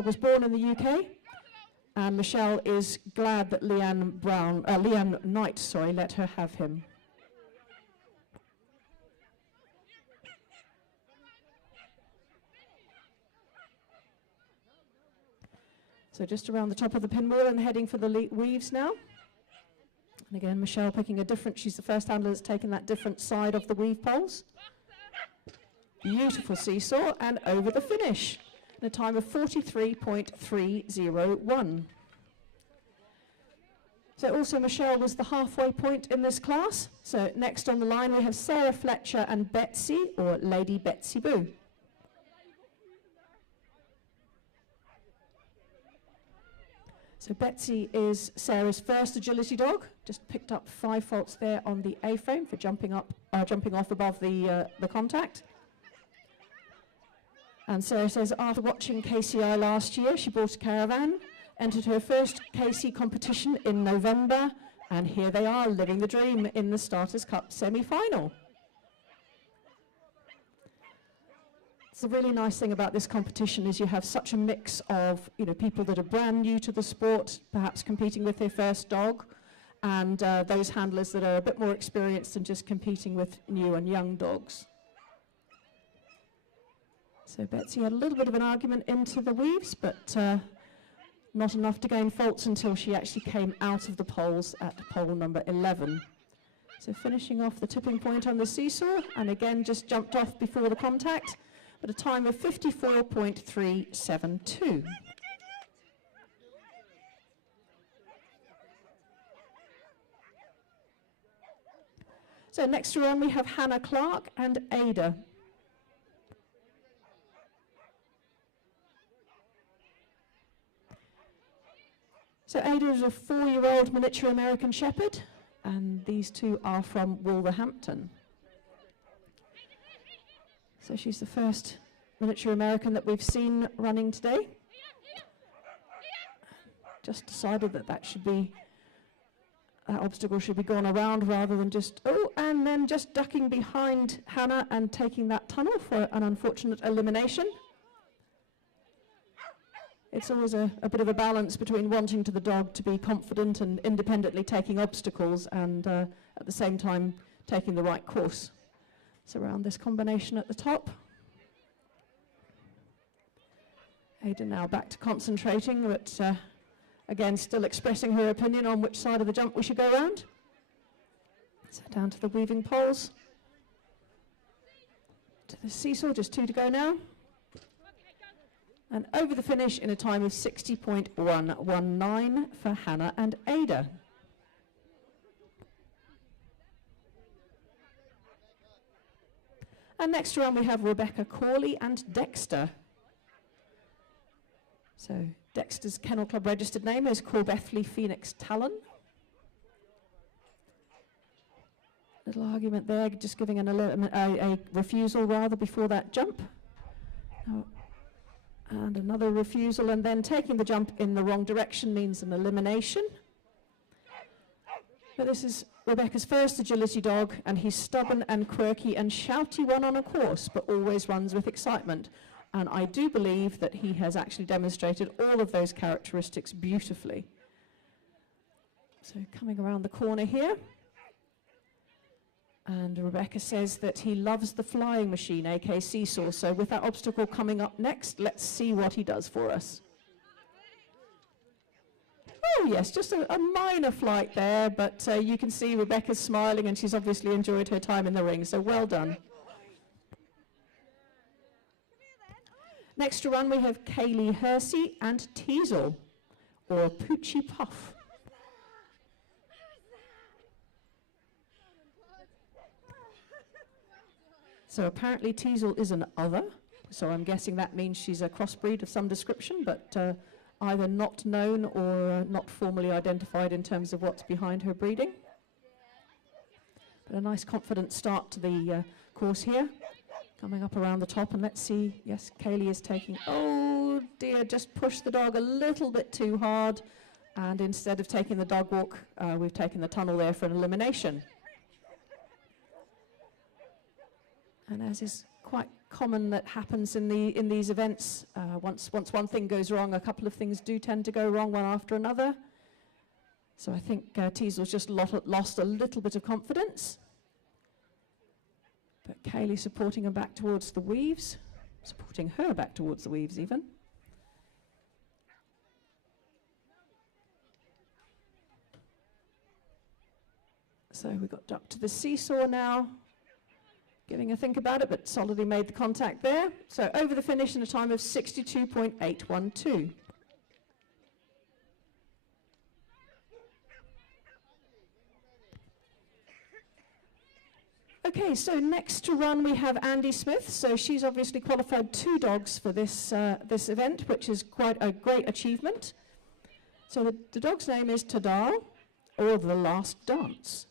was born in the UK, and Michelle is glad that Leanne Knight, let her have him. So just around the top of the pinwheel and heading for the weaves now. And again, Michelle picking a different, she's the first handler that's taken that different side of the weave poles. Beautiful seesaw and over the finish in a time of 43.301. So also Michelle was the halfway point in this class. So next on the line we have Sarah Fletcher and Betsy, or Lady Betsy Boo. So Betsy is Sarah's first agility dog. Just picked up 5 faults there on the A-frame for jumping off above the contact. And Sarah says after watching KCI last year, she bought a caravan, entered her first KC competition in November, and here they are living the dream in the Starters Cup semi-final. The really nice thing about this competition is you have such a mix of, people that are brand new to the sport, perhaps competing with their first dog, and those handlers that are a bit more experienced and just competing with new and young dogs. So Betsy had a little bit of an argument into the weaves, but not enough to gain faults until she actually came out of the poles at pole number 11. So finishing off the tipping point on the seesaw, and again just jumped off before the contact, at a time of 54.372. So next round we have Hannah Clark and Ada. So Ada is a 4-year-old miniature American Shepherd, and these two are from Wolverhampton. So she's the first miniature American that we've seen running today. Just decided that that obstacle should be gone around rather than just, and then just ducking behind Hannah and taking that tunnel for an unfortunate elimination. It's always a bit of a balance between wanting to the dog to be confident and independently taking obstacles and at the same time taking the right course. So around this combination at the top. Ada now back to concentrating, but again still expressing her opinion on which side of the jump we should go around. So down to the weaving poles. To the seesaw, just 2 to go now. And over the finish in a time of 60.119 for Hannah and Ada. And next round we have Rebecca Corley and Dexter. So Dexter's Kennel Club registered name is Corbethley Phoenix Talon. Little argument there, just giving a refusal rather before that jump. And another refusal, and then taking the jump in the wrong direction means an elimination. But this is Rebecca's first agility dog, and he's stubborn and quirky and shouty one on a course, but always runs with excitement. And I do believe that he has actually demonstrated all of those characteristics beautifully. So coming around the corner here. And Rebecca says that he loves the flying machine, aka seesaw. So with that obstacle coming up next, let's see what he does for us. Oh yes, just a minor flight there, but you can see Rebecca's smiling and she's obviously enjoyed her time in the ring, so well done. Next to run we have Kaylee Hersey and Teasel, or Poochie Puff. So apparently Teasel is an other, so I'm guessing that means she's a crossbreed of some description, but either not known or not formally identified in terms of what's behind her breeding. But a nice confident start to the course here. Coming up around the top, and let's see, yes, Kaylee is taking, oh dear, just pushed the dog a little bit too hard, and instead of taking the dog walk, we've taken the tunnel there for an elimination. And as is quite common that happens in these events. Once one thing goes wrong, a couple of things do tend to go wrong one after another. So I think Teasel's just lost a little bit of confidence. But Kaylee supporting her back towards the weaves, supporting her back towards the weaves even. So we got up to the seesaw now, giving a think about it, but solidly made the contact there. So over the finish in a time of 62.812. Okay, so next to run we have Andy Smith. So she's obviously qualified 2 dogs for this event, which is quite a great achievement. So the dog's name is Tadar, or The Last Dance.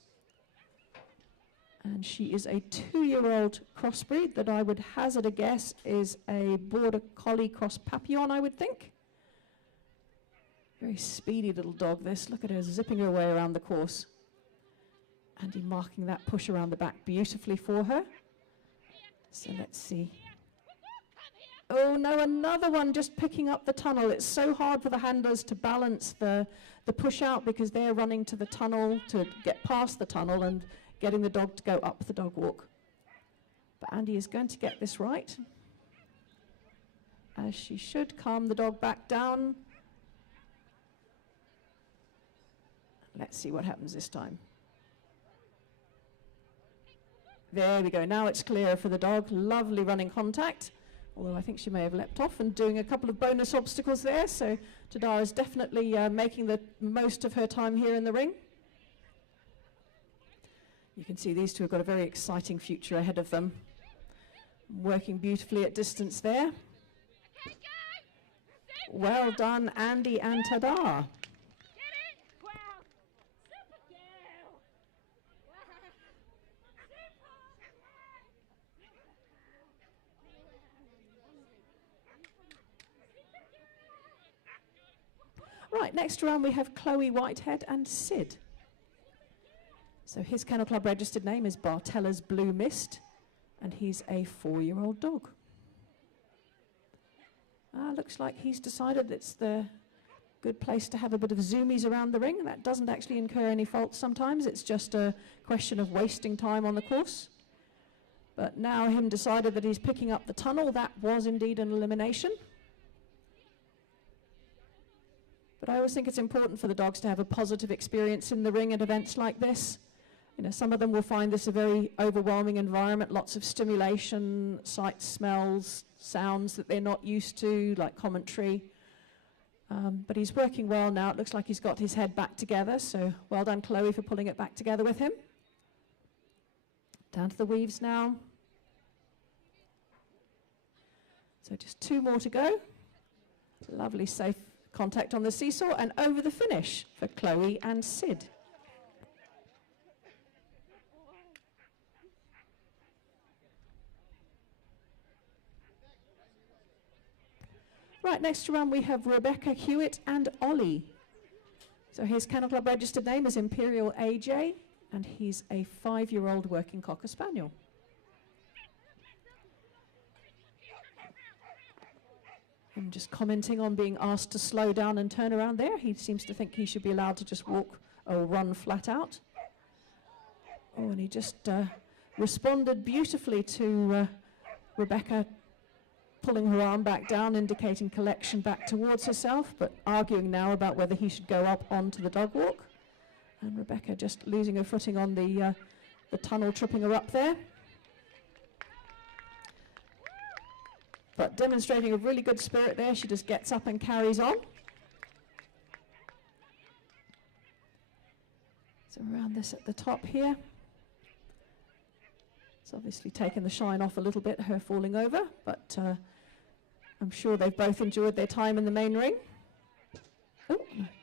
And she is a 2-year-old crossbreed that I would hazard a guess is a Border Collie cross Papillon, I would think. Very speedy little dog this. Look at her zipping her way around the course. Andy marking that push around the back beautifully for her. So let's see. Oh no, another one just picking up the tunnel. It's so hard for the handlers to balance the push out because they're running to the tunnel to get past the tunnel and getting the dog to go up the dog walk. But Andy is going to get this right, as she should. Calm the dog back down. Let's see what happens this time. There we go, now it's clear for the dog. Lovely running contact, although I think she may have leapt off and doing a couple of bonus obstacles there, so Tadar is definitely making the most of her time here in the ring. You can see these two have got a very exciting future ahead of them. Working beautifully at distance there. Well done, Andy and Tadar. Right, next round we have Chloe Whitehead and Sid. So his Kennel Club registered name is Bartella's Blue Mist, and he's a 4-year-old dog. Looks like he's decided it's the good place to have a bit of zoomies around the ring. That doesn't actually incur any faults sometimes. It's just a question of wasting time on the course. But now him decided that he's picking up the tunnel. That was indeed an elimination. But I always think it's important for the dogs to have a positive experience in the ring at events like this. You know, some of them will find this a very overwhelming environment, lots of stimulation, sights, smells, sounds that they're not used to, like commentary. But he's working well now. It looks like he's got his head back together, so well done, Chloe, for pulling it back together with him. Down to the weaves now. So just 2 more to go. Lovely, safe contact on the seesaw, and over the finish for Chloe and Sid. Right, next to run we have Rebecca Hewitt and Ollie. So his Kennel Club registered name is Imperial AJ, and he's a 5-year-old working Cocker Spaniel. I'm just commenting on being asked to slow down and turn around there. He seems to think he should be allowed to just walk or run flat out. Oh, and he just responded beautifully to Rebecca pulling her arm back down, indicating collection back towards herself, but arguing now about whether he should go up onto the dog walk. And Rebecca just losing her footing on the tunnel, tripping her up there. But demonstrating a really good spirit there. She just gets up and carries on. So around this at the top here. It's obviously taken the shine off a little bit, her falling over, but I'm sure they've both enjoyed their time in the main ring. Oh,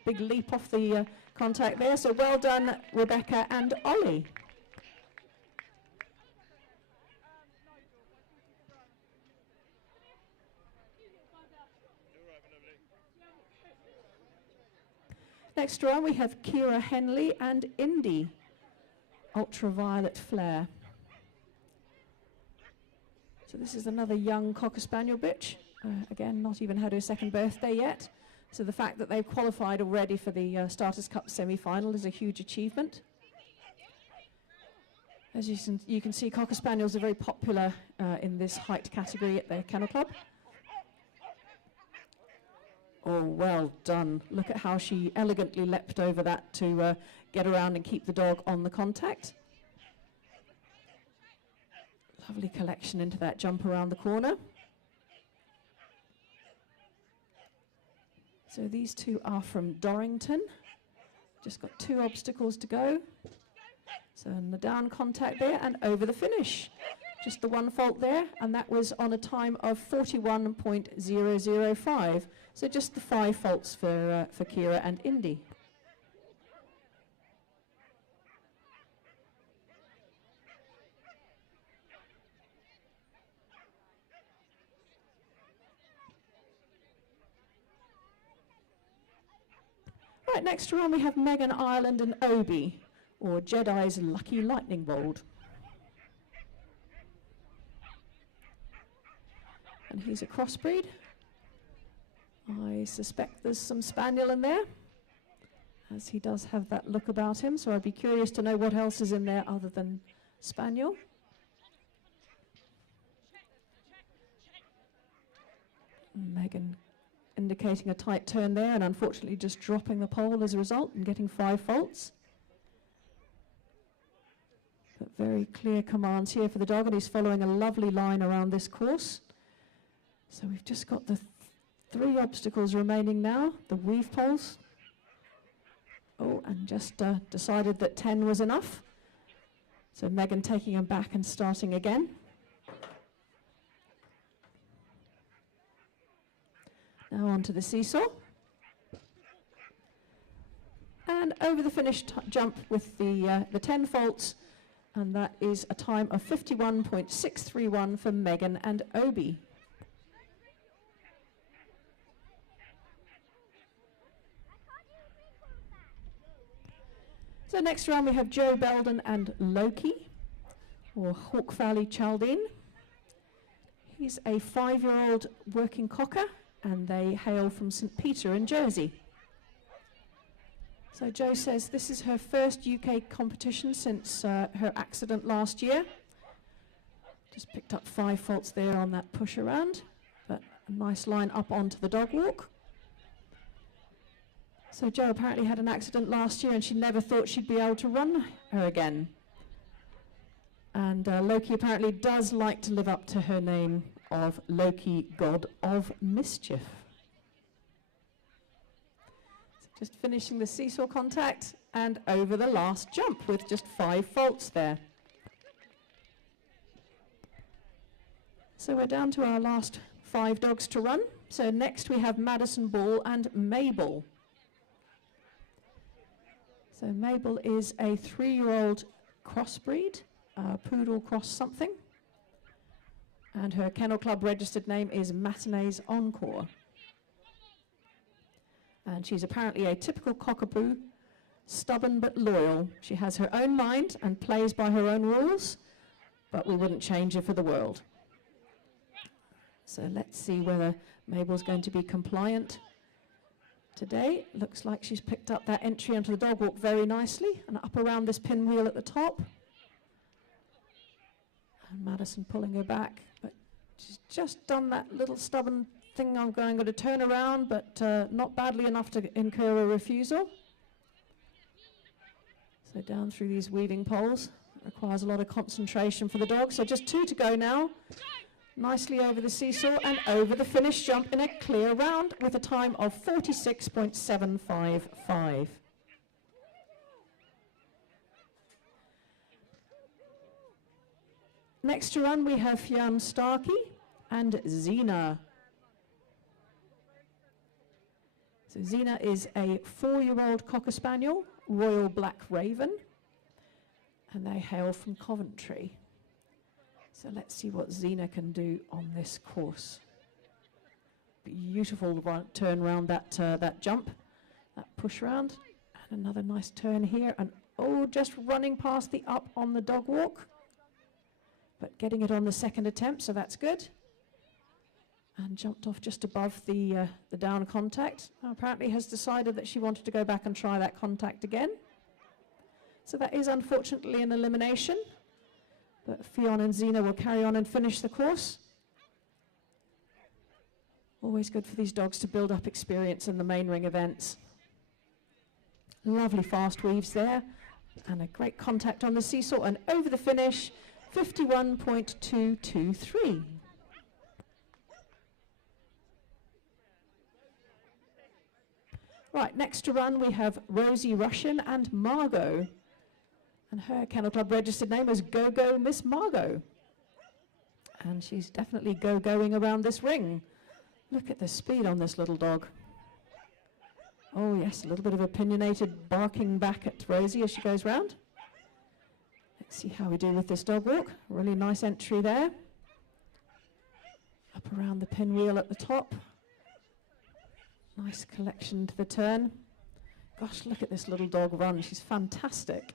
big leap off the contact there. So well done, Rebecca and Ollie. Next round we have Kira Henley and Indy, Ultraviolet Flare. So this is another young Cocker Spaniel bitch. Again, not even had her second birthday yet. So the fact that they've qualified already for the Starters Cup semi-final is a huge achievement. As you can see, Cocker Spaniels are very popular in this height category at the Kennel Club. Oh, well done. Look at how she elegantly leapt over that to get around and keep the dog on the contact. Lovely collection into that jump around the corner. So these two are from Dorrington. Just got 2 obstacles to go. So in the down contact there and over the finish. Just the one fault there, and that was on a time of 41.005. So just the 5 faults for Kira and Indy. Right, next round we have Megan Ireland and Obi, or Jedi's Lucky Lightning Bolt. And he's a crossbreed. I suspect there's some Spaniel in there, as he does have that look about him, so I'd be curious to know what else is in there other than Spaniel. Megan indicating a tight turn there, and unfortunately just dropping the pole as a result and getting 5 faults. But very clear commands here for the dog, and he's following a lovely line around this course. So we've just got the 3 obstacles remaining now, the weave poles. Oh, and just decided that 10 was enough. So Megan taking him back and starting again. Now onto the seesaw. And over the finish jump with the 10 faults, and that is a time of 51.631 for Megan and Obi. So next round we have Joe Belden and Loki, or Hawk Valley Chaldine. He's a 5-year-old working cocker, and they hail from St. Peter in Jersey. So Jo says this is her first UK competition since her accident last year. Just picked up 5 faults there on that push around, but a nice line up onto the dog walk. So Jo apparently had an accident last year and she never thought she'd be able to run her again. And Loki apparently does like to live up to her name of Loki, God of Mischief. So just finishing the seesaw contact and over the last jump with just 5 faults there. So we're down to our last 5 dogs to run. So next we have Madison Ball and Mabel. So Mabel is a 3-year-old crossbreed, poodle cross something. And her Kennel Club registered name is Matinee's Encore. And she's apparently a typical cockapoo, stubborn but loyal. She has her own mind and plays by her own rules, but we wouldn't change her for the world. So let's see whether Mabel's going to be compliant today. Looks like she's picked up that entry onto the dog walk very nicely, and up around this pinwheel at the top. And Madison pulling her back, but she's just done that little stubborn thing. I'm going to turn around, but not badly enough to incur a refusal. So down through these weaving poles. It requires a lot of concentration for the dog. So just 2 to go now. Nicely over the seesaw and over the finish jump in a clear round with a time of 46.755. Next to run we have Fionn Starkey and Xena. So Xena is a 4-year-old Cocker Spaniel, Royal Black Raven, and they hail from Coventry. So let's see what Xena can do on this course. Beautiful turn round that jump, that push round, and another nice turn here, and oh, just running past the up on the dog walk. but getting it on the second attempt, so that's good. And jumped off just above the down contact. Now, apparently has decided that she wanted to go back and try that contact again. So that is unfortunately an elimination, but Fionn and Zena will carry on and finish the course. Always good for these dogs to build up experience in the main ring events. Lovely fast weaves there, and a great contact on the seesaw, and over the finish, 51.223. Right, next to run we have Rosie Russian and Margot. And her Kennel Club registered name is Go-Go Miss Margot. And she's definitely go-going around this ring. Look at the speed on this little dog. Oh yes, a little bit of opinionated barking back at Rosie as she goes round. Let's see how we do with this dog walk. Really nice entry there. Up around the pinwheel at the top. Nice collection to the turn. Gosh, look at this little dog run. She's fantastic.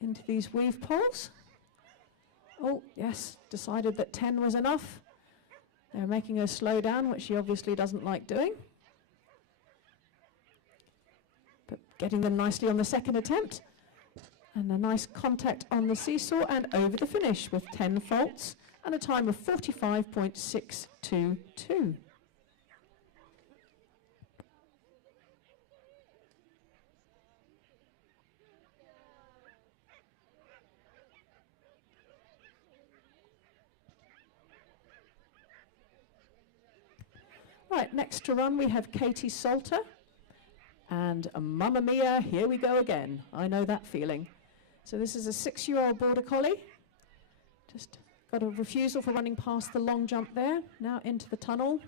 Into these weave poles. Oh, yes, decided that 10 was enough. They're making her slow down, which she obviously doesn't like doing. But getting them nicely on the second attempt. And a nice contact on the seesaw and over the finish with 10 faults and a time of 45.622. Right, next to run we have Katie Salter and Mamma Mia, here we go again. I know that feeling. So this is a 6-year-old Border Collie. Just got a refusal for running past the long jump there. Now into the tunnel.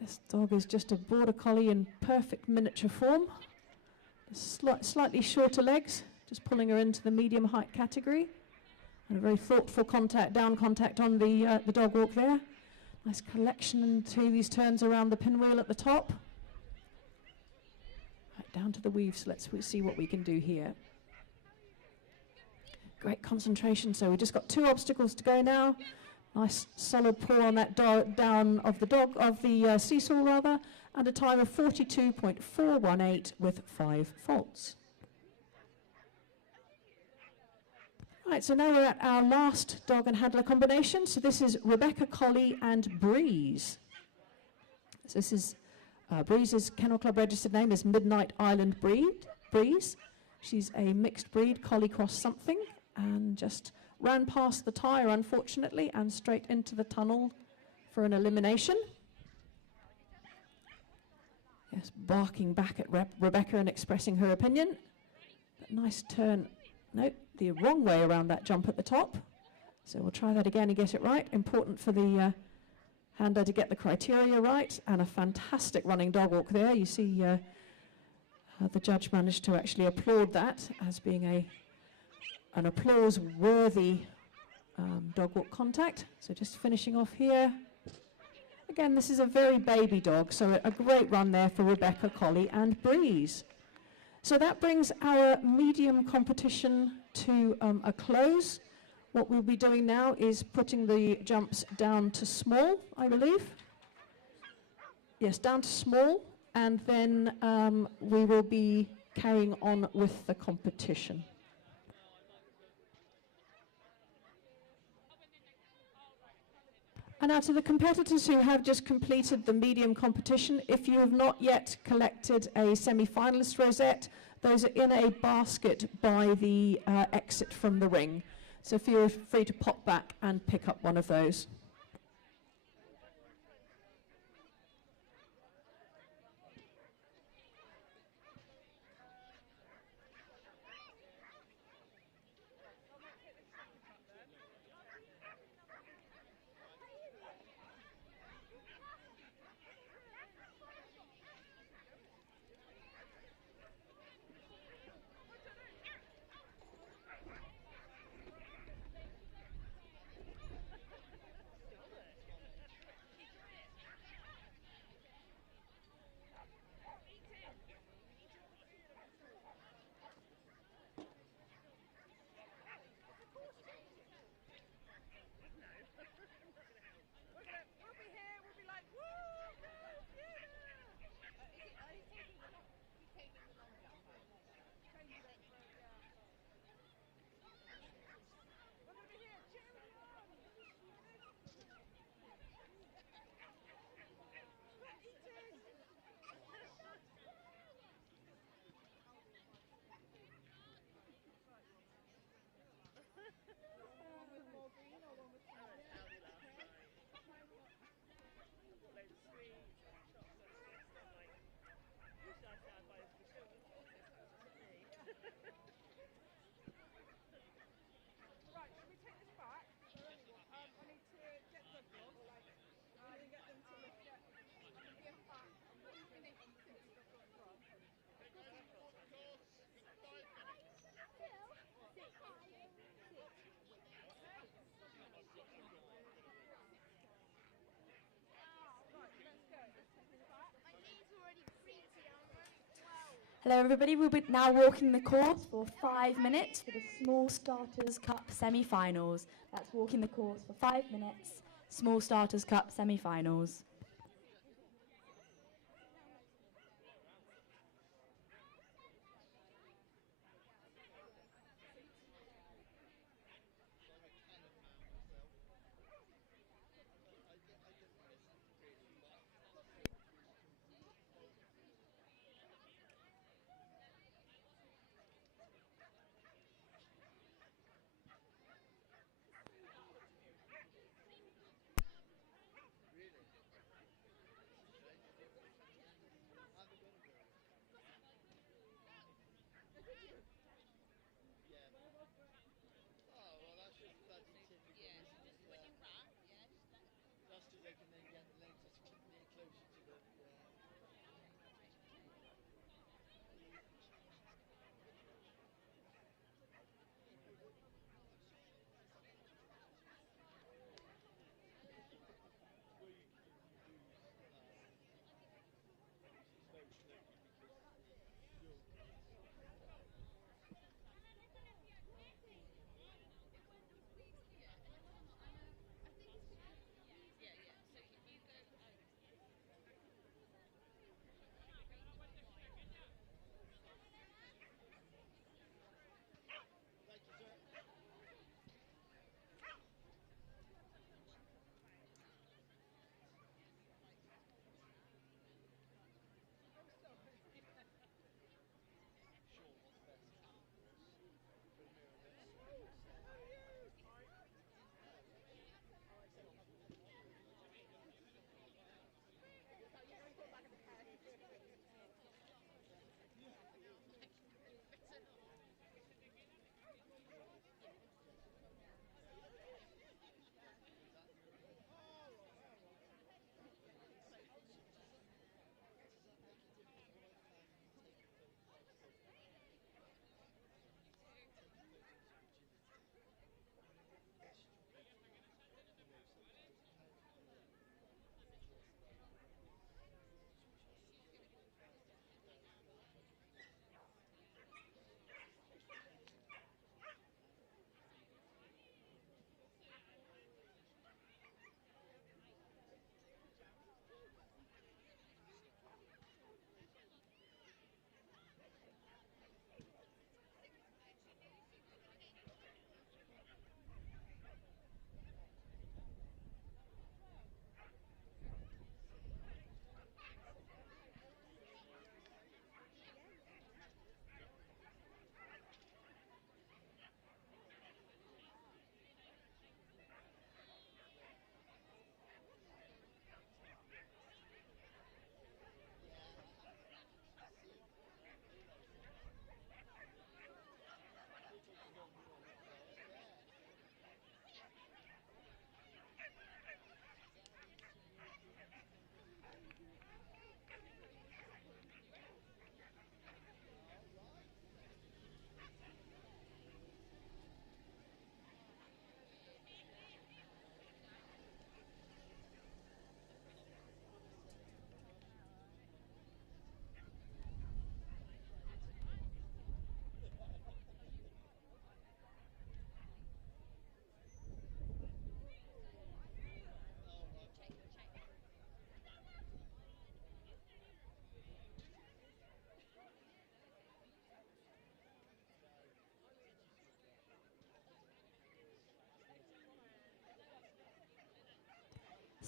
This dog is just a Border Collie in perfect miniature form. Slightly shorter legs, just pulling her into the medium height category. And a very thoughtful contact, down contact on the dog walk there. Nice collection into these turns around the pinwheel at the top. Right, down to the weaves, let's see what we can do here. Great concentration, so we've just got 2 obstacles to go now. Nice solid pull on that down of the seesaw rather, and a time of 42.418 with 5 faults. Right, so now we're at our last dog and handler combination. So this is Rebecca Collie and Breeze. So this is Breeze's Kennel Club registered name is Midnight Island Breeze. She's a mixed breed Collie cross something, and just ran past the tyre unfortunately and straight into the tunnel for an elimination. Yes, barking back at Rebecca and expressing her opinion. But nice turn. Nope, the wrong way around that jump at the top. So we'll try that again and get it right. Important for the handler to get the criteria right, and a fantastic running dog walk there. You see the judge managed to actually applaud that as being an applause-worthy dog walk contact. So just finishing off here. Again, this is a very baby dog, so a great run there for Rebecca Collie and Breeze. So that brings our medium competition to a close. What we'll be doing now is putting the jumps down to small, I believe. Yes, down to small, and then we will be carrying on with the competition. And now to the competitors who have just completed the medium competition, if you have not yet collected a semi-finalist rosette, those are in a basket by the exit from the ring. So feel free to pop back and pick up one of those. Hello everybody, we'll be now walking the course for 5 minutes for the Small Starters Cup semi-finals. That's walking the course for 5 minutes, Small Starters Cup semi-finals.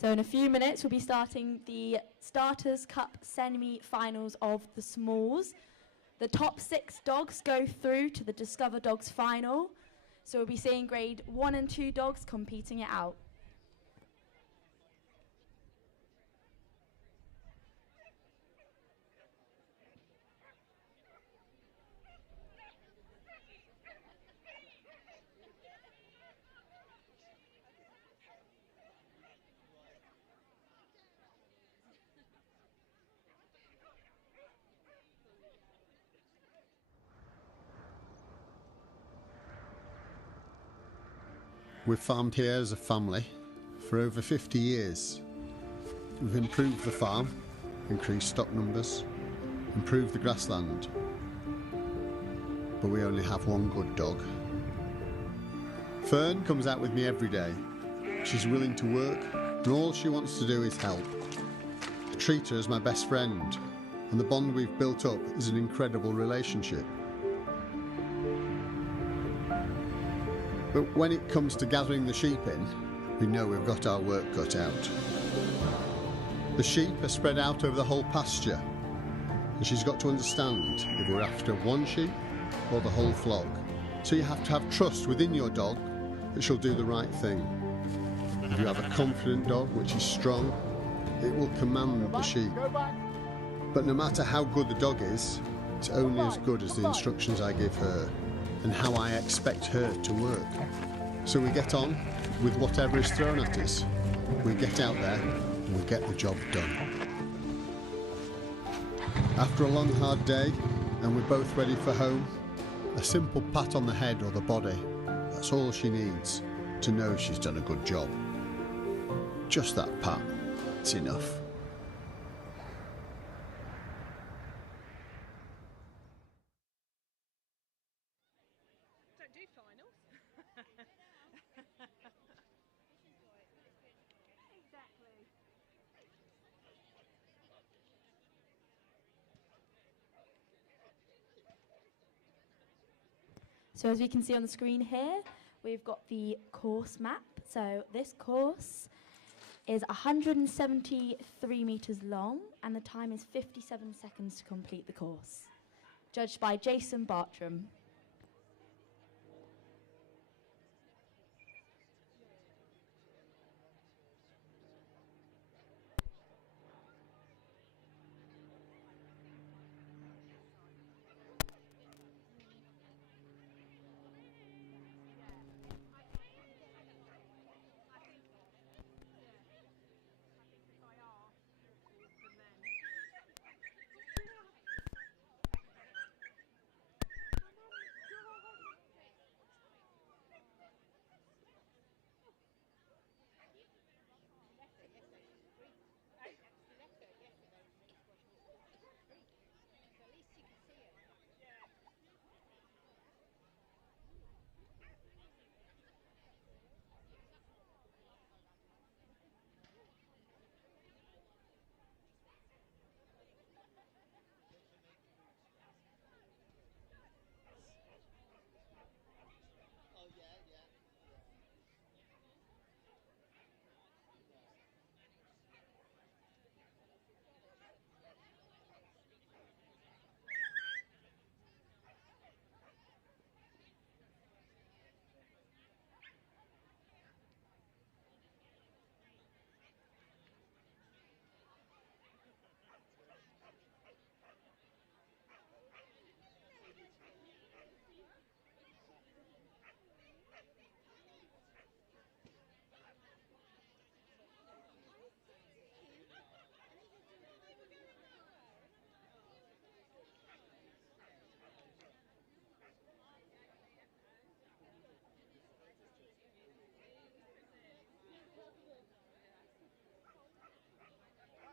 So in a few minutes, we'll be starting the Starters Cup semi-finals of the Smalls. The top 6 dogs go through to the Discover Dogs final. So we'll be seeing grade 1 and 2 dogs competing it out. We've farmed here as a family for over 50 years. We've improved the farm, increased stock numbers, improve the grassland. But we only have one good dog. Fern comes out with me every day. She's willing to work, and all she wants to do is help. I treat her as my best friend, and the bond we've built up is an incredible relationship. But when it comes to gathering the sheep in, we know we've got our work cut out. The sheep are spread out over the whole pasture, and she's got to understand if we're after one sheep or the whole flock. So you have to have trust within your dog that she'll do the right thing. If you have a confident dog which is strong, it will command the sheep. But no matter how good the dog is, it's only as good as the instructions I give her and how I expect her to work. So we get on with whatever is thrown at us. We get out there and we get the job done. After a long hard day and we're both ready for home, a simple pat on the head or the body, that's all she needs to know she's done a good job. Just that pat, it's enough. Don't do finals. Exactly. So as we can see on the screen here, we've got the course map. So this course is 173 metres long and the time is 57 seconds to complete the course. Judged by Jason Bartram.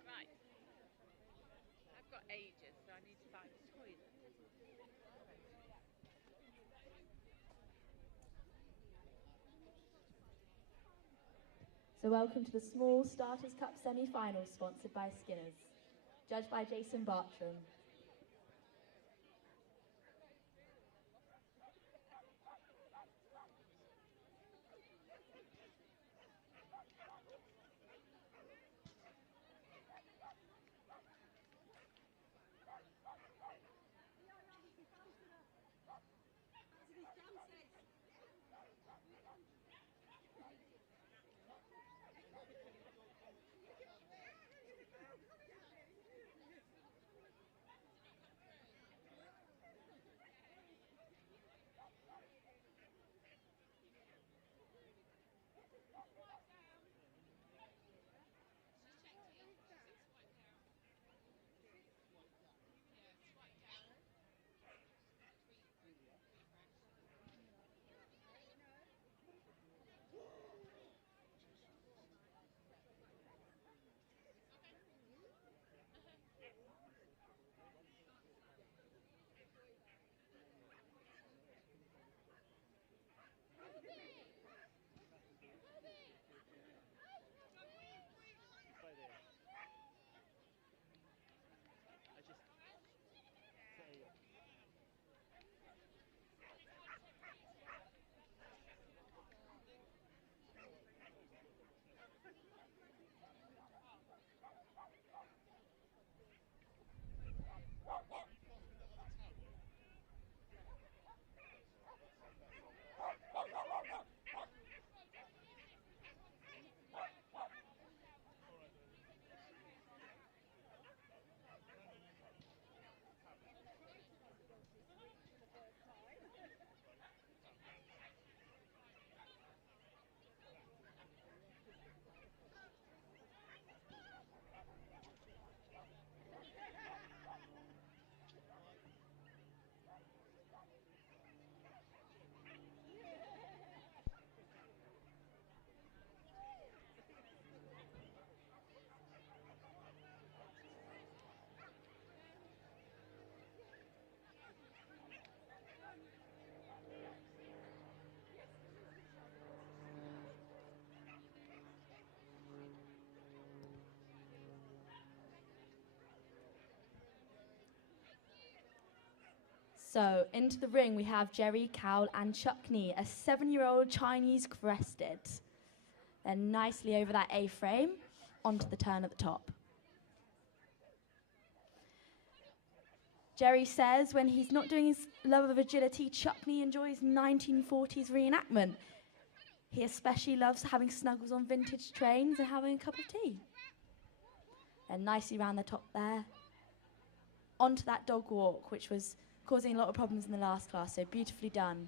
Right. I've got ages, so I need to find a toilet. So welcome to the Small Starters Cup semi-finals sponsored by Skinners. Judged by Jason Bartram. So into the ring we have Jerry, Cowell and Chuckney, a 7-year-old Chinese crested. Then nicely over that A-frame, onto the turn at the top. Jerry says when he's not doing his love of agility, Chuckney enjoys 1940s reenactment. He especially loves having snuggles on vintage trains and having a cup of tea. And nicely round the top there. Onto that dog walk, which was causing a lot of problems in the last class, so beautifully done.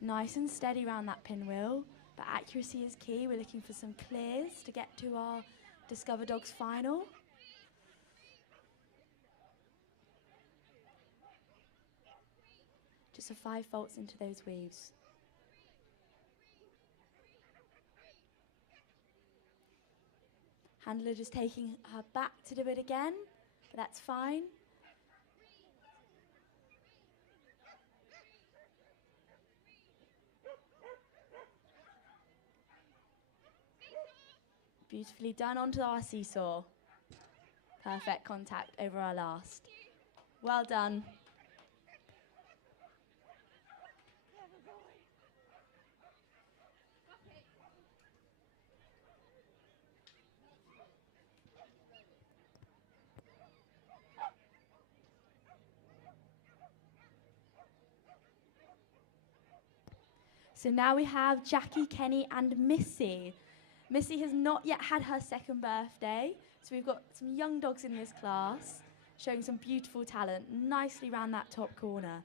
Nice and steady around that pinwheel, but accuracy is key. We're looking for some clears to get to our Discover Dogs final. Just a 5 faults into those weaves. Handler just taking her back to do it again, but that's fine. Beautifully done onto our seesaw. Perfect contact over our last. Well done. So now we have Jackie, Kenny and Missy. Missy has not yet had her 2nd birthday, so we've got some young dogs in this class showing some beautiful talent, nicely round that top corner.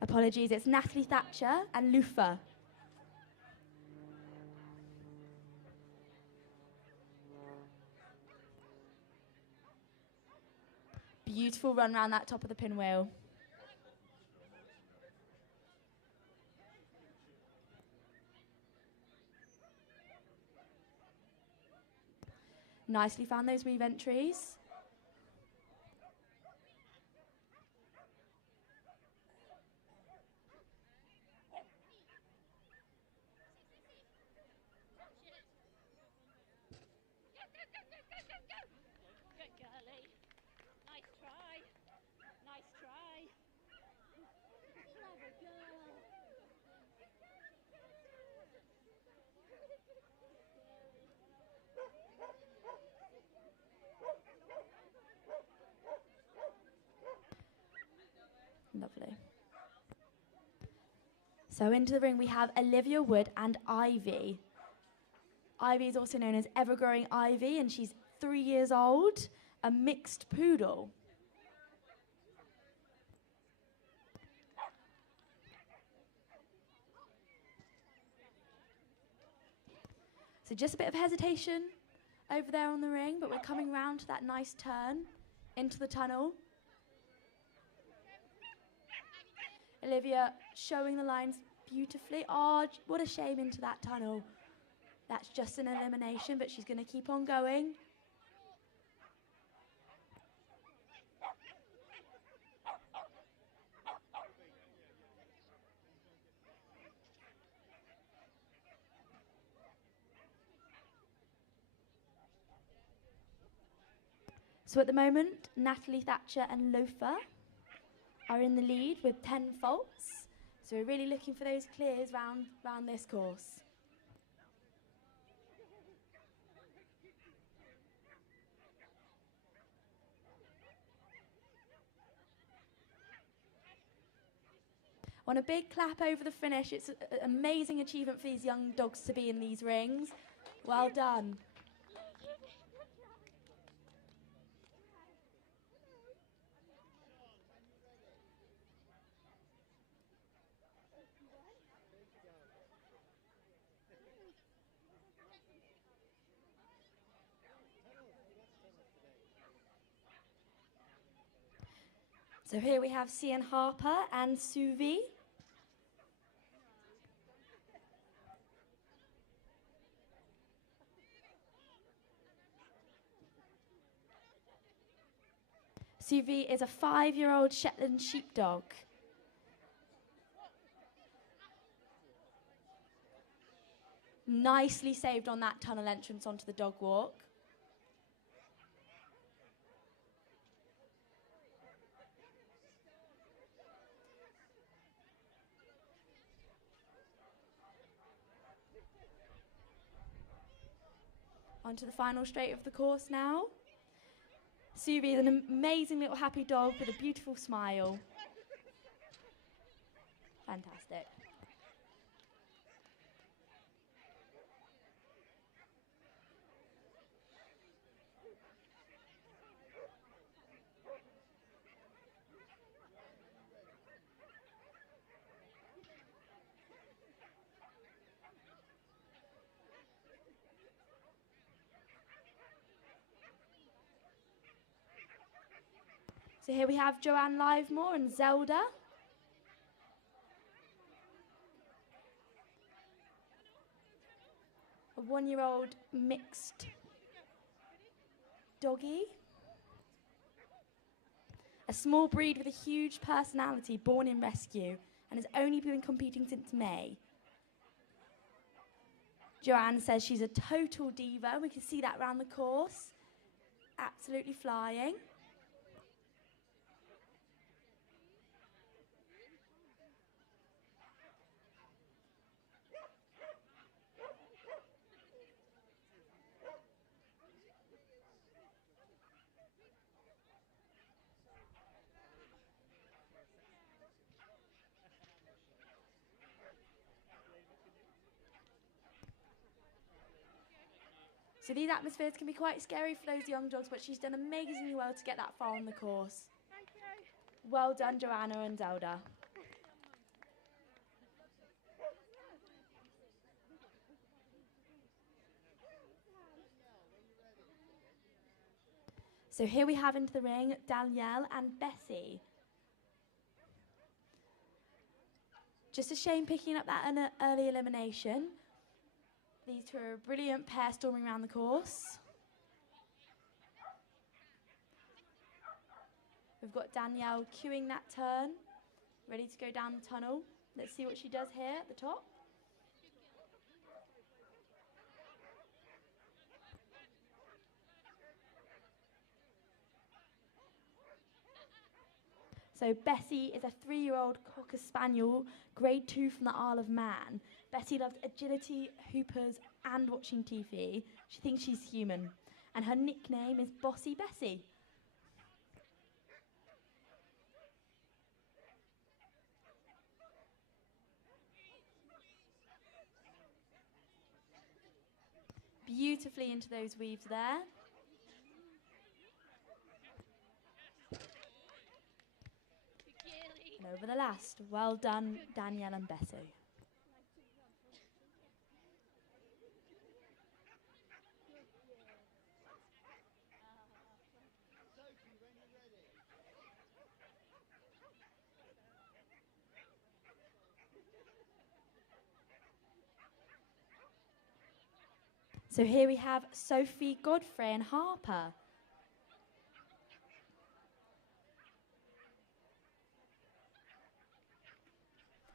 Apologies, it's Natalie Thatcher and Lufa. Beautiful run round that top of the pinwheel. Nicely found those weave entries. Good girlie. Nice try. Nice try. Clever girl. Lovely. So into the ring we have Olivia Wood and Ivy. Ivy is also known as Ever-Growing Ivy, and she's 3 years old, a mixed poodle. So just a bit of hesitation over there on the ring, but we're coming round to that nice turn into the tunnel. Olivia showing the lines beautifully. Oh, what a shame into that tunnel. That's just an elimination, but she's going to keep on going. So at the moment, Natalie Thatcher and Lofa are in the lead with 10 faults. So we're really looking for those clears round this course. Want a big clap over the finish. It's an amazing achievement for these young dogs to be in these rings. Well done. So here we have Cian Harper and Suvi. Suvi is a 5-year-old Shetland sheepdog. Nicely saved on that tunnel entrance onto the dog walk. Onto the final straight of the course now. Suvi is an amazing little happy dog with a beautiful smile. Fantastic. So here we have Joanne Livemore and Zelda. A 1-year-old mixed doggy. A small breed with a huge personality, born in rescue, and has only been competing since May. Joanne says she's a total diva, and we can see that around the course. Absolutely flying. So these atmospheres can be quite scary for those young dogs, but she's done amazingly well to get that far on the course. Well done, Joanna and Zelda. So here we have into the ring Danielle and Bessie. Just a shame picking up that early elimination. These two are a brilliant pair storming around the course. We've got Danielle queuing that turn, ready to go down the tunnel. Let's see what she does here at the top. So Bessie is a 3-year-old Cocker Spaniel, grade 2 from the Isle of Man. Bessie loves agility, hoopers, and watching TV. She thinks she's human, and her nickname is Bossy Bessie. Beautifully into those weaves there. And over the last. Well done, Danielle and Bessie. So here we have Sophie, Godfrey and Harper.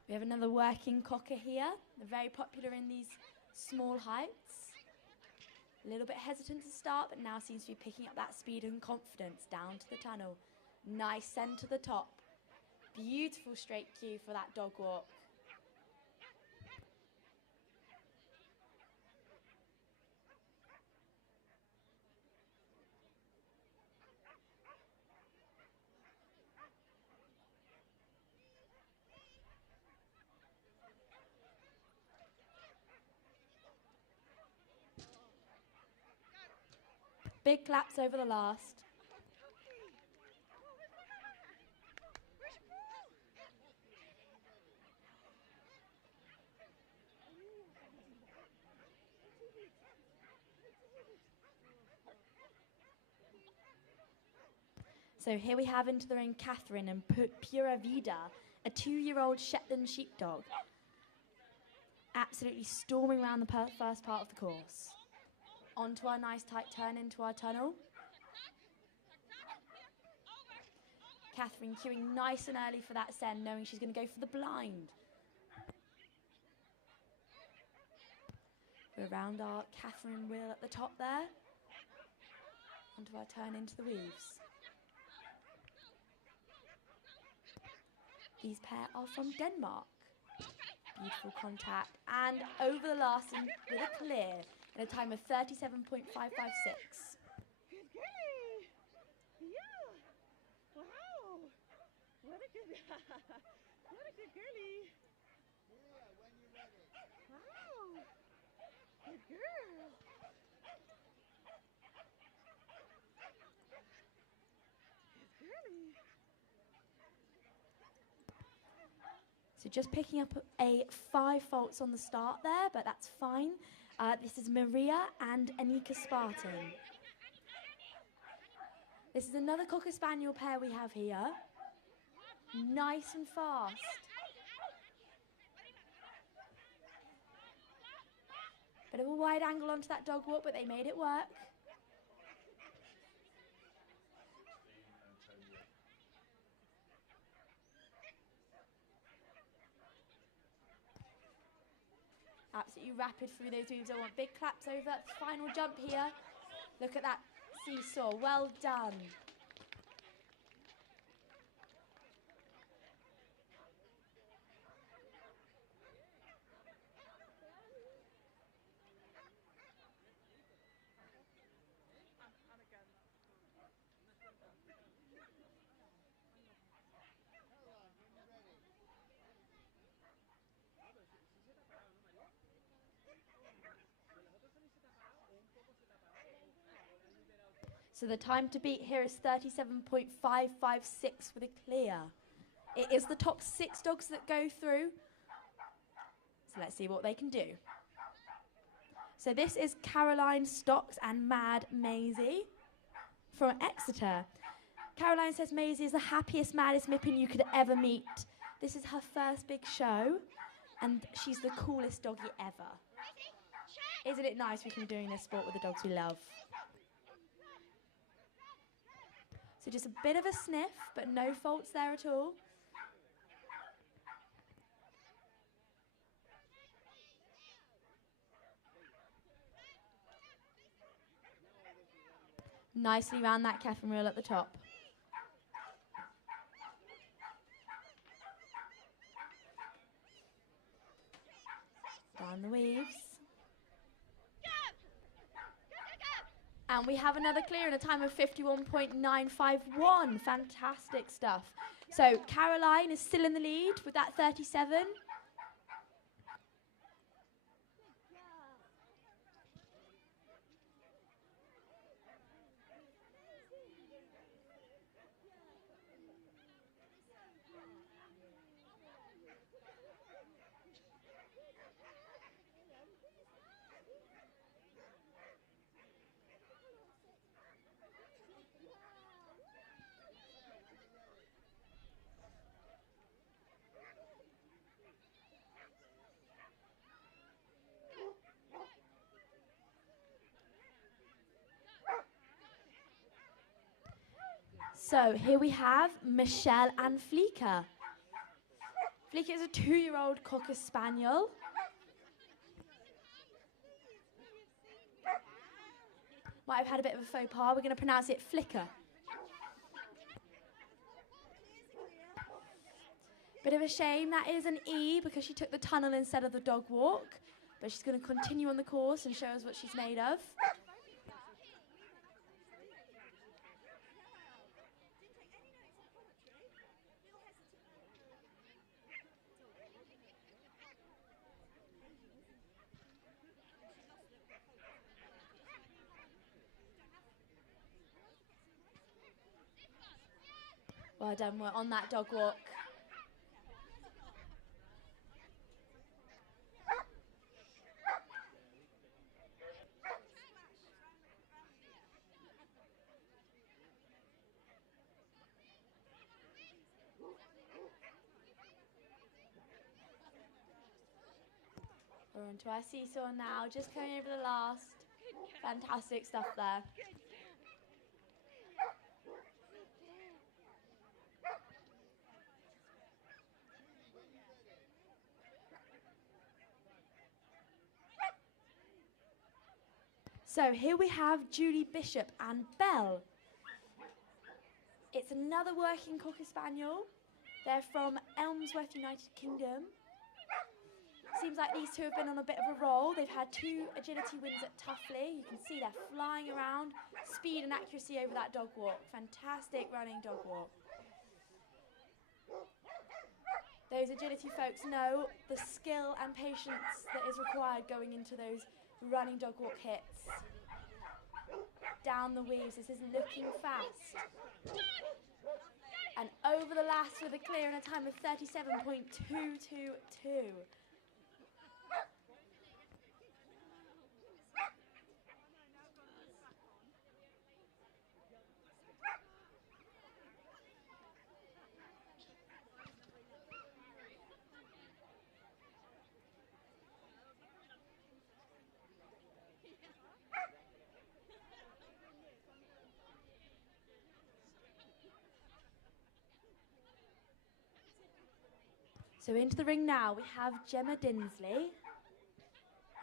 We have another working cocker here. They're very popular in these small heights. A little bit hesitant to start, but now seems to be picking up that speed and confidence down to the tunnel. Nice send to the top. Beautiful straight cue for that dog walk. Big claps over the last. So here we have into the ring Catherine and Pura Vida, a 2-year-old Shetland sheepdog. Absolutely storming around the first part of the course. Onto our nice tight turn into our tunnel. Catherine queuing nice and early for that send, knowing she's going to go for the blind. Go around our Catherine wheel at the top there. Onto our turn into the weaves. These pair are from Denmark. Beautiful contact. And over the last with a clear in a time of 37.556. Good girlie. Yeah. Wow. What a good, what a good girlie. Wow. Good girl. Good girlie. So just picking up a 5 faults on the start there, but that's fine. This is Maria and Anika Spartan. This is another Cocker Spaniel pair we have here. Nice and fast. Bit of a wide angle onto that dog walk, but they made it work. Absolutely rapid through those moves. I want big claps over. Final jump here. Look at that seesaw. Well done. So the time to beat here is 37.556 with a clear. It is the top 6 dogs that go through. So let's see what they can do. So this is Caroline Stocks and Mad Maisie from Exeter. Caroline says Maisie is the happiest, maddest mippin you could ever meet. This is her first big show, and she's the coolest doggy ever. Isn't it nice we can be doing this sport with the dogs we love? So just a bit of a sniff, but no faults there at all. Nicely round that Catherine reel at the top. Down the weaves. And we have another clear in a time of 51.951. Fantastic stuff. So Caroline is still in the lead with that 37. So here we have Michelle and Fleeka. Fleeka is a 2-year-old Cocker Spaniel. Might have had a bit of a faux pas. We're going to pronounce it Flicker. Bit of a shame. That is an E because she took the tunnel instead of the dog walk. But she's going to continue on the course and show us what she's made of. Well done, we're on that dog walk. We're onto our seesaw now, just coming over the last. Fantastic stuff there. So here we have Julie Bishop and Belle. It's another working Cocker Spaniel. They're from Elmsworth, United Kingdom. Seems like these two have been on a bit of a roll. They've had 2 agility wins at Tuffley. You can see they're flying around. Speed and accuracy over that dog walk. Fantastic running dog walk. Those agility folks know the skill and patience that is required going into those running dog walk hits. Down the weaves, this is looking fast. And over the last with a clear in a time of 37.222. So into the ring now, we have Gemma Dinsley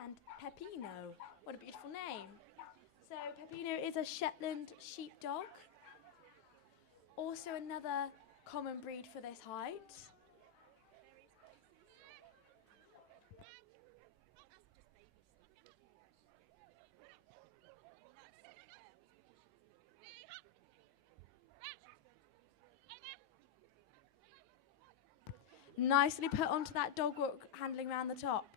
and Peppino. What a beautiful name. So Peppino is a Shetland sheepdog. Also another common breed for this height. Nicely put onto that dog walk handling around the top.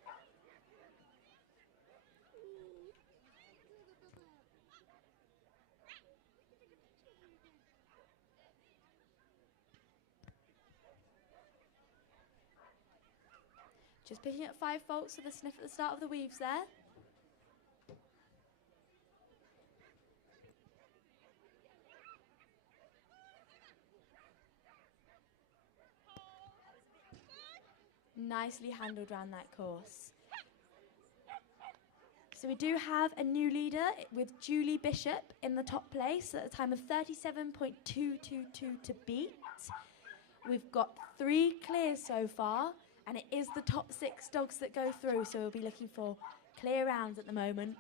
Just picking up 5 faults for the sniff at the start of the weaves there. Nicely handled around that course. So we do have a new leader with Julie Bishop in the top place at a time of 37.222 to beat. We've got 3 clears so far, and it is the top 6 dogs that go through, so we'll be looking for clear rounds at the moment.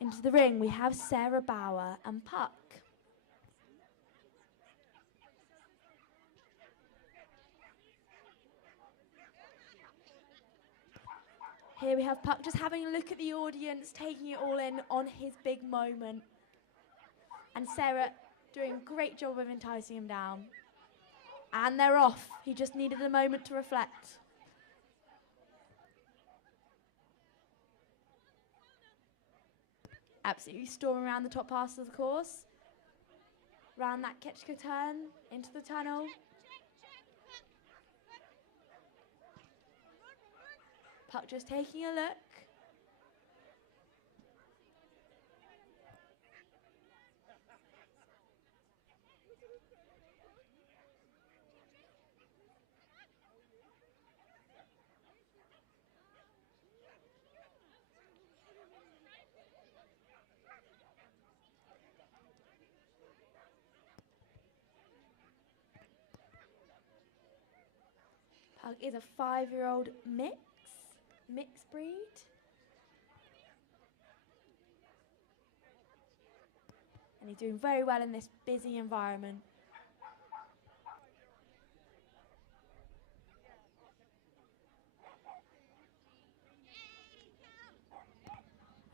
Into the ring, we have Sarah Bauer and Puck. Here we have Puck just having a look at the audience, taking it all in on his big moment. And Sarah doing a great job of enticing him down. And they're off. He just needed a moment to reflect. Absolutely storming around the top pass of the course. Round that Ketchka turn, into the tunnel. Puck just taking a look. Pug is a 5-year-old mixed breed. And he's doing very well in this busy environment.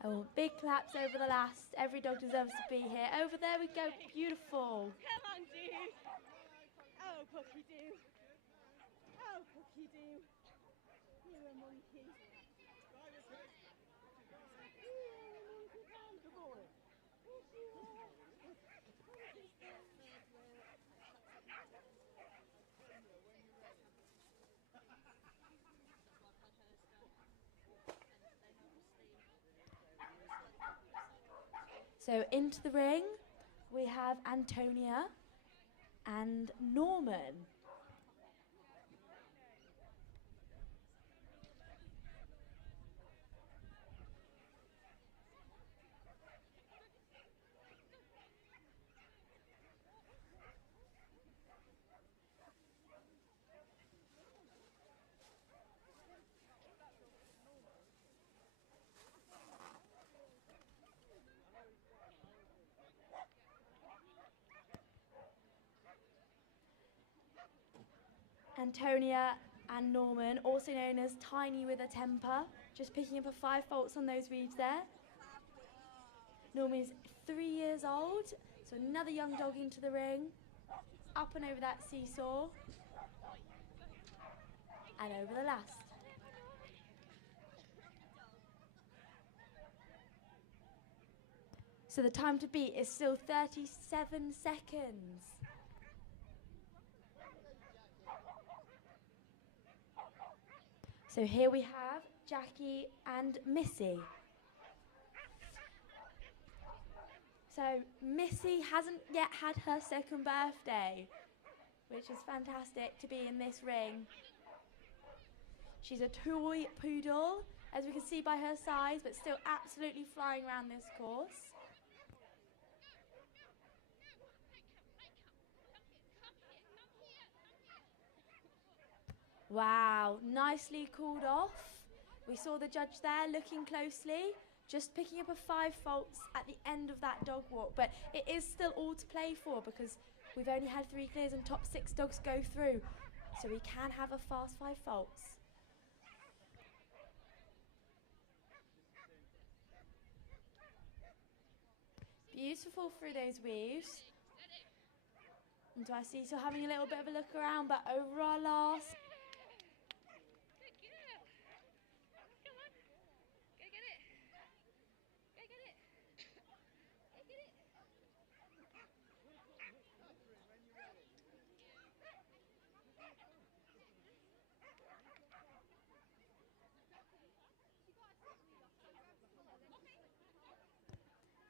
Oh, big claps over the last. Every dog deserves to be here. Over there we go, beautiful. Come on, dude. Oh, Pucky do. Oh, Pucky do. You're a monkey. Good boy. So into the ring, we have Antonia and Norman. Antonia and Norman, also known as Tiny with a Temper, just picking up a 5 faults on those weaves there. Norman is 3 years old, so another young dog into the ring, up and over that seesaw, and over the last. So the time to beat is still 37 seconds. So here we have Jackie and Missy. So Missy hasn't yet had her 2nd birthday, which is fantastic to be in this ring. She's a toy poodle, as we can see by her size, but still absolutely flying around this course. Wow, nicely called off. We saw the judge there looking closely, just picking up a 5 faults at the end of that dog walk, but it is still all to play for because we've only had 3 clears and top 6 dogs go through, so we can have a fast 5 faults. Beautiful through those weaves. And so I see still having a little bit of a look around, but over our last.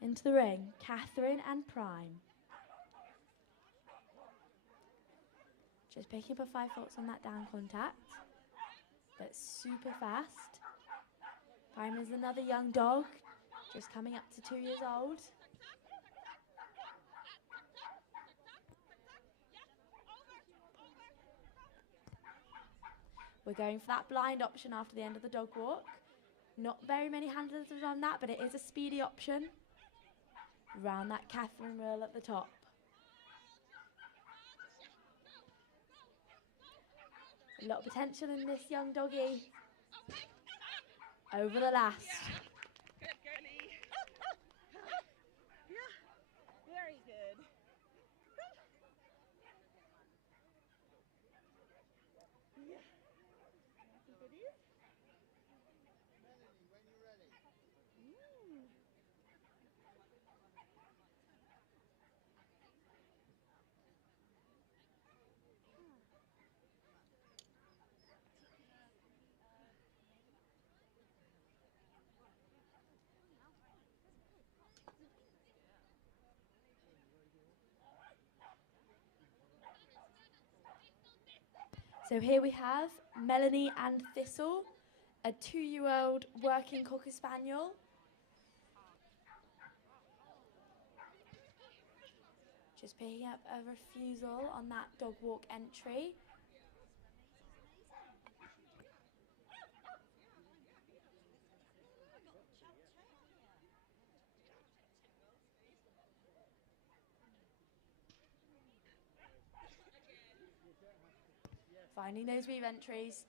Into the ring, Catherine and Prime. Just picking up a 5 faults on that down contact, but super fast. Prime is another young dog, just coming up to 2 years old. We're going for that blind option after the end of the dog walk. Not very many handlers have done that, but it is a speedy option. Round that Catherine wheel at the top. A lot of potential in this young doggy. Over the last. Good girlie. Yeah, very good. Yeah. Goodies. Melanie, when you're ready. So here we have Melanie and Thistle, a 2-year-old working Cocker Spaniel. Just picking up a refusal on that dog walk entry. Finding those weave entries.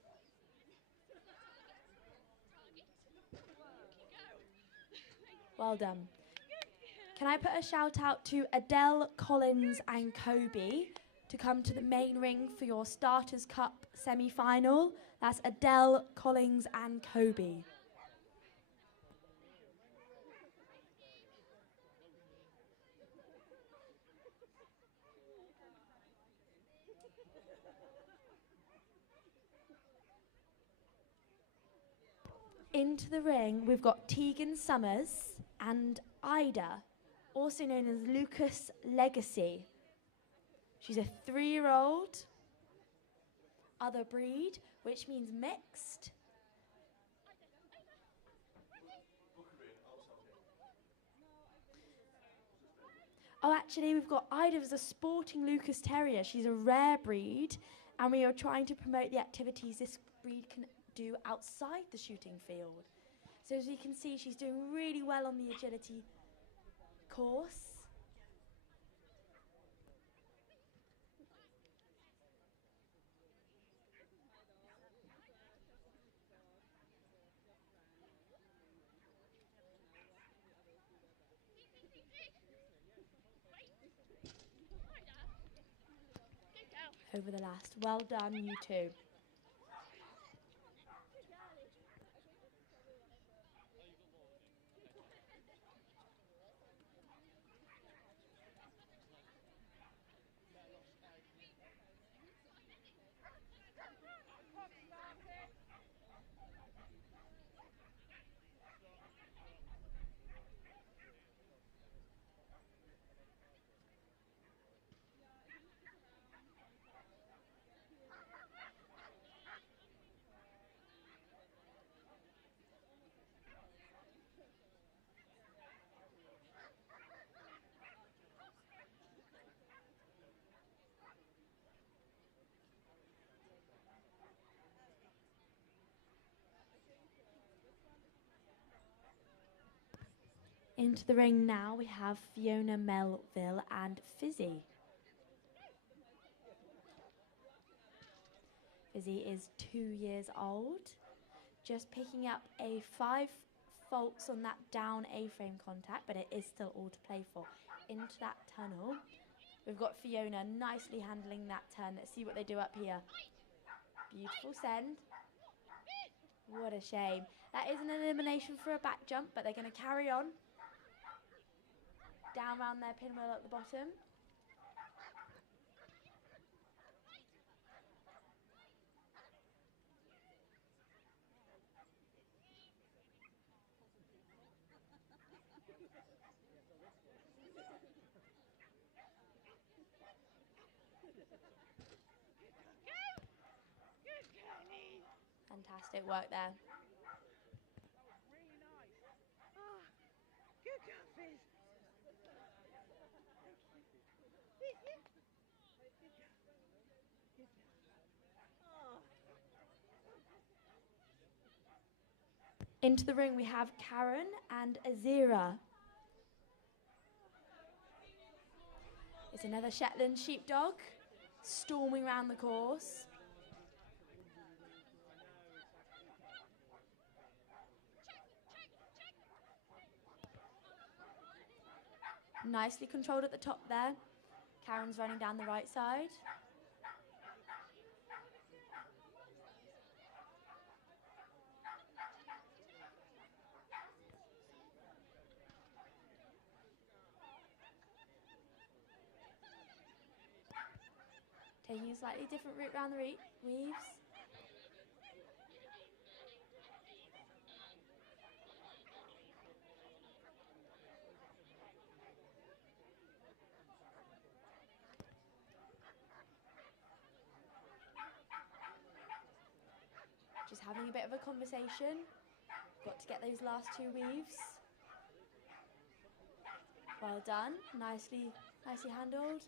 Well done. Can I put a shout out to Adele, Collins and Kobe to come to the main ring for your Starters Cup semi-final? That's Adele, Collins and Kobe. Into the ring, we've got Tegan Summers and Ida, also known as Lucas Legacy. She's a 3-year-old, other breed, which means mixed. Oh, actually, we've got Ida as a sporting Lucas Terrier. She's a rare breed, and we are trying to promote the activities this breed can do outside the shooting field. So as you can see, she's doing really well on the agility course. over the last. Well done, you two. Into the ring now we have Fiona Melville and Fizzy. Fizzy is 2 years old, just picking up a 5 faults on that down A-frame contact, but it is still all to play for. Into that tunnel, we've got Fiona nicely handling that turn. Let's see what they do up here. Beautiful send. What a shame. That is an elimination for a back jump, but they're going to carry on. Down round their pinwheel at the bottom. Fantastic work there. Really nice. Oh, good girl, Fizz. Into the ring we have Karen and Azira. It's another Shetland sheepdog storming around the course. Nicely controlled at the top there. Karen's running down the right side. Taking a slightly different route round the weaves. Just having a bit of a conversation. Got to get those last 2 weaves. Well done. Nicely handled.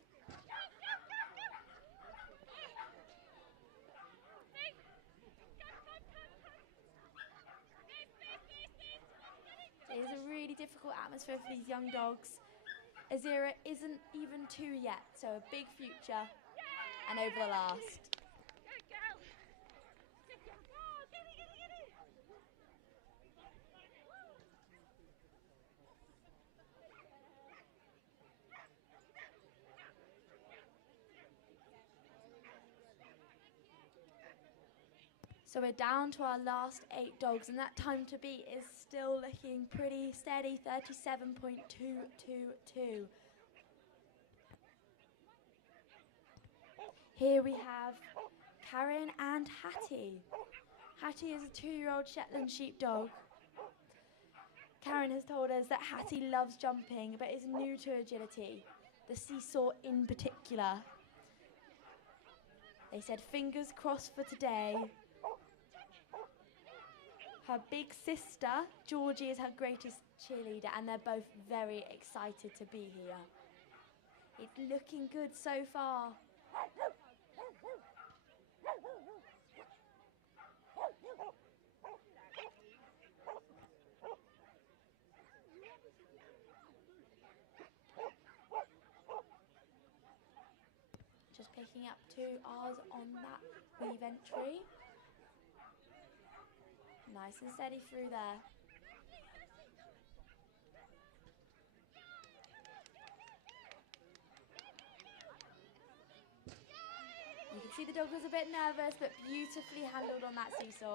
It is a really difficult atmosphere for these young dogs. Azira isn't even 2 yet, so a big future. And over the last. Good girl. Oh, get it, get it, get it. So we're down to our last 8 dogs, and that time to beat is still looking pretty steady, 37.222. Here we have Karen and Hattie. Hattie is a 2-year-old Shetland sheepdog. Karen has told us that Hattie loves jumping, but is new to agility, the seesaw in particular. They said fingers crossed for today. Her big sister, Georgie, is her greatest cheerleader, and they're both very excited to be here. It's looking good so far. Just picking up 2 R's on that weave entry. Nice and steady through there. You see the dog was a bit nervous, but beautifully handled on that seesaw.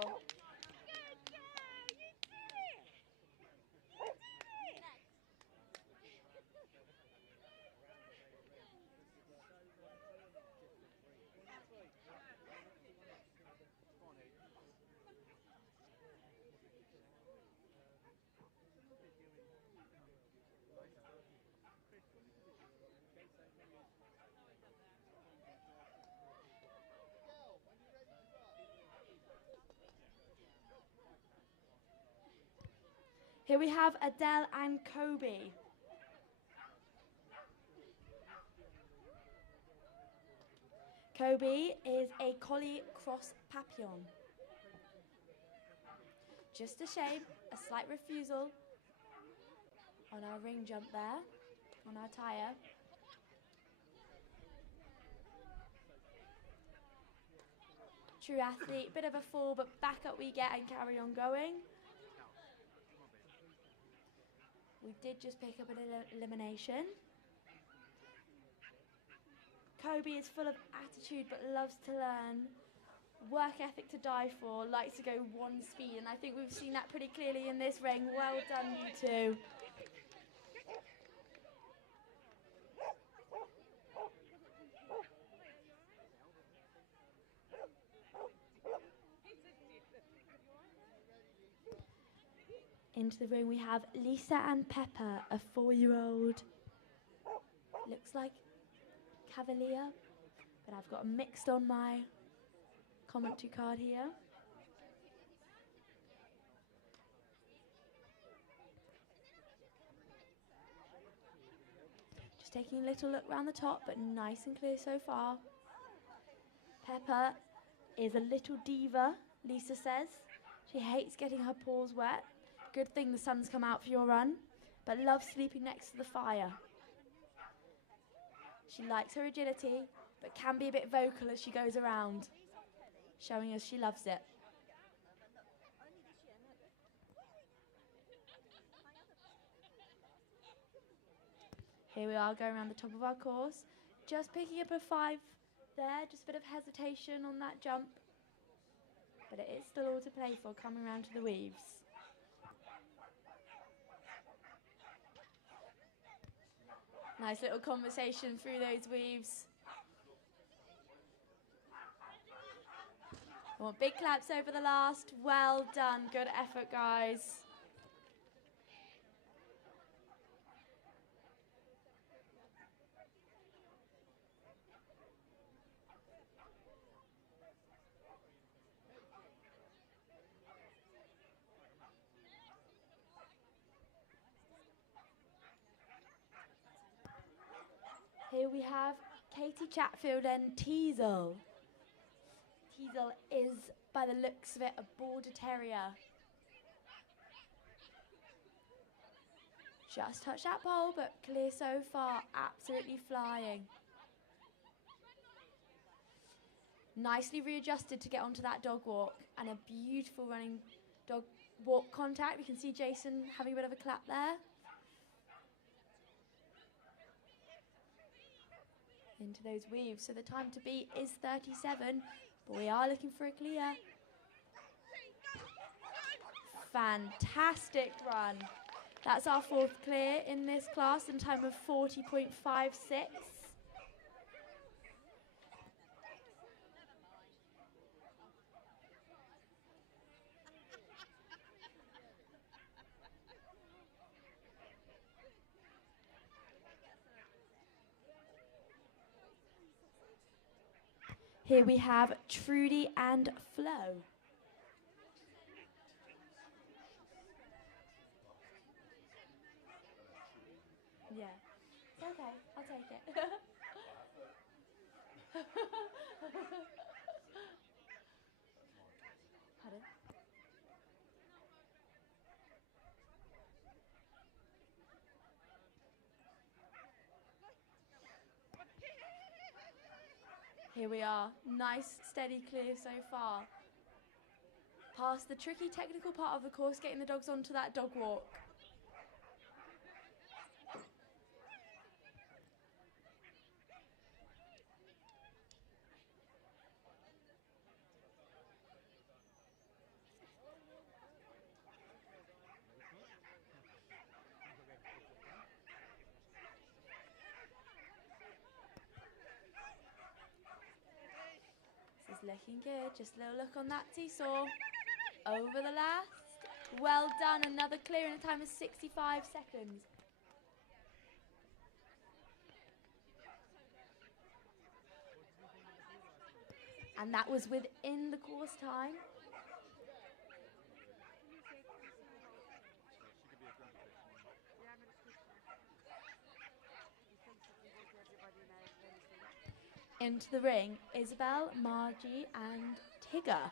Here we have Adele and Kobe. Kobe is a collie cross papillon. Just a shame, a slight refusal on our ring jump there, on our tyre. True athlete, bit of a fall, but back up we get and carry on going. We did just pick up an elimination. Kobe is full of attitude but loves to learn. Work ethic to die for, likes to go one speed, and I think we've seen that pretty clearly in this ring. Well done, you two. Into the ring we have Lisa and Pepper, a 4-year-old. Looks like Cavalier, but I've got mixed on my commentary card here. Just taking a little look around the top, but nice and clear so far. Pepper is a little diva, Lisa says. She hates getting her paws wet. Good thing the sun's come out for your run, but loves sleeping next to the fire. She likes her agility, but can be a bit vocal as she goes around, showing us she loves it. Here we are going around the top of our course, just picking up a 5 there, just a bit of hesitation on that jump, but it is still all to play for coming around to the weaves. Nice little conversation through those weaves. I want big claps over the last. Well done. Good effort, guys. Here we have Katie Chatfield and Teasel. Teasel is, by the looks of it, a border terrier. Just touched that pole, but clear so far, absolutely flying. Nicely readjusted to get onto that dog walk, and a beautiful running dog walk contact. We can see Jason having a bit of a clap there. Into those weaves, so the time to beat is 37, but we are looking for a clear. Fantastic run. That's our 4th clear in this class, in time of 40.56. Here we have Trudy and Flo. Yeah, it's okay, I'll take it. Pardon? Here we are, nice, steady clear so far. Past the tricky technical part of the course, getting the dogs onto that dog walk. It's looking good. Just a little look on that seesaw. Over the last. Well done. Another clear in a time of 65 seconds. And that was within the course time. Into the ring, Isabel, Margie and Tigger.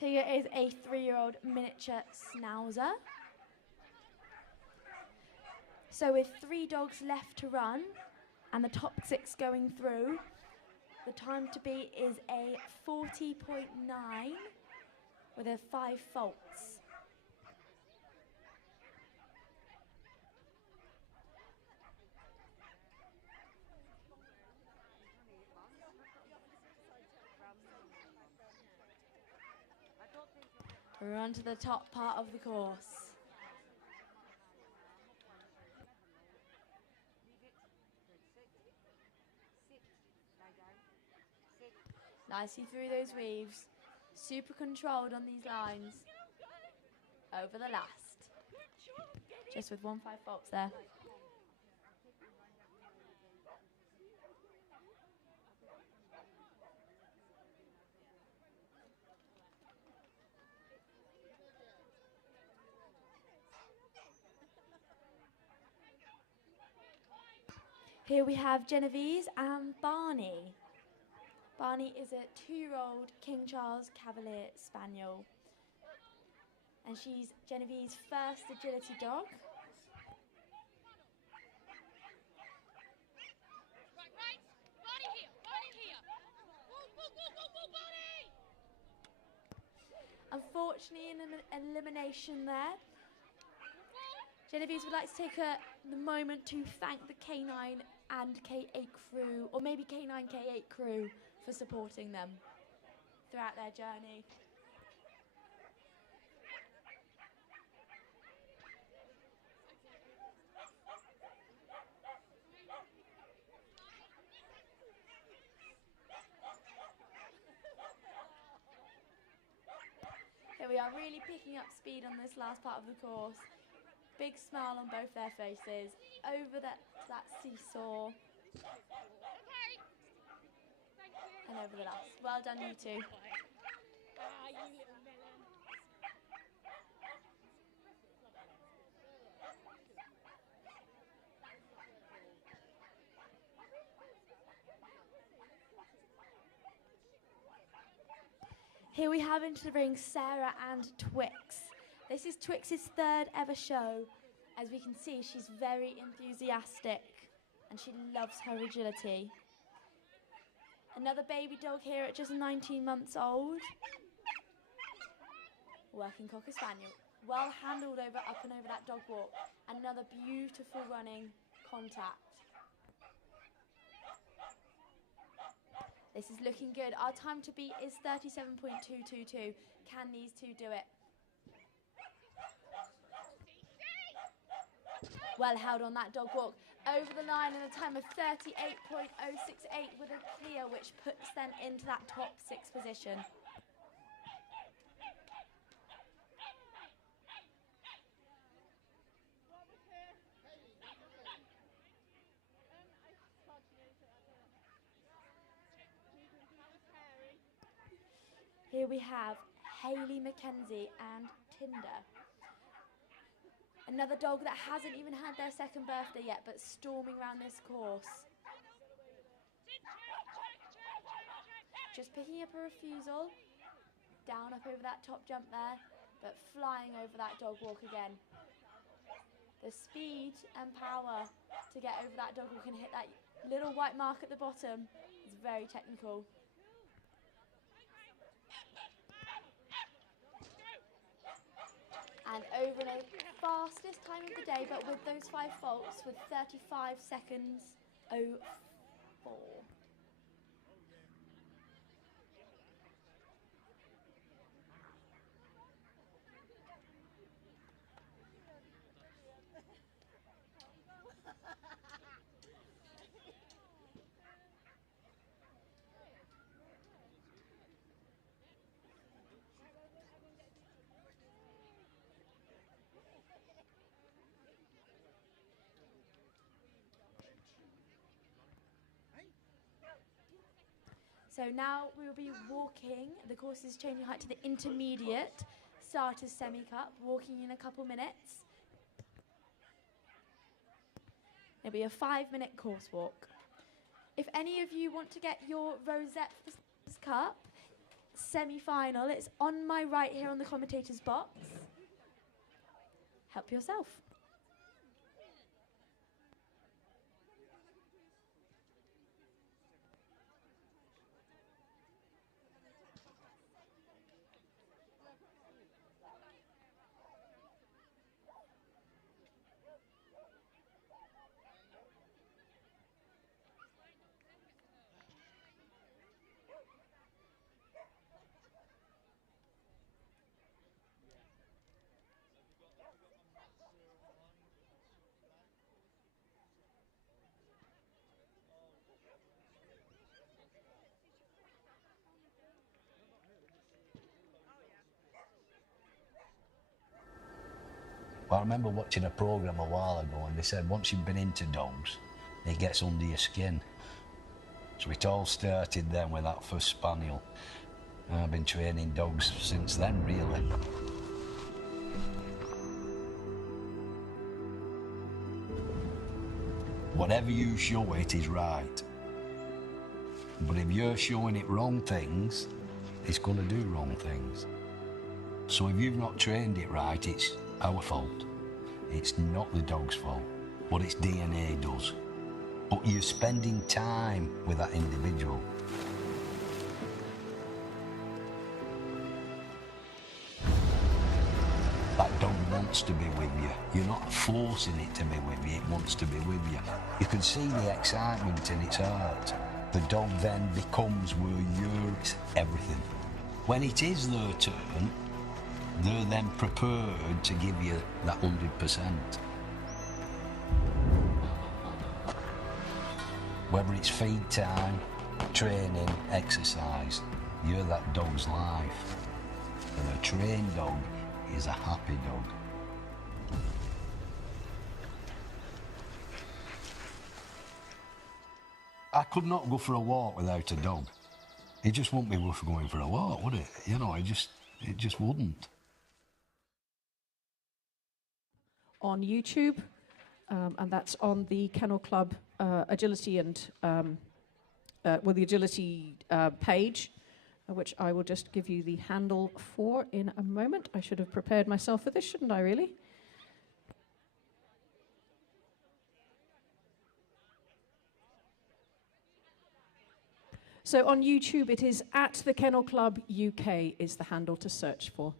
Tigger is a 3-year-old miniature schnauzer. So with 3 dogs left to run and the top 6 going through, the time to beat is a 40.9 with a 5 faults. We're on to the top part of the course. Nicely through those weaves. Super controlled on these lines. Over the last. Just with 1 5 faults there. Here we have Genevieve and Barney. Barney is a 2-year-old King Charles Cavalier Spaniel. And she's Genevieve's first agility dog. Unfortunately, an elimination there. Genevieve would like to take the moment to thank the K9 and K8 crew, or maybe K9 K8 crew, for supporting them throughout their journey. Here we are, really picking up speed on this last part of the course. Big smile on both their faces. Over that seesaw. And over the last. Well done, you two. Here we have into the ring Sarah and Twix. This is Twix's 3rd ever show. As we can see, she's very enthusiastic and she loves her agility. Another baby dog here at just 19 months old. Working Cocker Spaniel. Well handled up and over that dog walk. Another beautiful running contact. This is looking good. Our time to beat is 37.222. Can these two do it? Well held on that dog walk. Over the line in a time of 38.068 with a clear, which puts them into that top 6 position. Here we have Hayley Mackenzie and Tinder. Another dog that hasn't even had their 2nd birthday yet, but storming around this course. Just picking up a refusal. Down up over that top jump there, but flying over that dog walk again. The speed and power to get over that dog walk and hit that little white mark at the bottom is very technical. And over in a fastest time of the day, but with those 5 faults, with 35 seconds 04. So now we will be walking. The course is changing height to the intermediate starters semi-cup, walking in a couple minutes. It'll be a 5-minute course walk. If any of you want to get your rosette for the Starters Cup semi-final, it's on my right here on the commentator's box. Help yourself. I remember watching a programme a while ago and they said once you've been into dogs, it gets under your skin. So it all started then with that first spaniel. And I've been training dogs since then, really. Whatever you show it is right. But if you're showing it wrong things, it's going to do wrong things. So if you've not trained it right, it's our fault. It's not the dog's fault. What its DNA does. But you're spending time with that individual. That dog wants to be with you. You're not forcing it to be with you, it wants to be with you. You can see the excitement in its heart. The dog then becomes where you're everything. When it is their turn, they're then prepared to give you that 100%. Whether it's feed time, training, exercise, you're that dog's life. And a trained dog is a happy dog. I could not go for a walk without a dog. It just wouldn't be worth going for a walk, would it? You know, it just wouldn't. On YouTube, and that's on the Kennel Club agility and the agility page, which I will just give you the handle for in a moment. I should have prepared myself for this, shouldn't I, really? So on YouTube, it is at the Kennel Club UK is the handle to search for.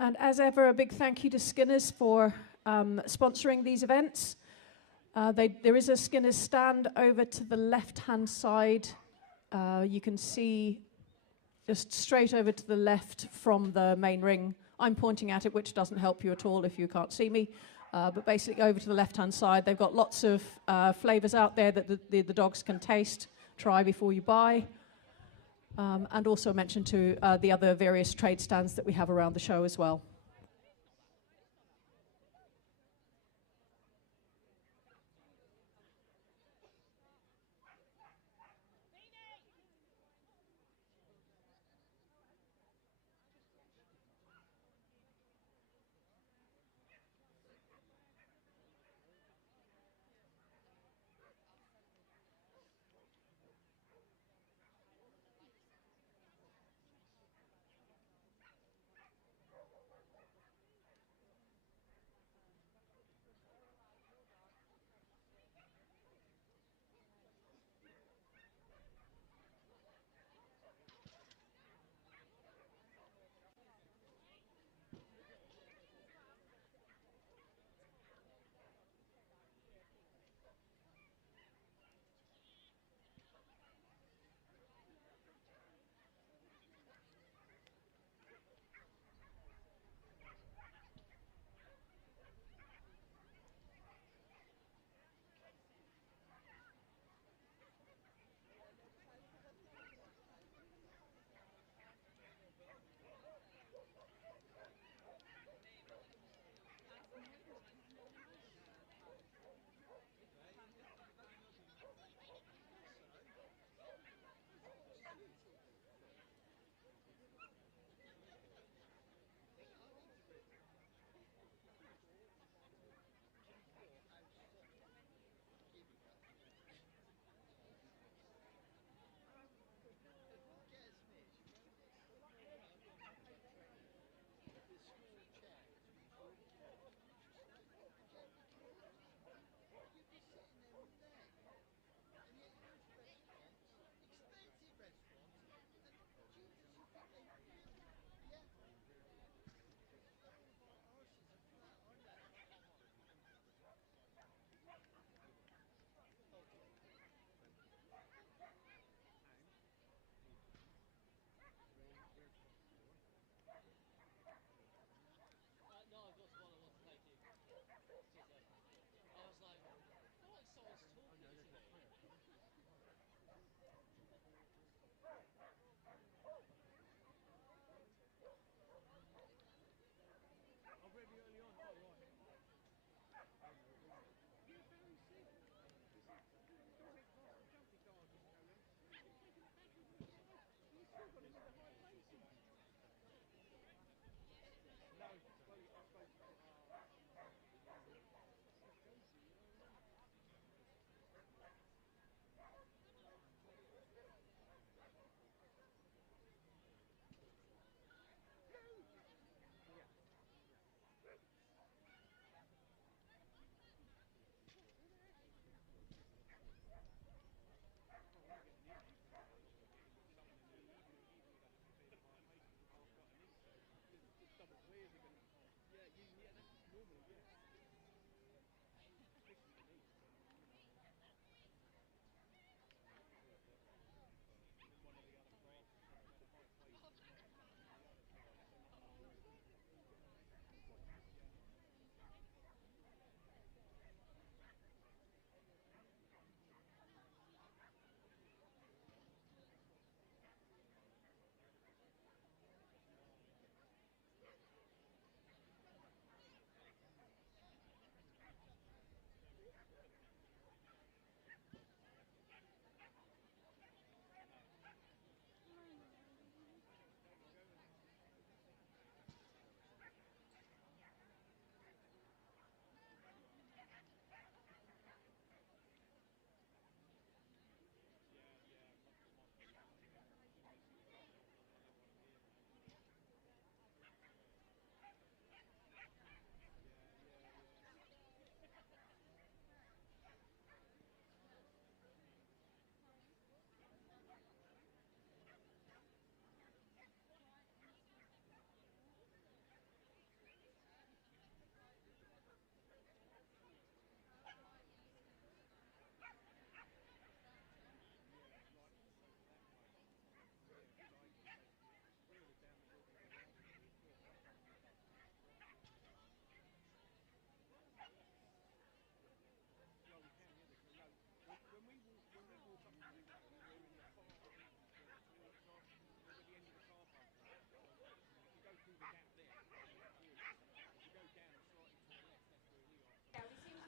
And as ever, a big thank you to Skinner's for sponsoring these events. There is a Skinner's stand over to the left-hand side. You can see just straight over to the left from the main ring. I'm pointing at it, which doesn't help you at all if you can't see me. But basically over to the left-hand side, they've got lots of flavours out there that the dogs can taste, try before you buy. And also mention to the other various trade stands that we have around the show as well.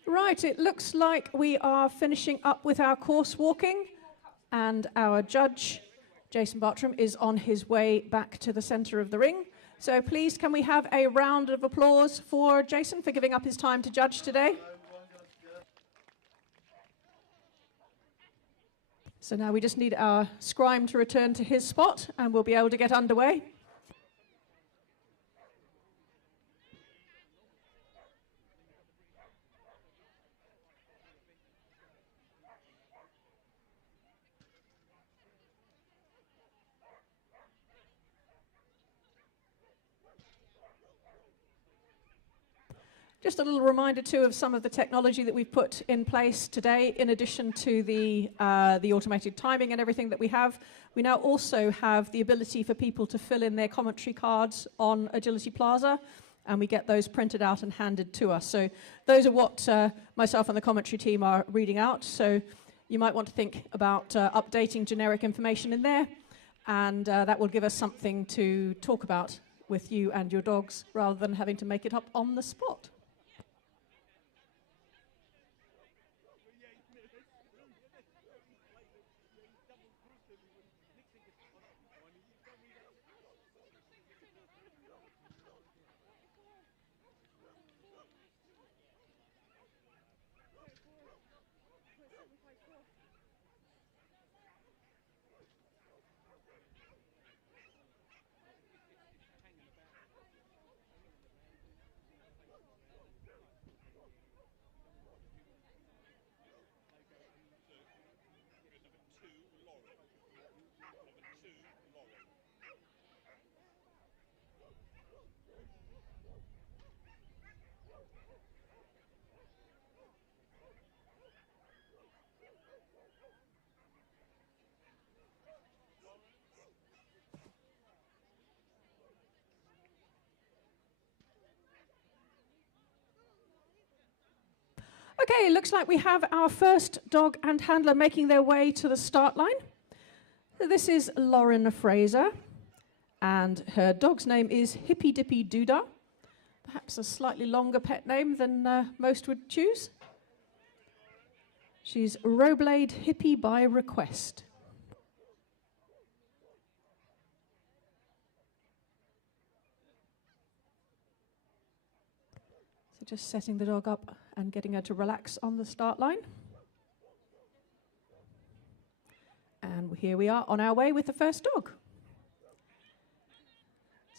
Right, it looks like we are finishing up with our course walking, and our judge, Jason Bartram, is on his way back to the centre of the ring. So please, can we have a round of applause for Jason for giving up his time to judge today? So now we just need our scribe to return to his spot, and we'll be able to get underway. Just a little reminder too of some of the technology that we've put in place today. In addition to the automated timing and everything that we have, we now also have the ability for people to fill in their commentary cards on Agility Plaza, and we get those printed out and handed to us. So those are what myself and the commentary team are reading out. So you might want to think about updating generic information in there, and that will give us something to talk about with you and your dogs rather than having to make it up on the spot. Okay, looks like we have our first dog and handler making their way to the start line. So this is Lauren Fraser, and her dog's name is Hippy Dippy Doodah. Perhaps a slightly longer pet name than most would choose. She's Rowblade Hippie by request. So just setting the dog up and getting her to relax on the start line. And here we are on our way with the first dog.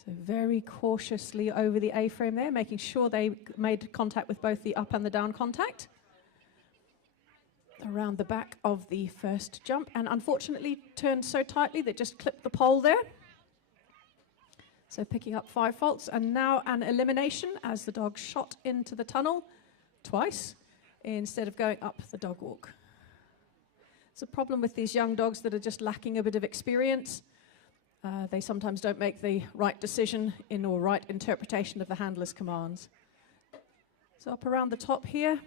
So very cautiously over the A-frame there, making sure they made contact with both the up and the down contact. Around the back of the first jump, and unfortunately turned so tightly that just clipped the pole there. So picking up 5 faults, and now an elimination as the dog shot into the tunnel twice instead of going up the dog walk. It's a problem with these young dogs that are just lacking a bit of experience. They sometimes don't make the right decision or right interpretation of the handler's commands. So up around the top here,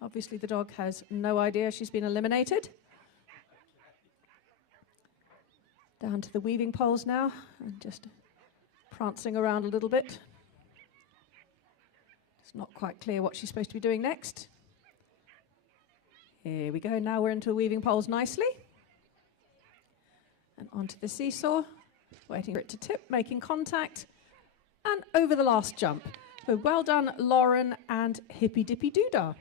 obviously the dog has no idea she's been eliminated. Down to the weaving poles now, and just prancing around a little bit. It's not quite clear what she's supposed to be doing next. Here we go, now we're into the weaving poles nicely. And onto the seesaw, waiting for it to tip, making contact, and over the last jump. So well done, Lauren and Hippy Dippy Doodah.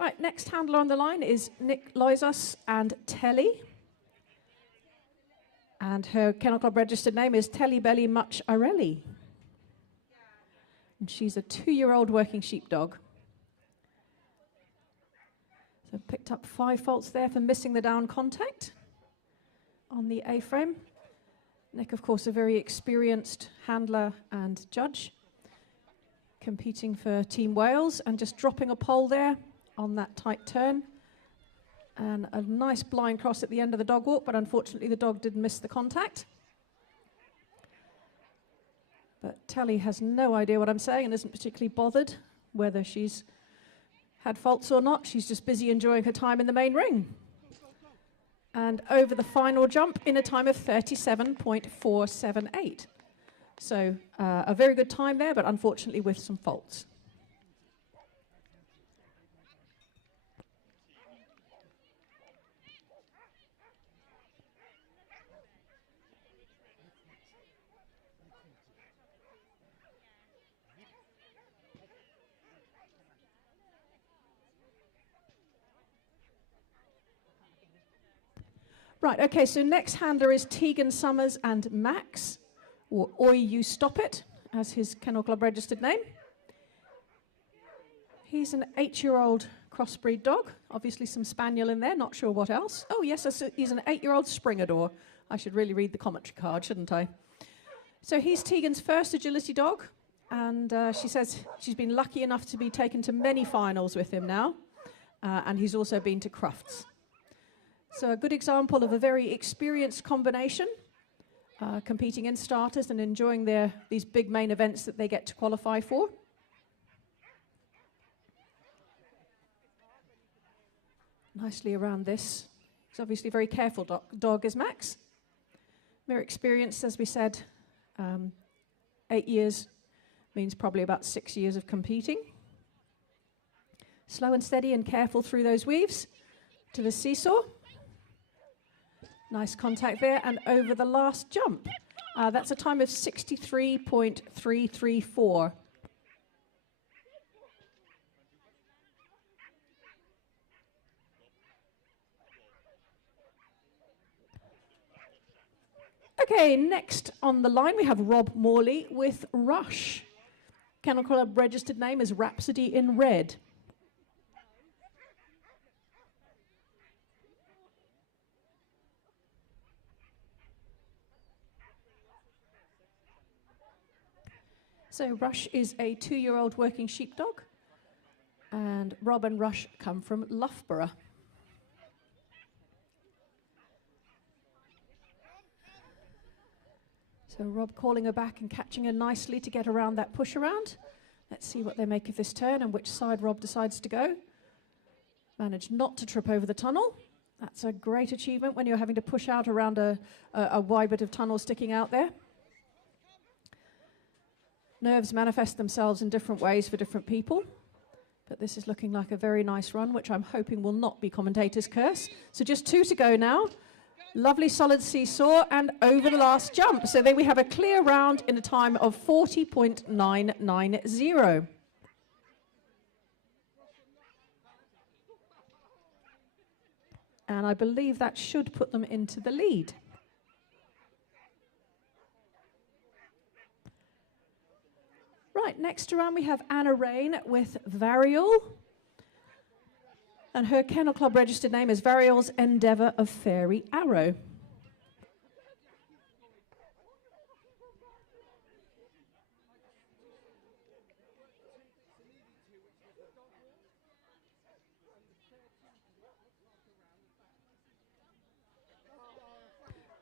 Right, next handler on the line is Nick Loizos and Telly. And her Kennel Club registered name is Telly Belly Much Arelli. And she's a 2-year-old working sheepdog. So picked up 5 faults there for missing the down contact on the A-frame. Nick, of course, a very experienced handler and judge, competing for Team Wales, and just dropping a pole there on that tight turn. And a nice blind cross at the end of the dog walk, but unfortunately the dog did miss the contact. But Telly has no idea what I'm saying and isn't particularly bothered whether she's had faults or not. She's just busy enjoying her time in the main ring. And over the final jump in a time of 37.478. So a very good time there, but unfortunately with some faults. Right, okay, so next handler is Tegan Summers and Max, or Oi You Stop It, as his Kennel Club registered name. He's an 8-year-old crossbreed dog, obviously some spaniel in there, not sure what else. Oh yes, he's an 8-year-old Springador. I should really read the commentary card, shouldn't I? So he's Tegan's first agility dog, and she says she's been lucky enough to be taken to many finals with him now, and he's also been to Crufts. So a good example of a very experienced combination, competing in starters and enjoying these big main events that they get to qualify for. Nicely around this. He's obviously a very careful dog is Max. Very experienced, as we said, 8 years means probably about 6 years of competing. Slow and steady and careful through those weaves to the seesaw. Nice contact there, and over the last jump. That's a time of 63.334. Okay, next on the line we have Rob Morley with Rush. Kennel Club registered name is Rhapsody in Red. So Rush is a 2-year-old working sheepdog, and Rob and Rush come from Loughborough. So Rob calling her back and catching her nicely to get around that push around. Let's see what they make of this turn and which side Rob decides to go. Managed not to trip over the tunnel. That's a great achievement when you're having to push out around a wide bit of tunnel sticking out there. Nerves manifest themselves in different ways for different people, but this is looking like a very nice run, which I'm hoping will not be commentator's curse. So just 2 to go now. Lovely solid seesaw and over the last jump. So there we have a clear round in a time of 40.990. And I believe that should put them into the lead. Right, next around we have Anna Rain with Varial. And her Kennel Club registered name is Varial's Endeavour of Fairy Arrow.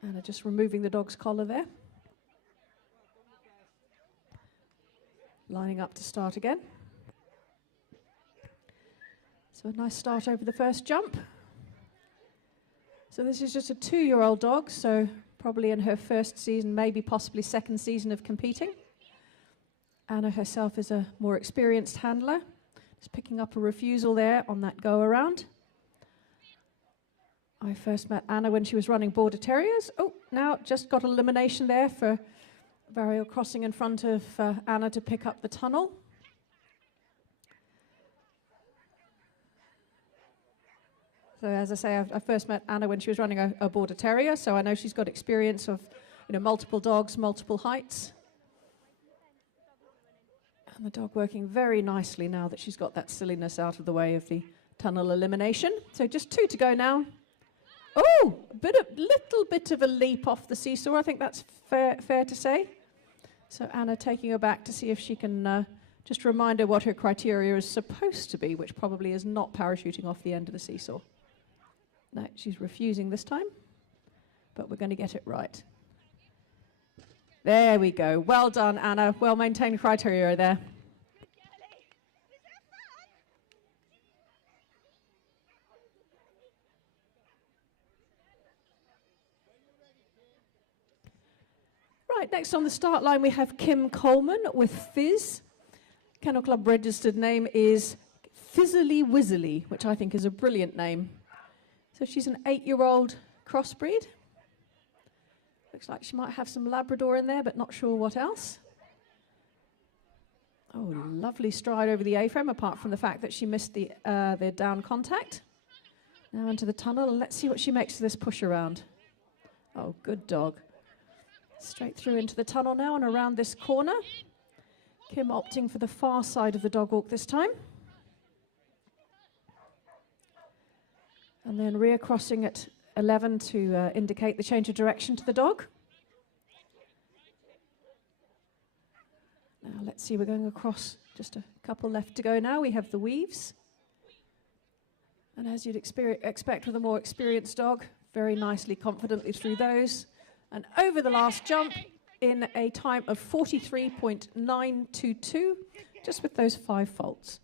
Anna just removing the dog's collar there. Lining up to start again. So a nice start over the first jump. So this is just a 2-year-old dog, so probably in her first season, maybe possibly second season of competing. Anna herself is a more experienced handler. Just picking up a refusal there on that go around. I first met Anna when she was running Border Terriers. Oh, now just got elimination there for Varial crossing in front of Anna to pick up the tunnel. So as I say, I first met Anna when she was running a Border Terrier, so I know she's got experience of, multiple dogs, multiple heights. And the dog working very nicely now that she's got that silliness out of the way of the tunnel elimination. So just 2 to go now. Oh, little bit of a leap off the seesaw. I think that's fair to say. So Anna taking her back to see if she can just remind her what her criteria is supposed to be, which probably is not parachuting off the end of the seesaw. No, she's refusing this time, but we're going to get it right. There we go. Well done, Anna. Well maintained criteria there. Right, next on the start line we have Kim Coleman with Fizz. Kennel Club registered name is Fizzily Wizzily, which I think is a brilliant name. So she's an 8-year-old crossbreed. Looks like she might have some Labrador in there, but not sure what else. Oh, lovely stride over the A-frame, apart from the fact that she missed the down contact. Now into the tunnel, and let's see what she makes of this push around. Oh, good dog. Straight through into the tunnel now and around this corner. Kim opting for the far side of the dog walk this time. And then rear crossing at 11 to indicate the change of direction to the dog. Now let's see, we're going across, just a couple left to go now. We have the weaves. And as you'd expect with a more experienced dog, very nicely, confidently through those. And over the last jump in a time of 43.922, just with those 5 faults.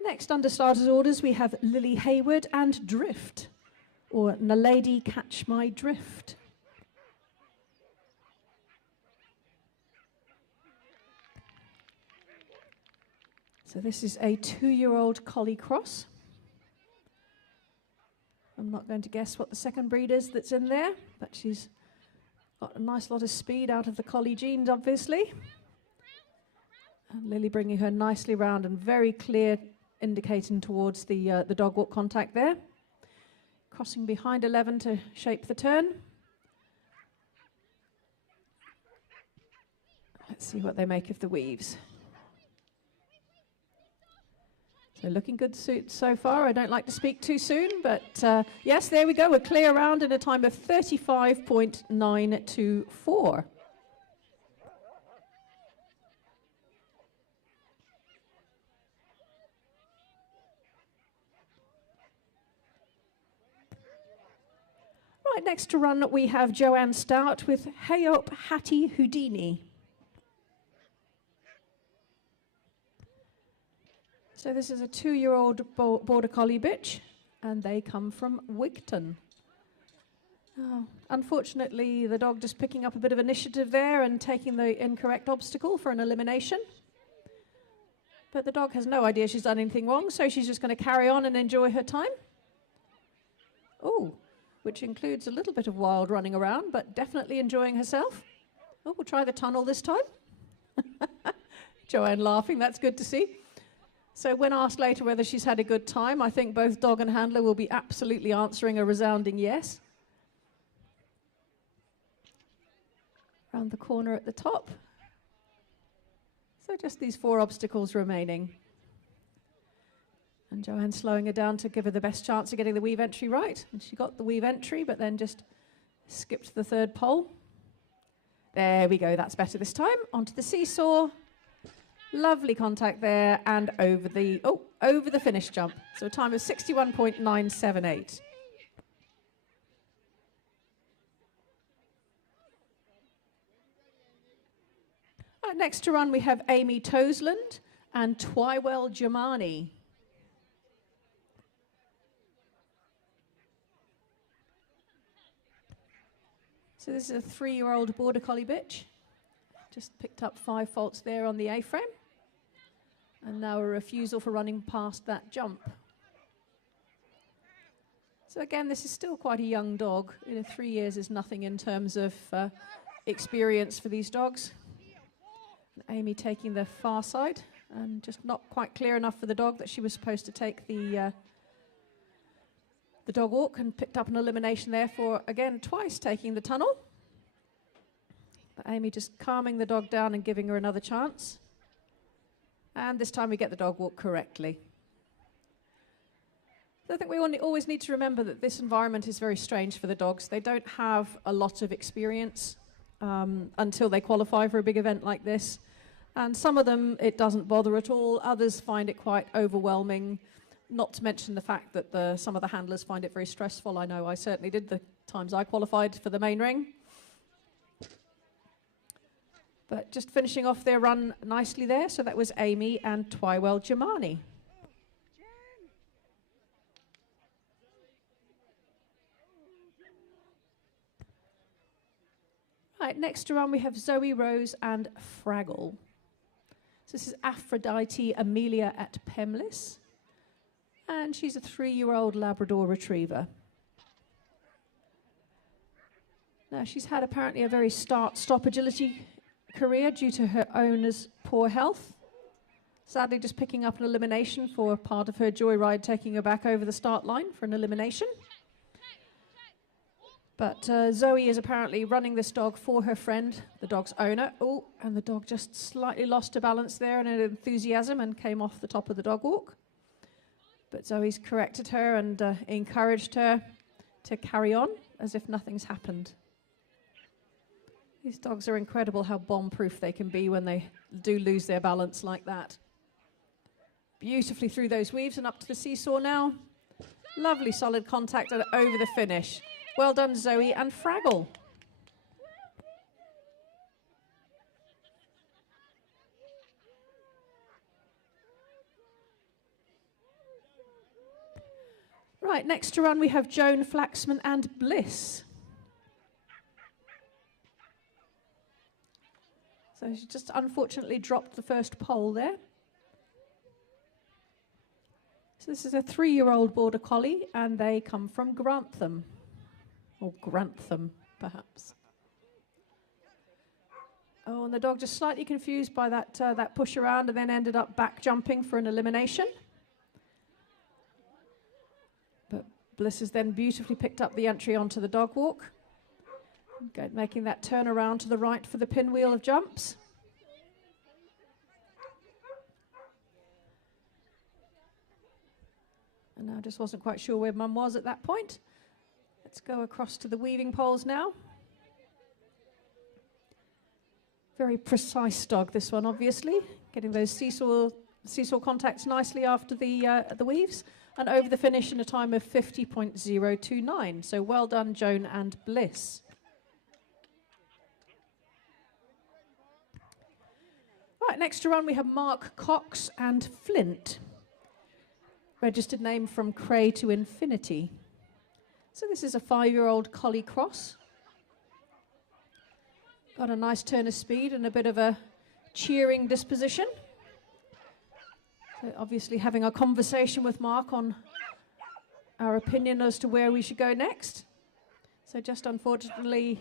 Next, under starters orders, we have Lily Hayward and Drift, or Nalady Catch My Drift. So this is a 2-year-old collie cross. I'm not going to guess what the second breed is that's in there, but she's got a nice lot of speed out of the collie genes, obviously. And Lily bringing her nicely round and very clear, indicating towards the dog walk contact there. Crossing behind 11 to shape the turn. Let's see what they make of the weaves. So looking good so far. I don't like to speak too soon, but yes, there we go. We're clear round in a time of 35.924. Right, next to run we have Joanne Stout with Hayop Hattie Houdini. So this is a 2-year-old Border Collie bitch, and they come from Wigton. Oh, unfortunately, the dog just picking up a bit of initiative there and taking the incorrect obstacle for an elimination. But the dog has no idea she's done anything wrong, so she's just going to carry on and enjoy her time. Oh, which includes a little bit of wild running around, but definitely enjoying herself. Oh, we'll try the tunnel this time. Joanne laughing, that's good to see. So when asked later whether she's had a good time, I think both dog and handler will be absolutely answering a resounding yes. Around the corner at the top. So just these 4 obstacles remaining. And Joanne slowing her down to give her the best chance of getting the weave entry right. And she got the weave entry, but then just skipped the 3rd pole. There we go, that's better this time. Onto the seesaw. Lovely contact there, and over the finish jump. So a time of 61.978. Next to run we have Amy Toseland and Twywell Jamani. So this is a 3-year-old Border Collie bitch. Just picked up 5 faults there on the A-frame. And now a refusal for running past that jump. So again, this is still quite a young dog. 3 years is nothing in terms of experience for these dogs. And Amy taking the far side and just not quite clear enough for the dog that she was supposed to take the dog walk, and picked up an elimination there for, again, twice taking the tunnel. But Amy just calming the dog down and giving her another chance. And this time we get the dog walk correctly. So I think we always need to remember that this environment is very strange for the dogs. They don't have a lot of experience until they qualify for a big event like this. And some of them, it doesn't bother at all. Others find it quite overwhelming, not to mention the fact that some of the handlers find it very stressful. I know I certainly did the times I qualified for the main ring. But just finishing off their run nicely there. So that was Amy and Twywell Jamani. Right, next to run we have Zoe Rose and Fraggle. So this is Aphrodite Amelia at Pemlis. And she's a 3-year-old Labrador Retriever. Now she's had apparently a very start-stop agility career due to her owner's poor health. Sadly, just picking up an elimination for part of her joyride, taking her back over the start line for an elimination. But Zoe is apparently running this dog for her friend, the dog's owner. Oh, and the dog just slightly lost her balance there in an enthusiasm and came off the top of the dog walk. But Zoe's corrected her and encouraged her to carry on as if nothing's happened. These dogs are incredible how bomb-proof they can be when they do lose their balance like that. Beautifully through those weaves and up to the seesaw now. Lovely solid contact and over the finish. Well done, Zoe and Fraggle. Right, next to run we have Joan, Flaxman and Bliss. So she just unfortunately dropped the first pole there. So this is a 3-year-old Border Collie and they come from Grantham. Or Grantham, perhaps. Oh, and the dog just slightly confused by that push around and then ended up back jumping for an elimination. But Bliss has then beautifully picked up the entry onto the dog walk. Okay, making that turn around to the right for the pinwheel of jumps. And I just wasn't quite sure where Mum was at that point. Let's go across to the weaving poles now. Very precise dog, this one, obviously. Getting those seesaw contacts nicely after the weaves. And over the finish in a time of 50.029. So well done, Joan and Bliss. Right, next to run we have Mark, Cox and Flint. Registered name from Cray to Infinity. So this is a 5-year-old collie cross. Got a nice turn of speed and a bit of a cheering disposition. So obviously having a conversation with Mark on our opinion as to where we should go next. So just unfortunately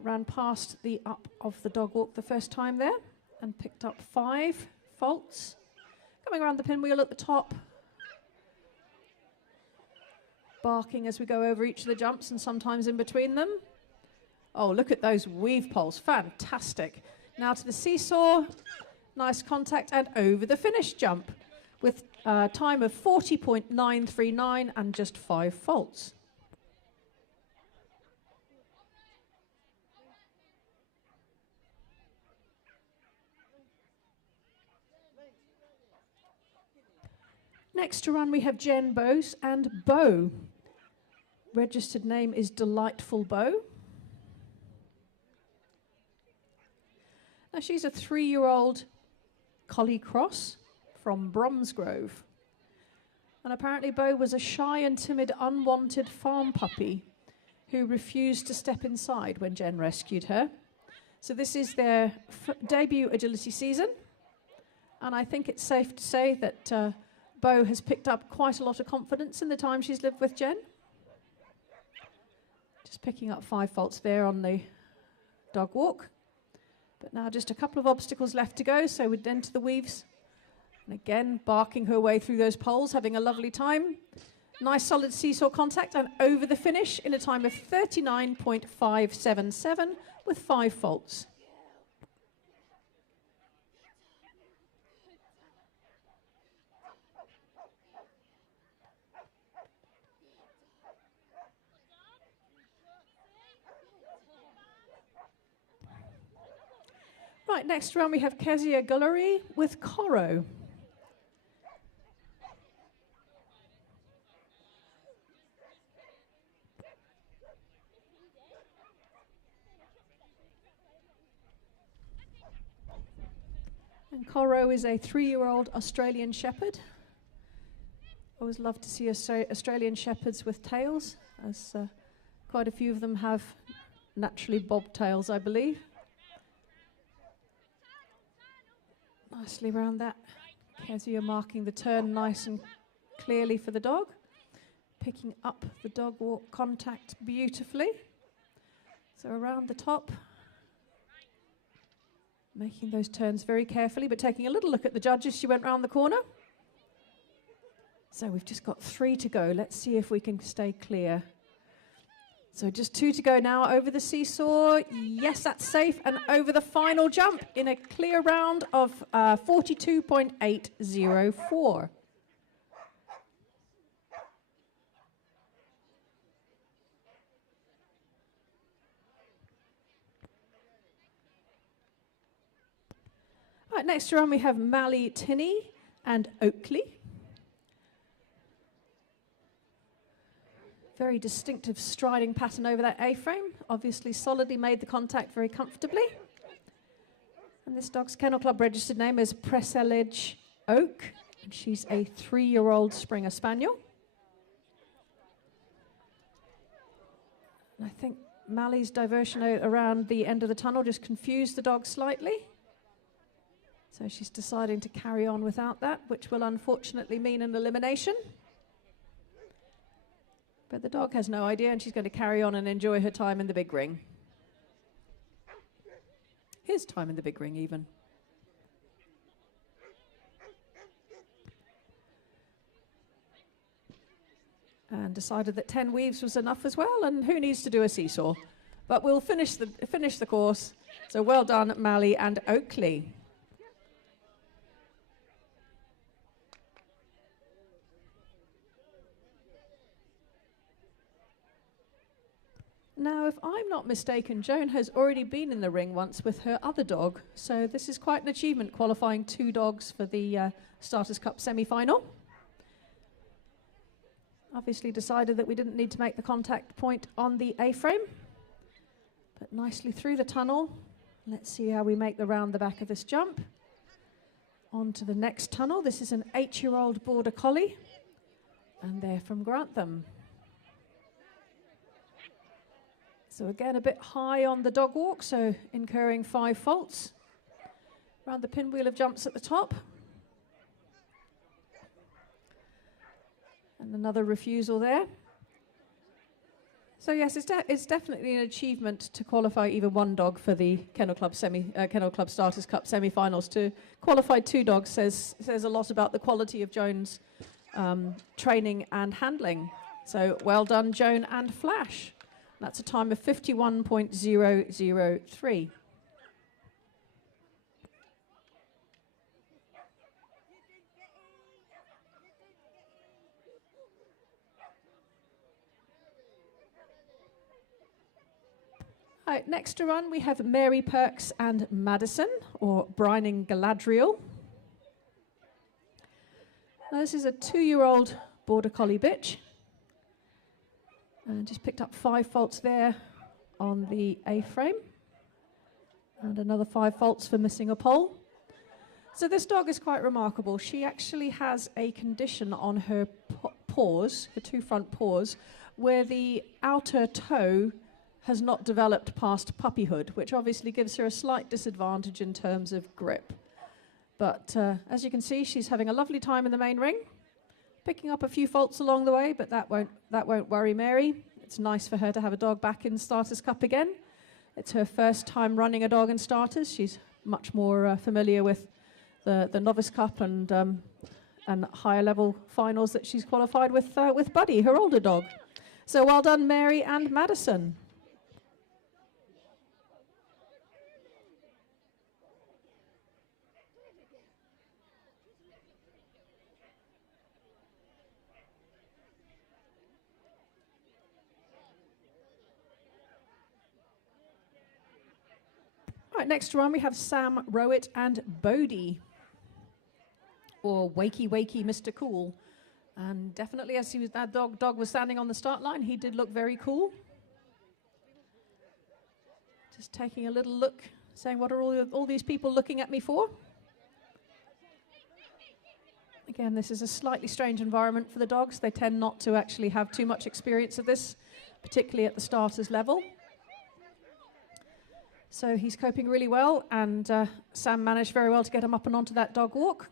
ran past the up of the dog walk the first time there and picked up 5 faults. Coming around the pinwheel at the top. Barking as we go over each of the jumps and sometimes in between them. Oh, look at those weave poles. Fantastic. Now to the seesaw. Nice contact and over the finish jump with a time of 40.939 and just 5 faults. Next to run we have Jen Bose and Bo. Registered name is Delightful Bo. Now she's a 3-year-old collie cross from Bromsgrove. And apparently Bo was a shy and timid, unwanted farm puppy who refused to step inside when Jen rescued her. So this is their debut agility season. And I think it's safe to say that Bo has picked up quite a lot of confidence in the time she's lived with Jen. Just picking up 5 faults there on the dog walk. But now just a couple of obstacles left to go, so we'd enter the weaves. And again, barking her way through those poles, having a lovely time. Nice solid seesaw contact and over the finish in a time of 39.577 with 5 faults. Right, next round we have Kezia Gullery with Coro. And Coro is a 3-year-old Australian Shepherd. Always love to see Australian Shepherds with tails, as quite a few of them have naturally bobbed tails, I believe. Nicely round that. Kezia marking the turn nice and clearly for the dog. Picking up the dog walk contact beautifully. So around the top. Making those turns very carefully, but taking a little look at the judges. She went round the corner. So we've just got 3 to go. Let's see if we can stay clear. So just 2 to go now over the seesaw. Yes, that's safe. And over the final jump in a clear round of 42.804. Right, next round we have Mally Tinney and Oakley. Very distinctive striding pattern over that A-frame. Obviously solidly made the contact very comfortably. And this dog's Kennel Club registered name is Presselage Oak. And she's a 3-year-old Springer Spaniel. And I think Mally's diversion around the end of the tunnel just confused the dog slightly. So she's deciding to carry on without that, which will unfortunately mean an elimination. But the dog has no idea, and she's going to carry on and enjoy her time in the big ring. His time in the big ring, even. And decided that 10 weaves was enough as well, and who needs to do a seesaw? But we'll finish the course. So well done, Mally and Oakley. Now, if I'm not mistaken, Joan has already been in the ring once with her other dog, so this is quite an achievement, qualifying 2 dogs for the Starters' Cup semi-final. Obviously decided that we didn't need to make the contact point on the A-frame, but nicely through the tunnel. Let's see how we make the round the back of this jump. On to the next tunnel. This is an 8-year-old Border Collie, and they're from Grantham. So again, a bit high on the dog walk, so incurring 5 faults. Around the pinwheel of jumps at the top. And another refusal there. So yes, it's definitely an achievement to qualify even 1 dog for the Kennel Club Starters Cup semi-finals. To qualify 2 dogs says a lot about the quality of Joan's training and handling. So well done, Joan and Flash. That's a time of 51.003. Right, next to run we have Mary Perks and Madison, or Brining Galadriel. Now, this is a 2-year-old Border Collie bitch. And just picked up 5 faults there on the A-frame. And another 5 faults for missing a pole. So this dog is quite remarkable. She actually has a condition on her paws, her 2 front paws, where the outer toe has not developed past puppyhood, which obviously gives her a slight disadvantage in terms of grip. But as you can see, she's having a lovely time in the main ring. Picking up a few faults along the way, but that won't worry Mary. It's nice for her to have a dog back in Starters Cup again. It's her first time running a dog in Starters. She's much more familiar with the Novice Cup and higher level finals that she's qualified with Buddy, her older dog. So well done, Mary and Madison. Right, next run we have Sam Rowett and Bodie, or Wakey Wakey Mr. Cool. And definitely as that dog was standing on the start line, he did look very cool. Just taking a little look, saying what are all these people looking at me for? Again, this is a slightly strange environment for the dogs. They tend not to actually have too much experience of this, particularly at the starters level. So he's coping really well, and Sam managed very well to get him up and onto that dog walk.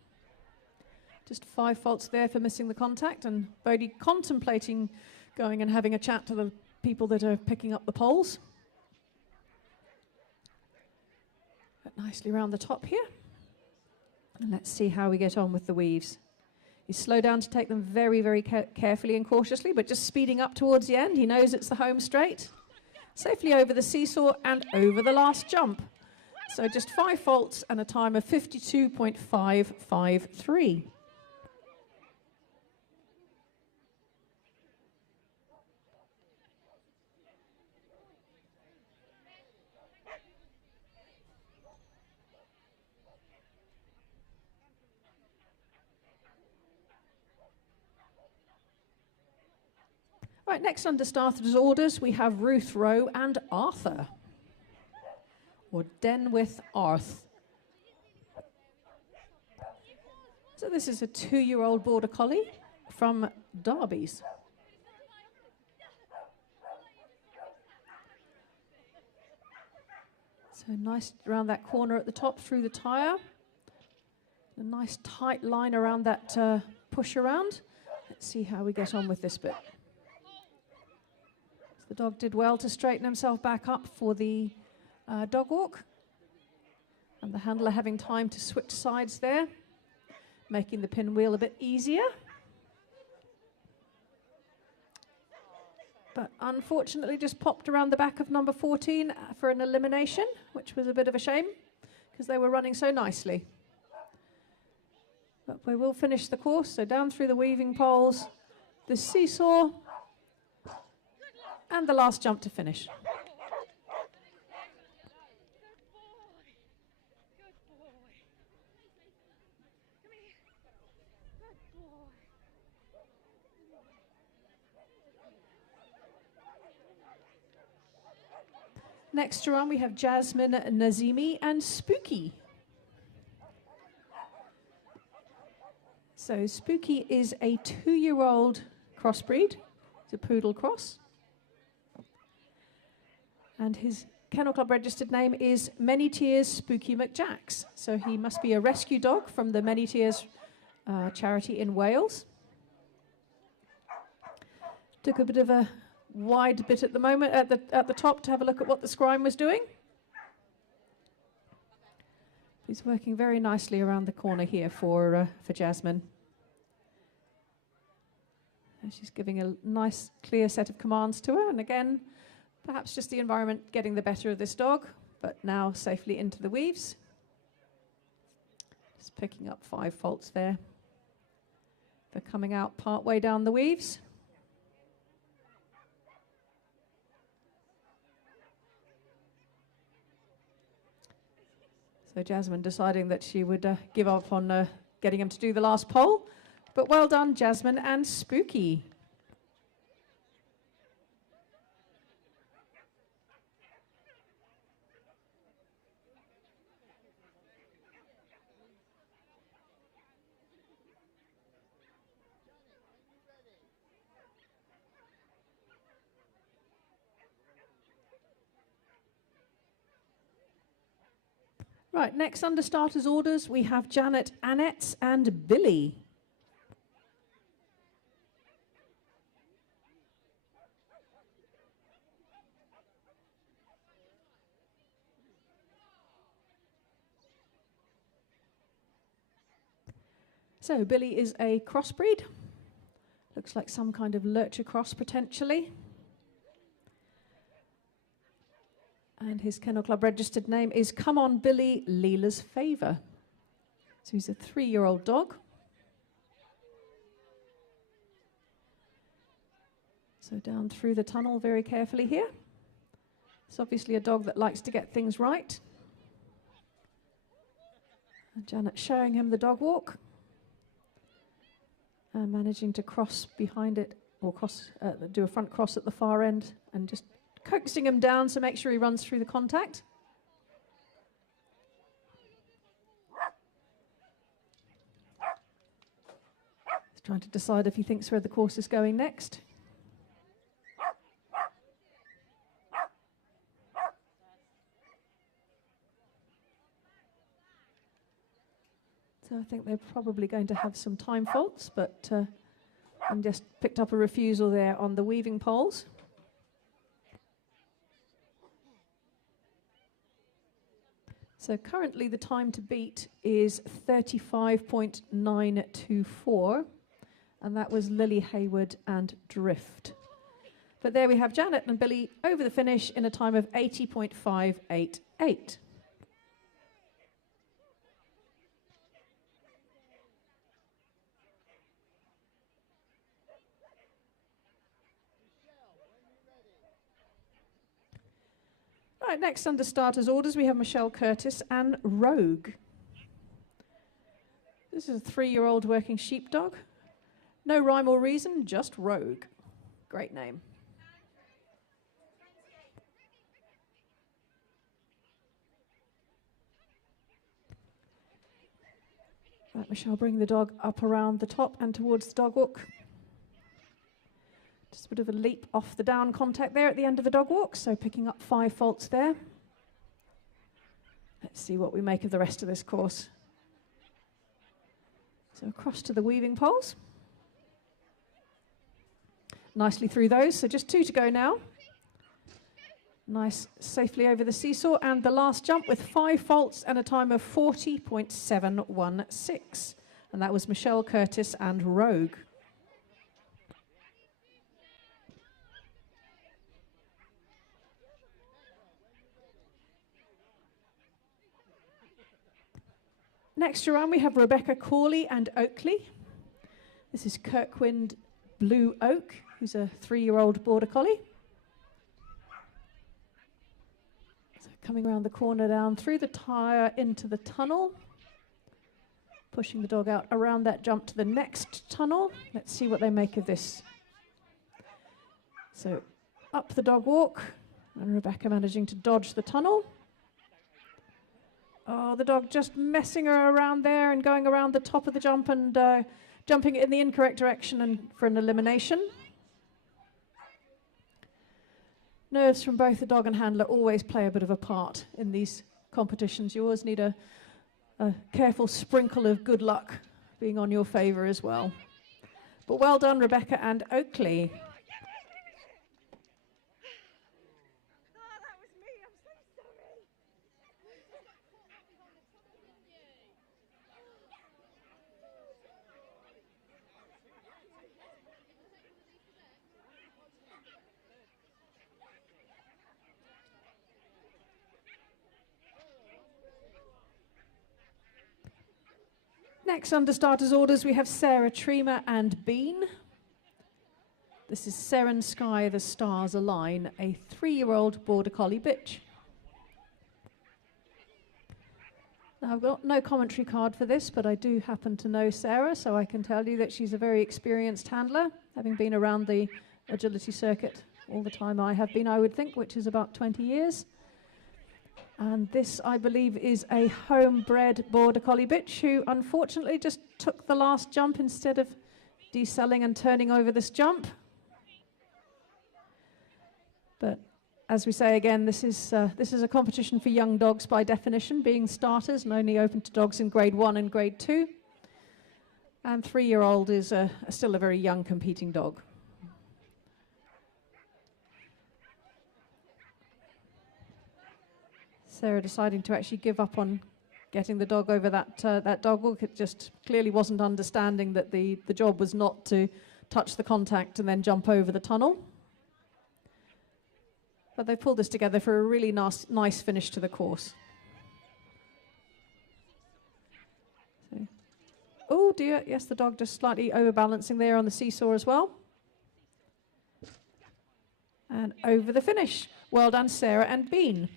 Just 5 faults there for missing the contact, and Bodie contemplating going and having a chat to the people that are picking up the poles. But quite nicely around the top here. And let's see how we get on with the weaves. You slow down to take them very, very carefully and cautiously, but just speeding up towards the end. He knows it's the home straight. Safely over the seesaw and over the last jump. So just 5 faults and a time of 52.553. Right, next under starters orders, we have Ruth Rowe and Arthur, or Denwith Arth. So this is a 2-year-old border collie from Derby's. So nice around that corner at the top through the tyre. A nice tight line around that push around. Let's see how we get on with this bit. The dog did well to straighten himself back up for the dog walk. And the handler having time to switch sides there, making the pinwheel a bit easier. But unfortunately just popped around the back of number 14 for an elimination, which was a bit of a shame because they were running so nicely. But we will finish the course, so down through the weaving poles, the seesaw, and the last jump to finish. Next to run, we have Jasmine, Nazimi, and Spooky. So Spooky is a 2-year-old crossbreed. It's a poodle cross. And his Kennel Club registered name is Many Tears Spooky McJacks. So he must be a rescue dog from the Many Tears charity in Wales. Took a bit of a wide bit at the moment at the top to have a look at what the scribe was doing. He's working very nicely around the corner here for Jasmine. And she's giving a nice, clear set of commands to her. And again, perhaps just the environment getting the better of this dog, but now safely into the weaves. Just picking up 5 faults there. They're coming out part way down the weaves. So Jasmine deciding that she would give up on getting him to do the last pole. But well done, Jasmine and Spooky. Right, next under starters orders, we have Janet, Annette, and Billy. So Billy is a crossbreed. Looks like some kind of lurcher cross potentially. And his Kennel Club registered name is Come On Billy, Leela's Favour. So he's a 3-year-old dog. So down through the tunnel very carefully here. It's obviously a dog that likes to get things right. And Janet showing him the dog walk. And managing to cross behind it, or do a front cross at the far end, and just coaxing him down to make sure he runs through the contact. He's trying to decide if he thinks where the course is going next. So I think they're probably going to have some time faults, but and just picked up a refusal there on the weaving poles. So currently the time to beat is 35.924, and that was Lily Hayward and Drift. But there we have Janet and Billy over the finish in a time of 80.588. Right, next under starters orders we have Michelle Curtis and Rogue. This is a 3-year-old working sheepdog. No rhyme or reason, just Rogue. Great name. Right, Michelle, bring the dog up around the top and towards the dog walk. Just a bit of a leap off the down contact there at the end of the dog walk, so picking up 5 faults there. Let's see what we make of the rest of this course. So across to the weaving poles. Nicely through those, so just 2 to go now. Nice, safely over the seesaw, and the last jump with 5 faults and a time of 40.716. And that was Michelle Curtis and Rogue. Next around we have Rebecca Corley and Oakley. This is Kirkwind Blue Oak, who's a 3-year-old border collie. So coming around the corner down through the tyre into the tunnel. Pushing the dog out around that jump to the next tunnel. Let's see what they make of this. So up the dog walk, and Rebecca managing to dodge the tunnel. Oh, the dog just messing her around there and going around the top of the jump and jumping in the incorrect direction and for an elimination. Nerves from both the dog and handler always play a bit of a part in these competitions. You always need a careful sprinkle of good luck being on your favour as well. But well done, Rebecca and Oakley. Next under starters orders we have Sarah Tremer and Bean. This is Seren Sky, the Stars Align, a 3-year-old border collie bitch. Now I've got no commentary card for this, but I do happen to know Sarah, so I can tell you that she's a very experienced handler, having been around the agility circuit all the time I have been, I would think, which is about 20 years. And this, I believe, is a homebred border collie bitch who unfortunately just took the last jump instead of decelling and turning over this jump. But as we say again, this is a competition for young dogs by definition, being starters and only open to dogs in grade 1 and grade 2. And 3-year-old is still a very young competing dog. Sarah deciding to actually give up on getting the dog over that dog walk. It just clearly wasn't understanding that the job was not to touch the contact and then jump over the tunnel. But they pulled this together for a really nice finish to the course. So. Oh dear, yes, the dog just slightly overbalancing there on the seesaw as well. And over the finish. Well done, Sarah and Bean.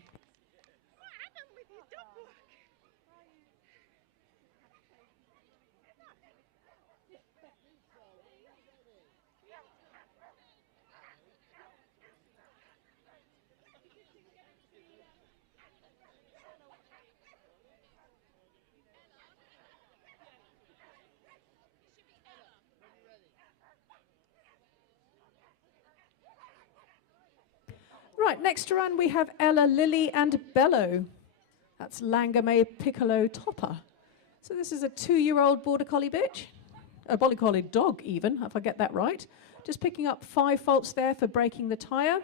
Right, next around we have Ella, Lily and Bello. That's Langame Piccolo Topper. So this is a 2-year-old border collie bitch. A border collie dog even, if I get that right. Just picking up 5 faults there for breaking the tyre.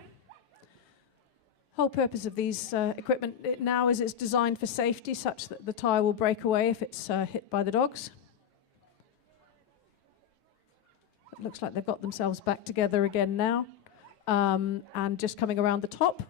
Whole purpose of these equipment now is it's designed for safety, such that the tyre will break away if it's hit by the dogs. It looks like they've got themselves back together again now, and just coming around the top.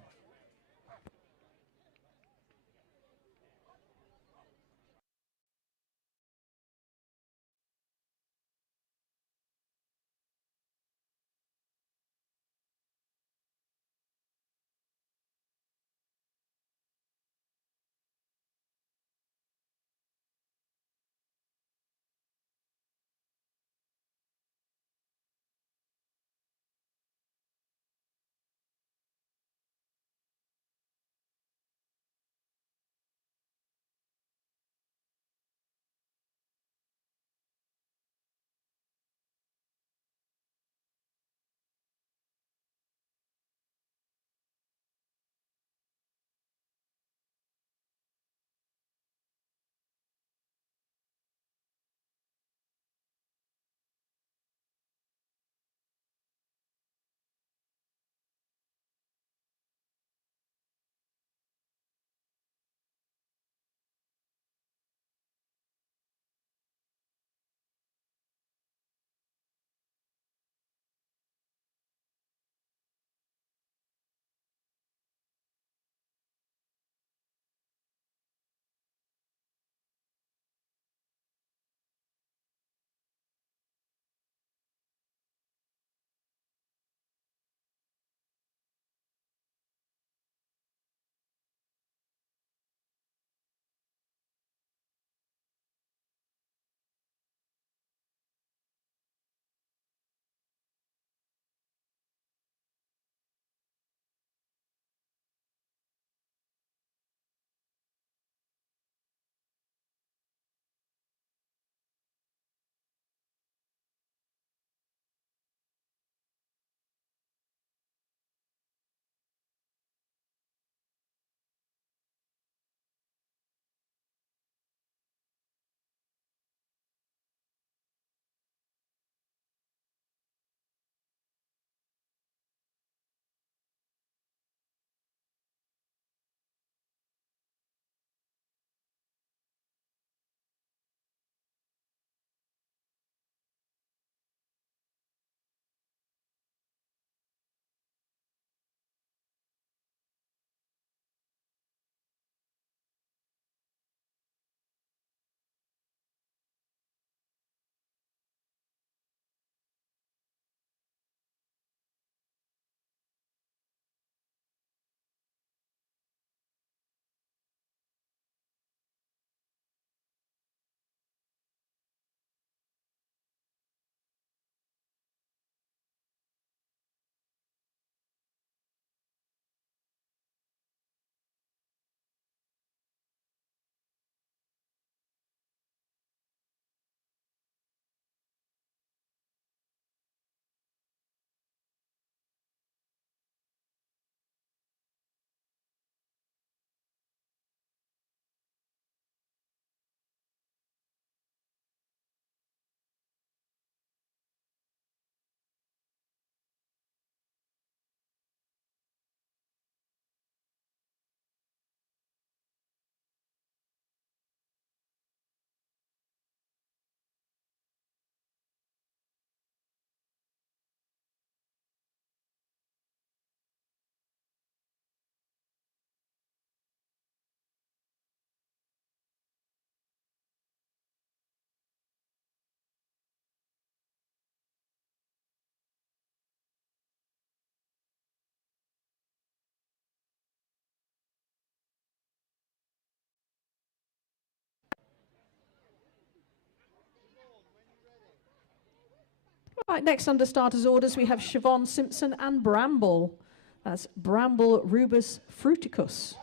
Right, next under starters orders, we have Siobhan Simpson and Bramble. That's Bramble rubus fruticus.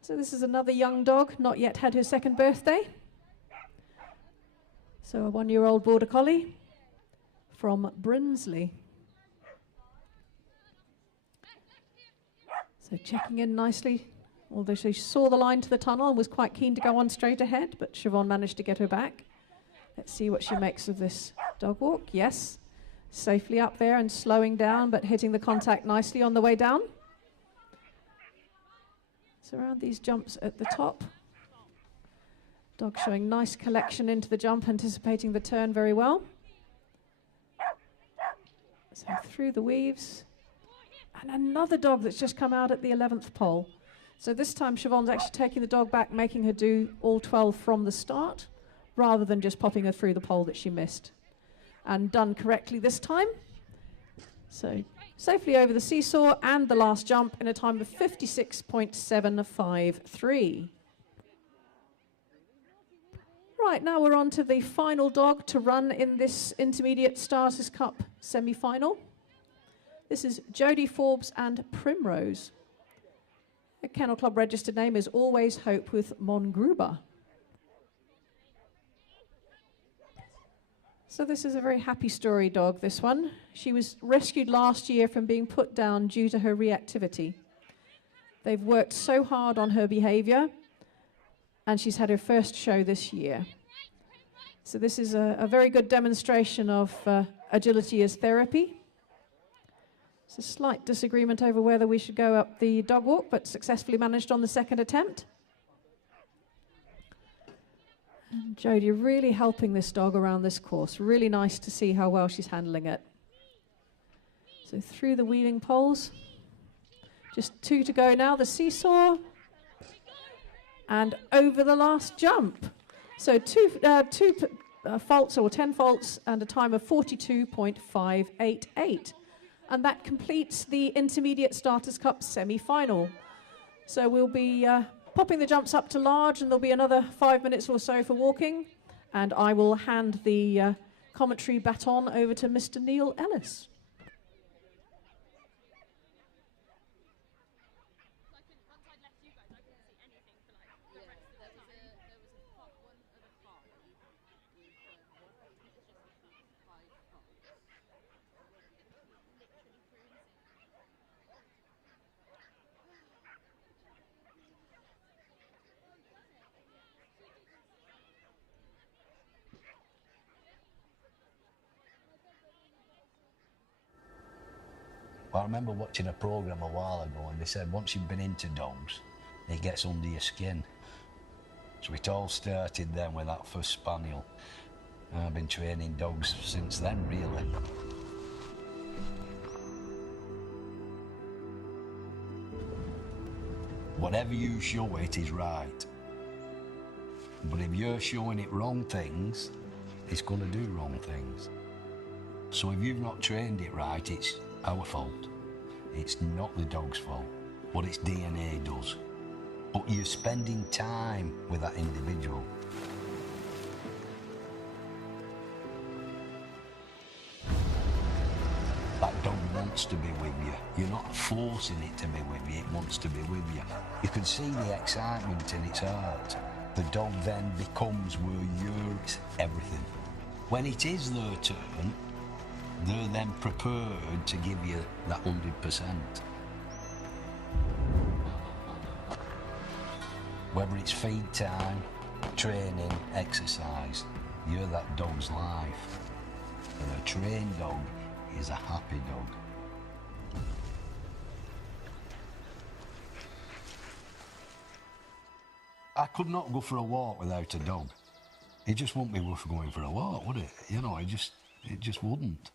So this is another young dog, not yet had her second birthday. So a 1-year-old border collie from Brinsley. So checking in nicely, although she saw the line to the tunnel and was quite keen to go on straight ahead, but Siobhan managed to get her back. Let's see what she makes of this dog walk. Yes, Safely up there and slowing down, but hitting the contact nicely on the way down. So around these jumps at the top. Dog showing nice collection into the jump, anticipating the turn very well. So through the weaves. And another dog that's just come out at the 11th pole. So this time Siobhan's actually taking the dog back, making her do all 12 from the start, rather than just popping her through the pole that she missed. And done correctly this time. So safely over the seesaw and the last jump in a time of 56.753. Right, now we're on to the final dog to run in this Intermediate Starters Cup semi-final. This is Jodie Forbes and Primrose. The Kennel Club registered name is Always Hope with Mongruba. So this is a very happy story dog, this one. She was rescued last year from being put down due to her reactivity. They've worked so hard on her behavior, and she's had her first show this year. So this is a very good demonstration of agility as therapy. It's a slight disagreement over whether we should go up the dog walk, but successfully managed on the second attempt. And Jodie really helping this dog around this course. Really nice to see how well she's handling it. So through the weaving poles. Just 2 to go now, the seesaw. And over the last jump. So two faults or 10 faults and a time of 42.588. And that completes the Intermediate Starters Cup semi-final. So we'll be popping the jumps up to large, and there'll be another 5 minutes or so for walking. And I will hand the commentary baton over to Mr. Neil Ellis. Well, I remember watching a programme a while ago, and they said once you've been into dogs, it gets under your skin. So it all started then with that first spaniel. And I've been training dogs since then, really. Whatever you show it is right. But if you're showing it wrong things, it's going to do wrong things. So if you've not trained it right, it's our fault. It's not the dog's fault. What its DNA does. But you're spending time with that individual. That dog wants to be with you. You're not forcing it to be with you, it wants to be with you. You can see the excitement in its heart. The dog then becomes where you're everything. When it is their turn, they're then prepared to give you that 100%. Whether it's feed time, training, exercise, you're that dog's life. And a trained dog is a happy dog. I could not go for a walk without a dog. It just wouldn't be worth going for a walk, would it? You know, it just wouldn't.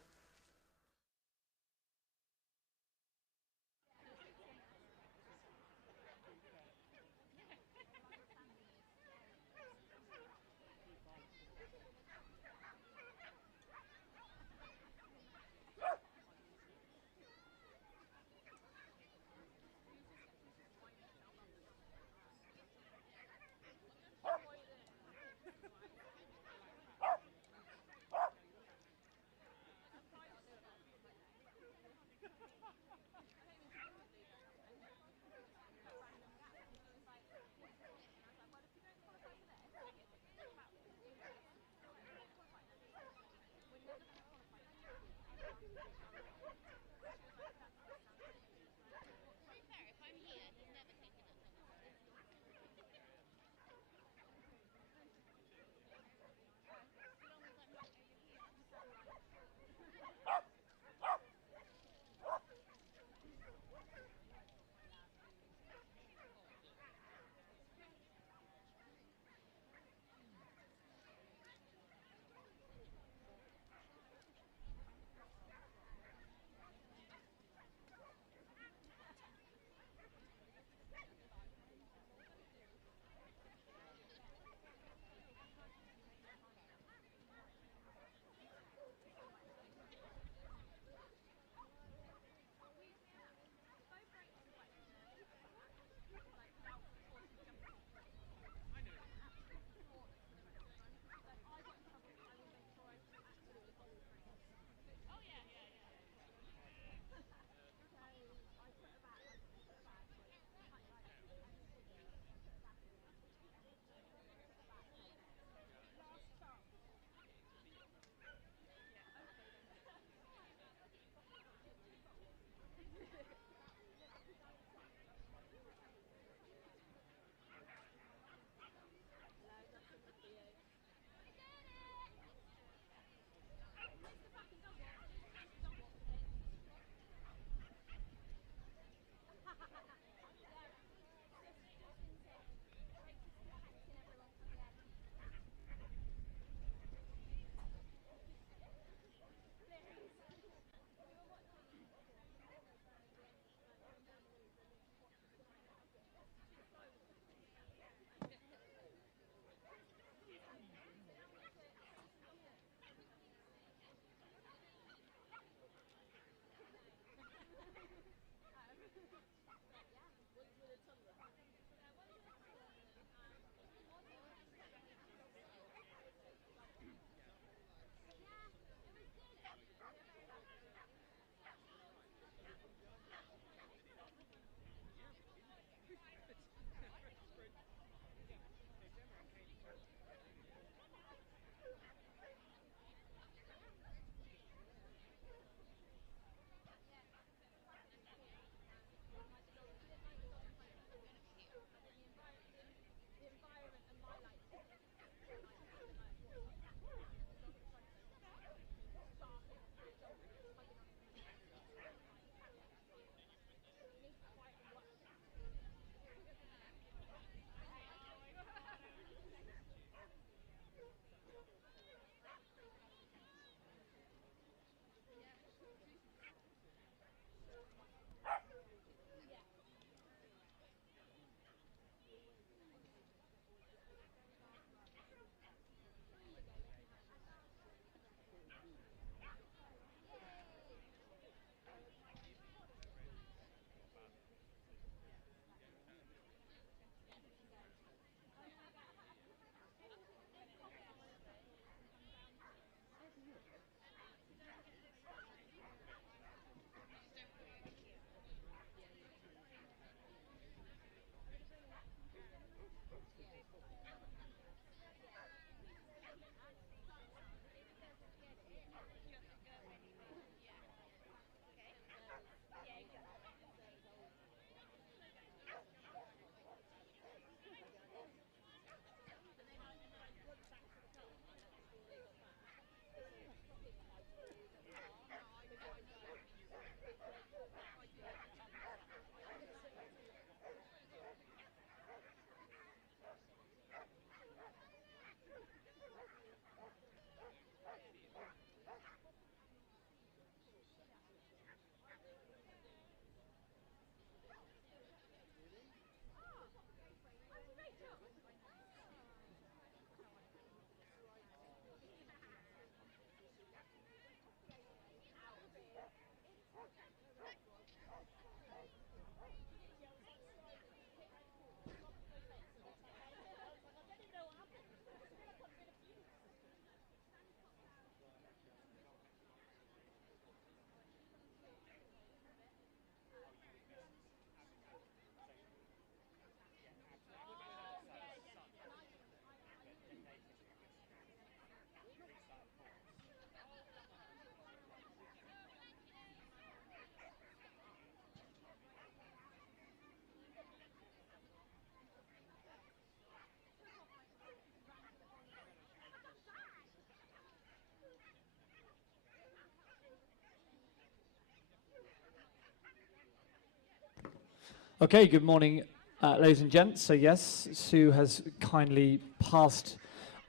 Okay, good morning, ladies and gents. So yes, Sue has kindly passed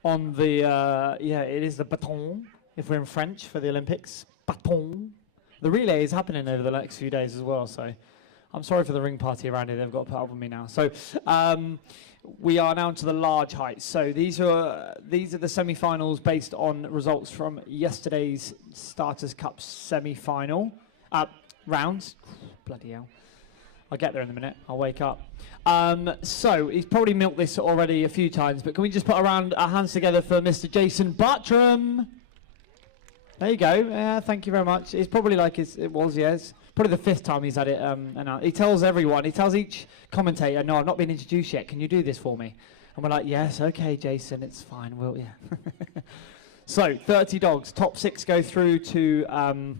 on the, it is the baton, if we're in French, for the Olympics. Baton. The relay is happening over the next few days as well, so I'm sorry for the ring party around here. They've got to put up with me now. So we are now to the large heights. So these are the semi-finals based on results from yesterday's Starters Cup semi-final rounds. Bloody hell. I'll get there in a minute. I'll wake up. So he's probably milked this already a few times, but can we just put our hands together for Mr. Jason Bartram? There you go. Yeah, thank you very much. It's probably like it was, yes. Probably the 5th time he's had it. And he tells everyone, he tells each commentator, no, I've not been introduced yet. Can you do this for me? And we're like, yes, okay, Jason, it's fine. We'll, yeah. So 30 dogs. Top 6 go through to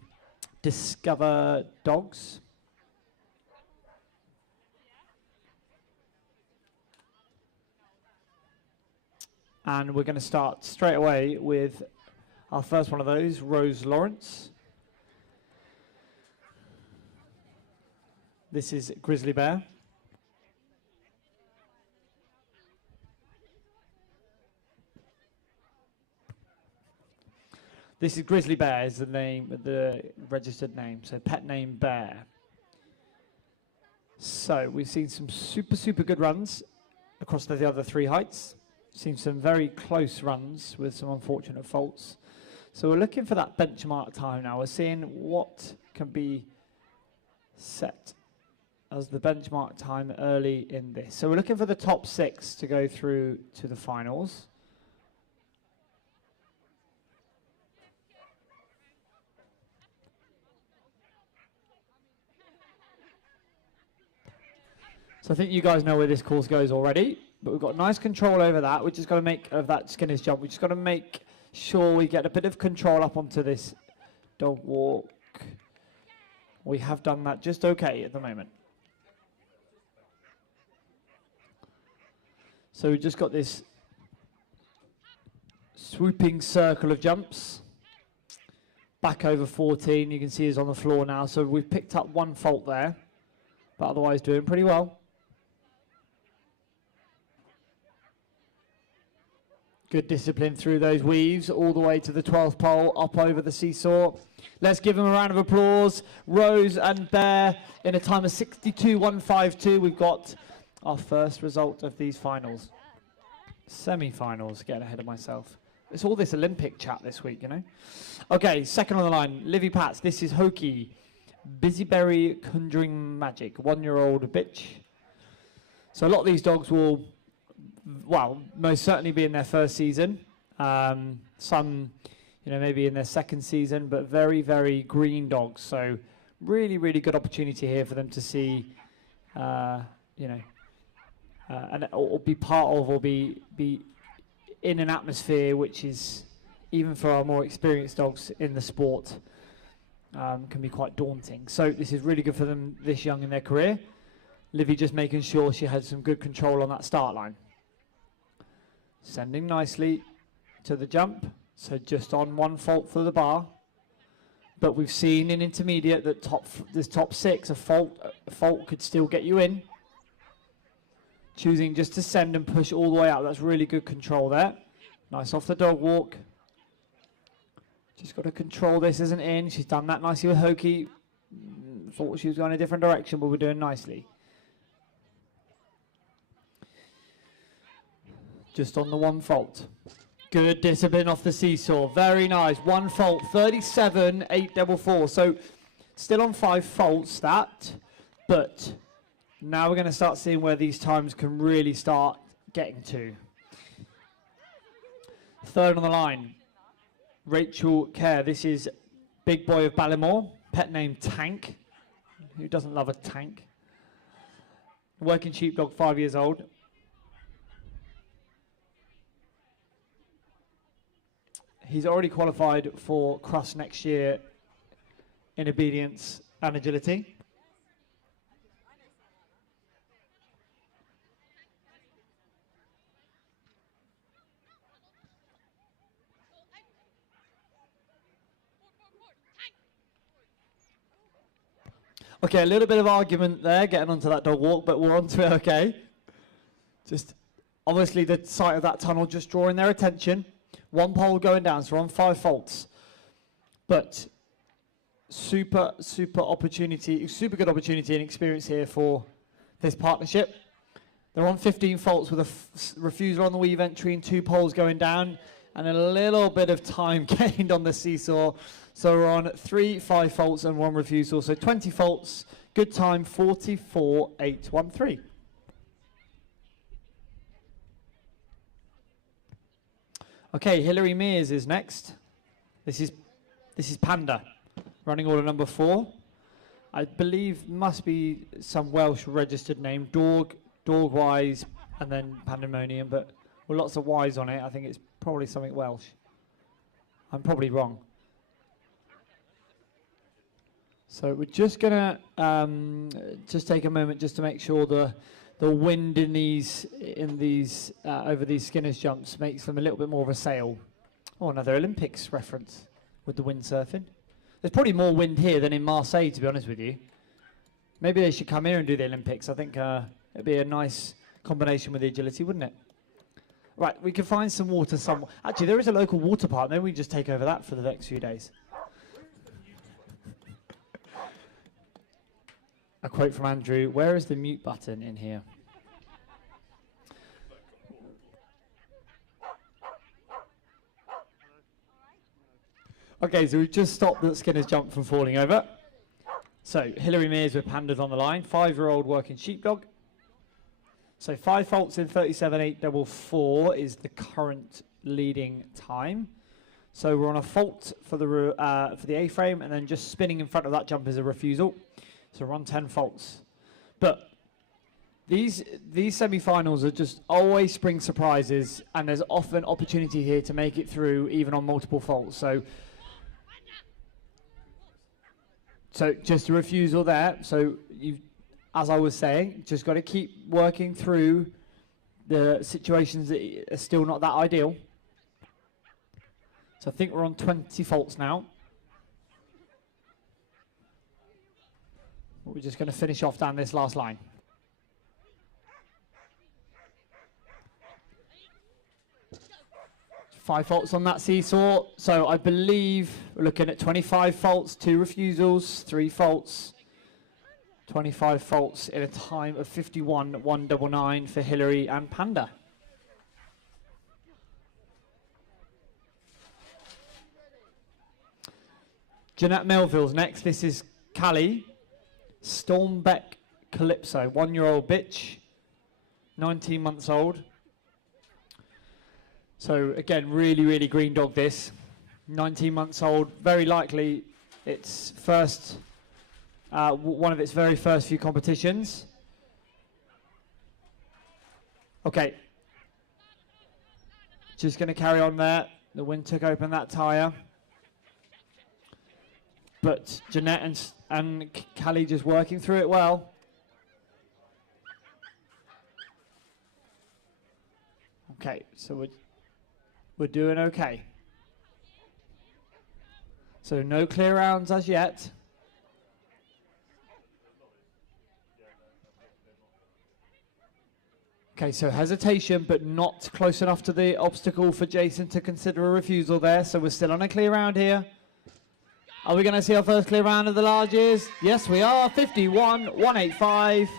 Discover Dogs. And we're going to start straight away with our first one of those, Rose Lawrence. This is Grizzly Bear. This is Grizzly Bear, is the name, the registered name, so pet name Bear. So we've seen some super good runs across the other 3 heights. Seen some very close runs with some unfortunate faults. So we're looking for that benchmark time now. We're seeing what can be set as the benchmark time early in this. So we're looking for the top 6 to go through to the finals. So I think you guys know where this course goes already. But we've got nice control over that. We're just got to make of that Skinner's jump. We just got to make sure we get a bit of control up onto this dog walk. We have done that just okay at the moment. So we've just got this swooping circle of jumps. Back over 14. You can see he's on the floor now. So we've picked up 1 fault there, but otherwise doing pretty well. Good discipline through those weaves, all the way to the 12th pole, up over the seesaw. Let's give them a round of applause. Rose and Bear in a time of 62.152. We've got our first result of these finals. Semi-finals, getting ahead of myself. It's all this Olympic chat this week, you know. Okay, second on the line, Livy Pats. This is Hokey. Busyberry Conjuring Magic, 1-year-old bitch. So a lot of these dogs will, well, most certainly be in their first season. Some, you know, maybe in their second season, but very green dogs. So really good opportunity here for them to see, you know, or be part of, or be in an atmosphere which is, even for our more experienced dogs in the sport, can be quite daunting. So this is really good for them this young in their career. Livy just making sure she had some good control on that start line. Sending nicely to the jump, so just on 1 fault for the bar. But we've seen in intermediate that this top 6, a fault could still get you in. Choosing just to send and push all the way out. That's really good control there. Nice off the dog walk. Just got to control this isn't in. She's done that nicely with Hokey. Thought she was going a different direction, but we're doing nicely. Just on the 1 fault. Good discipline off the seesaw. Very nice. 1 fault. 37.844. So still on 5 faults that. But now we're going to start seeing where these times can really start getting to. Third on the line. Rachel Kerr. This is Big Boy of Ballymore. Pet name Tank. Who doesn't love a tank? Working sheepdog, 5 years old. He's already qualified for Cross next year in obedience and agility. Okay, a little bit of argument there, getting onto that dog walk, but we're onto it okay. Just obviously the sight of that tunnel just drawing their attention. One pole going down, so we're on 5 faults. But super good opportunity and experience here for this partnership. They're on 15 faults with a refusal on the weave entry and 2 poles going down, and a little bit of time gained on the seesaw. So we're on 3 5 faults and 1 refusal. So 20 faults, good time 44.813. Okay, Hilary Mears is next. This is Panda, running order number 4. I believe must be some Welsh registered name, Dorg-wise, and then Pandemonium, but with lots of Y's on it, I think it's probably something Welsh. I'm probably wrong. So we're just gonna just take a moment just to make sure the wind in these over these Skinner's jumps makes them a little bit more of a sail. Oh, another Olympics reference with the windsurfing. There's probably more wind here than in Marseille, to be honest with you. Maybe they should come here and do the Olympics. I think it'd be a nice combination with the agility, wouldn't it? Right, we can find some water somewhere. Actually, there is a local water park. Maybe we just take over that for the next few days. A quote from Andrew, where is the mute button in here? Okay, so we've just stopped the Skinner's jump from falling over. So, Hilary Mears with Pandas on the line, 5-year-old working sheepdog. So 5 faults in 37.844 is the current leading time. So we're on a fault for the A-frame, and then just spinning in front of that jump is a refusal. So we're on 10 faults. But these semi-finals are just always spring surprises, and there's often opportunity here to make it through even on multiple faults. So just a refusal there. So you've, as I was saying, just got to keep working through the situations that are still not that ideal. So I think we're on 20 faults now. We're just going to finish off down this last line. Five faults on that seesaw. So I believe we're looking at 25 faults, 2 refusals, 3 faults, 25 faults in a time of 51.199 for Hilary and Panda. Jeanette Melville's next. This is Callie. Stormbeck Calypso, 1-year-old bitch, 19 months old. So again, really green dog this. 19 months old, very likely its first, one of its very first few competitions. Okay. Just going to carry on there. The wind took open that tyre. But Jeanette and Callie just working through it well. Okay, so we're doing okay. So no clear rounds as yet. Okay, so hesitation, but not close enough to the obstacle for Jason to consider a refusal there. So we're still on a clear round here. Are we going to see our first clear round of the larges? Yes, we are. 51.185.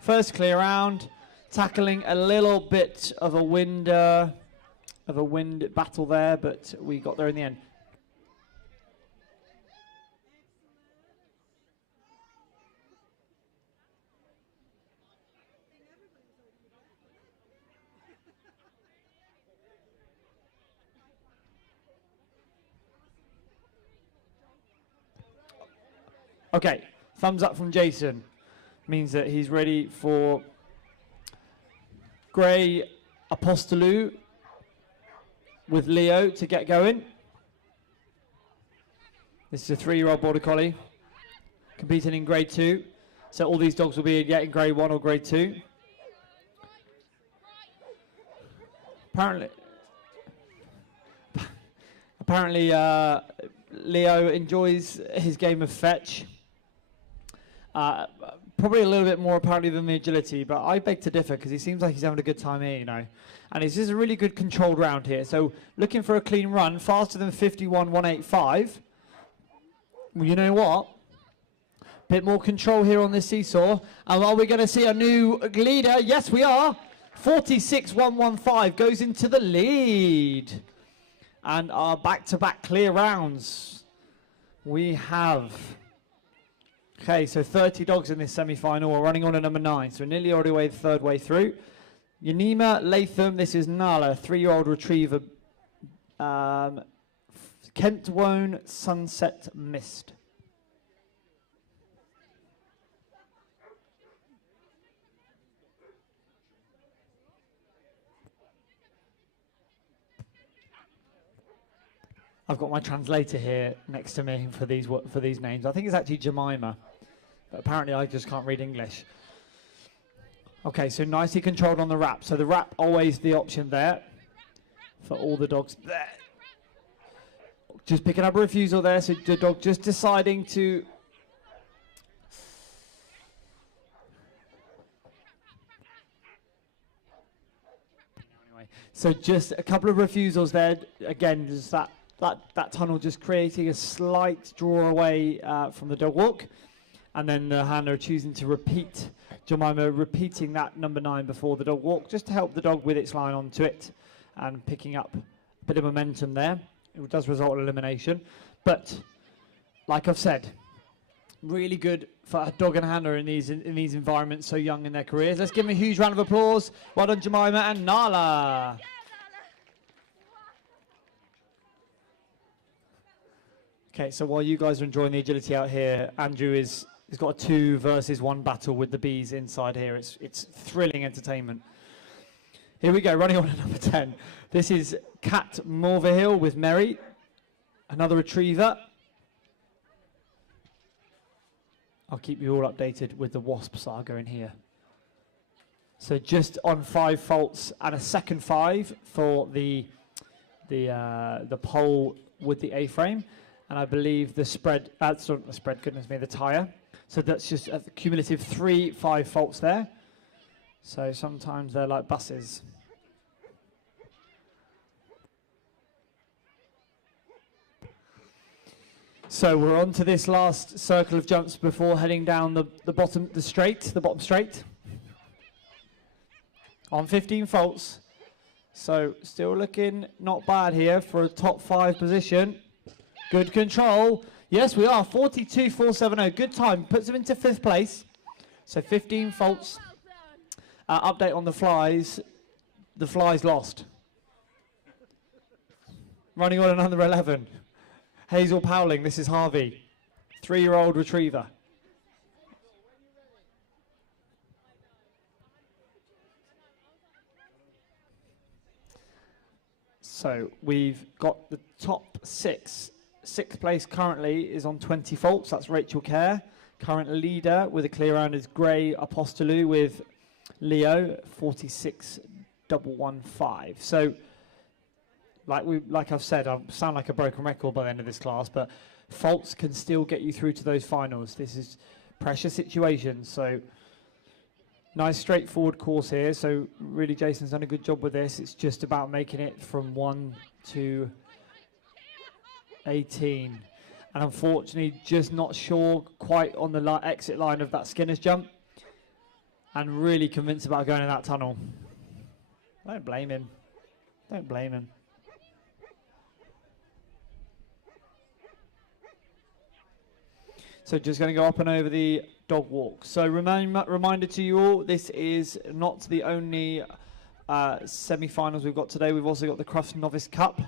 First clear round. Tackling a little bit of a wind battle there, but we got there in the end. Okay, thumbs up from Jason. Means that he's ready for Grey Apostolou with Leo to get going. This is a 3-year-old Border Collie competing in Grade 2. So all these dogs will be getting Grade 1 or Grade 2. Apparently Leo enjoys his game of fetch. Probably a little bit more apparently than the agility, but I beg to differ because he seems like he's having a good time here, you know. And it's just a really good controlled round here. So looking for a clean run, faster than 51.185. Well, you know what? Bit more control here on this seesaw. And are we going to see a new leader? Yes, we are. 46.115 goes into the lead. And our back-to-back clear rounds. We have... Okay, so 30 dogs in this semi-final. We're running on to number 9, so we're nearly already the third way through. Yanima Latham, this is Nala, 3-year-old retriever. Kent Wone Sunset Mist. I've got my translator here next to me for these names. I think it's actually Jemima, but apparently I just can't read English. Okay, so nicely controlled on the wrap. So the wrap always the option there for all the dogs there. Just picking up a refusal there, so the dog just deciding to... Anyway, so just a couple of refusals there. Again, just that tunnel just creating a slight draw away from the dog walk. And then the handler choosing to repeat, Jemima repeating that number 9 before the dog walk, just to help the dog with its line onto it and picking up a bit of momentum there. It does result in elimination. But, like I've said, really good for a dog and handler in these environments so young in their careers. Let's give them a huge round of applause. Well done, Jemima and Nala. Okay, so while you guys are enjoying the agility out here, Andrew has got a 2 versus 1 battle with the bees inside here. It's thrilling entertainment. Here we go, running on to number 10. This is Kat Morverhill with Mary, another retriever. I'll keep you all updated with the wasp saga in here. So just on 5 faults and a second 5 for the pole with the A-frame. And I believe the spread, goodness me, the tyre. So that's just a cumulative 3 5 faults there. So sometimes they're like buses. So we're on to this last circle of jumps before heading down the bottom straight. On 15 faults. So still looking not bad here for a top 5 position. Good control. Yes, we are. 42.470. Good time. Puts him into 5th place. So 15 faults. Update on the flies. The flies lost. Running on another 11. Hazel Powling. This is Harvey. 3-year-old retriever. So we've got the top 6. 6th place currently is on 20 faults. That's Rachel Kerr. Current leader with a clear round is Gray Apostolou with Leo, 46.115. So, like I've said, I sound like a broken record by the end of this class, but faults can still get you through to those finals. This is pressure situation. So, nice straightforward course here. So, really, Jason's done a good job with this. It's just about making it from 1 to 18, and unfortunately just not sure quite on the exit line of that Skinner's jump, and really convinced about going in that tunnel. Don't blame him. So just going to go up and over the dog walk. So reminder to you all, this is not the only semi-finals we've got today. We've also got the Crufts Novice Cup.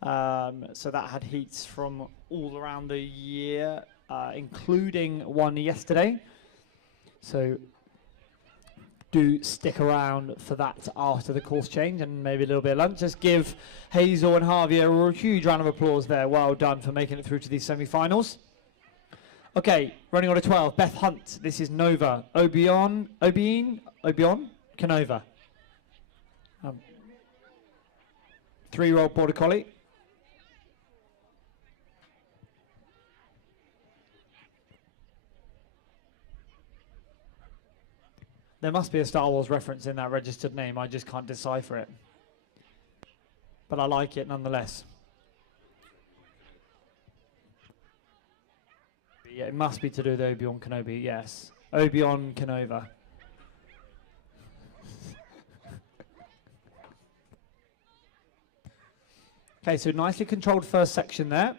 So that had heats from all around the year, including one yesterday. So do stick around for that after the course change and maybe a little bit of lunch. Just give Hazel and Harvey a huge round of applause there. Well done for making it through to these semi-finals. Okay, running on to 12, Beth Hunt. This is Nova. Obion, Canova. 3-year-old Border Collie. There must be a Star Wars reference in that registered name. I just can't decipher it. But I like it nonetheless. Yeah, it must be to do with Obi-Wan Kenobi, yes. Obi-Wan Kenobi. Okay, so nicely controlled first section there.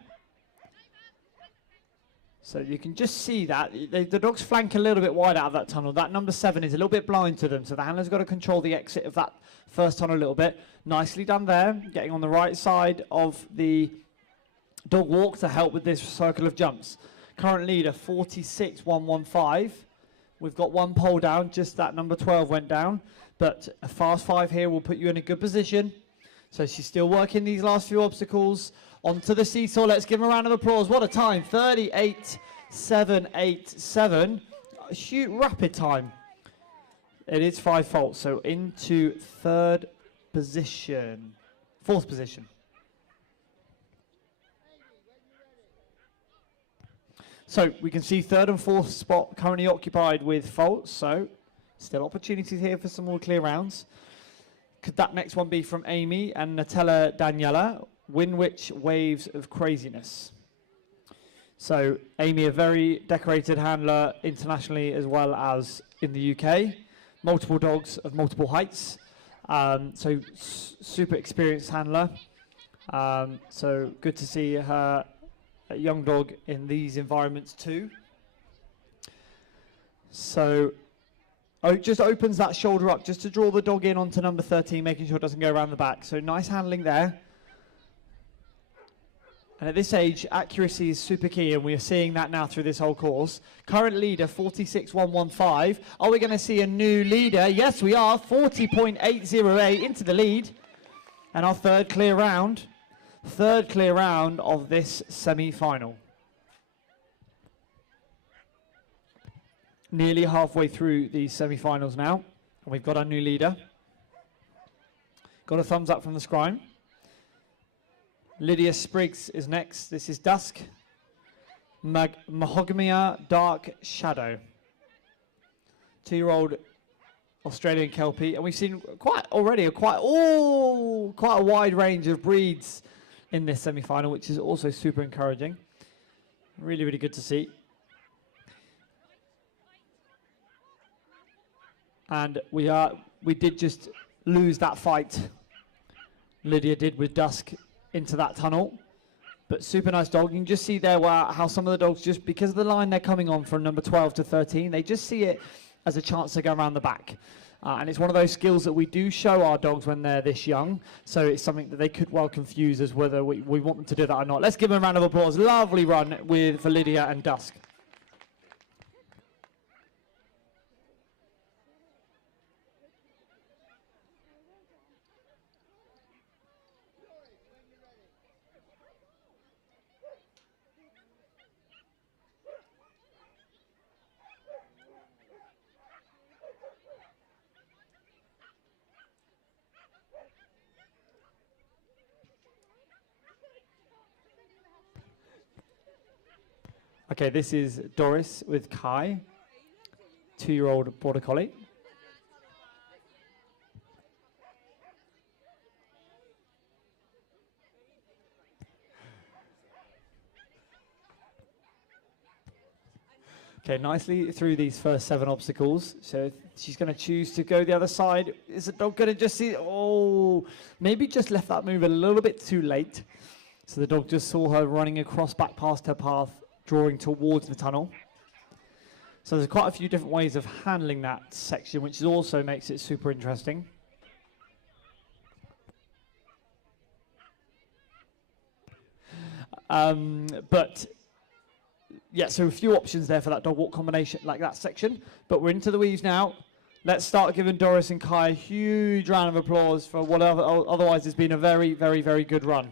So you can just see that. The dogs flank a little bit wide out of that tunnel. That number 7 is a little bit blind to them, so the handler's got to control the exit of that first tunnel a little bit. Nicely done there, getting on the right side of the dog walk to help with this circle of jumps. Current leader, 46.115. We've got one pole down, just that number 12 went down, but a fast 5 here will put you in a good position. So she's still working these last few obstacles. Onto the seesaw. Let's give him a round of applause. What a time. 38.787. A huge rapid time. It is 5 faults. So into 4th position. So we can see 3rd and 4th spot currently occupied with faults. So still opportunities here for some more clear rounds. Could that next one be from Amy and Natella Daniela? Winwich Waves of Craziness. So Amy, a very decorated handler internationally as well as in the UK. Multiple dogs of multiple heights. So super experienced handler. So good to see her a young dog in these environments too. So just opens that shoulder up just to draw the dog in onto number 13, making sure it doesn't go around the back. So nice handling there. And at this age, accuracy is super key, and we are seeing that now through this whole course. Current leader, 46.115. Are we going to see a new leader? Yes, we are. 40.808 into the lead. And our third clear round of this semi-final. Nearly halfway through these semi-finals now, and we've got our new leader. Got a thumbs up from the scribe. Lydia Spriggs is next. This is Dusk. Mahogania Dark Shadow. 2-year-old Australian Kelpie. And we've seen quite a wide range of breeds in this semi-final, which is also super encouraging. Really, really good to see. And we did just lose that fight. Lydia did with Dusk into that tunnel, but super nice dog. You can just see there how some of the dogs, just because of the line they're coming on from number 12 to 13, they just see it as a chance to go around the back. And it's one of those skills that we do show our dogs when they're this young, so it's something that they could well confuse as whether we want them to do that or not. Let's give them a round of applause. Lovely run for Lydia and Dusk. Okay, this is Doris with Kai, 2-year-old Border Collie. Okay, nicely through these first 7 obstacles. So she's going to choose to go the other side. Is the dog going to just see? Oh, maybe just left that move a little bit too late. So the dog just saw her running across back past her path, drawing towards the tunnel. So there's quite a few different ways of handling that section, which also makes it super interesting. But yeah, so a few options there for that dog walk combination, like that section. But we're into the weaves now. Let's start giving Doris and Kai a huge round of applause for what otherwise has been a very, very, very good run.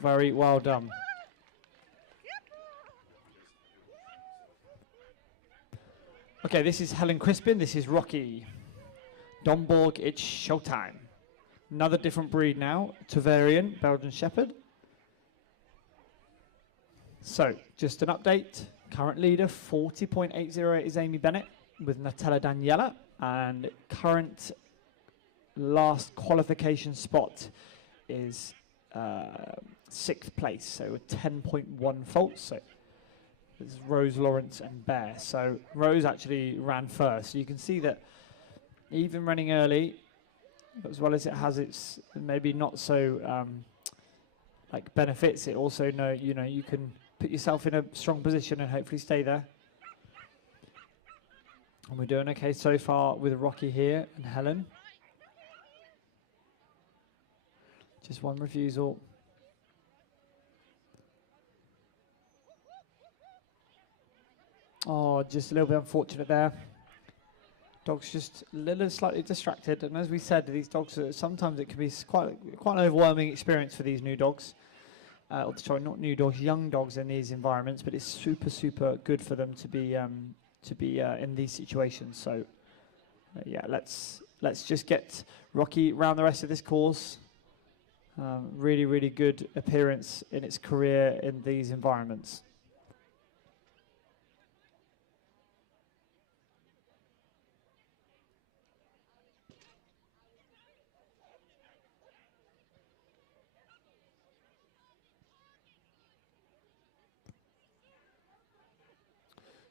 Very well done. Okay, this is Helen Crispin, this is Rocky. Domborg, it's showtime. Another different breed now, Tavarian, Belgian Shepherd. So, just an update. Current leader, 40.808 is Amy Bennett. with Natella Daniela, and current last qualification spot is 6th place, so with 10.1 faults. So this is Rose, Lawrence and Bear. So Rose actually ran first. So you can see that even running early, as well as it has its maybe not so like benefits, it also you can put yourself in a strong position and hopefully stay there. And we're doing okay so far with Rocky here and Helen. Just one refusal. Oh, just a little bit unfortunate there. Dog's just a little slightly distracted, and as we said, these dogs sometimes it can be quite an overwhelming experience for these new dogs. Sorry, not new dogs, young dogs in these environments. But it's super good for them to be in these situations. So yeah, let's just get Rocky round the rest of this course. Really good appearance in its career in these environments.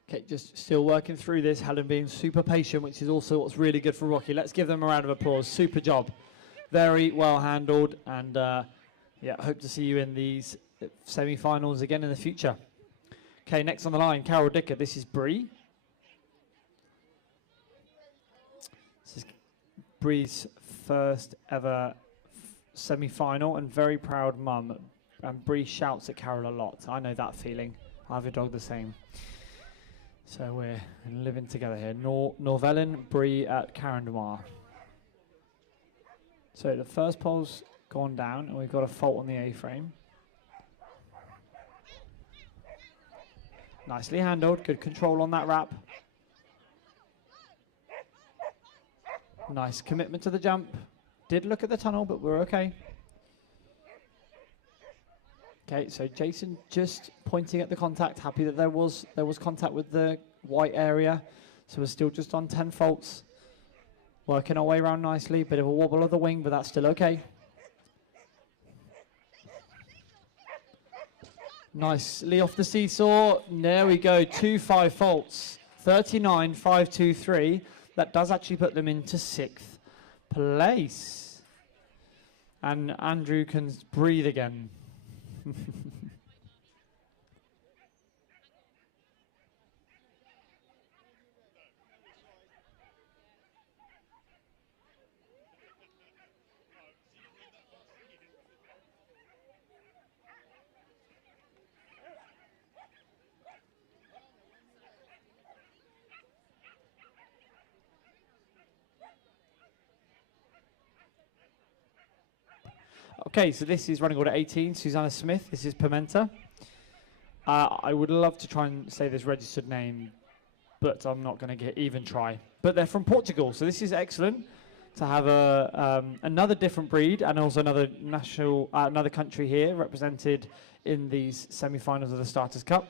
Okay, just still working through this. Helen being super patient, which is also what's really good for Rocky. Let's give them a round of applause. Super job. Very well handled, and yeah, hope to see you in these semi-finals again in the future. Okay, next on the line, Carol Dicker. This is Bree. This is Bree's first ever semi-final, and very proud mum. And Bree shouts at Carol a lot. I know that feeling. I have a dog the same. So we're living together here. Norvellin, Bree at Carindemar. So the first pole's gone down, and we've got a fault on the A-frame. Nicely handled. Good control on that wrap. Nice commitment to the jump. Did look at the tunnel, but we're okay. Okay, so Jason just pointing at the contact, happy that there was contact with the white area. So we're still just on 10 faults. Working our way around nicely, bit of a wobble of the wing, but that's still okay. Nicely off the seesaw. There we go, 2-5 faults. 39.523. That does actually put them into 6th place. And Andrew can breathe again. Okay, so this is running order 18, Susanna Smith. This is Pimenta. I would love to try and say this registered name, but I'm not going to even try. But they're from Portugal, so this is excellent to have another different breed and also another country here represented in these semi-finals of the Starters Cup.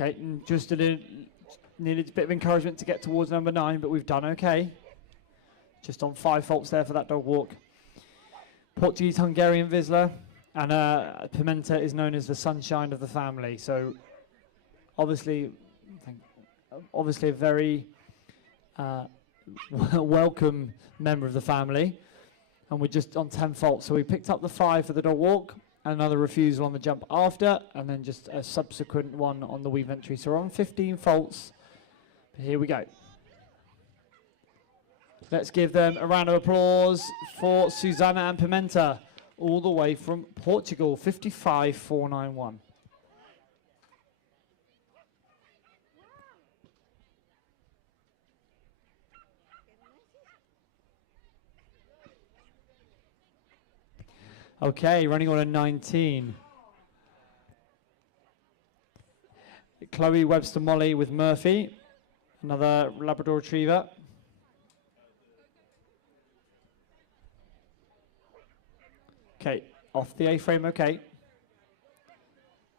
Okay, and just needed a bit of encouragement to get towards number 9, but we've done okay. Just on 5 faults there for that dog walk. Portuguese-Hungarian Vizsla, and Pimenta is known as the sunshine of the family. So obviously a very welcome member of the family. And we're just on 10 faults. So we picked up the 5 for the dog walk, another refusal on the jump after, and then just a subsequent one on the weave entry. So we're on 15 faults. But here we go. Let's give them a round of applause for Susanna and Pimenta, all the way from Portugal, 55.491. Okay, running order 19. Chloe Webster Molly with Murphy, another Labrador Retriever. Okay, off the A-frame, okay.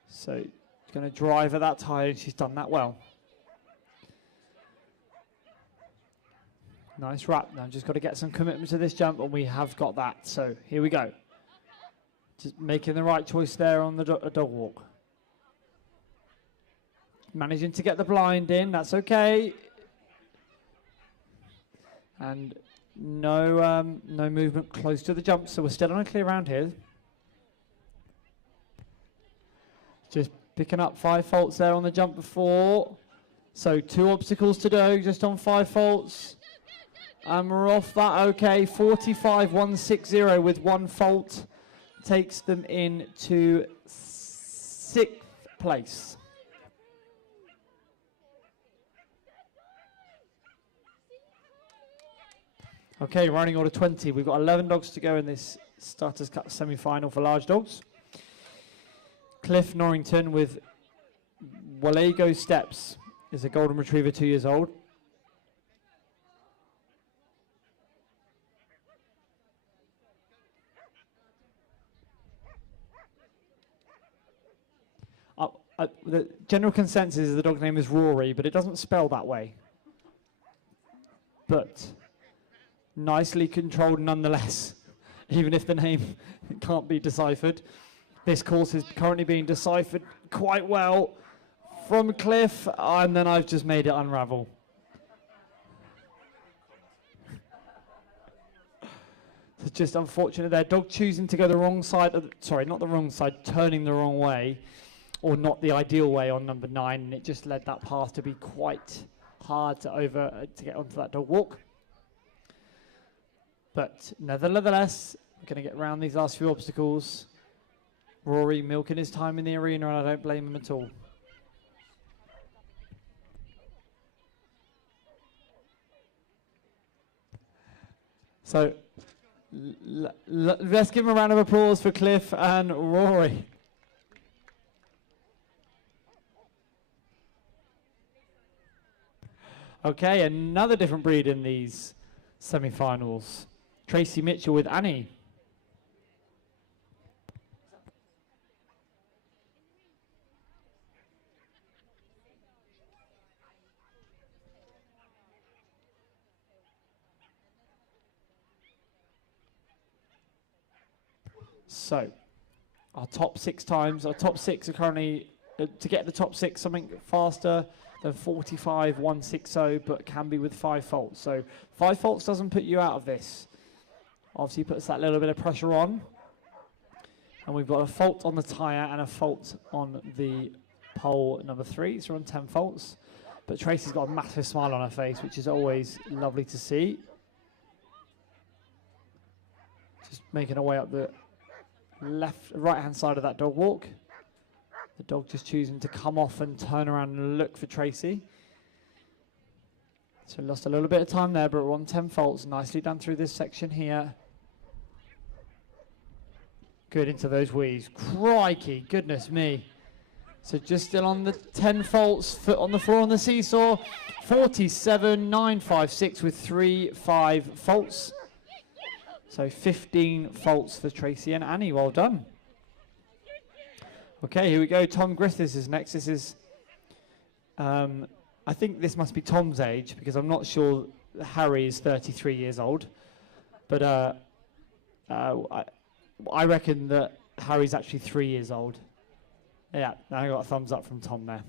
So, going to drive at that tire, and she's done that well. Nice wrap. Now just got to get some commitment to this jump, and we have got that. So here we go. Just making the right choice there on the dog walk. Managing to get the blind in, that's okay. And no movement close to the jump, so we're still on a clear round here. Just picking up 5 faults there on the jump before. So 2 obstacles to do, just on 5 faults. And we're off that, okay. 45.160 with 1 fault takes them into 6th place. Okay, running order 20. We've got 11 dogs to go in this Starters Cup semi-final for large dogs. Cliff Norrington with Wallego Steps is a golden retriever, 2 years old. The general consensus is the dog's name is Rory, but it doesn't spell that way. But nicely controlled nonetheless, even if the name can't be deciphered. This course is currently being deciphered quite well from Cliff, and then I've just made it unravel. It's just unfortunate there. Dog choosing to go the wrong side, sorry, not the wrong side, turning the wrong way, or not the ideal way on number 9, and it just led that path to be quite hard to get onto that dog walk. But nevertheless, we're going to get around these last few obstacles. Rory milking his time in the arena, and I don't blame him at all. So let's give him a round of applause for Cliff and Rory. Okay, another different breed in these semi-finals. Tracy Mitchell with Annie. So, our top 6 times, our top 6 are currently, to get the top 6, something faster than 45.160, but can be with 5 faults. So 5 faults doesn't put you out of this. Obviously puts that little bit of pressure on. And we've got a fault on the tyre and a fault on the pole number 3. So we're on 10 faults. But Tracy's got a massive smile on her face, which is always lovely to see. Just making her way up the right-hand side of that dog walk. The dog just choosing to come off and turn around and look for Tracy. So lost a little bit of time there, but we're on 10 faults. Nicely done through this section here. Good into those weaves. Crikey, goodness me. So just still on the 10 faults, foot on the floor on the seesaw. 47.956 with 5 faults. So 15 faults for Tracy and Annie. Well done. Okay, here we go. Tom Griffiths is next. This is, I think this must be Tom's age, because I'm not sure Harry is 33 years old. But I reckon that Harry's actually 3 years old. Yeah, I got a thumbs up from Tom there.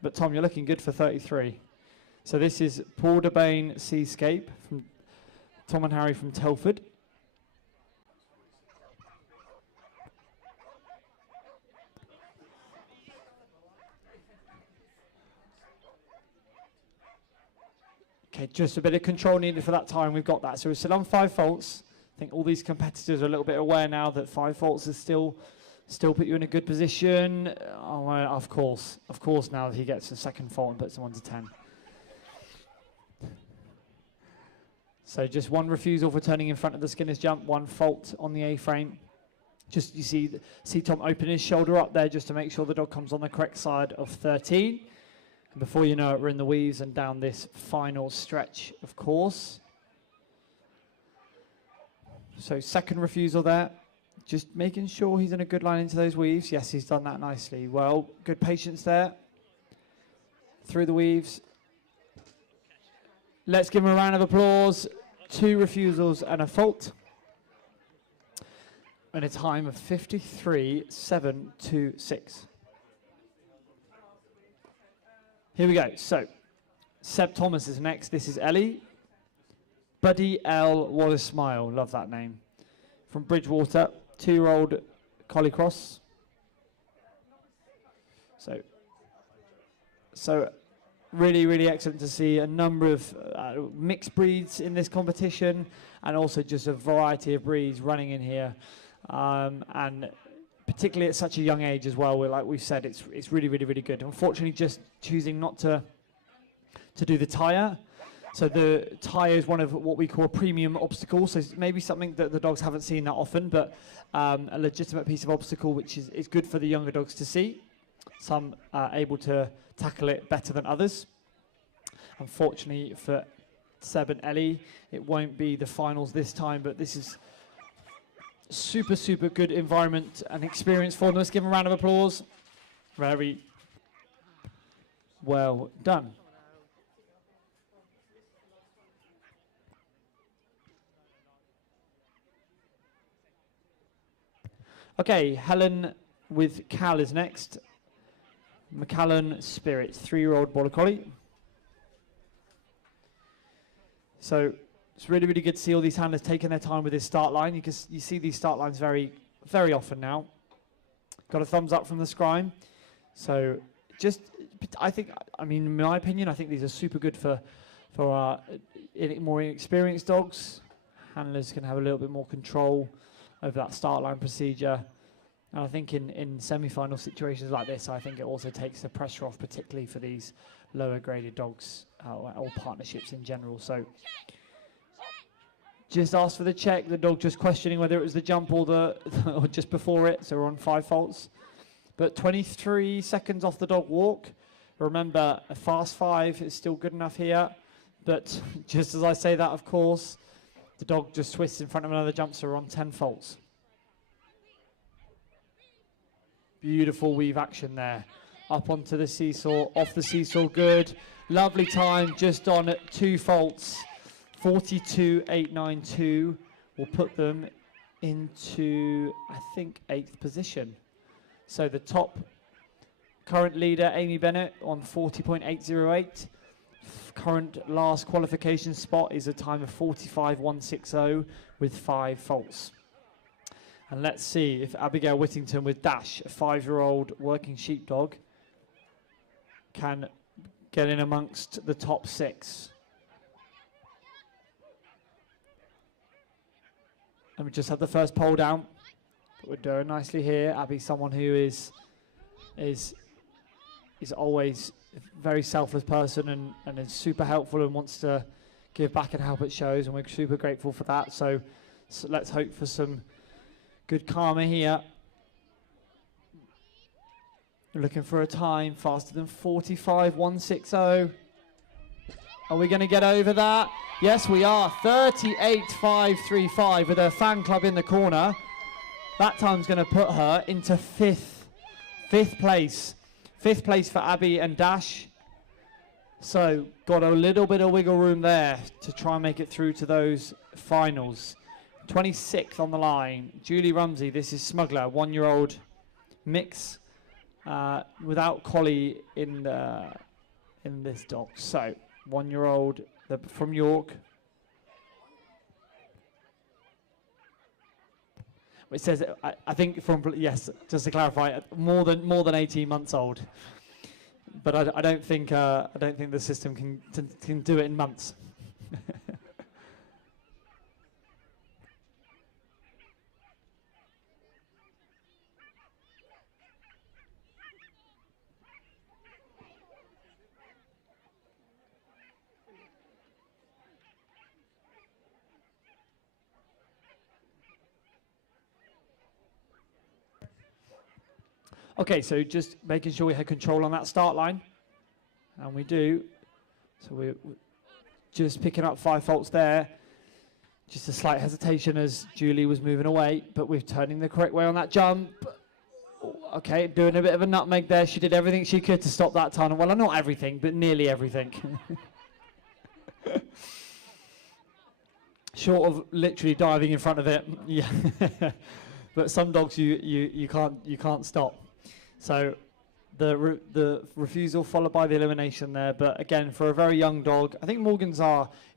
But Tom, you're looking good for 33. So this is Paul Debane Seascape from Tom and Harry from Telford. Okay, just a bit of control needed for that time. We've got that. So we're still on 5 faults. I think all these competitors are a little bit aware now that 5 faults is still put you in a good position. Oh, of course, now that he gets a second fault and puts him on to 10. So just 1 refusal for turning in front of the Skinner's jump, 1 fault on the A-frame. Just you see Tom open his shoulder up there just to make sure the dog comes on the correct side of 13. And before you know it, we're in the weaves and down this final stretch of course. So second refusal there. Just making sure he's in a good line into those weaves. Yes, he's done that nicely. Well, good patience there. Through the weaves. Let's give him a round of applause. 2 refusals and a fault. And a time of 53.726. Here we go. So, Seb Thomas is next. This is Ellie. Buddy L. Wallace Smile. Love that name. From Bridgewater. 2-year-old collie cross. So really, really excellent to see a number of mixed breeds in this competition, and also just a variety of breeds running in here. And particularly at such a young age as well, where, like we've said, it's really, really, really good. Unfortunately, just choosing not to do the tire. So the tire is one of what we call a premium obstacle. So it's maybe something that the dogs haven't seen that often, but a legitimate piece of obstacle which is good for the younger dogs to see. Some are able to tackle it better than others. Unfortunately for Seb and Ellie, it won't be the finals this time, but this is super, super good environment and experience for them. Let's give them a round of applause. Very well done. Okay, Helen with Cal is next. Macallan Spirit, 3-year-old border collie. So it's really, really good to see all these handlers taking their time with this start line. You see these start lines very, very often now. Got a thumbs up from the scribe. So just, I mean, in my opinion, I think these are super good for our more inexperienced dogs. Handlers can have a little bit more control over that start line procedure. And I think in semi-final situations like this, I think it also takes the pressure off, particularly for these lower graded dogs or partnerships in general. So just asked for the check. The dog just questioning whether it was the jump or or just before it. So we're on 5 faults. But 23 seconds off the dog walk. Remember, a fast 5 is still good enough here. But just as I say that, of course, the dog just twists in front of another jump, so we're on 10 faults. Beautiful weave action there. Up onto the seesaw, off the seesaw, good. Lovely time, just on at 2 faults. 42.892 will put them into, I think, 8th position. So the top current leader, Amy Bennett, on 40.808. Current last qualification spot is a time of 45.160 with 5 faults. And let's see if Abigail Whittington with Dash, a 5-year-old working sheepdog, can get in amongst the top 6. And we just had the first pole down. But we're doing nicely here. Abby's someone who is always a very selfless person and is super helpful and wants to give back and help at shows, and we're super grateful for that. So let's hope for some good karma here. We're looking for a time faster than 45.160. Are we going to get over that? Yes, we are. 38.535 with her fan club in the corner. That time's going to put her into 5th place. 5th place for Abby and Dash. So got a little bit of wiggle room there to try and make it through to those finals. 26th on the line, Julie Rumsey. This is Smuggler, 1-year-old mix without collie in this dog. So 1-year-old from York. It says, I think from, yes, just to clarify, more than 18 months old. But I don't think the system can do it in months. Okay, so just making sure we had control on that start line. And we do. So we're just picking up 5 faults there. Just a slight hesitation as Julie was moving away, but we're turning the correct way on that jump. Okay, doing a bit of a nutmeg there. She did everything she could to stop that tunnel. Well, not everything, but nearly everything. Short of literally diving in front of it. Yeah. But some dogs you can't stop. So the refusal followed by the elimination there. But again, for a very young dog, I think Morgan's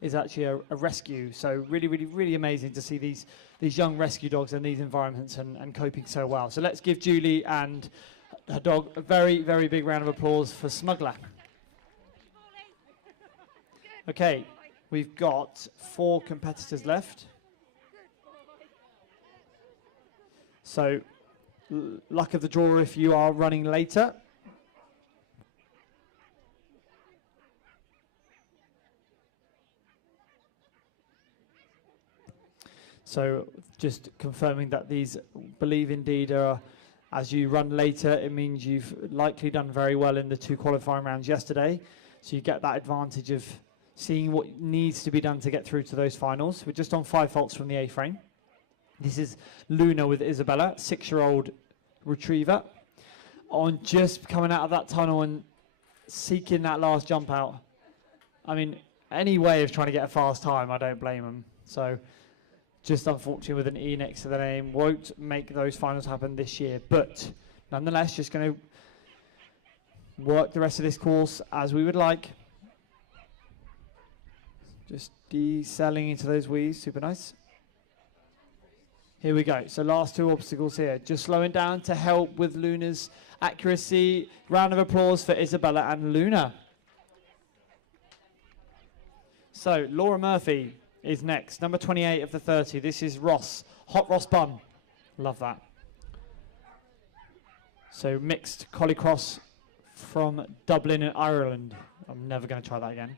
is actually a rescue. So really, really, really amazing to see these young rescue dogs in these environments and coping so well. So let's give Julie and her dog a very, very big round of applause for Smuggler. Okay, we've got 4 competitors left. So luck of the draw if you are running later. So just confirming that these believe indeed are, as you run later, it means you've likely done very well in the 2 qualifying rounds yesterday. So you get that advantage of seeing what needs to be done to get through to those finals. We're just on 5 faults from the A-frame. This is Luna with Isabella, 6-year-old retriever. On just coming out of that tunnel and seeking that last jump out. I mean, any way of trying to get a fast time, I don't blame them. So just unfortunate with an E next to the name, won't make those finals happen this year. But nonetheless, just going to work the rest of this course as we would like. Just decelling into those weaves, super nice. Here we go. So last 2 obstacles here. Just slowing down to help with Luna's accuracy. Round of applause for Isabella and Luna. So Laura Murphy is next. Number 28 of the 30. This is Ross. Hot Ross Bun. Love that. So mixed collie cross from Dublin in Ireland. I'm never going to try that again.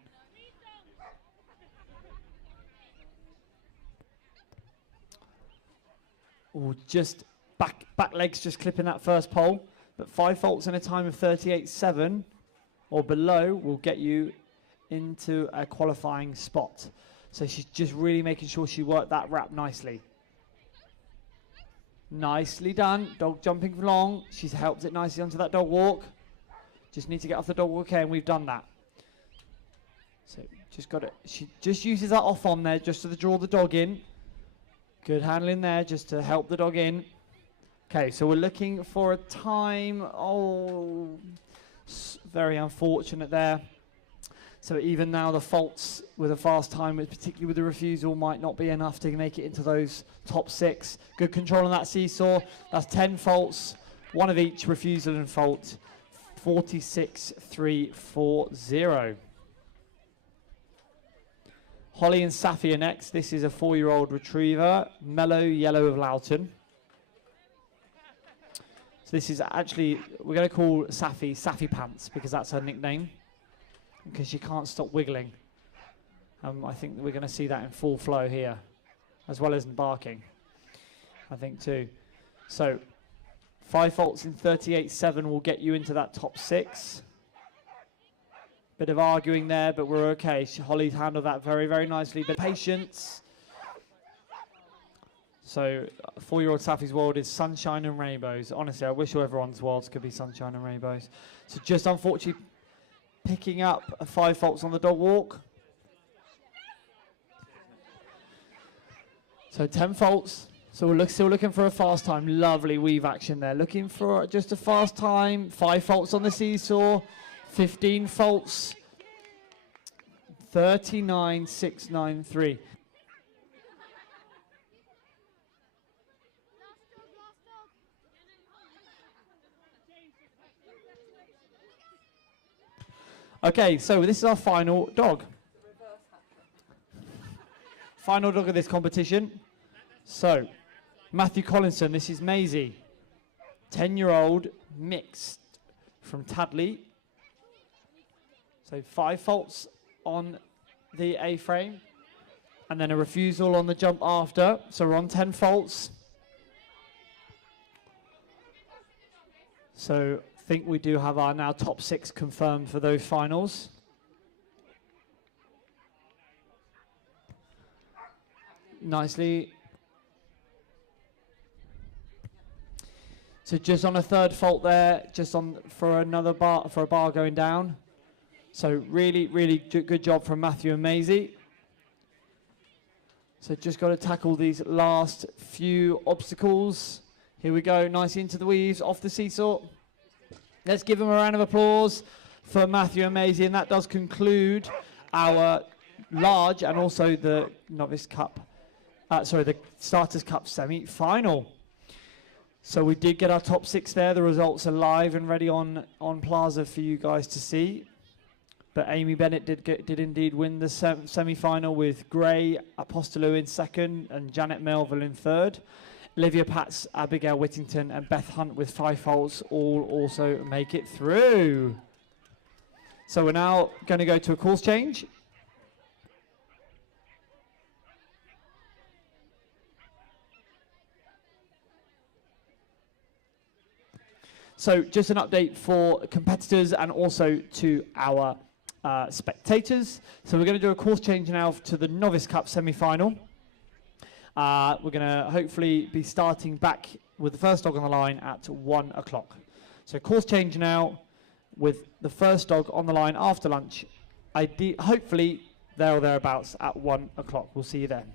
Ooh, just back legs just clipping that first pole, but 5 faults in a time of 38.7 or below will get you into a qualifying spot. So she's just really making sure she worked that wrap nicely. Nicely done. Dog jumping long. She's helped it nicely onto that dog walk. Just need to get off the dog walk here, and we've done that. So just got it. She just uses that off on there just to draw the dog in. Good handling there just to help the dog in. Okay, so we're looking for a time. Oh, very unfortunate there. So even now the faults with a fast time, particularly with the refusal, might not be enough to make it into those top 6. Good control on that seesaw. That's 10 faults, 1 of each refusal and fault. 46.340. Holly and Safi are next. This is a 4-year-old retriever, Mellow Yellow of Loughton. So this is actually, we're going to call Safi Safi Pants because that's her nickname, because she can't stop wiggling. I think we're going to see that in full flow here, as well as in barking, I think too. So 5 faults in 38.7 will get you into that top 6. Bit of arguing there, but we're okay. Holly handled that very, very nicely. But patience. So 4-year-old Safi's world is sunshine and rainbows. Honestly, I wish everyone's worlds could be sunshine and rainbows. So just unfortunately picking up 5 faults on the dog walk. So 10 faults. So we're still looking for a fast time. Lovely weave action there. Looking for just a fast time. 5 faults on the seesaw. 15 faults, 39.693. Okay, so this is our final dog. Final dog of this competition. So, Matthew Collinson, this is Maisie, 10-year-old mixed from Tadley. So 5 faults on the A-frame, and then a refusal on the jump after. So we're on 10 faults. So I think we do have our now top 6 confirmed for those finals. nicely. So just on a third fault there, just on for another bar, for a bar going down. So really, really good job from Matthew and Maisie. So just got to tackle these last few obstacles. Here we go, nicely into the weaves, off the seesaw. Let's give them a round of applause for Matthew and Maisie, and that does conclude our large and also the Novice Cup, the Starters Cup semi-final. So we did get our top 6 there. The results are live and ready on Plaza for you guys to see. But Amy Bennett did indeed win the semi-final with Gray Apostolou in second and Janet Melville in third. Olivia Patz, Abigail Whittington and Beth Hunt with 5 faults all also make it through. So we're now going to go to a course change. So just an update for competitors and also to our spectators. So we're going to do a course change now to the Novice Cup semi-final. We're going to hopefully be starting back with the first dog on the line at 1 o'clock. So course change now with the first dog on the line after lunch. Hopefully there or thereabouts at 1 o'clock. We'll see you then.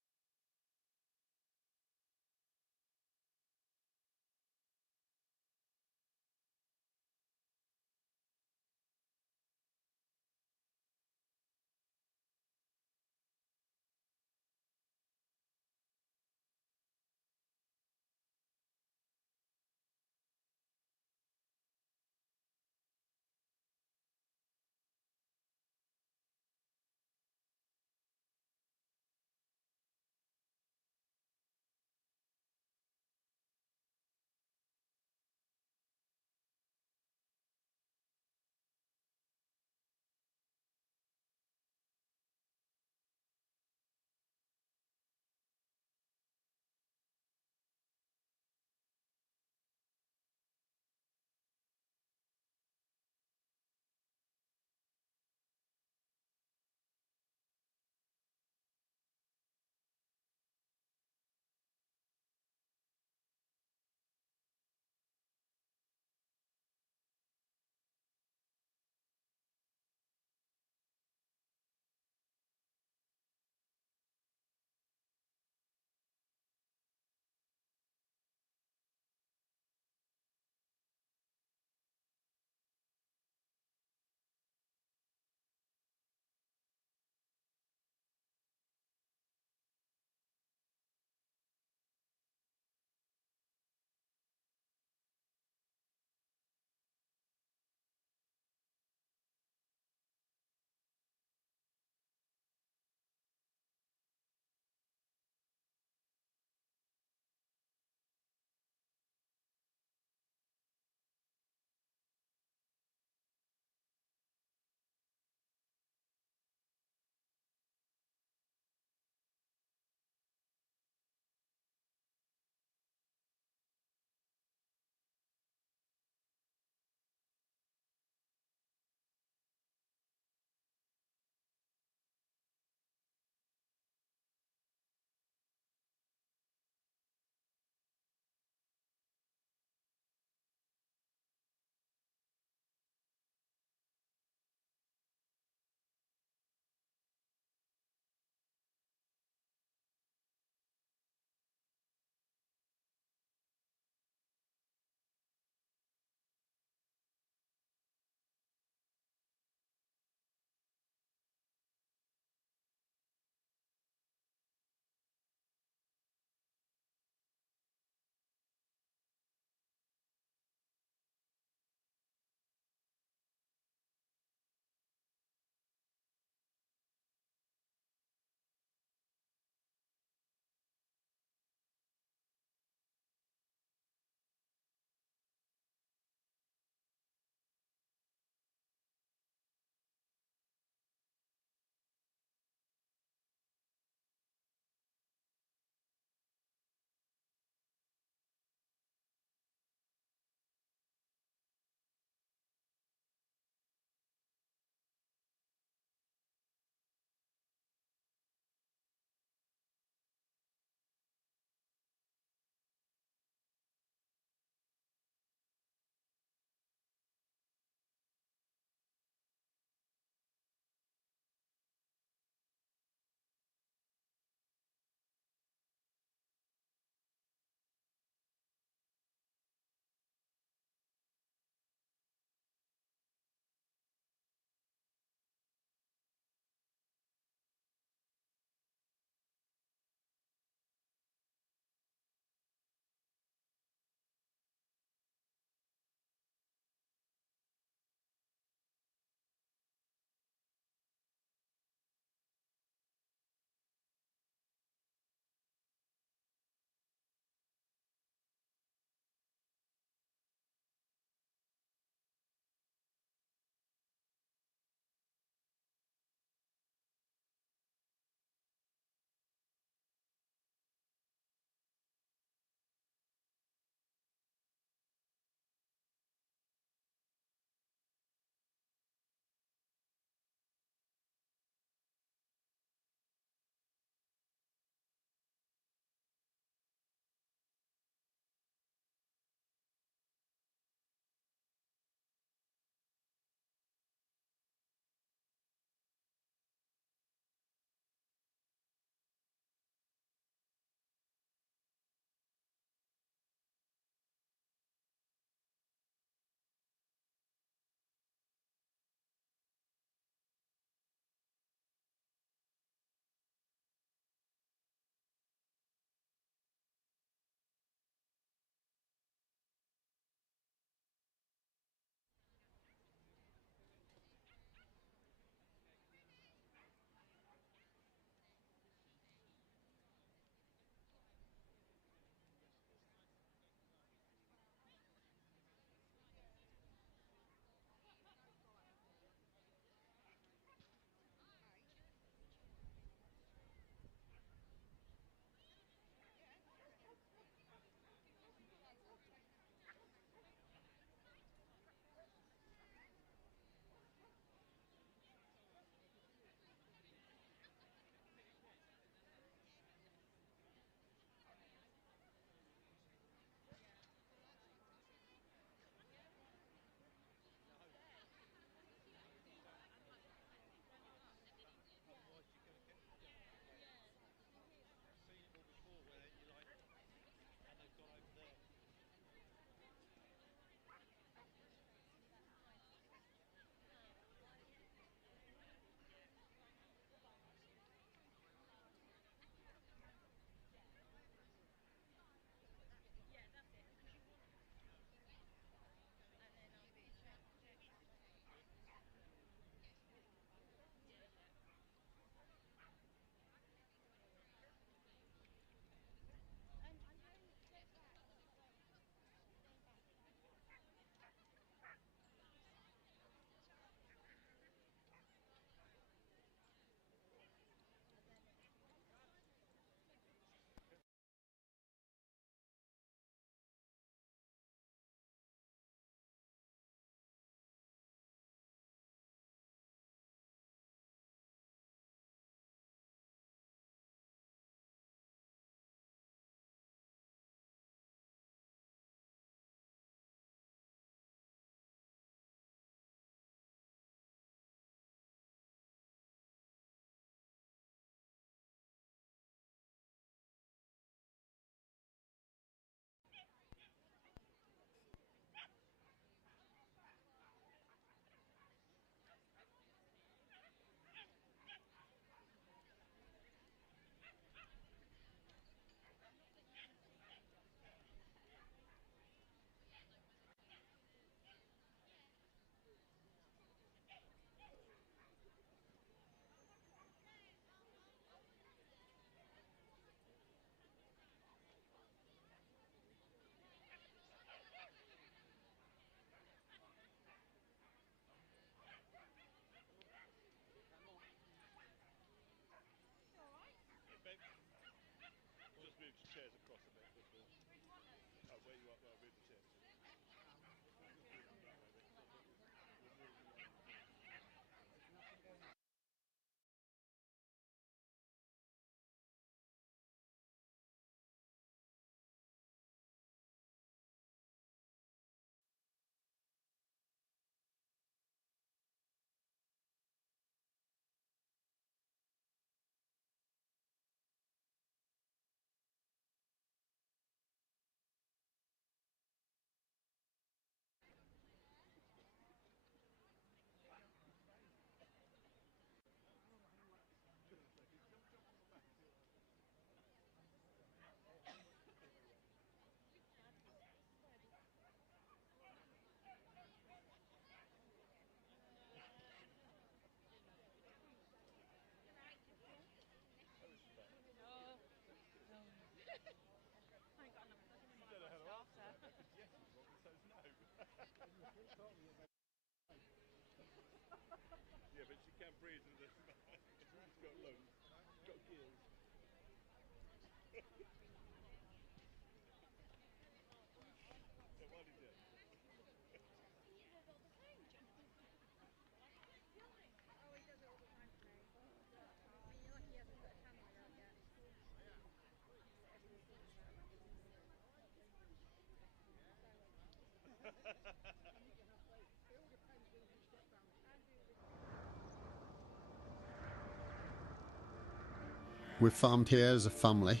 We've farmed here as a family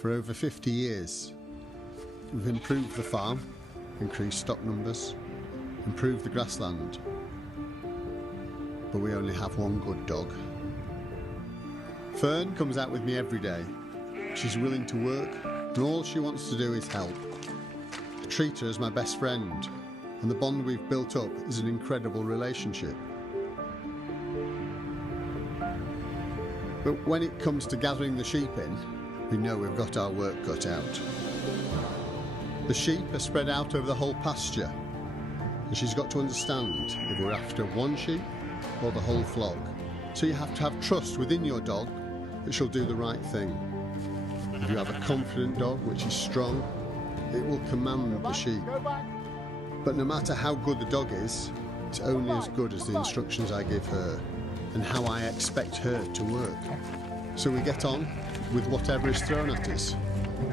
for over 50 years. We've improved the farm, increased stock numbers, improved the grassland. But we only have one good dog. Fern comes out with me every day. She's willing to work, and all she wants to do is help. I treat her as my best friend, and the bond we've built up is an incredible relationship. But when it comes to gathering the sheep in, we know we've got our work cut out. The sheep are spread out over the whole pasture, and she's got to understand if we're after one sheep or the whole flock. So you have to have trust within your dog that she'll do the right thing. If you have a confident dog which is strong, it will command the sheep. But no matter how good the dog is, it's only as good as the instructions I give her and how I expect her to work. So we get on with whatever is thrown at us.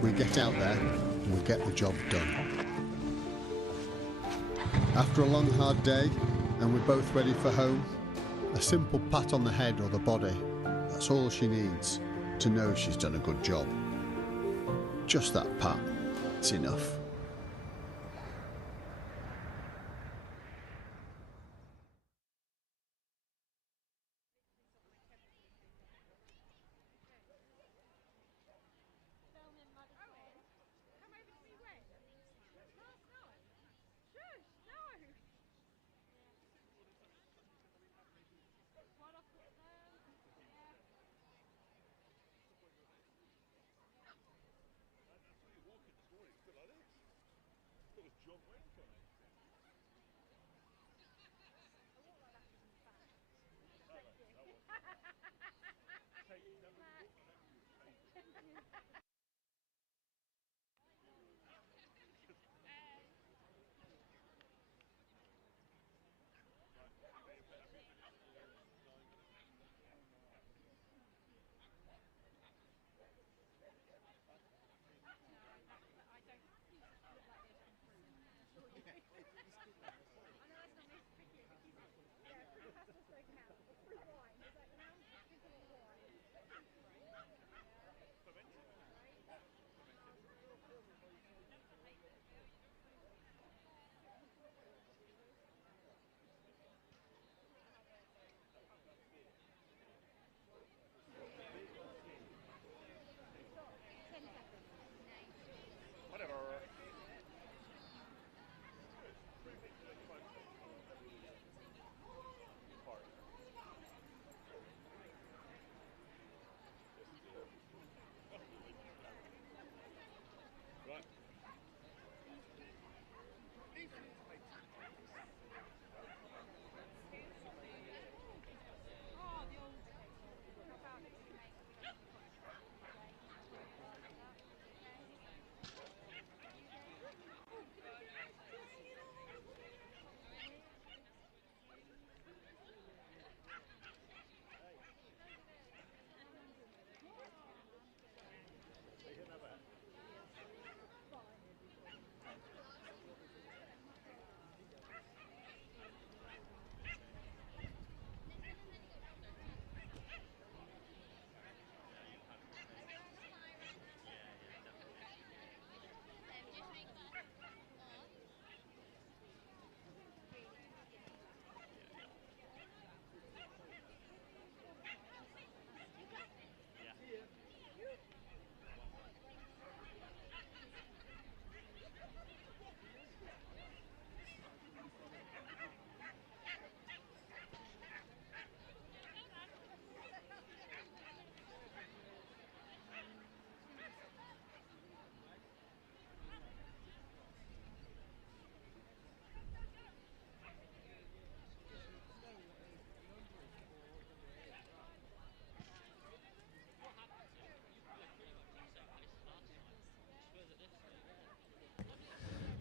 We get out there and we get the job done. After a long hard day and we're both ready for home, a simple pat on the head or the body, that's all she needs to know she's done a good job. Just that pat, it's enough.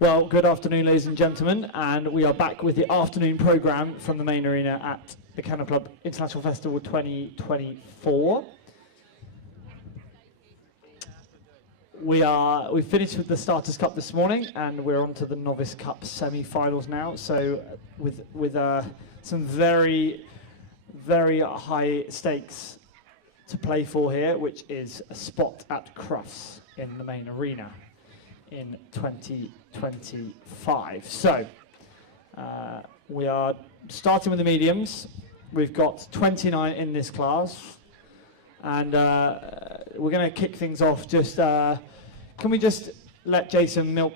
Well, good afternoon, ladies and gentlemen, and we are back with the afternoon programme from the main arena at the Kennel Club International Festival 2024. We've finished with the Starters Cup this morning, and we're on to the Novice Cup semi-finals now. So, with some very, very high stakes to play for here, which is a spot at Crufts in the main arena in 2025. So, we are starting with the mediums. We've got 29 in this class, and we're going to kick things off. Just can we just let Jason milk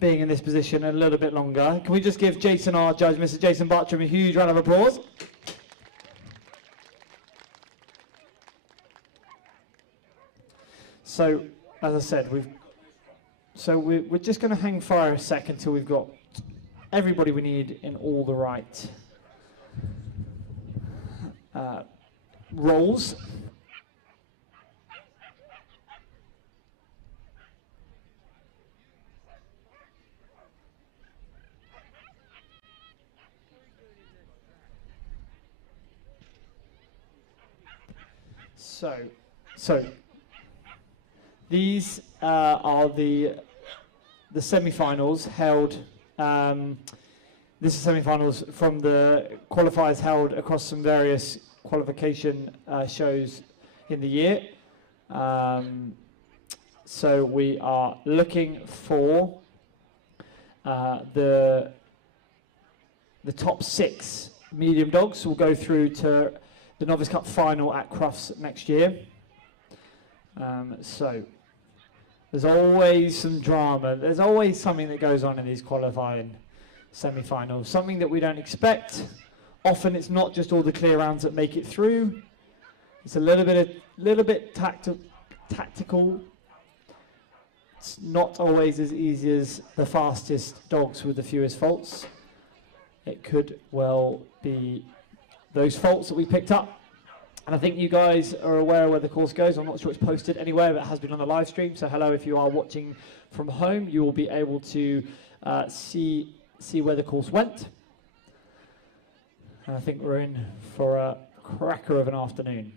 being in this position a little bit longer? Can we just give Jason, our judge, Mr. Jason Bartram, a huge round of applause? So, as I said, we're just going to hang fire a sec until we've got everybody we need in all the right roles. So these are the semi-finals held. This is semi-finals from the qualifiers held across some various qualification shows in the year. So we are looking for the top 6 medium dogs will go through to the Novice Cup final at Crufts next year. So there's always some drama. There's always something that goes on in these qualifying semi-finals, something that we don't expect. Often it's not just all the clear rounds that make it through. It's a little bit tactical. It's not always as easy as the fastest dogs with the fewest faults. It could well be those faults that we picked up. And I think you guys are aware where the course goes. I'm not sure it's posted anywhere, but it has been on the live stream. So hello, if you are watching from home, you will be able to see where the course went. And I think we're in for a cracker of an afternoon.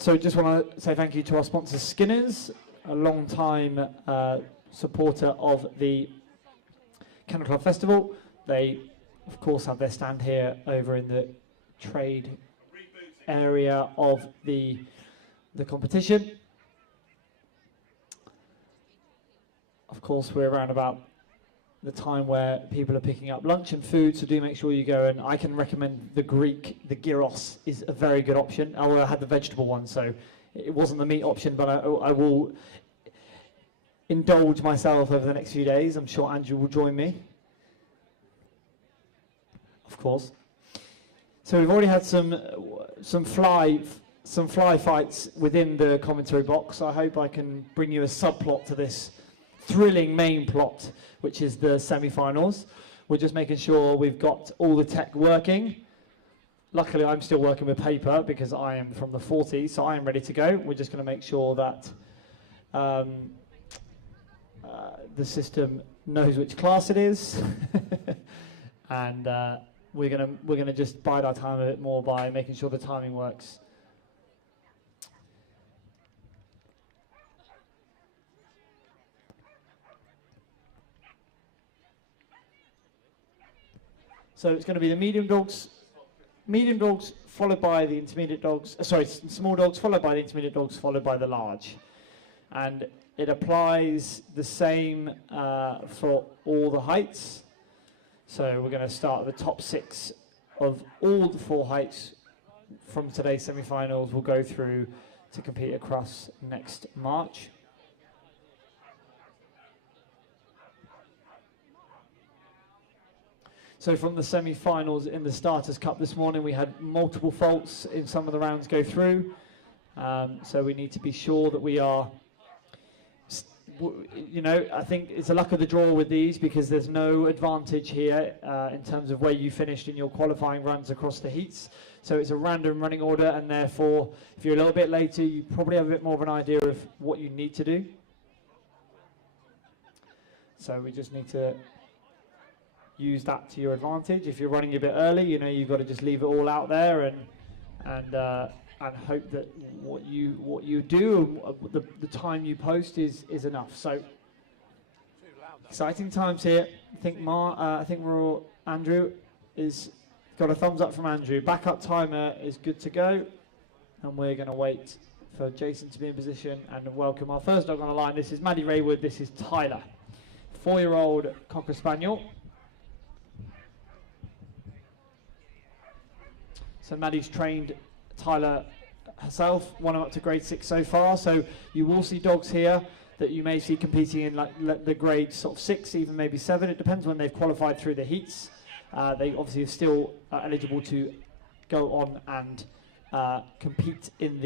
So just want to say thank you to our sponsor Skinners, a long time supporter of the Kennel Club Festival. They of course have their stand here over in the trade area of the competition. Of course we're around about the time where people are picking up lunch and food, so do make sure you go, and I can recommend the gyros is a very good option. I had the vegetable one, so it wasn't the meat option, but I will indulge myself over the next few days. I'm sure Andrew will join me, of course. So we've already had some fly fights within the commentary box. I hope I can bring you a subplot to this thrilling main plot, which is the semi-finals. We're just making sure we've got all the tech working. Luckily, I'm still working with paper because I am from the 40s, so I am ready to go. We're just going to make sure that the system knows which class it is, and we're gonna just bide our time a bit more by making sure the timing works. So it's going to be the medium dogs followed by the intermediate dogs, small dogs followed by the intermediate dogs followed by the large. And it applies the same for all the heights. So we're going to start at the top 6 of all the 4 heights from today's semi-finals. We'll go through to compete across next March. So from the semi-finals in the Starters Cup this morning, we had multiple faults in some of the rounds go through. So we need to be sure that we are, you know, I think it's a luck of the draw with these because there's no advantage here in terms of where you finished in your qualifying runs across the heats. So it's a random running order, and therefore, if you're a little bit later, you probably have a bit more of an idea of what you need to do. So we just need to use that to your advantage. If you're running a bit early, you know, you've got to just leave it all out there and hope that what you do, the time you post is enough. So exciting times here. I think Andrew is got a thumbs up from Andrew. Backup timer is good to go, and we're going to wait for Jason to be in position and welcome our first dog on the line. This is Maddie Raywood. This is Tyler, 4-year-old Cocker Spaniel. So Maddie's trained Tyler herself, won him up to grade 6 so far. So you will see dogs here that you may see competing in like the grade sort of 6, even maybe 7. It depends when they've qualified through the heats. They obviously are still eligible to go on and compete in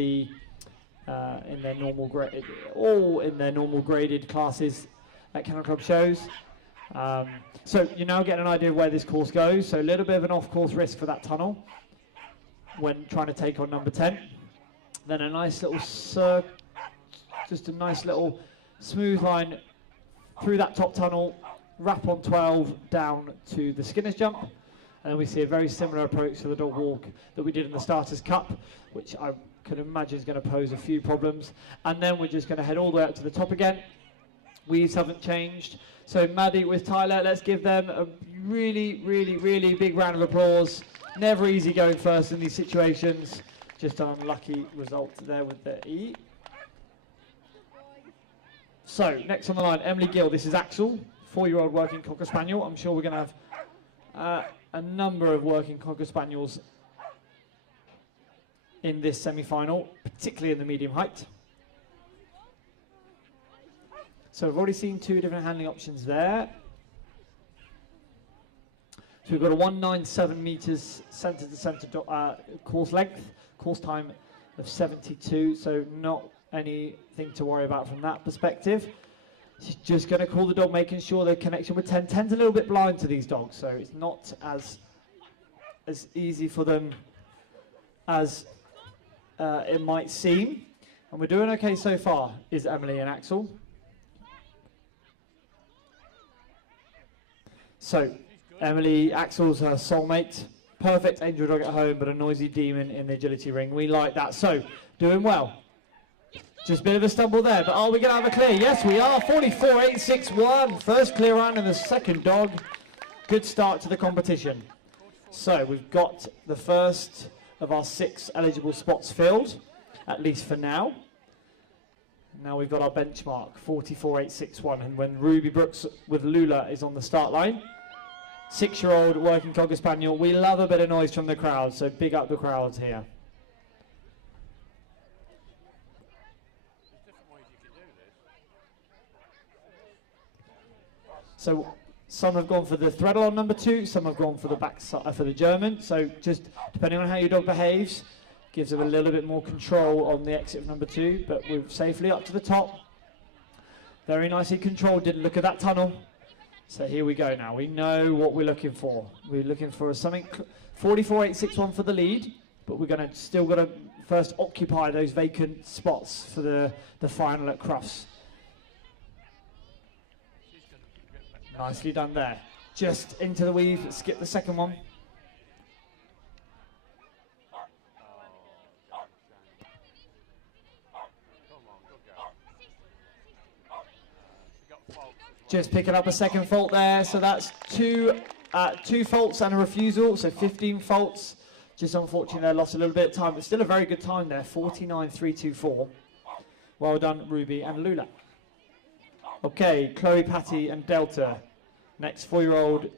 their normal grade, all in their normal graded classes at Kennel Club shows. So you're now getting an idea of where this course goes. So a little bit of an off-course risk for that tunnel when trying to take on number 10. Then a nice little just a nice little smooth line through that top tunnel, wrap on 12 down to the Skinner's jump, and then we see a very similar approach to the dog walk that we did in the Starters Cup, which I can imagine is going to pose a few problems. And then we're just going to head all the way up to the top again. Weaves haven't changed. So Maddie with Tyler, let's give them a really, really, really big round of applause. Never easy going first in these situations. Just an unlucky result there with the E. So, next on the line, Emily Gill. This is Axel, 4-year-old working Cocker Spaniel. I'm sure we're going to have a number of working Cocker Spaniels in this semi-final, particularly in the medium height. So we've already seen 2 different handling options there. So we've got a 197 meters centre to centre course length, course time of 72, so not anything to worry about from that perspective. She's just going to call the dog, making sure the connection with 10. 10's a little bit blind to these dogs, so it's not as easy for them as it might seem. And we're doing okay so far, is Emily and Axel. So Emily, Axel's her soulmate. Perfect angel dog at home, but a noisy demon in the agility ring. We like that. So, doing well. Just a bit of a stumble there, but are we going to have a clear? Yes, we are. 44.861. First clear round and the second dog. Good start to the competition. So, we've got the first of our 6 eligible spots filled, at least for now. Now we've got our benchmark, 44.861. And when Ruby Brooks with Lula is on the start line, 6-year-old working Cocker Spaniel. We love a bit of noise from the crowd, so big up the crowds here. So some have gone for the threadle on number 2, some have gone for the back side for the German. So just depending on how your dog behaves, gives them a little bit more control on the exit of number 2, but we're safely up to the top. Very nicely controlled, didn't look at that tunnel. So here we go now. We know what we're looking for. We're looking for something 44.861 for the lead, but we're going to still got to first occupy those vacant spots for the final at Crufts. Nicely done there. Just into the weave, skip the second one. Just picking up a second fault there, so that's two faults and a refusal, so 15 faults. Just unfortunately they lost a little bit of time, but still a very good time there, 49.324. Well done, Ruby and Lula. Okay, Chloe, Patty and Delta. Next, 4-year-old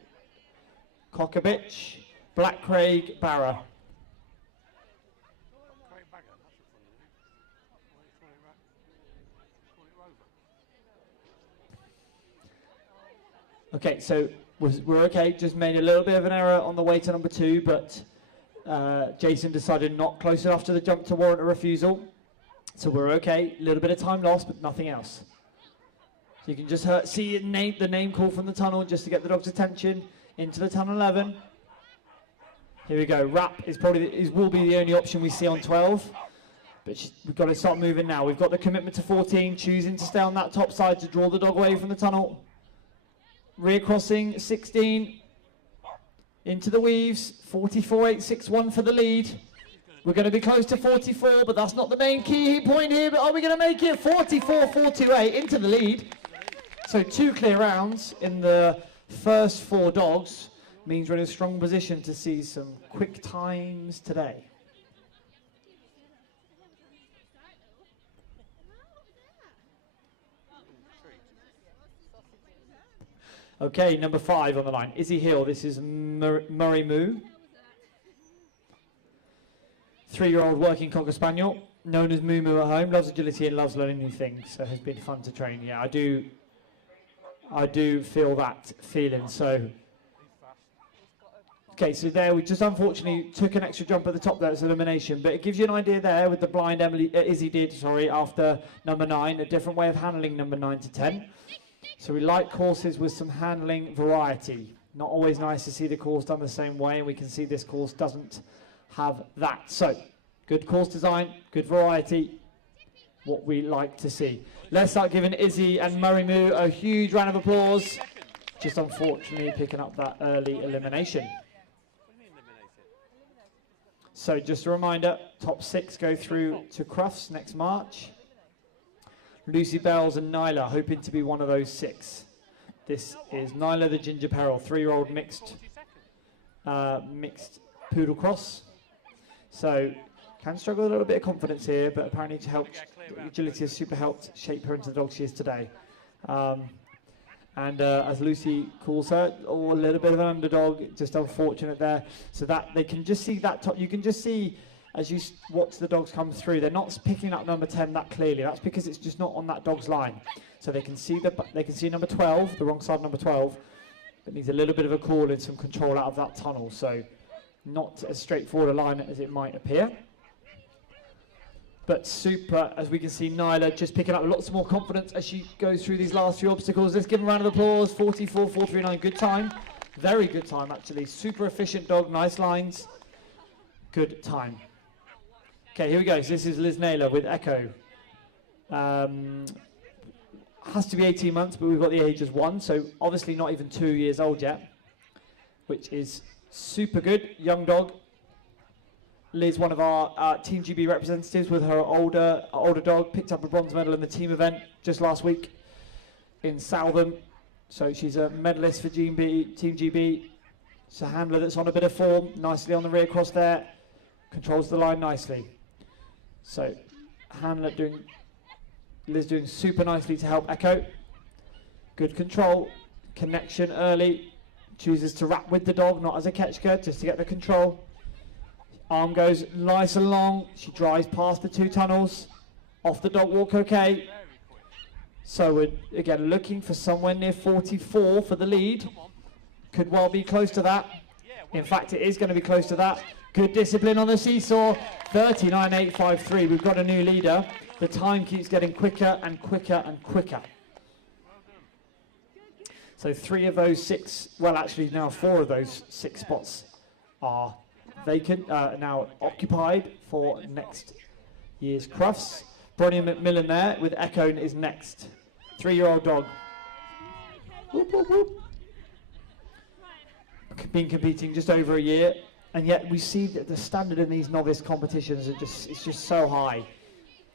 Cockabitch, Black Craig, Barra. Okay, so we're okay, just made a little bit of an error on the way to number 2, but Jason decided not close enough to the jump to warrant a refusal. So we're okay. A little bit of time lost, but nothing else. So you can just see the name call from the tunnel just to get the dog's attention into the tunnel 11. Here we go. Wrap is probably will be the only option we see on 12. But we've got to start moving now. We've got the commitment to 14, choosing to stay on that top side to draw the dog away from the tunnel. Rear crossing 16 into the weaves. 44.861 for the lead. We're going to be close to 44, but that's not the main key point here. But are we going to make it? 44.428 into the lead. So 2 clear rounds in the first 4 dogs means we're in a strong position to see some quick times today. Okay, number 5 on the line. Izzy Hill. This is Murray Moo. 3-year-old working Cocker Spaniel, known as Moo Moo at home, loves agility and loves learning new things, so has been fun to train. Yeah, I do feel that feeling. So, okay, so there we just unfortunately took an extra jump at the top there, it's elimination, but it gives you an idea there with the blind Izzy did, after number 9, a different way of handling number 9 to 10. So we like courses with some handling variety. Not always nice to see the course done the same way, and we can see this course doesn't have that. So, good course design, good variety, what we like to see. Let's start giving Izzy and Murray Moo a huge round of applause. Just unfortunately picking up that early elimination. So just a reminder, top 6 go through to Crufts next March. Lucy Bells and Nyla hoping to be one of those 6. This is Nyla the Ginger Peril, 3-year-old mixed poodle cross. So can struggle with a little bit of confidence here, but apparently agility has super helped shape her into the dog she is today. And as Lucy calls her, a little bit of an underdog, just unfortunate there. So that they can just see that top. You can just see as you watch the dogs come through, they're not picking up number 10 that clearly. That's because it's just not on that dog's line. So they can see number 12, the wrong side of number 12, but needs a little bit of a call and some control out of that tunnel. So not as straightforward a line as it might appear. But super, as we can see, Nyla just picking up lots more confidence as she goes through these last few obstacles. Let's give a round of applause. 44.439, good time. Very good time, actually. Super efficient dog, nice lines. Good time. Okay, here we go. So this is Liz Naylor with Echo. Has to be 18 months, but we've got the age as 1, so obviously not even 2 years old yet, which is super good. Young dog. Liz, one of our Team GB representatives with her older dog, picked up a bronze medal in the team event just last week in Southam. So she's a medalist for Team GB. It's a handler that's on a bit of form, nicely on the rear cross there. Controls the line nicely. So handler Liz doing super nicely to help Echo. Good control, connection early. Chooses to wrap with the dog, not as a ketchka, just to get the control. Arm goes nice and long. She drives past the 2 tunnels. Off the dog walk, okay. So we're, again, looking for somewhere near 44 for the lead. Could well be close to that. In fact, it is going to be close to that. Good discipline on the seesaw. 39.853. We've got a new leader. The time keeps getting quicker and quicker and quicker. So 3 of those 6, well, actually now 4 of those 6 spots are vacant, now occupied for next year's Crufts. Bronnie McMillan there with Echo is next. 3-year-old dog. Whoop, whoop, whoop. Been competing just over a year, and yet we see that the standard in these novice competitions it's just so high.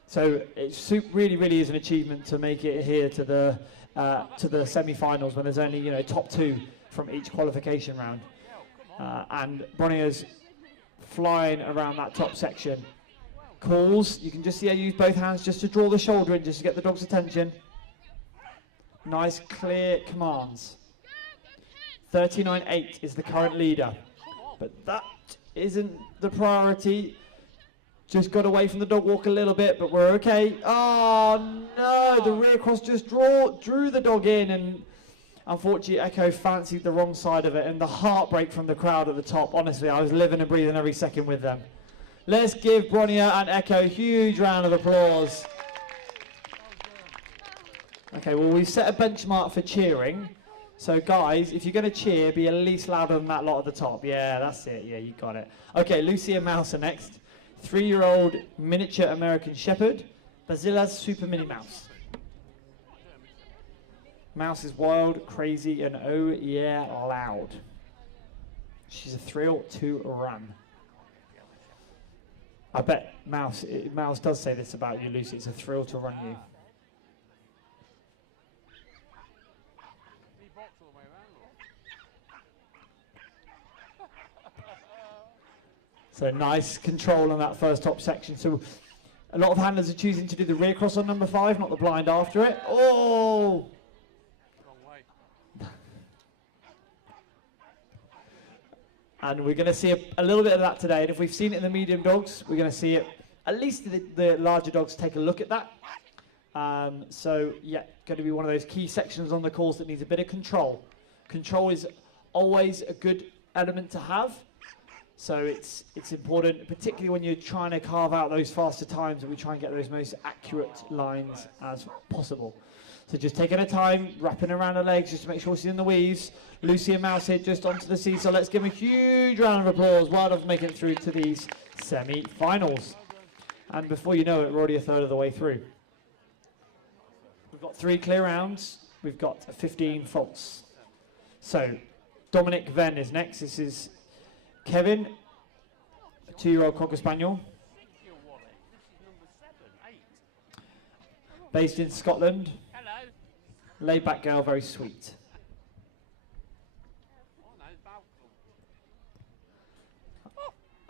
So it really is an achievement to make it here to the semi-finals when there's only top 2 from each qualification round. And Bronnie is flying around that top section. Calls, you can just see her use both hands just to draw the shoulder in, just to get the dog's attention. Nice clear commands. 39.8 is the current leader, but that isn't the priority. Just got away from the dog walk a little bit, but we're okay. Oh no, the rear cross just drew the dog in, and unfortunately Echo fancied the wrong side of it, and the heartbreak from the crowd at the top. Honestly, I was living and breathing every second with them. Let's give Bronia and Echo a huge round of applause. Okay, well, we've set a benchmark for cheering. So, guys, if you're going to cheer, be at least louder than that lot at the top. Yeah, that's it. Yeah, you got it. Okay, Lucy and Mouse are next. 3-year-old miniature American Shepherd, Basila's Super Mini Mouse. Mouse is wild, crazy, and oh yeah, loud. She's a thrill to run. I bet Mouse does say this about you, Lucy. It's a thrill to run you. So nice control on that first top section. So a lot of handlers are choosing to do the rear cross on number 5, not the blind after it. Oh! And we're going to see a little bit of that today. And if we've seen it in the medium dogs, we're going to see it, at least the larger dogs take a look at that. So, yeah, going to be one of those key sections on the course that needs a bit of control. Control is always a good element to have. So it's important, particularly when you're trying to carve out those faster times, that we try and get those most accurate lines as possible. So just taking her time, wrapping around her legs just to make sure she's in the weaves. Lucy and Mouse here just onto the seat, so let's give them a huge round of applause. Well done for making it through to these semi-finals. And before you know it, we're already a third of the way through. We've got 3 clear rounds. We've got 15 faults. So Dominic Venn is next. This is Kevin, a 2-year-old Cocker Spaniel, based in Scotland. Laid back girl, very sweet.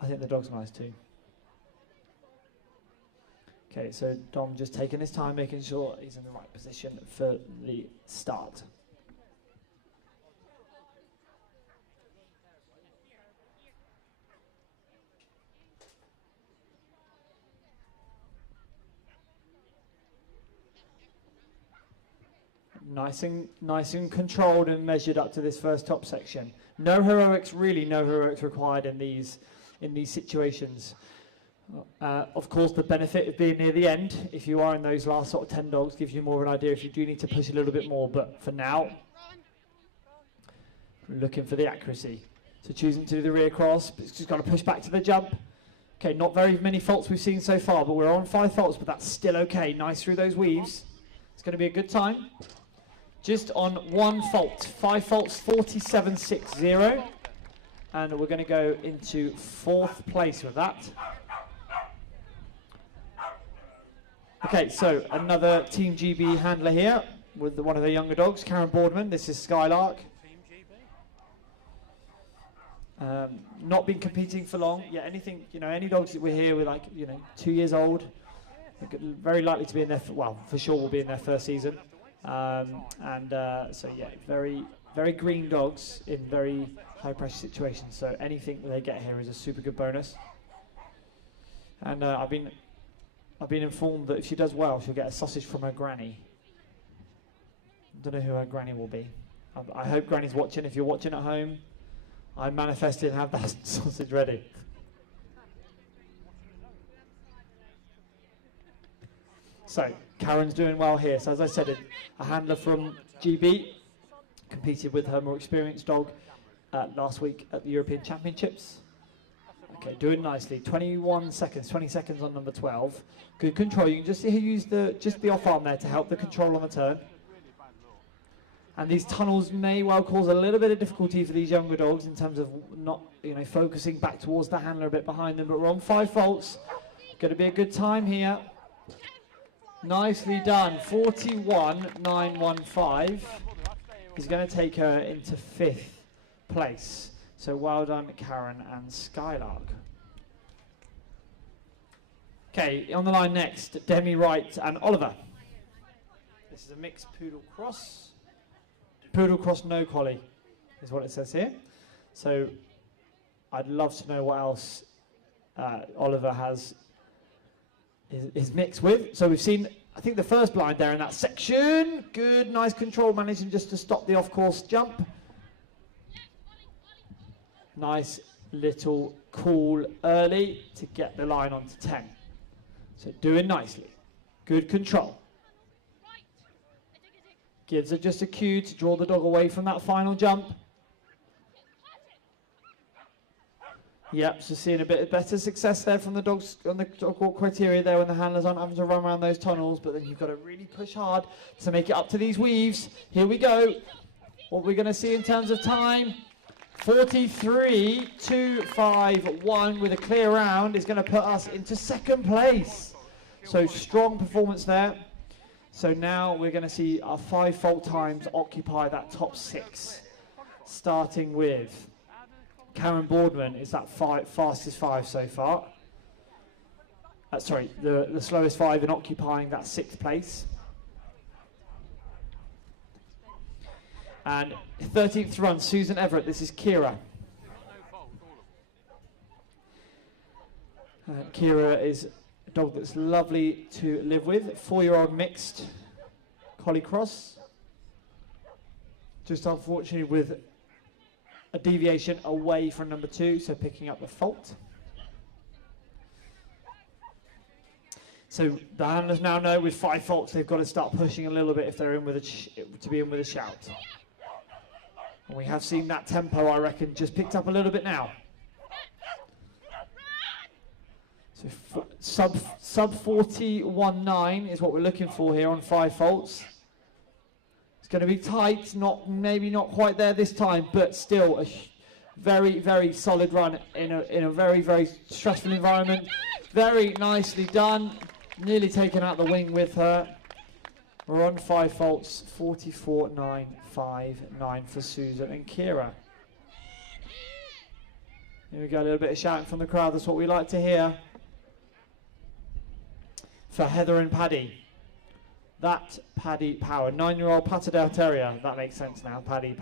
I think the dog's nice too. Okay, so Dom just taking his time, making sure he's in the right position for the start. Nice and controlled and measured up to this first top section. No heroics, really no heroics required in these situations. Of course, the benefit of being near the end, if you are in those last sort of 10 dogs, gives you more of an idea if you do need to push a little bit more. But for now, we're looking for the accuracy. So choosing to do the rear cross, but it's just got to push back to the jump. Okay, not very many faults we've seen so far, but we're on 5 faults, but that's still okay. Nice through those weaves. It's going to be a good time. Just on 1 fault. 5 faults, 47.60. And we're going to go into 4th place with that. Okay, so another Team GB handler here with one of the younger dogs, Karen Boardman. This is Skylark. Not been competing for long. Yeah, anything, any dogs that we're here with, 2 years old, very likely to be in their, for sure will be in their first season. So yeah, very, very green dogs in very high pressure situations. So anything that they get here is a super good bonus. And I've been informed that if she does well, she'll get a sausage from her granny. Don't know who her granny will be. I hope Granny's watching. If you're watching at home, I manifested and have that sausage ready. So Karen's doing well here. So as I said, a handler from GB competed with her more experienced dog last week at the European Championships. Okay, doing nicely. 20 seconds on number 12. Good control. You can just see her use just the off arm there to help the control on the turn. And these tunnels may well cause a little bit of difficulty for these younger dogs in terms of not, focusing back towards the handler a bit behind them. But we're on 5 faults. Going to be a good time here. Nicely done. 41.915. He's going to take her into 5th place. So well done, Karen and Skylark. Okay, on the line next, Demi Wright and Oliver. This is a mixed poodle cross. Poodle cross no collie is what it says here. So I'd love to know what else Oliver has is mixed with. So we've seen, I think, the first blind there in that section. Good, nice control, managing just to stop the off-course jump. Nice little call early to get the line onto 10. So doing nicely. Good control. Gives her just a cue to draw the dog away from that final jump. Yep, so seeing a bit better success there from the dogs on the dog walk criteria there when the handlers aren't having to run around those tunnels, but then you've got to really push hard to make it up to these weaves. Here we go. What we're going to see in terms of time, 43.251 with a clear round is going to put us into second place. So strong performance there. So now we're going to see our 5 fault times occupy that top 6, starting with Karen Boardman is that fastest 5 so far. Sorry, the slowest 5 in occupying that 6th place. And 13th to run, Susan Everett. This is Kira. Kira is a dog that's lovely to live with. 4-year-old mixed collie cross. Just unfortunately with a deviation away from number 2, so picking up the fault. So the handlers now know with 5 faults they've got to start pushing a little bit if they're in with to be in with a shout. And we have seen that tempo, I reckon, just picked up a little bit now. So sub 41.9 is what we're looking for here on 5 faults. It's going to be tight, maybe not quite there this time, but still a very, very solid run in a very, very stressful environment. Very nicely done. Nearly taken out the wing with her. We're on 5 faults, 44.959 for Susan and Kira. Here we go, a little bit of shouting from the crowd. That's what we like to hear. For Heather and Paddy. That Paddy Power, 9-year-old Patterdale Terrier. That makes sense now, Patty.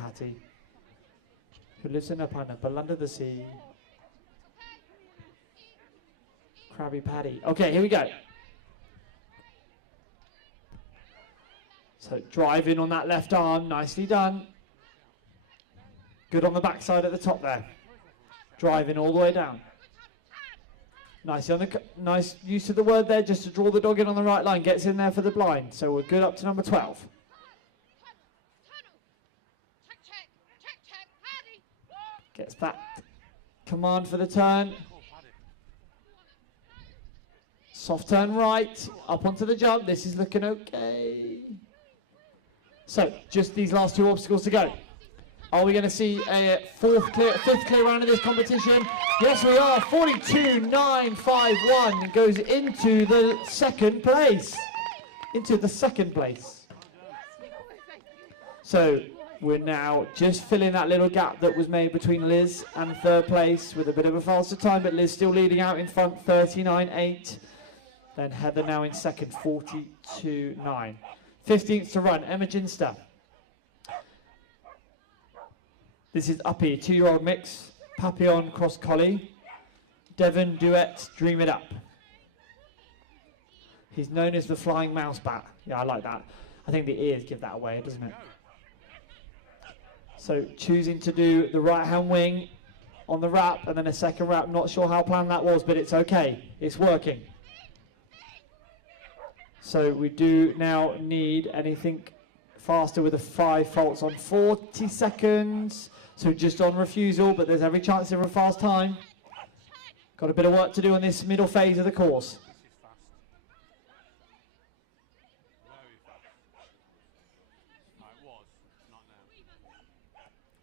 Who lives in a pineapple under the sea. Krabby Paddy. Okay, here we go. So drive in on that left arm, nicely done. Good on the backside at the top there. Driving all the way down. Nice use of the word there, just to draw the dog in on the right line. Gets in there for the blind. So we're good up to number 12. Gets that command for the turn. Soft turn right, up onto the jump. This is looking okay. So just these last 2 obstacles to go. Are we going to see a fifth clear round of this competition? Yes, we are. 42.951 goes into the second place. So we're now just filling that little gap that was made between Liz and 3rd place with a bit of a faster time, but Liz still leading out in front, 39.8. Then Heather now in 2nd, 42.9. 15th to run, Emma Ginster. This is Uppy, 2-year-old mix, Papillon Cross Collie. Devon Duet, Dream It Up. He's known as the Flying Mouse Bat. Yeah, I like that. I think the ears give that away, doesn't it? So choosing to do the right hand wing on the wrap and then a second wrap. Not sure how planned that was, but it's okay. It's working. So we do now need anything faster with the 5 faults on 40 seconds. So just on refusal, but there's every chance of a fast time. Got a bit of work to do on this middle phase of the course.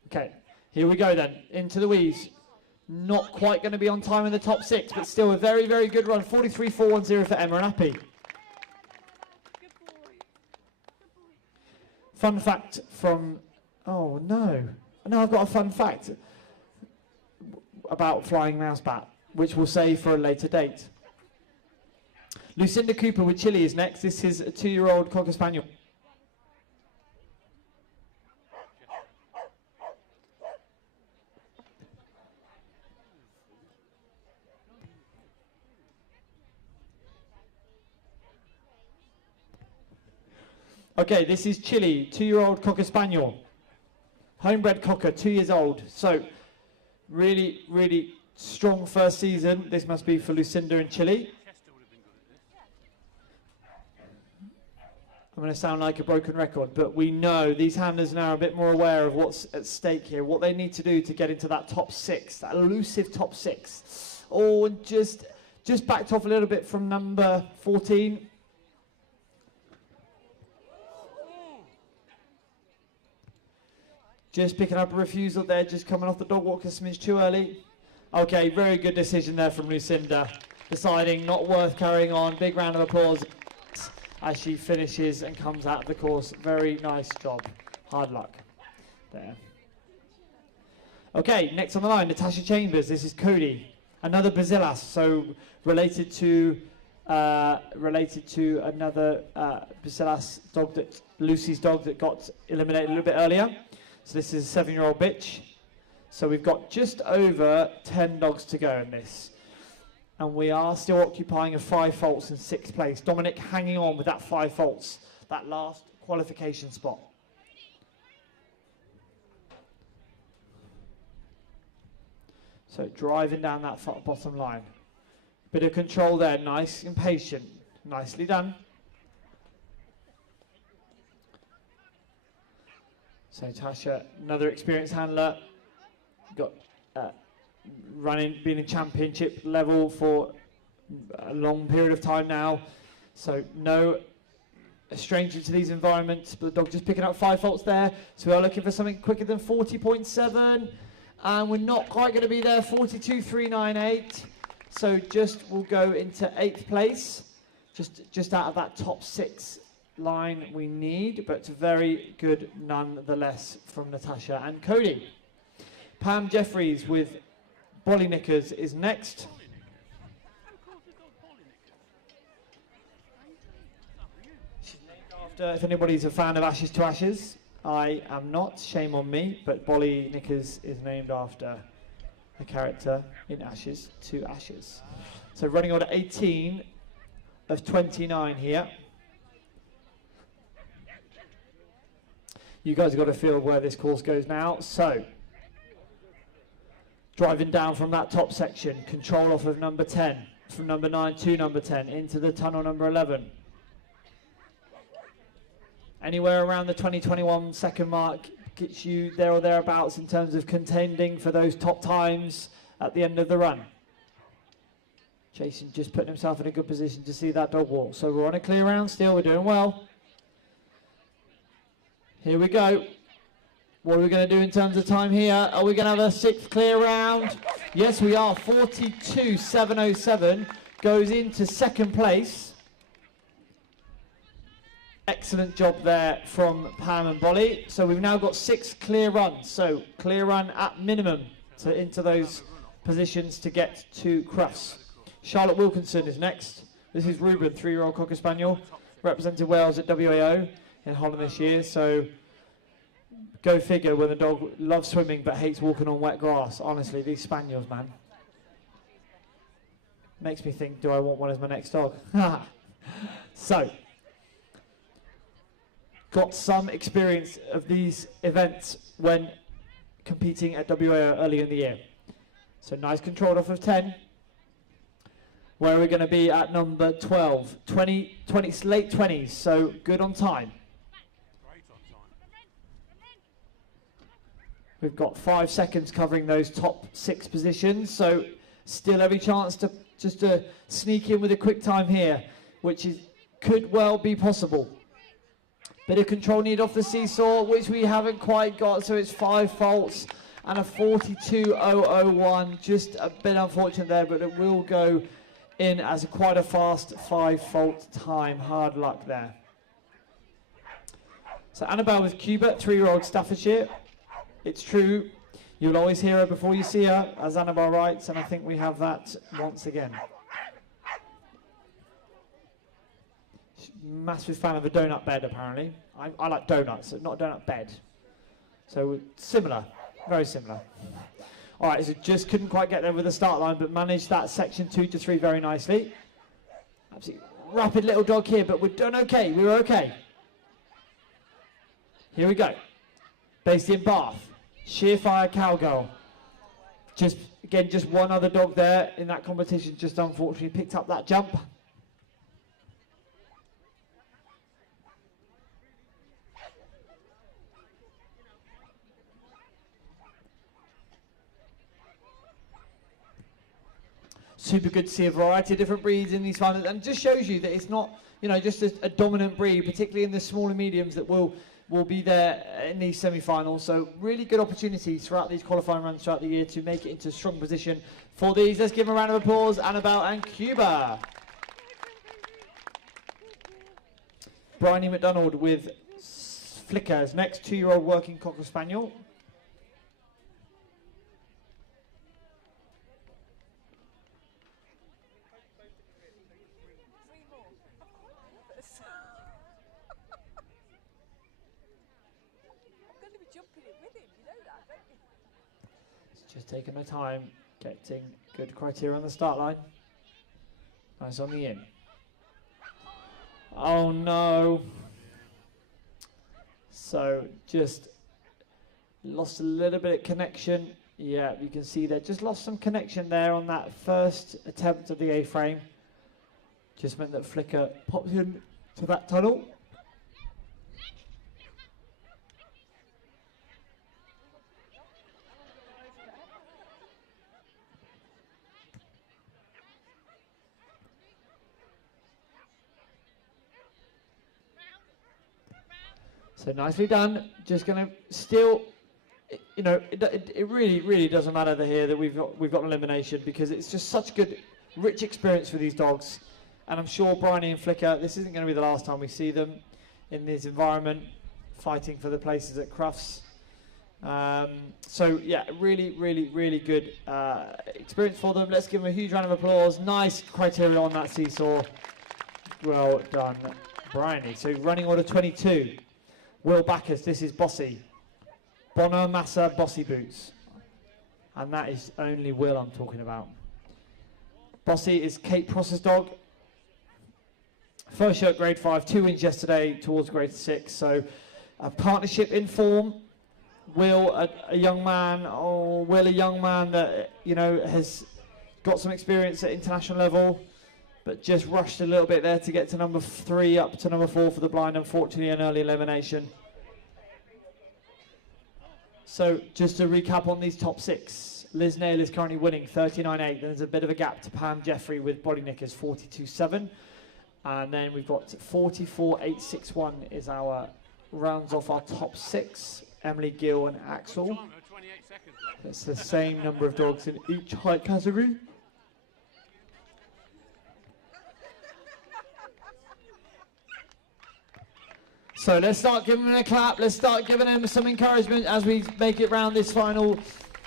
Okay, here we go then, into the weaves. Not quite going to be on time in the top 6, but still a very, very good run. 43.410 for Emma and Appy. Fun fact from, oh no. No, I've got a fun fact about Flying Mouse Bat, which we'll save for a later date. Lucinda Cooper with Chile is next. This is a 2-year-old Cocker Spaniel. Okay, this is Chile, 2-year-old Cocker Spaniel. Homebred Cocker, 2 years old. So Really, really strong first season. This must be for Lucinda in Chile. I'm going to sound like a broken record, but we know these handlers now are a bit more aware of what's at stake here, what they need to do to get into that top 6, that elusive top 6. Oh, and just backed off a little bit from number 14. Just picking up a refusal there, just coming off the dog walk a smidge too early. Okay, very good decision there from Lucinda, deciding not worth carrying on. Big round of applause as she finishes and comes out of the course. Very nice job. Hard luck there. Okay, next on the line, Natasha Chambers. This is Cody, another Basilas, so related to another Basilas dog, that Lucy's dog that got eliminated a little bit earlier. So this is a 7-year-old bitch. So we've got just over 10 dogs to go in this. And we are still occupying a 5 faults in 6th place. Dominic hanging on with that 5 faults, that last qualification spot. So driving down that bottom line. Bit of control there, nice and patient. Nicely done. So Tasha, another experienced handler. Got running, being in championship level for a long period of time now. So no stranger to these environments, but the dog just picking up 5 faults there. So we are looking for something quicker than 40.7. And we're not quite going to be there, 42.398. So just will go into 8th place, just out of that top 6 line we need, but very good nonetheless from Natasha and Cody. Pam Jeffries with Bolly Knickers is next. She's named after, if anybody's a fan of Ashes to Ashes, I am not, shame on me, but Bolly Knickers is named after a character in Ashes to Ashes. So running on 18 of 29 here. You guys have got a feel of where this course goes now. So, driving down from that top section, control off of number 10, from number 9 to number 10, into the tunnel number 11. Anywhere around the 20-21 second mark gets you there or thereabouts in terms of contending for those top times at the end of the run. Jason just putting himself in a good position to see that dog walk. So we're on a clear round still, we're doing well. Here we go. What are we going to do in terms of time here? Are we going to have a 6th clear round? Yes, we are. 42.707 goes into 2nd place. Excellent job there from Pam and Bolly. So we've now got 6 clear runs. So clear run at minimum to into those positions to get to Crufts. Charlotte Wilkinson is next. This is Ruben, 3-year-old Cocker Spaniel, represented Wales at WAO in Holland this year. So go figure, when the dog loves swimming but hates walking on wet grass. Honestly, these Spaniels, man. Makes me think, do I want one as my next dog? So, got some experience of these events when competing at WAO early in the year. So nice control off of 10. Where are we going to be at number 12? 20, late 20s, so good on time. We've got 5 seconds covering those top 6 positions, so still every chance to just to sneak in with a quick time here, which could well be possible. Bit of control needed off the seesaw, which we haven't quite got, so it's 5 faults and a 42.001. Just a bit unfortunate there, but it will go in as quite a fast 5 fault time. Hard luck there. So Annabelle with Cuba, 3-year-old Staffordshire. It's true, you'll always hear her before you see her, as Annabelle writes, and I think we have that once again. Massive fan of a donut bed, apparently. I like donuts, not a donut bed. So similar, very similar. All right, so just couldn't quite get there with the start line, but managed that section 2 to 3 very nicely. Absolutely rapid little dog here, but we've done okay. We were okay. Here we go. Based in Bath, Sheerfire Cowgirl. Just again, just one other dog there in that competition, just unfortunately picked up that jump. Super good to see a variety of different breeds in these finals, and just shows you that it's not, you know, just a dominant breed, particularly in the smaller mediums, that will be there in these semi-finals. So really good opportunities throughout these qualifying runs throughout the year to make it into a strong position for these. Let's give them a round of applause, Annabelle and Cuba. Bryony McDonald with Flickers, next 2-year-old working Cocker Spaniel. Just taking my time, getting good criteria on the start line. Nice on the in. Oh no. So just lost a little bit of connection. Yeah, you can see there, just lost some connection there on that first attempt of the A-frame. Just meant that Flicker popped in to that tunnel. So nicely done. Just going to still, you know, it really doesn't matter here that we've got an elimination, because it's just such good, rich experience for these dogs. And I'm sure Bryony and Flicker, this isn't going to be the last time we see them in this environment, fighting for the places at Crufts. So yeah, really good experience for them. Let's give them a huge round of applause. Nice criteria on that seesaw. Well done, Bryony. So running order 22. Will Backus, this is Bossy. Bono Massa Bossy Boots. And that is only Will I'm talking about. Bossy is Kate Pross's dog. First shirt grade 5, 2 wins yesterday towards grade 6. So a partnership in form. Will, a young man that, you know, has got some experience at international level, but just rushed a little bit there to get to number 3 up to number 4 for the blind, unfortunately an early elimination. So just to recap on these top 6, Liz Nail is currently winning 39.8. Then there's a bit of a gap to Pam Jeffrey with Body Knickers 42.7. And then we've got 44.861 is our rounds off our top 6. Emily Gill and Axel. It's the same number of dogs in each height category. So let's start giving them a clap. Let's start giving them some encouragement as we make it round this final.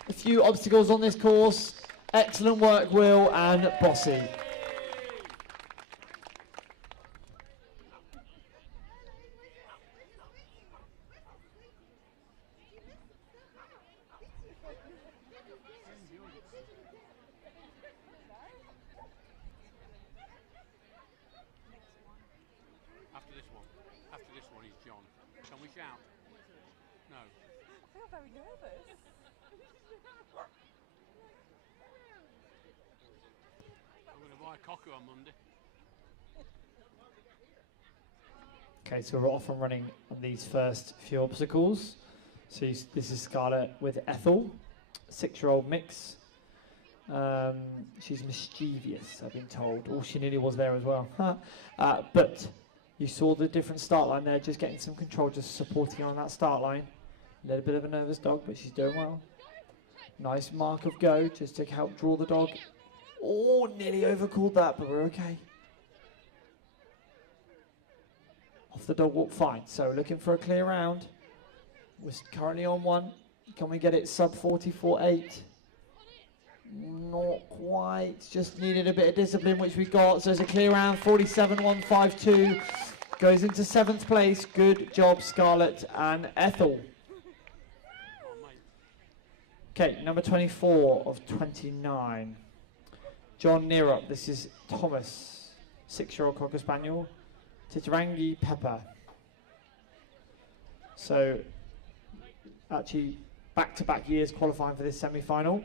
A few obstacles on this course. Excellent work, Will and Bossy. After this one is John. Can we shout? No. I feel very nervous. I'm going to buy a cocker on Monday. Okay, so we're off and running on these first few obstacles. So this is Scarlett with Ethel, 6-year-old mix. She's mischievous, I've been told. Oh, she nearly was there as well. But you saw the different start line there, just getting some control, just supporting her on that start line. A little bit of a nervous dog, but she's doing well. Nice mark of go, just to help draw the dog. Oh, nearly overcalled that, but we're okay. Off the dog walk, fine. So looking for a clear round. We're currently on 1. Can we get it sub 44.8? Not quite. Just needed a bit of discipline, which we got. So it's a clear round, 47.152. Goes into 7th place. Good job, Scarlett and Ethel. Okay, number 24 of 29. John Neerup. This is Thomas, 6-year-old Cocker Spaniel. Titirangi Pepper. So actually back-to-back years qualifying for this semi-final.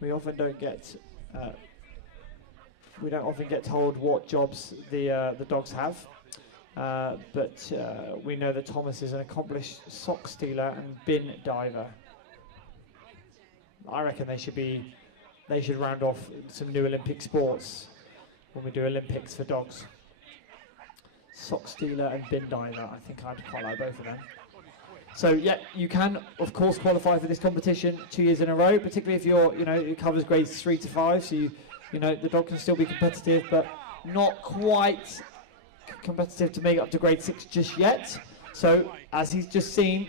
We often don't get told what jobs the dogs have, but we know that Thomas is an accomplished sock stealer and bin diver. I reckon they should round off some new Olympic sports when we do Olympics for dogs. Sock stealer and bin diver. I think I'd quite like both of them. So yeah, you can of course qualify for this competition 2 years in a row, particularly if you're, it covers grades 3 to 5, so the dog can still be competitive, but not quite competitive to make it up to grade 6 just yet. So as he's just seen,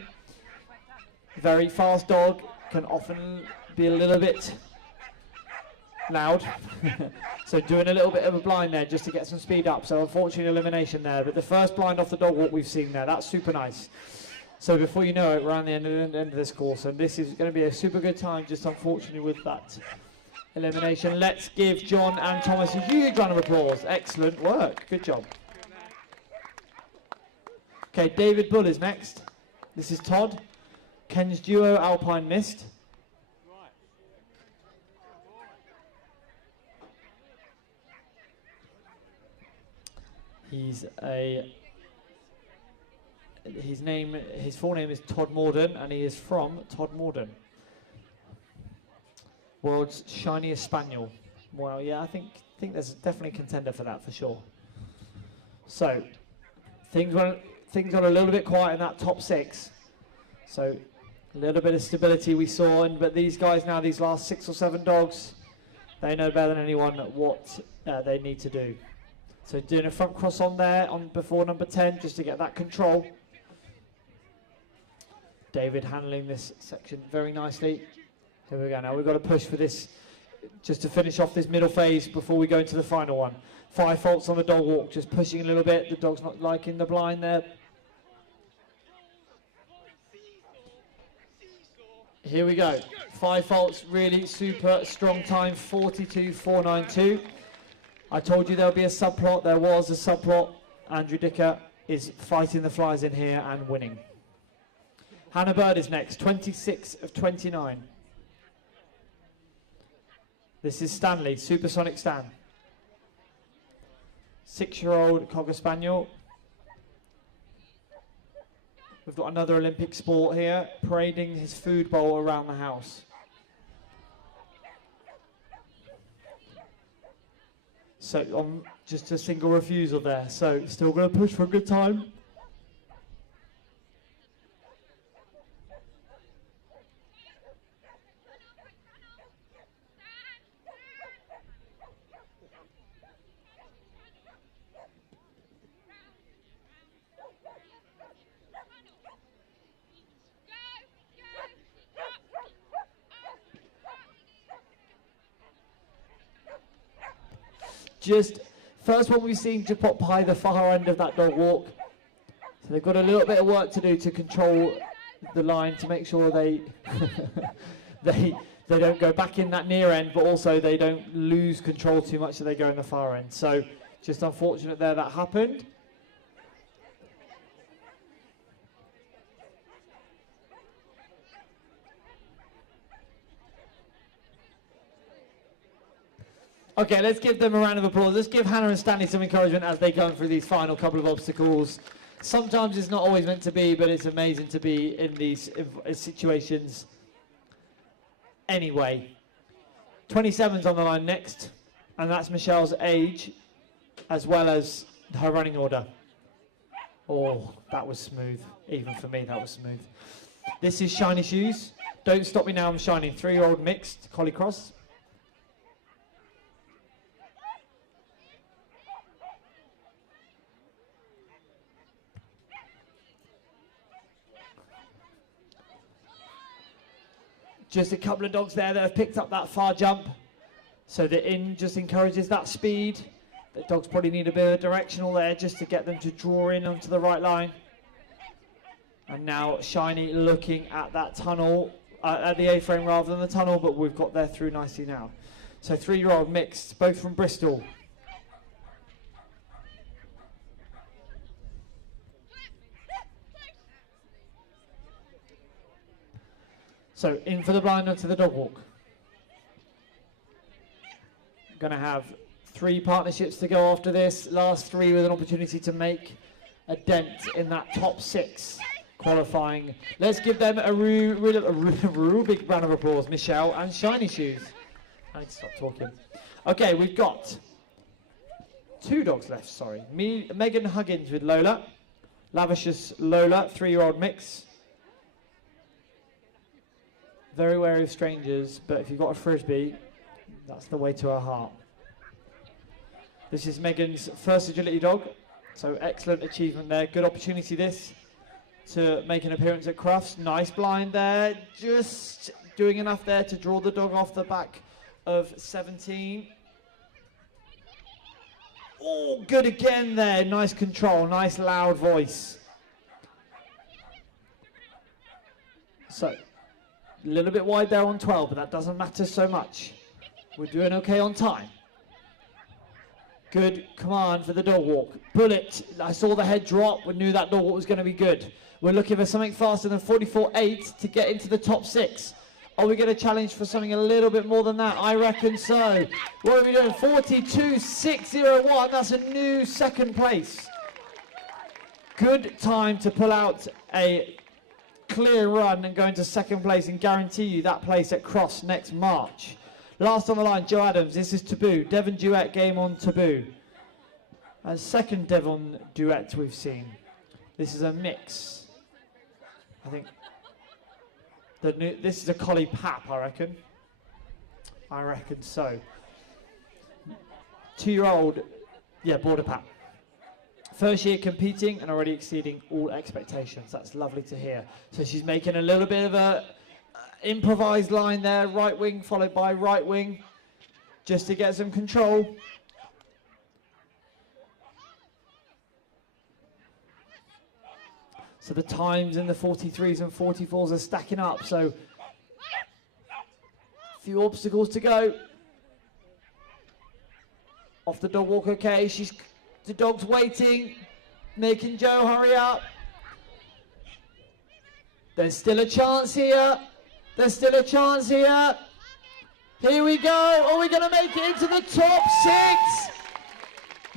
very fast dog can often be a little bit loud. So doing a little bit of a blind there just to get some speed up. So unfortunately elimination there, but the first blind off the dog walk we've seen there, that's super nice. So before you know it, we're on the end of this course, and this is going to be a super good time, just unfortunately with that elimination. Let's give John and Thomas a huge round of applause. Excellent work, good job. Okay, David Bull is next. This is Todd. Ken's duo, Alpine Mist. His full name is Todd Morden, and he is from Todd Morden. World's shiniest spaniel. Well, yeah, I think there's definitely a contender for that for sure. So things got a little bit quiet in that top 6. So a little bit of stability we saw, but these guys now, these last 6 or 7 dogs, they know better than anyone what they need to do. So doing a front cross on there before number 10 just to get that control. David handling this section very nicely. Here we go now. We've got to push for this just to finish off this middle phase before we go into the final one. 5 faults on the dog walk, just pushing a little bit. The dog's not liking the blind there. Here we go. 5 faults, really super strong time, 42.492. I told you there'll be a subplot. There was a subplot. Andrew Dicker is fighting the flies in here and winning. Hannah Bird is next, 26 of 29. This is Stanley, Supersonic Stan. 6-year-old Cocker Spaniel. We've got another Olympic sport here, parading his food bowl around the house. So just a single refusal there. So still going to push for a good time. Just first one we've seen to pop by the far end of that dog walk. So they've got a little bit of work to do to control the line to make sure they they don't go back in that near end, but also they don't lose control too much so they go in the far end. So just unfortunate there that happened. Okay, let's give them a round of applause. Let's give Hannah and Stanley some encouragement as they go through these final couple of obstacles. Sometimes it's not always meant to be, but it's amazing to be in these situations anyway. 27's on the line next, and that's Michelle's age as well as her running order. Oh, that was smooth. Even for me, that was smooth. This is Shiny Shoes. Don't Stop Me Now, I'm Shining. 3-year-old mixed collie cross. Just a couple of dogs there that have picked up that far jump. So the in just encourages that speed. The dogs probably need a bit of directional there just to get them to draw in onto the right line. And now Shiny looking at that tunnel, at the A-frame rather than the tunnel, but we've got there through nicely now. So 3-year-old mixed, both from Bristol. So in for the blind onto the dog walk. Going to have 3 partnerships to go after this. Last 3 with an opportunity to make a dent in that top 6 qualifying. Let's give them a real big round of applause, Michelle and Shiny Shoes. I need to stop talking. Okay, we've got 2 dogs left, sorry. Megan Huggins with Lola. Lavicious Lola, 3-year-old mix. Very wary of strangers, but if you've got a frisbee, that's the way to her heart. This is Megan's first agility dog, so excellent achievement there. Good opportunity this to make an appearance at Crufts. Nice blind there, just doing enough there to draw the dog off the back of 17. Oh, good again there. Nice control, nice loud voice. So, a little bit wide there on 12, but that doesn't matter so much. We're doing okay on time. Good command for the dog walk. Bullet, I saw the head drop. We knew that dog walk was going to be good. We're looking for something faster than 44.8 to get into the top 6. Are we going to challenge for something a little bit more than that? I reckon so. What are we doing? 42.601. That's a new second place. Good time to pull out a clear run and go into second place and guarantee you that place at Cross next March. Last on the line, Joe Adams. This is Taboo. Devon duet game on Taboo. A second Devon duet we've seen. This is a mix. I think this is a collie pap, I reckon. I reckon so. 2-year-old, yeah, border pap. First year competing and already exceeding all expectations. That's lovely to hear. So she's making a little bit of a improvised line there, right wing followed by right wing, just to get some control. So the times in the 43s and 44s are stacking up, so a few obstacles to go. Off the dog walk, okay, the dog's waiting, making Joe hurry up. There's still a chance here. There's still a chance here. Here we go. Are we going to make it into the top 6?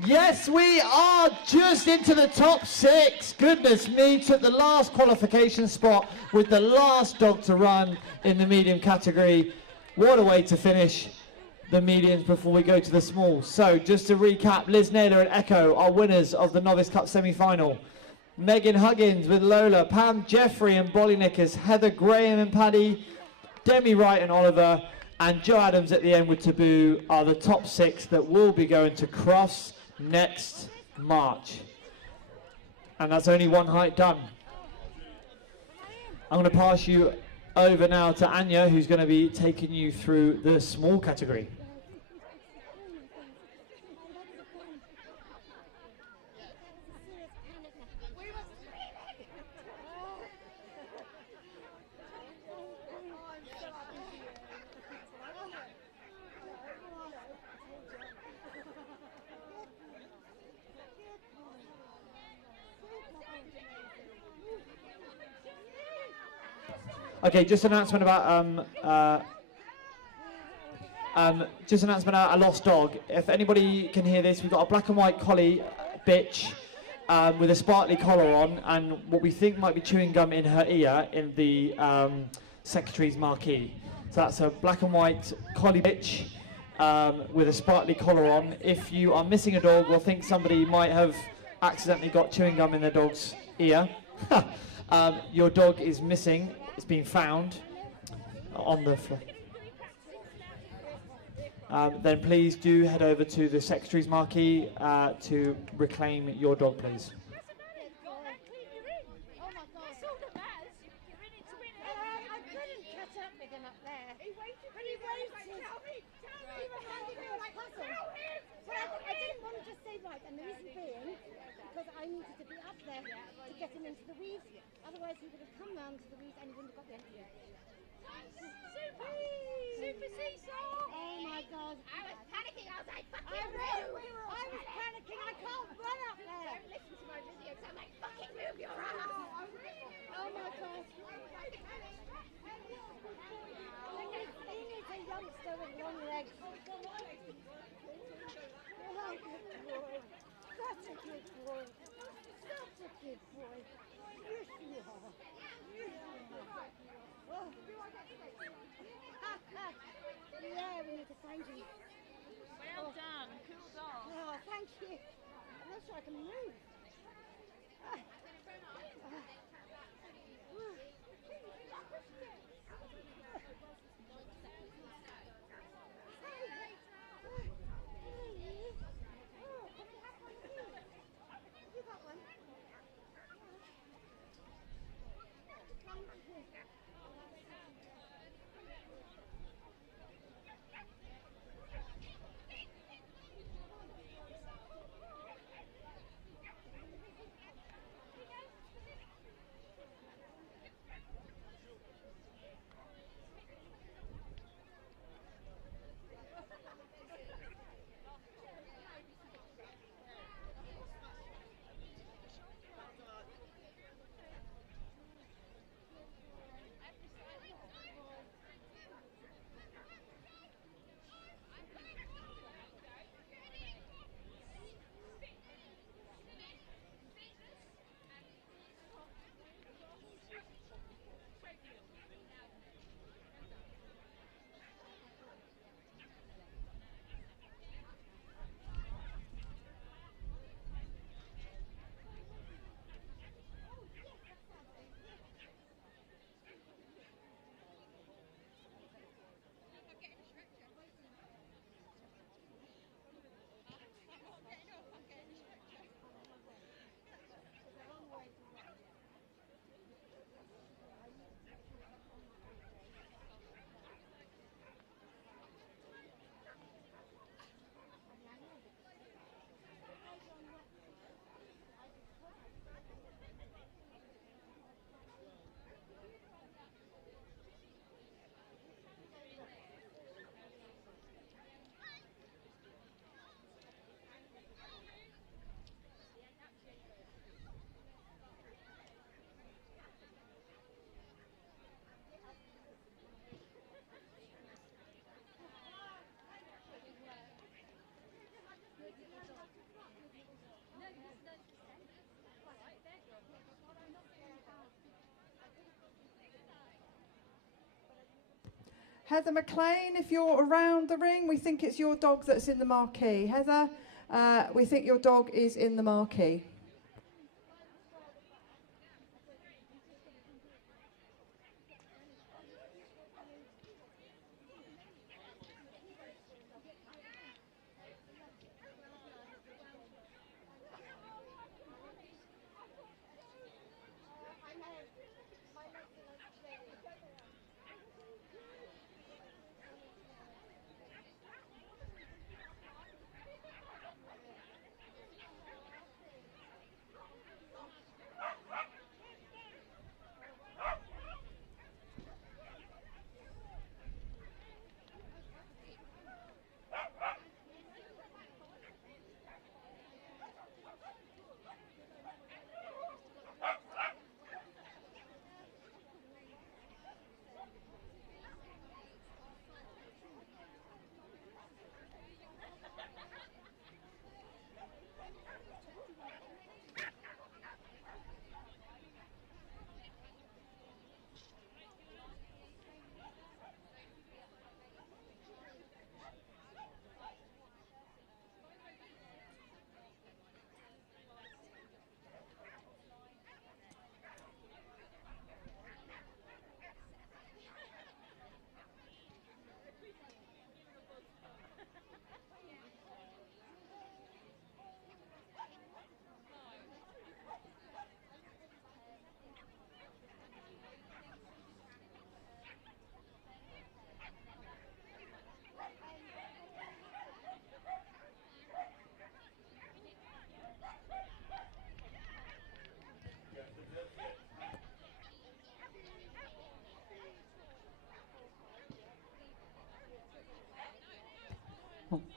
Yes, we are just into the top 6. Goodness me, took the last qualification spot with the last dog to run in the medium category. What a way to finish the mediums before we go to the smalls. So just to recap, Liz Naylor and Echo are winners of the Novice Cup semi-final. Megan Huggins with Lola, Pam Jeffrey and Bollynickers, Heather Graham and Paddy, Demi Wright and Oliver, and Joe Adams at the end with Taboo are the top 6 that will be going to Cross next March. And that's only one height done. I'm going to pass you over now to Anya, who's going to be taking you through the small category. Okay, just an announcement about a lost dog. If anybody can hear this, we've got a black and white collie bitch with a sparkly collar on, and what we think might be chewing gum in her ear in the secretary's marquee. So that's a black and white collie bitch with a sparkly collar on. If you are missing a dog or think somebody might have accidentally got chewing gum in their dog's ear, your dog is missing. It's been found on the floor. Then please do head over to the secretary's marquee to reclaim your dog, please. I needed to be up there to get him into the weeds. Otherwise, he would have come round to the weeds and he wouldn't have got the entry. Super seesaw! Oh my God! I was panicking. I was like, fucking move! I was panicking. I can't run up there. Don't listen to my videos. I'm like, fucking move your ass! Oh my God! That's a good boy. That's a good boy. Yes, you are. Yes, you are. Oh. Yeah, we need to find you. Well done, cool dog. Oh, thank you. I'm not sure I can move. You got one. Heather McLean, if you're around the ring, we think it's your dog that's in the marquee. Heather, we think your dog is in the marquee.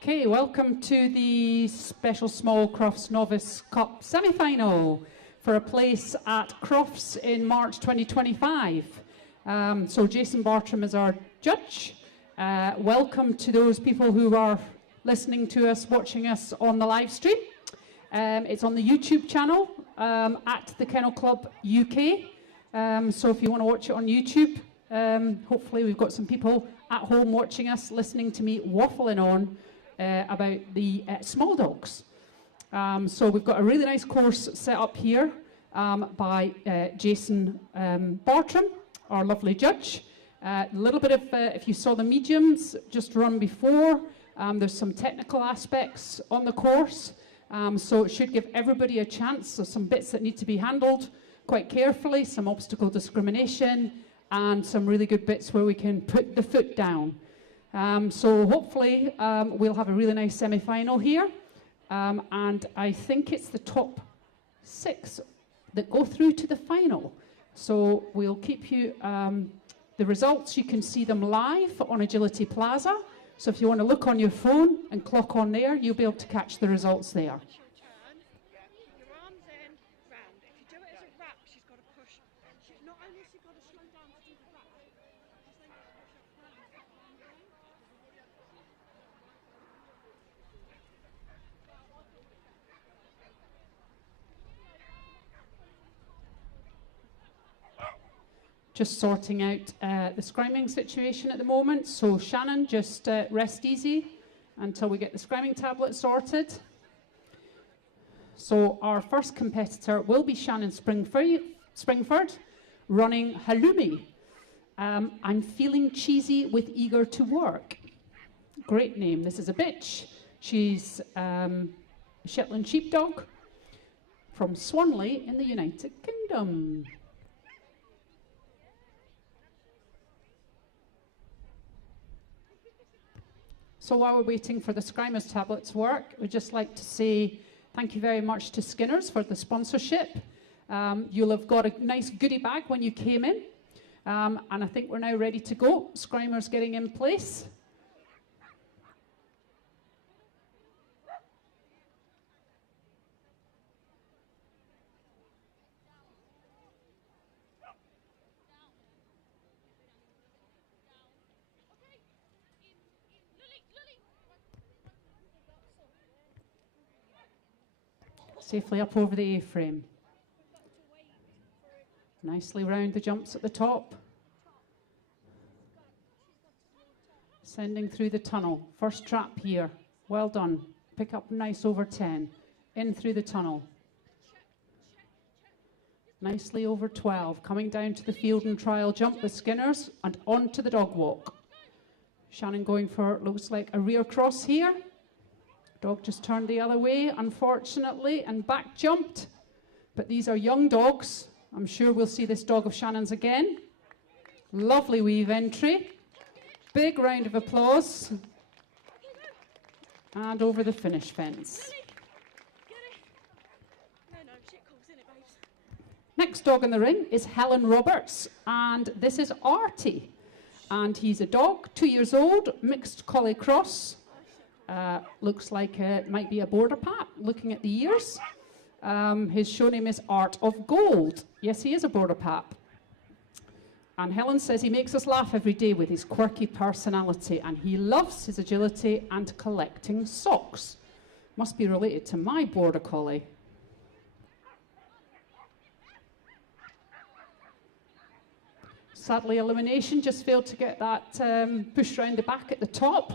Okay, welcome to the Special Small Crofts Novice Cup semi-final for a place at Crofts in March 2025. So Jason Bartram is our judge, Welcome to those people who are listening to us, watching us on the live stream. It's on the YouTube channel at the Kennel Club UK. So if you want to watch it on YouTube, hopefully we've got some people at home watching us, listening to me waffling on about the small dogs. So we've got a really nice course set up here by Jason Bartram, our lovely judge. A little bit of, if you saw the mediums just run before, there's some technical aspects on the course. So it should give everybody a chance. So some bits that need to be handled quite carefully, some obstacle discrimination, and some really good bits where we can put the foot down. So hopefully we'll have a really nice semi-final here. And I think it's the top 6 that go through to the final. So we'll keep you, the results, you can see them live on Agility Plaza. So if you want to look on your phone and clock on there, you'll be able to catch the results there. Your arms in, round. If you do it as a wrap, she's got to push. Not only has she got to slow down to do the wrap, Just sorting out the scrimming situation at the moment. So Shannon, just rest easy until we get the scrimming tablet sorted. So our first competitor will be Shannon Springford, running Halloumi. I'm feeling cheesy with eager to work. Great name. This is a bitch. She's a Shetland sheepdog from Swanley in the United Kingdom. So while we're waiting for the Scrimmers tablet to work, we'd just like to say thank you very much to Skinners for the sponsorship. You'll have got a nice goodie bag when you came in. And I think we're now ready to go. Scrimmers getting in place. Safely up over the A-frame. Nicely round the jumps at the top. Sending through the tunnel. First trap here. Well done. Pick up nice over 10. In through the tunnel. Nicely over 12. Coming down to the field and trial jump with Skinners and onto the dog walk. Shannon going for, looks like a rear cross here. Dog just turned the other way, unfortunately, and back jumped. But these are young dogs. I'm sure we'll see this dog of Shannon's again. Lovely weave entry. Big round of applause. And over the finish fence. Next dog in the ring is Helen Roberts, and this is Artie. And he's a dog, 2 years old, mixed collie cross. Looks like it might be a border pat, looking at the ears. His show name is Art of Gold. Yes, he is a border pap. And Helen says he makes us laugh every day with his quirky personality, and he loves his agility and collecting socks. Must be related to my border collie. Sadly, elimination just failed to get that push round the back at the top.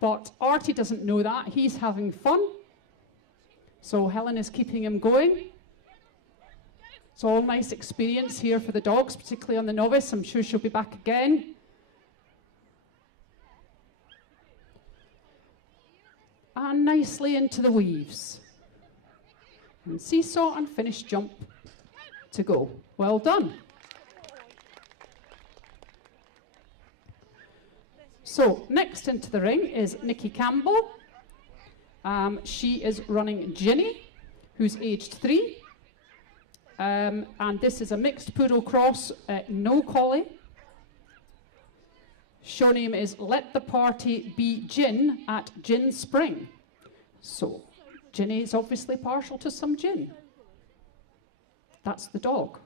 But Artie doesn't know that. He's having fun. So Helen is keeping him going. It's all nice experience here for the dogs, particularly on the novice. I'm sure she'll be back again. And nicely into the weaves. And seesaw and finish jump to go. Well done. So next into the ring is Nikki Campbell. She is running Ginny, who's aged 3. And this is a mixed poodle cross, no collie. Show name is Let the Party Be Gin at Gin Spring. So Ginny is obviously partial to some gin. That's the dog.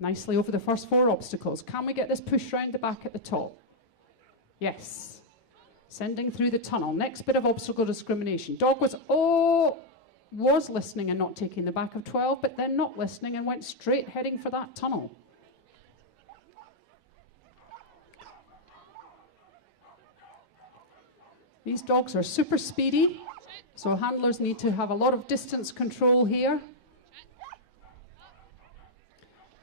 Nicely over the first 4 obstacles. Can we get this push round the back at the top? Yes. Sending through the tunnel. Next bit of obstacle discrimination. Dog was listening and not taking the back of 12, but then not listening and went straight heading for that tunnel. These dogs are super speedy, so handlers need to have a lot of distance control here.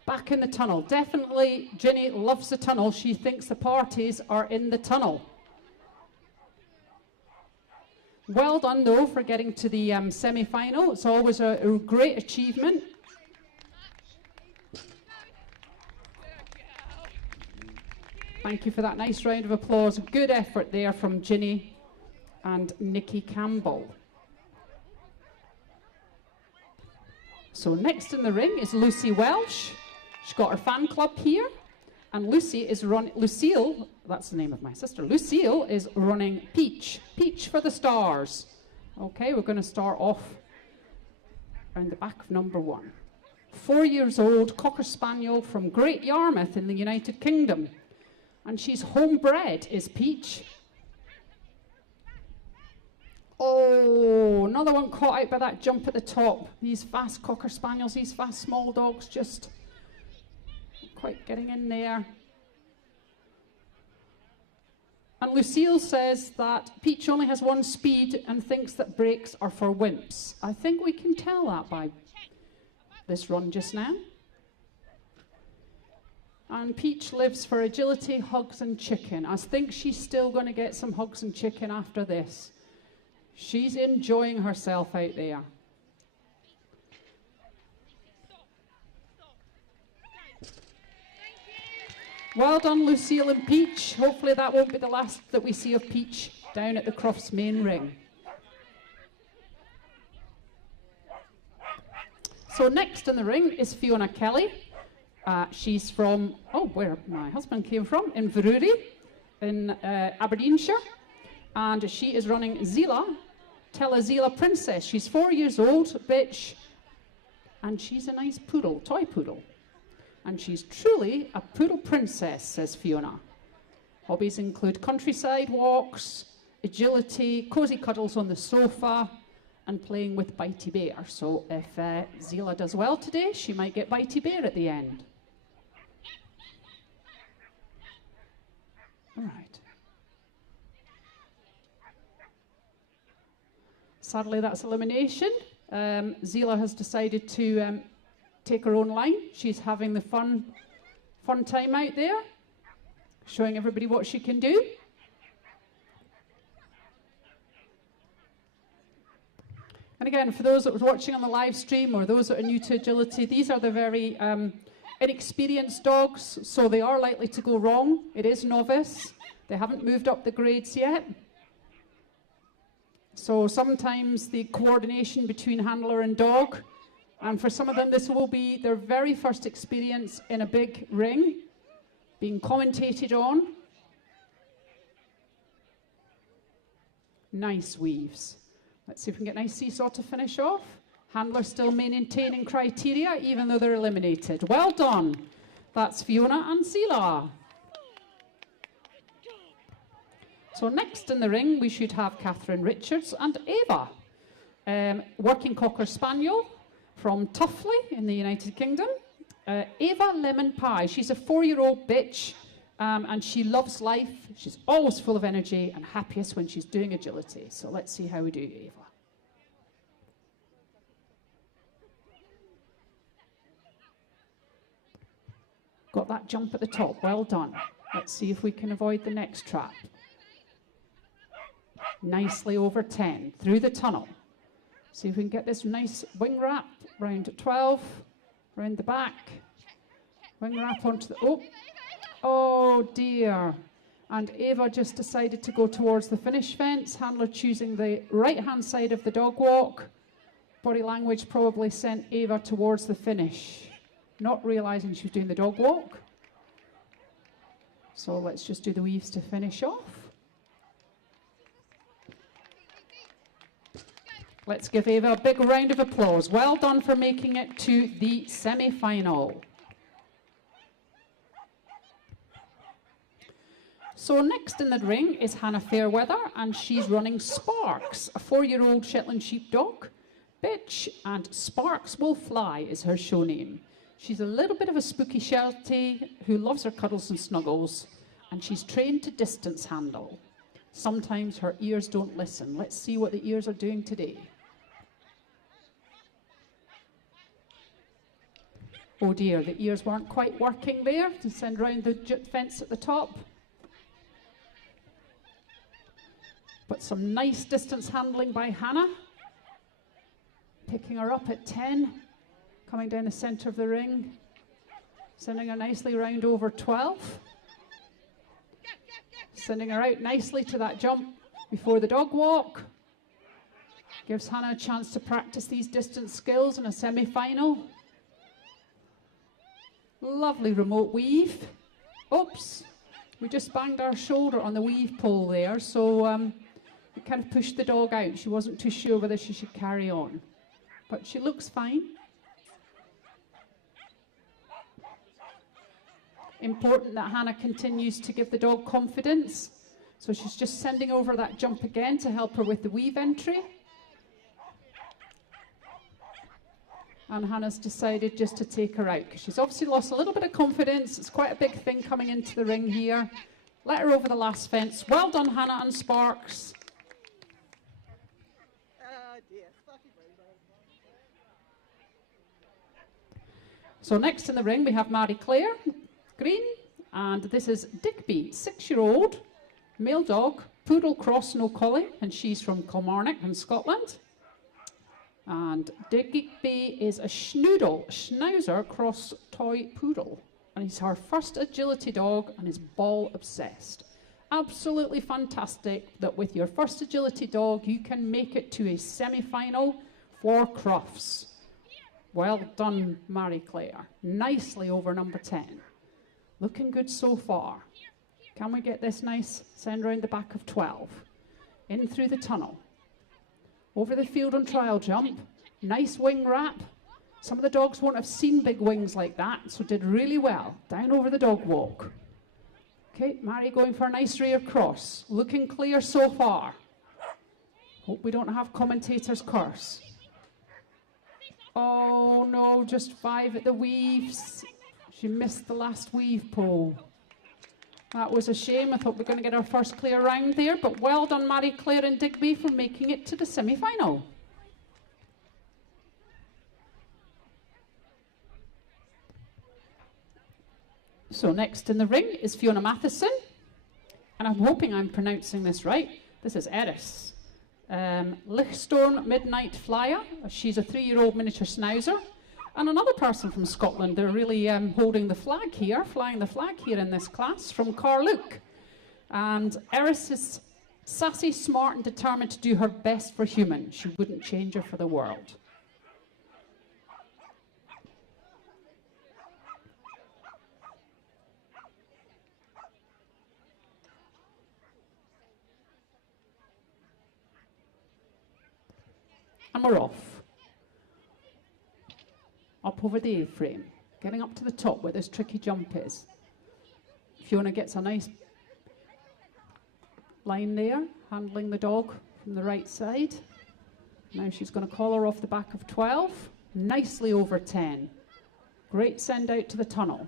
Back in the tunnel. Definitely, Ginny loves the tunnel. She thinks the parties are in the tunnel. Well done, though, for getting to the semi-final. It's always a great achievement. Thank you for that nice round of applause. Good effort there from Ginny and Nikki Campbell. So next in the ring is Lucy Welsh. She's got her fan club here. And Lucille, that's the name of my sister, Lucille is running Peach. Peach for the stars. Okay, we're going to start off around the back of number 1. 4 years old, Cocker Spaniel from Great Yarmouth in the United Kingdom. And she's homebred, is Peach. Oh, another one caught out by that jump at the top. These fast Cocker Spaniels, these fast small dogs just quite getting in there. And Lucille says that Peach only has 1 speed and thinks that brakes are for wimps. I think we can tell that by this run just now. And Peach lives for agility, hugs and chicken. I think she's still going to get some hugs and chicken after this. She's enjoying herself out there. Well done, Lucille and Peach. Hopefully that won't be the last that we see of Peach down at the Crufts main ring. So next in the ring is Fiona Kelly. She's from, where my husband came from, in Inverurie, in Aberdeenshire. And she is running Zila, Zila Princess. She's 4 years old, bitch, and she's a nice poodle, toy poodle. And she's truly a poodle princess, says Fiona. Hobbies include countryside walks, agility, cozy cuddles on the sofa, and playing with Bitey Bear. So if Zila does well today, she might get Bitey Bear at the end. All right. Sadly, that's elimination. Zila has decided to take her own line. She's having the fun time out there, showing everybody what she can do. And again, for those that were watching on the live stream or those that are new to agility, these are the very inexperienced dogs, so they are likely to go wrong. It is novice. They haven't moved up the grades yet. So sometimes the coordination between handler and dog, and for some of them this will be their very first experience in a big ring, being commentated on. Nice weaves. Let's see if we can get a nice seesaw to finish off. Handler still maintaining criteria even though they're eliminated. Well done. That's Fiona and Zila. So next in the ring we should have Catherine Richards and Ava. Working Cocker Spaniel from Tuffley in the United Kingdom. Ava Lemon Pie. She's a 4-year-old bitch and she loves life. She's always full of energy and happiest when she's doing agility. So let's see how we do, Ava. Got that jump at the top. Well done. Let's see if we can avoid the next trap. Nicely over 10 through the tunnel. See if we can get this nice wing wrap round at 12, round the back. Wing wrap onto the, oh dear. And Ava just decided to go towards the finish fence. Handler choosing the right-hand side of the dog walk. Body language probably sent Ava towards the finish, not realizing she was doing the dog walk. So let's just do the weaves to finish off. Let's give Ava a big round of applause. Well done for making it to the semi-final. So next in the ring is Hannah Fairweather, and she's running Sparks, a 4-year-old Shetland sheepdog bitch, and Sparks Will Fly is her show name. She's a little bit of a spooky Sheltie who loves her cuddles and snuggles, and she's trained to distance handle. Sometimes her ears don't listen. Let's see what the ears are doing today. Oh dear, the ears weren't quite working there to send round the jute fence at the top. But some nice distance handling by Hannah. Picking her up at 10, coming down the centre of the ring, sending her nicely round over 12. Sending her out nicely to that jump before the dog walk. Gives Hannah a chance to practice these distance skills in a semi-final. Lovely remote weave. Oops, we just banged our shoulder on the weave pole there, so it kind of pushed the dog out. She wasn't too sure whether she should carry on, but she looks fine. Important that Hannah continues to give the dog confidence. So she's just sending over that jump again to help her with the weave entry. And Hannah's decided just to take her out because she's obviously lost a little bit of confidence. It's quite a big thing coming into the ring here. Let her over the last fence. Well done, Hannah and Sparks. So next in the ring we have Marie Claire Green, and this is Digby, 6-year-old male dog, poodle cross, no collie, and she's from Kilmarnock in Scotland. And Digby is a schnoodle, schnauzer cross toy poodle, and he's her first agility dog and is ball obsessed. Absolutely fantastic that with your first agility dog you can make it to a semi-final for Crufts. Well done, Marie Claire. Nicely over number 10. Looking good so far. Can we get this nice send round the back of 12? In through the tunnel. Over the field on trial jump. Nice wing wrap. Some of the dogs won't have seen big wings like that, so did really well. Down over the dog walk. Okay, Marie going for a nice rear cross. Looking clear so far. Hope we don't have commentators curse. Oh no, just 5 at the weaves. She missed the last weave pole. That was a shame. I thought we were going to get our first clear round there, but well done Marie Claire and Digby for making it to the semi-final. So next in the ring is Fiona Matheson, and I'm hoping I'm pronouncing this right. This is Eris. Lichthorn Midnight Flyer. She's a 3-year-old miniature schnauzer. And another person from Scotland. They're really holding the flag here, flying the flag here in this class, from Carluke. And Eris is sassy, smart and determined to do her best for human. She wouldn't change her for the world. And we're off. Up over the A-frame, getting up to the top where this tricky jump is. Fiona gets a nice line there, handling the dog from the right side. Now she's going to call her off the back of 12, nicely over 10. Great send out to the tunnel.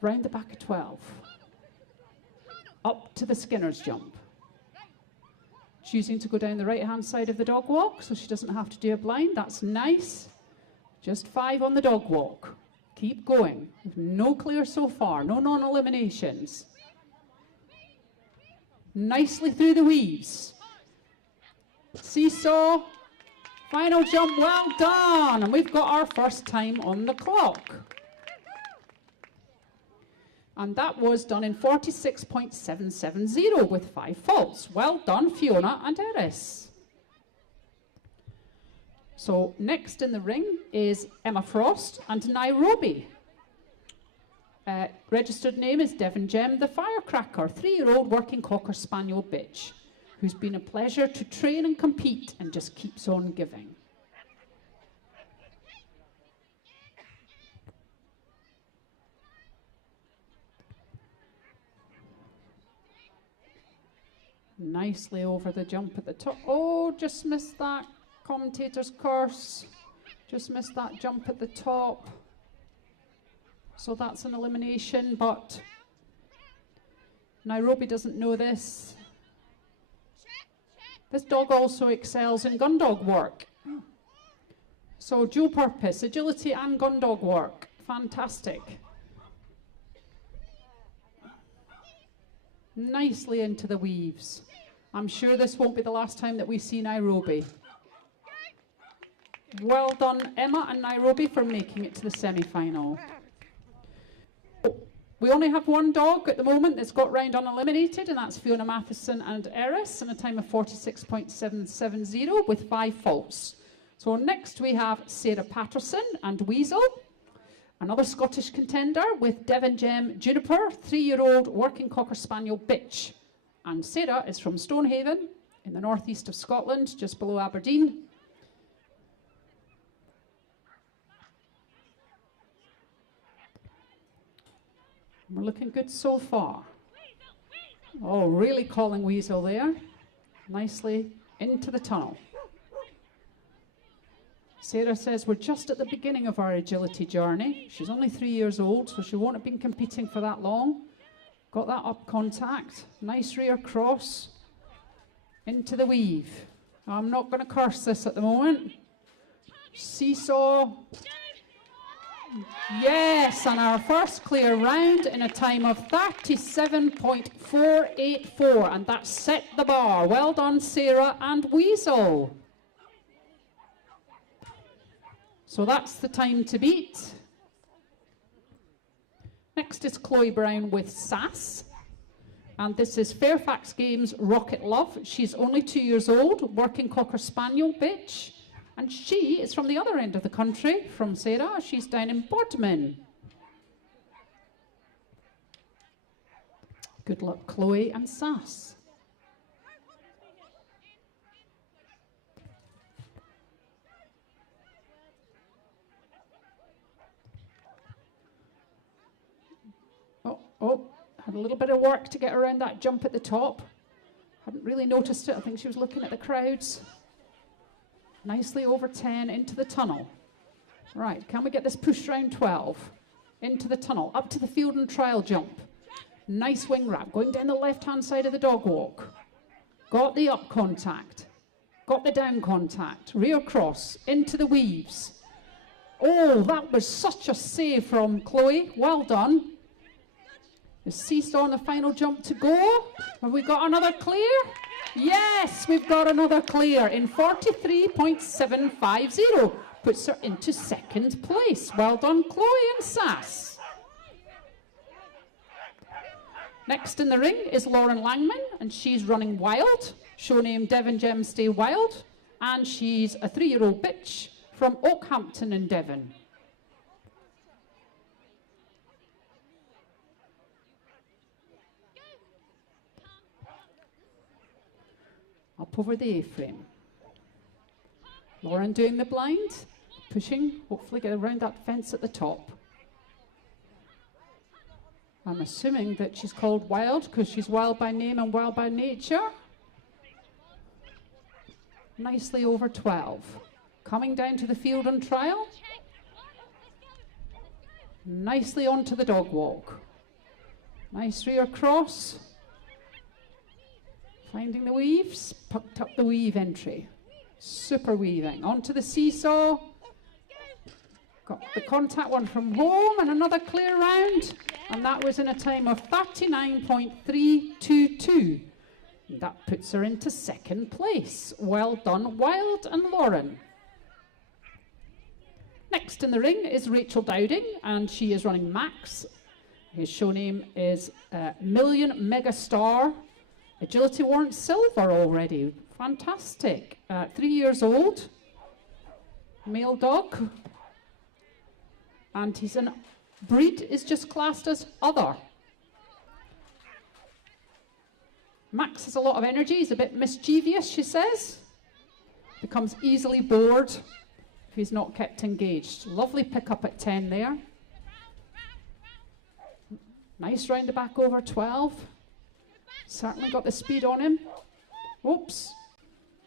Round the back of 12. Up to the Skinner's jump. Choosing to go down the right-hand side of the dog walk so she doesn't have to do a blind. That's nice. Just 5 on the dog walk. Keep going. No clear so far. No non-eliminations. Nicely through the weaves. Seesaw. Final jump. Well done. And we've got our first time on the clock. And that was done in 46.770 with 5 faults. Well done, Fiona and Eris. So next in the ring is Emma Frost and Nairobi. Registered name is Devon Gem the Firecracker, 3-year-old working Cocker Spaniel bitch, who's been a pleasure to train and compete and just keeps on giving. Nicely over the jump at the top. Oh, just missed that commentator's curse. Just missed that jump at the top. So that's an elimination, but Nairobi doesn't know this. This dog also excels in gun dog work. So dual purpose, agility and gun dog work. Fantastic. Nicely into the weaves. I'm sure this won't be the last time that we see Nairobi. Well done, Emma and Nairobi, for making it to the semi-final. We only have one dog at the moment that's got round uneliminated, and that's Fiona Matheson and Eris, in a time of 46.770 with 5 faults. So next we have Sarah Patterson and Weasel, another Scottish contender with Devon Gem Juniper, 3-year-old working Cocker Spaniel bitch. And Sarah is from Stonehaven in the northeast of Scotland, just below Aberdeen. We're looking good so far. Oh, really calling Weasel there. Nicely into the tunnel. Sarah says we're just at the beginning of our agility journey. She's only 3 years old, so she won't have been competing for that long. Got that up contact. Nice rear cross. Into the weave. I'm not going to curse this at the moment. Seesaw. Yes, and our first clear round in a time of 37.484, and that set the bar. Well done, Sarah and Weasel. So that's the time to beat. Next is Chloe Brown with Sass, and this is Fairfax Games Rocket Love. She's only 2 years old, working Cocker Spaniel bitch. And she is from the other end of the country, from Sarah. She's down in Bodmin. Good luck, Chloe and Sass. Oh, had a little bit of work to get around that jump at the top. Hadn't really noticed it. I think she was looking at the crowds. Nicely over 10 into the tunnel. Right, can we get this push round 12? Into the tunnel, up to the field and trial jump. Nice wing wrap, going down the left-hand side of the dog walk. Got the up contact. Got the down contact. Rear cross, into the weaves. Oh, that was such a save from Chloe. Well done. The seesaw on the final jump to go. Have we got another clear? Yes, we've got another clear in 43.750. Puts her into second place. Well done, Chloe and Sass. Next in the ring is Lauren Langman, and she's running wild. Show name Devon Gem Stay Wild. And she's a 3-year-old bitch from Oakhampton in Devon. Up over the A-frame. Lauren doing the blind, pushing, hopefully get around that fence at the top. I'm assuming that she's called wild because she's wild by name and wild by nature. Nicely over 12. Coming down to the field on trial. Nicely onto the dog walk. Nice rear cross. Finding the weaves, pucked up the weave entry. Super weaving. Onto the seesaw. Got the contact one from home and another clear round. And that was in a time of 39.322. That puts her into second place. Well done, Wild and Lauren. Next in the ring is Rachel Dowding, and she is running Max. His show name is Million Megastar. Agility warrant silver already. Fantastic. 3 years old. Male dog. And he's an breed is just classed as other. Max has a lot of energy. He's a bit mischievous, she says. Becomes easily bored if he's not kept engaged. Lovely pick up at 10 there. Nice round the back over 12. Certainly got the speed on him. Oops.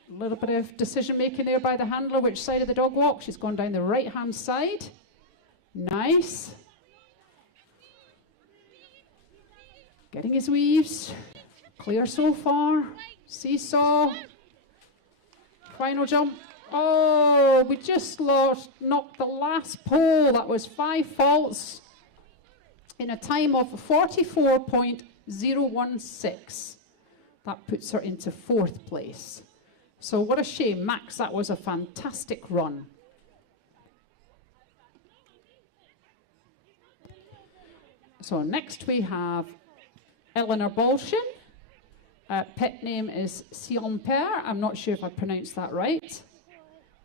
A little bit of decision making there by the handler, which side of the dog walk. She's gone down the right hand side. Nice. Getting his weaves. Clear so far. Seesaw. Final jump. Oh, we just knocked the last pole. That was 5 faults in a time of 44.016. That puts her into 4th place. So what a shame. Max, that was a fantastic run. So next we have Eleanor Bolshin. Pet name is Sion-Per. I'm not sure if I pronounced that right.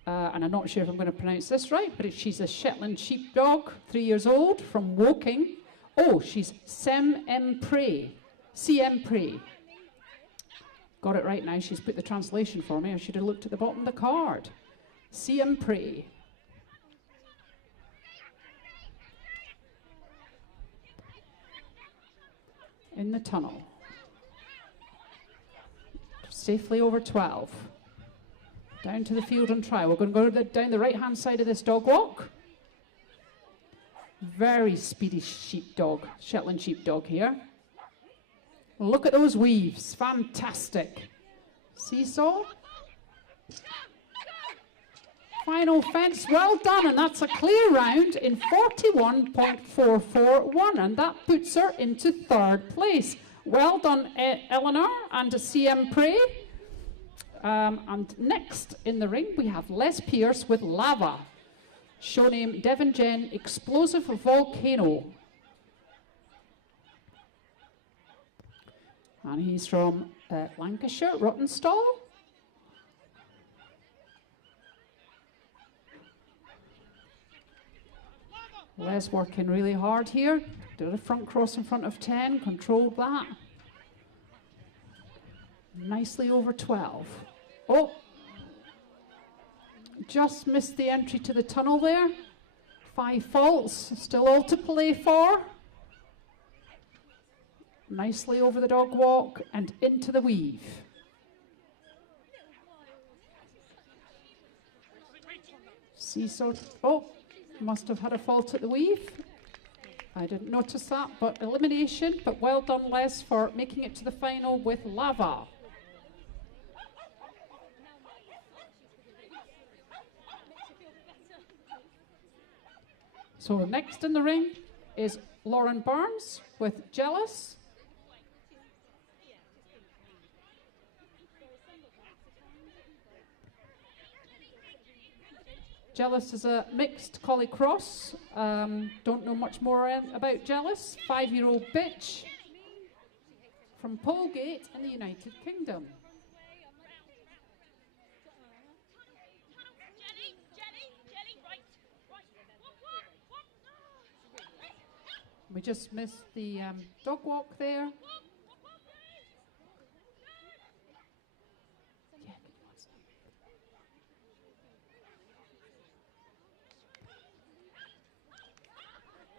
And I'm not sure if I'm going to pronounce this right, but she's a Shetland sheepdog, 3 years old, from Woking. Oh, she's Siempre. Got it right now. She's put the translation for me. I should have looked at the bottom of the card. Siempre. In the tunnel. Safely over 12. Down to the field and try. We're going to go down the right-hand side of this dog walk. Very speedy sheepdog, Shetland sheepdog here. Look at those weaves. Fantastic. Seesaw. Final fence. Well done. And that's a clear round in 41.441. And that puts her into 3rd place. Well done, Eleanor and Siempre. And next in the ring, we have Les Pierce with Lava. Show name Devon Jen Explosive Volcano. And he's from Lancashire, Rottenstall. Les working really hard here. Did a front cross in front of 10, controlled that. Nicely over 12. Oh, just missed the entry to the tunnel there. 5 faults, still all to play for. Nicely over the dog walk and into the weave. Seesaw, oh, must have had a fault at the weave. I didn't notice that, but elimination. But well done, Les, for making it to the final with Lava. So next in the ring is Lauren Barnes with Jealous. Jealous is a mixed collie cross. Don't know much more about Jealous. 5-year-old bitch from Polegate in the United Kingdom. We just missed the dog walk there.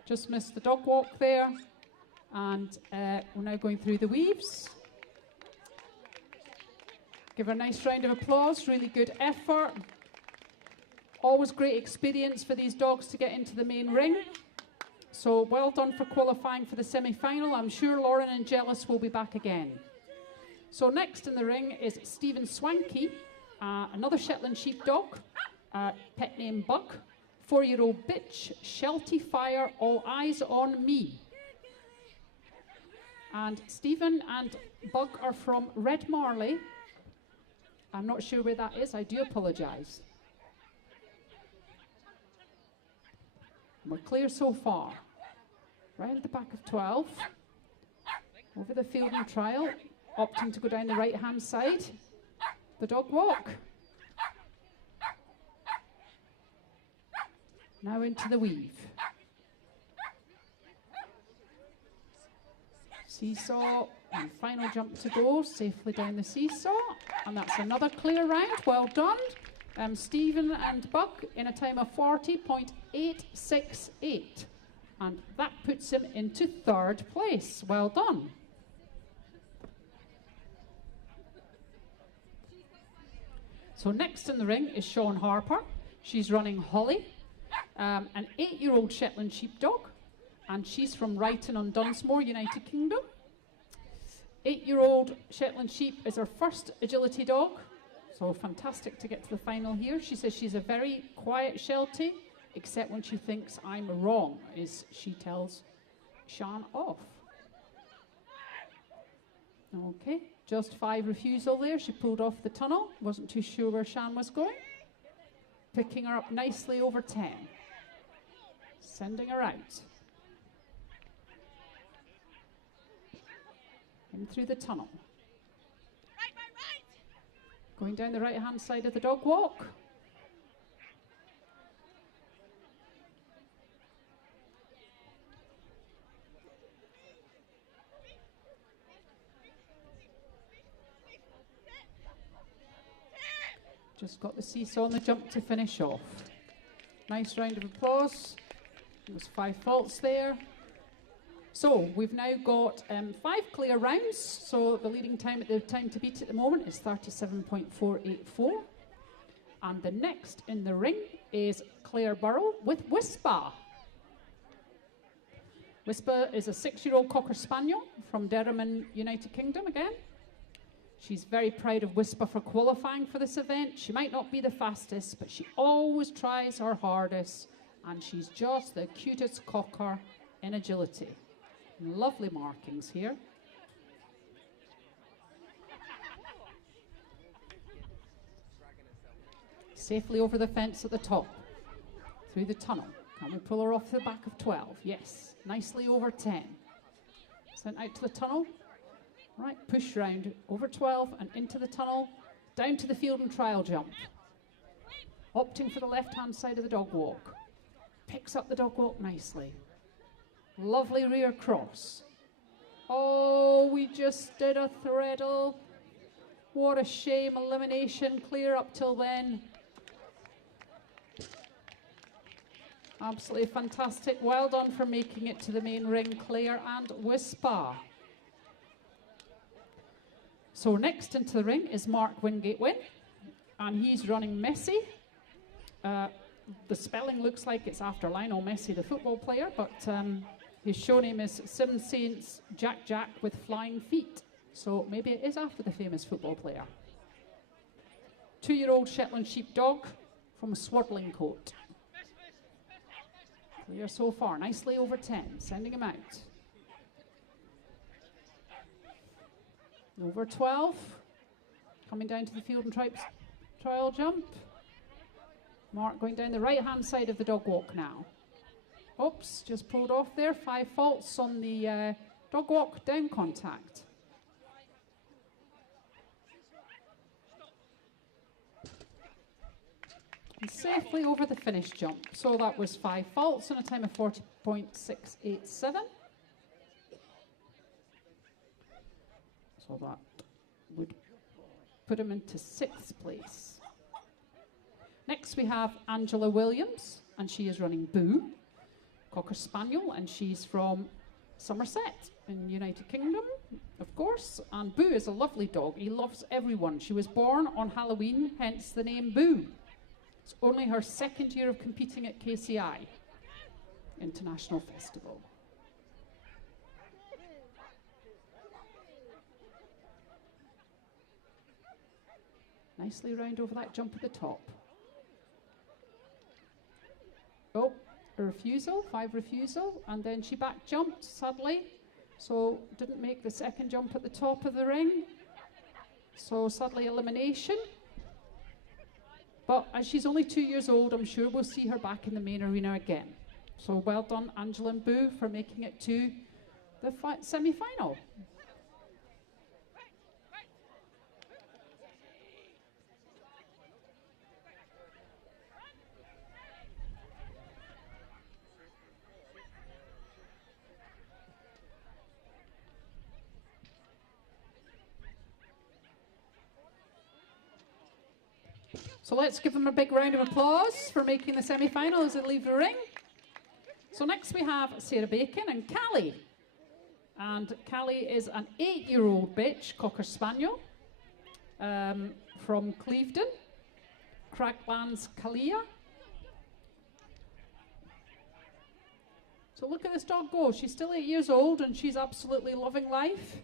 Just missed the dog walk there. And we're now going through the weaves. Give her a nice round of applause. Really good effort. Always great experience for these dogs to get into the main ring. So well done for qualifying for the semi-final. I'm sure Lauren and Jealous will be back again. So next in the ring is Stephen Swanky, another Shetland sheepdog, pet name Buck, 4-year-old bitch, Shelty Fire, all eyes on me. And Stephen and Bug are from Red Marley. I'm not sure where that is, I do apologise. We're clear so far. Round the back of 12. Over the field and trial. Opting to go down the right-hand side. The dog walk. Now into the weave. Seesaw and final jump to go. Safely down the seesaw. And that's another clear round. Well done. Stephen and Buck in a time of 40.868. And that puts him into 3rd place. Well done. So next in the ring is Sean Harper. She's running Holly, an 8-year-old Shetland sheepdog, and she's from Ryton on Dunsmore, United Kingdom. 8-year-old Shetland sheep is her first agility dog, so fantastic to get to the final here. She says she's a very quiet Sheltie, except when she thinks I'm wrong, as she tells Sean off. Okay, just 5 refusal there. She pulled off the tunnel, wasn't too sure where Shan was going. Picking her up nicely over 10. Sending her out. In through the tunnel. Going down the right-hand side of the dog walk. Just got the seesaw on the jump to finish off. Nice round of applause. There's 5 faults there. So we've now got 5 clear rounds. So the leading time at the time to beat at the moment is 37.484. And the next in the ring is Claire Burrell with Whisper. Whisper is a 6-year-old Cocker Spaniel from Durham in United Kingdom again. She's very proud of Whisper for qualifying for this event. She might not be the fastest, but she always tries her hardest, and she's just the cutest cocker in agility. Lovely markings here. Safely over the fence at the top, through the tunnel. Can we pull her off the back of 12? Yes, nicely over 10. Sent out to the tunnel. Right, push round over 12 and into the tunnel, down to the field and trial jump. Opting for the left-hand side of the dog walk. Picks up the dog walk nicely. Lovely rear cross. Oh, we just did a threadle. What a shame, elimination, clear up till then. Absolutely fantastic. Well done for making it to the main ring, Claire and Whisper. So next into the ring is Mark Wingate-Wynn, and he's running Messi. The spelling looks like it's after Lionel Messi, the football player, but his show name is Sim Saints Jack Jack with Flying Feet. So maybe it is after the famous football player. 2-year-old Shetland sheepdog from Swaddlingcote. Clear so far, nicely over 10, sending him out. Over 12, coming down to the field and trial jump. Mark going down the right-hand side of the dog walk now. Oops, just pulled off there. 5 faults on the dog walk, down contact. And safely over the finish jump. So that was 5 faults and a time of 40.687. So that would put him into 6th place. Next we have Angela Williams, and she is running Boo, Cocker Spaniel, and she's from Somerset in United Kingdom, of course. And Boo is a lovely dog. He loves everyone. She was born on Halloween, hence the name Boo. It's only her 2nd year of competing at KCI International Festival. Nicely round over that jump at the top. Oh, a refusal, 5 refusal, and then she back jumped sadly, so didn't make the 2nd jump at the top of the ring. So sadly elimination. But as she's only 2 years old, I'm sure we'll see her back in the main arena again. So well done, Angela and Boo, for making it to the semi-final. So let's give them a big round of applause for making the semi-final as they leave the ring. So next we have Sarah Bacon and Callie. And Callie is an 8-year-old bitch, Cocker Spaniel, from Clevedon. Cracklands Kalia. So look at this dog go. She's still 8 years old and she's absolutely loving life.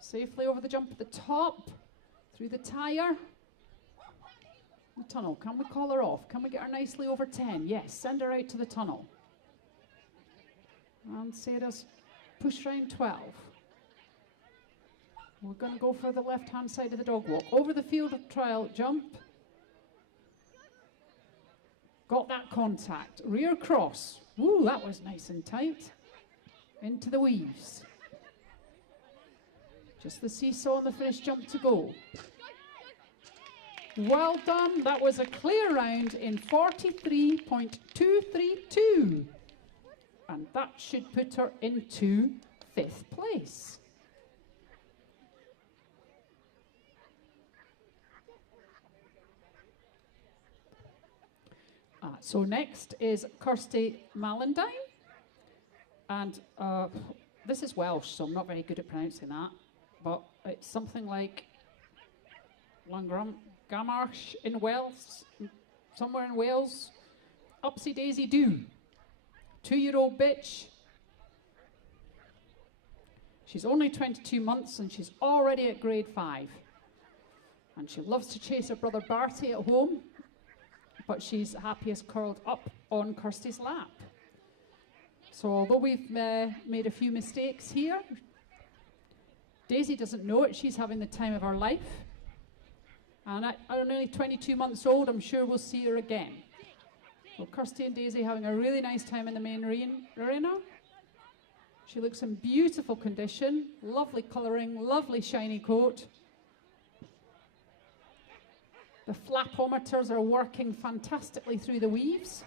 Safely over the jump at the top, through the tyre. The tunnel, can we call her off? Can we get her nicely over 10? Yes, send her out to the tunnel. And Sarah's push round 12. We're going to go for the left-hand side of the dog walk. Over the field of trial jump. Got that contact. Rear cross. Ooh, that was nice and tight. Into the weaves. Just the seesaw and the finish jump to go. Well done. That was a clear round in 43.232. And that should put her into 5th place. So next is Kirsty Malendine. And this is Welsh, so I'm not very good at pronouncing that. But it's something like Gamarsh in Wales, somewhere in Wales. Upsy daisy do. 2-year-old bitch. She's only 22 months and she's already at grade 5. And she loves to chase her brother Barty at home, but she's happiest curled up on Kirsty's lap. So although we've made a few mistakes here, Daisy doesn't know it. She's having the time of her life. And at only 22 months old, I'm sure we'll see her again. So Kirsty and Daisy having a really nice time in the main arena. She looks in beautiful condition. Lovely colouring, lovely shiny coat. The flapometers are working fantastically through the weaves.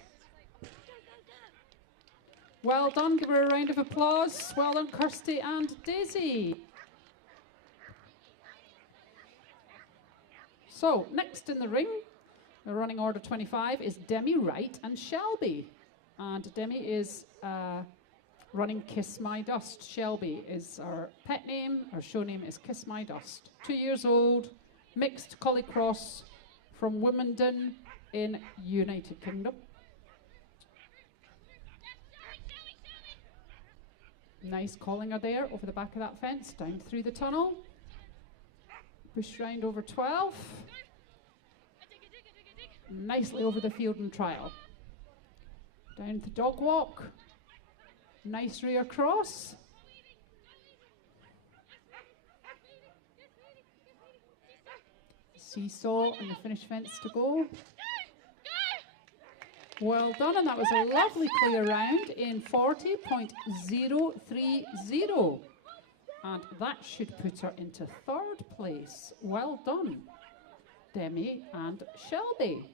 Well done. Give her a round of applause. Well done, Kirsty and Daisy. So, next in the ring, the running order 25 is Demi Wright and Shelby. And Demi is running Kiss My Dust. Shelby is our pet name. Our show name is Kiss My Dust. 2 years old, mixed collie cross from Wimbledon in United Kingdom. Nice calling her there over the back of that fence, down through the tunnel. Push round over 12. Nicely over the field and trial. Down the dog walk. Nice rear cross. Seesaw and the finish fence to go. Well done, and that was a lovely clear round in 40.030. And that should put her into 3rd place. Well done, Demi and Shelby.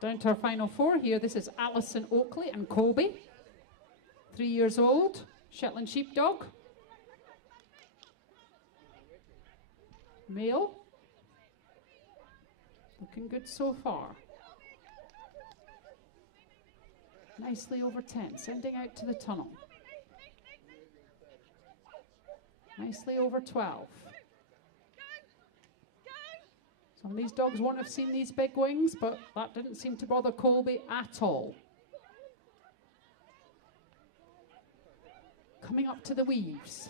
Down to our final 4 here. This is Alison Oakley and Colby. 3 years old, Shetland sheepdog. Male. Looking good so far. Nicely over 10, sending out to the tunnel. Nicely over 12. Some of these dogs won't have seen these big wings, but that didn't seem to bother Colby at all. Coming up to the weaves.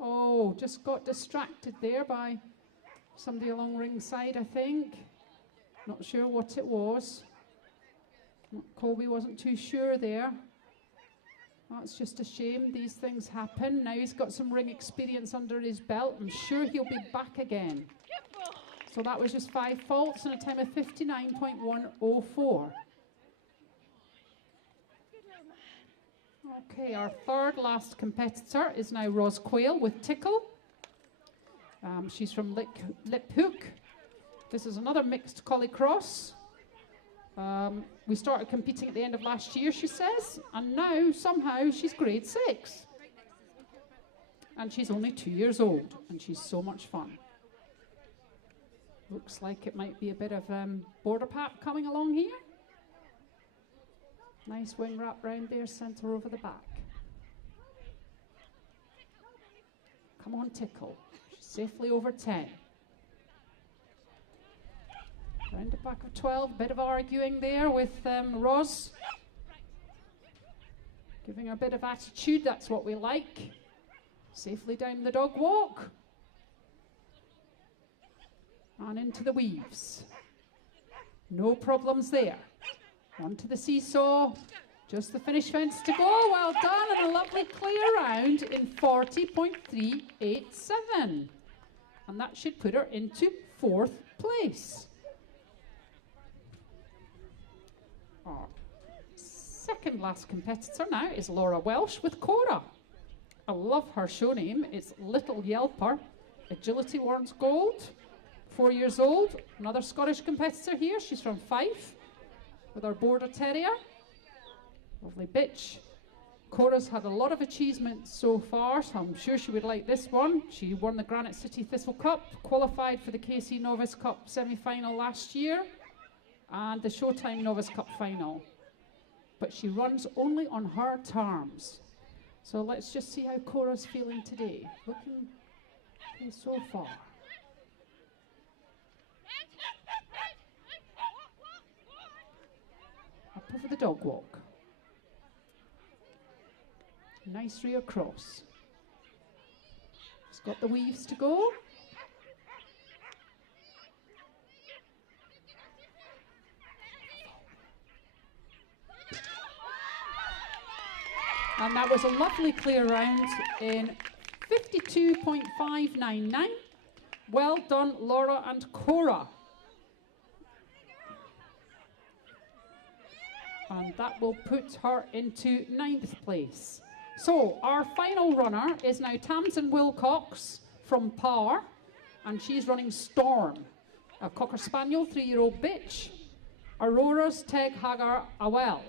Oh, just got distracted there by somebody along ringside, I think. Not sure what it was. Colby wasn't too sure there. That's just a shame. These things happen. Now he's got some ring experience under his belt. I'm sure he'll be back again. So that was just 5 faults and a time of 59.104. Okay, our 3rd last competitor is now Ros Quayle with Tickle. She's from Lip Hook. This is another mixed collie cross. We started competing at the end of last year, she says, and now somehow she's grade 6. And she's only 2 years old, and she's so much fun. Looks like it might be a bit of border pap coming along here. Nice wing wrap round there, centre over the back. Come on, Tickle. She's safely over 10. Round the back of 12, bit of arguing there with Roz. Giving her a bit of attitude, that's what we like. Safely down the dog walk. And into the weaves. No problems there. Onto the seesaw. Just the finish fence to go. Well done, and a lovely clear round in 40.387. And that should put her into 4th place. Our second last competitor now is Laura Welsh with Cora. I love her show name. It's Little Yelper. Agility Warrants Gold. 4 years old. Another Scottish competitor here. She's from Fife with our Border Terrier. Lovely bitch. Cora's had a lot of achievements so far, so I'm sure she would like this one. She won the Granite City Thistle Cup, qualified for the KC Novice Cup semi-final last year, and the Showtime Novice Cup final. But she runs only on her terms. So let's just see how Cora's feeling today. Looking okay so far. Up over the dog walk. Nice rear cross. She's got the weaves to go. And that was a lovely clear round in 52.599. Well done, Laura and Cora. And that will put her into 9th place. So our final runner is now Tamsin Wilcox from Par, and she's running Storm, a Cocker Spaniel, 3-year-old bitch. Aurora's Teg Hagar Awel.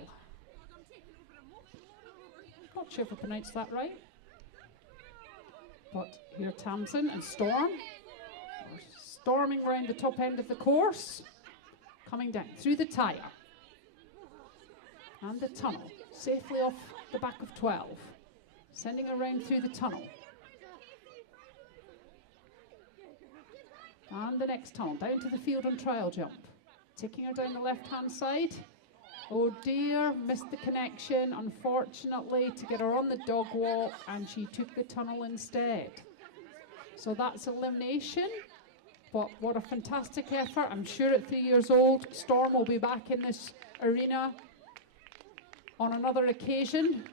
Not sure if I pronounced that right. But here Tamsin and Storm are storming around the top end of the course, coming down through the tyre and the tunnel, safely off the back of 12. Sending her round through the tunnel. And the next tunnel, down to the field on trial jump. Taking her down the left-hand side. Oh dear, missed the connection, unfortunately, to get her on the dog walk, and she took the tunnel instead. So that's elimination, but what a fantastic effort. I'm sure at 3 years old, Storm will be back in this arena on another occasion.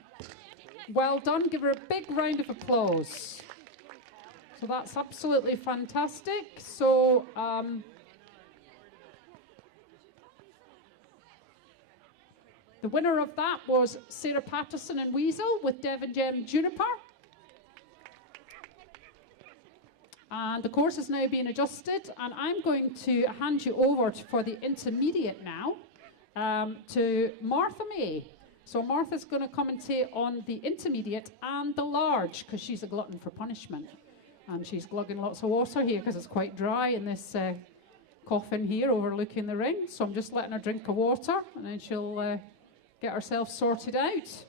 Well done, give her a big round of applause. So that's absolutely fantastic. So the winner of that was Sarah Patterson and Weasel with Devon Gem Juniper. And the course is now being adjusted, and I'm going to hand you over for the intermediate now to Martha May. So Martha's going to commentate on the intermediate and the large, because she's a glutton for punishment. And she's glugging lots of water here because it's quite dry in this coffin here overlooking the ring. So I'm just letting her drink her water, and then she'll get herself sorted out.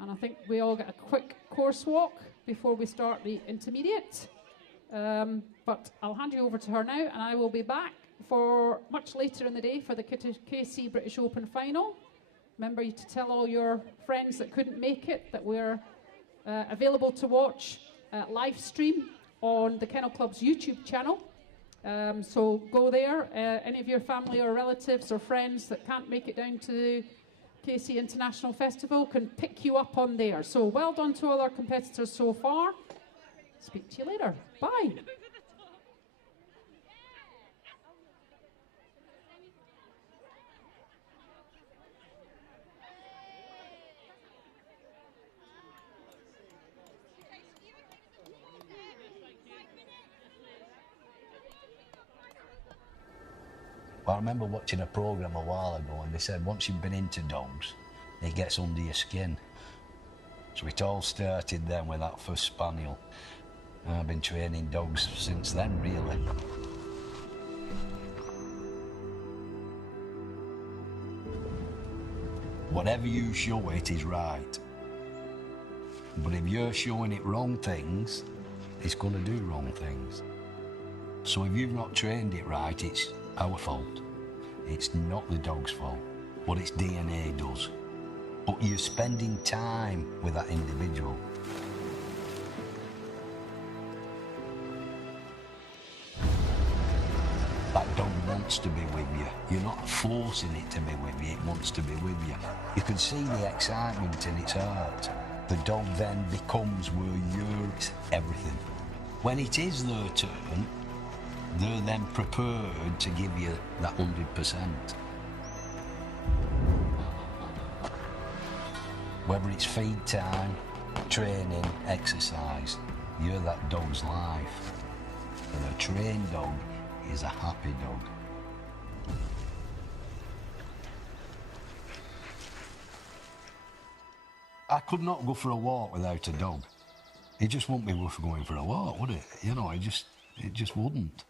And I think we all get a quick course walk before we start the intermediate. But I'll hand you over to her now, and I will be back for much later in the day for the KC British Open final. Remember to tell all your friends that couldn't make it that we're available to watch live stream on the Kennel Club's YouTube channel. So go there. Any of your family or relatives or friends that can't make it down to the KC International Festival can pick you up on there. So well done to all our competitors so far. Speak to you later. Bye. I remember watching a programme a while ago, and they said once you've been into dogs, it gets under your skin. So it all started then with that first spaniel. And I've been training dogs since then, really. Whatever you show it is right. But if you're showing it wrong things, it's going to do wrong things. So if you've not trained it right, it's our fault. It's not the dog's fault. What its DNA does. But you're spending time with that individual. That dog wants to be with you. You're not forcing it to be with you, it wants to be with you. You can see the excitement in its heart. The dog then becomes where you're everything. When it is their turn, they're then prepared to give you that 100%. Whether it's feed time, training, exercise, you're that dog's life. And a trained dog is a happy dog. I could not go for a walk without a dog. It just wouldn't be worth going for a walk, would it? You know, it just wouldn't.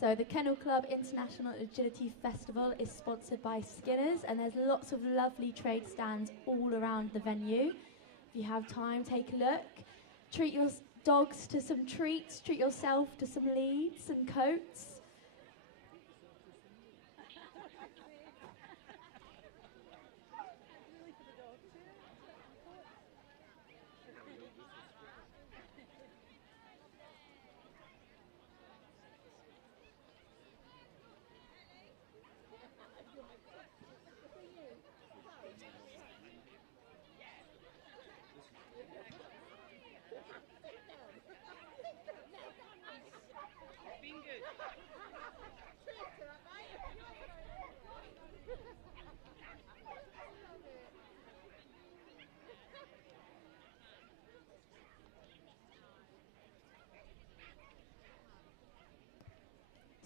So the Kennel Club International Agility Festival is sponsored by Skinners, and there's lots of lovely trade stands all around the venue. If you have time, take a look. Treat your dogs to some treats, treat yourself to some leads and coats.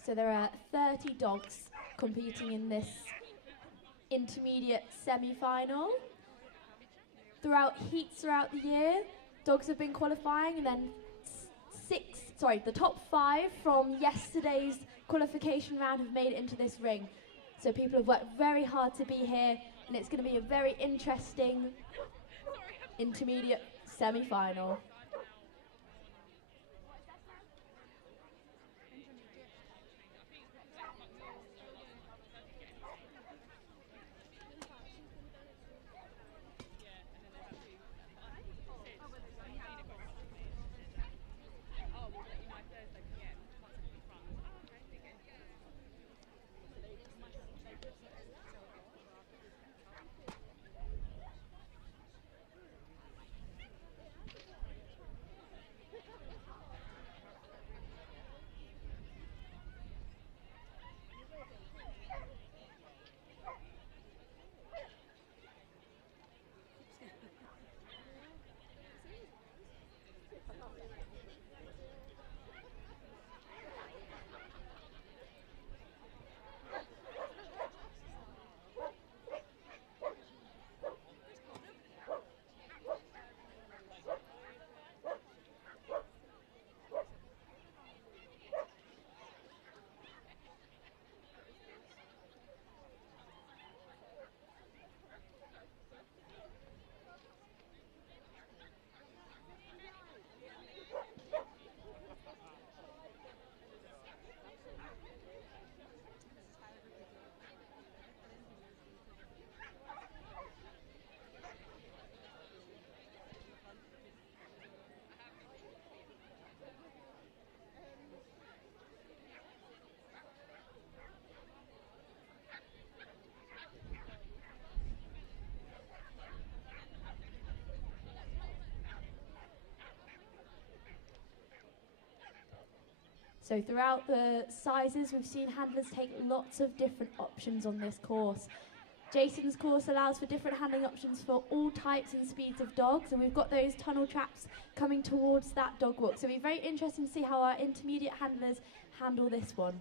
So there are 30 dogs competing in this intermediate semi-final. Throughout heats throughout the year, dogs have been qualifying, and then the top 5 from yesterday's qualification round have made it into this ring. So people have worked very hard to be here, and it's going to be a very interesting intermediate semi-final. So throughout the sizes, we've seen handlers take lots of different options on this course. Jason's course allows for different handling options for all types and speeds of dogs, and we've got those tunnel traps coming towards that dog walk. So it'll be very interesting to see how our intermediate handlers handle this one.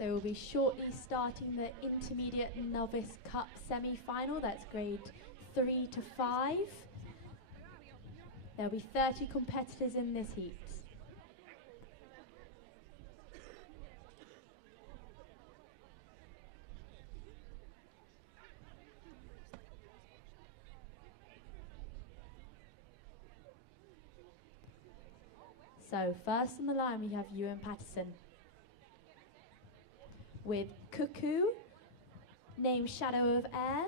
So we'll be shortly starting the Intermediate Novice Cup semi-final. That's grade 3 to 5. There'll be 30 competitors in this heat. So first on the line we have Ewan Patterson with Cuckoo, named Shadow of Air.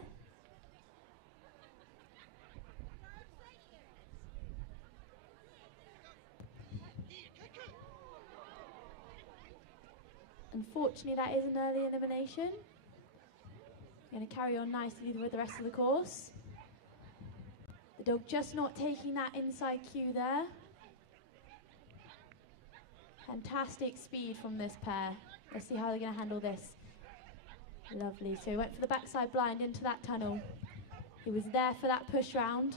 Unfortunately, that is an early elimination. Going to carry on nicely with the rest of the course. The dog just not taking that inside cue there. Fantastic speed from this pair. Let's see how they're going to handle this. Lovely. So he went for the backside blind into that tunnel. He was there for that push round.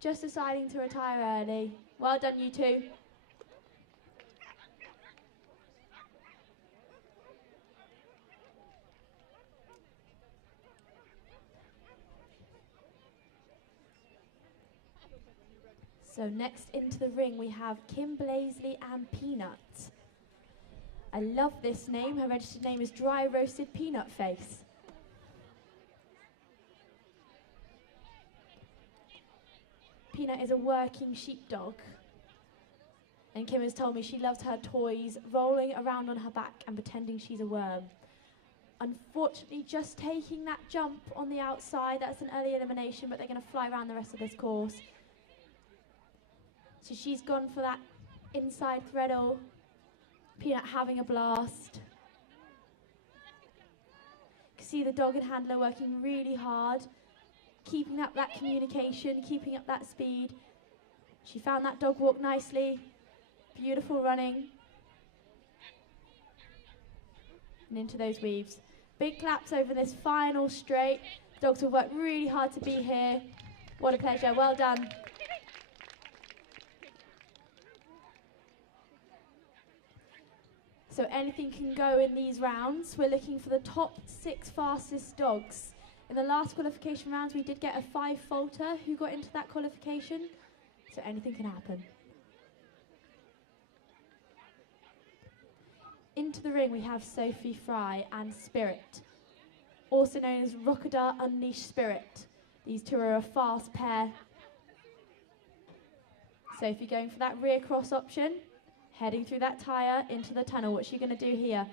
just deciding to retire early. Well done, you two. So next into the ring we have Kim Blaisley and Peanut. I love this name. Her registered name is Dry Roasted Peanut Face. Peanut is a working sheepdog. And Kim has told me she loves her toys rolling around on her back and pretending she's a worm. Unfortunately, just taking that jump on the outside, that's an early elimination, but they're going to fly around the rest of this course. So she's gone for that inside threadle. Peanut having a blast. You can see the dog and handler working really hard, keeping up that communication, keeping up that speed. She found that dog walk nicely. Beautiful running. And into those weaves. Big claps over this final straight. Dogs have worked really hard to be here. What a pleasure. Well done. So anything can go in these rounds. We're looking for the top 6 fastest dogs. In the last qualification rounds, we did get a 5-faulter who got into that qualification. So anything can happen. Into the ring, we have Sophie Fry and Spirit, also known as Rockadar Unleashed Spirit. These two are a fast pair. Sophie going for that rear cross option. Heading through that tyre into the tunnel. What's she going to do here?